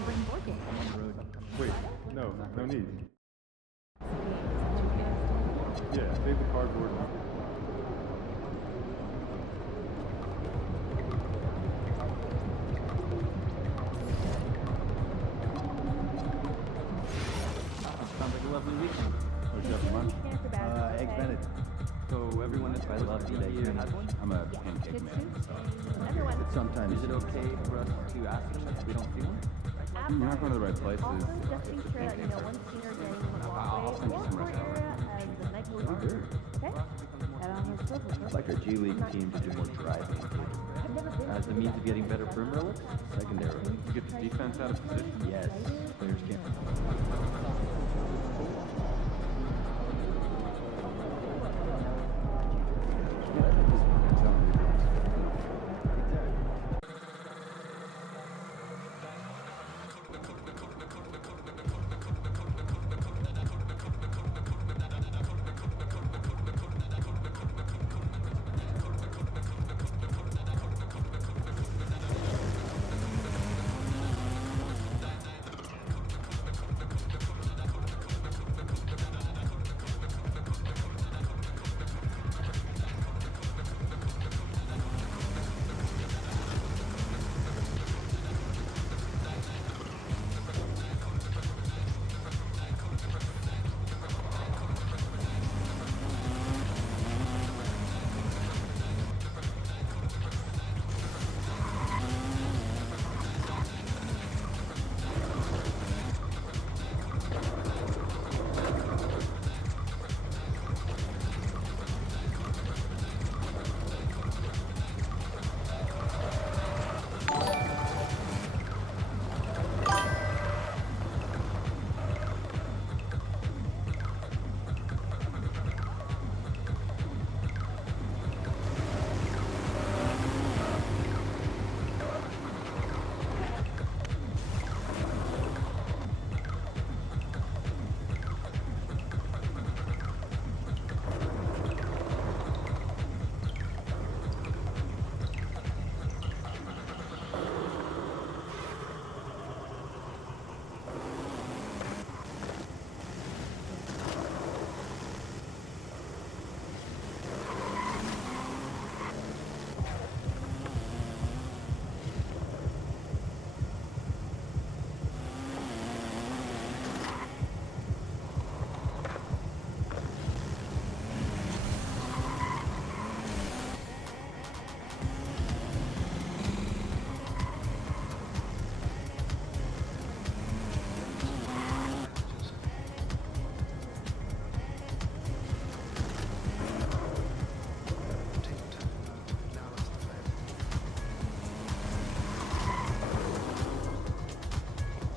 bring board games. Wait, no need. Yeah, save the cardboard. Sounds like a lovely weekend. What you have for lunch? Eggs Benedict. So everyone is supposed to be here has one? I'm a pancake man. But sometimes. Is it okay for us to ask them if we don't see one? You're not going to the right places. Also, just be sure that you know one senior getting on the I'll send you some walkway rest area as the night goes on. Okay? I'd like our G League team to do more driving. As a means of getting better perimeter looks, secondarily. To get the defense out of position? Yes. Players can't.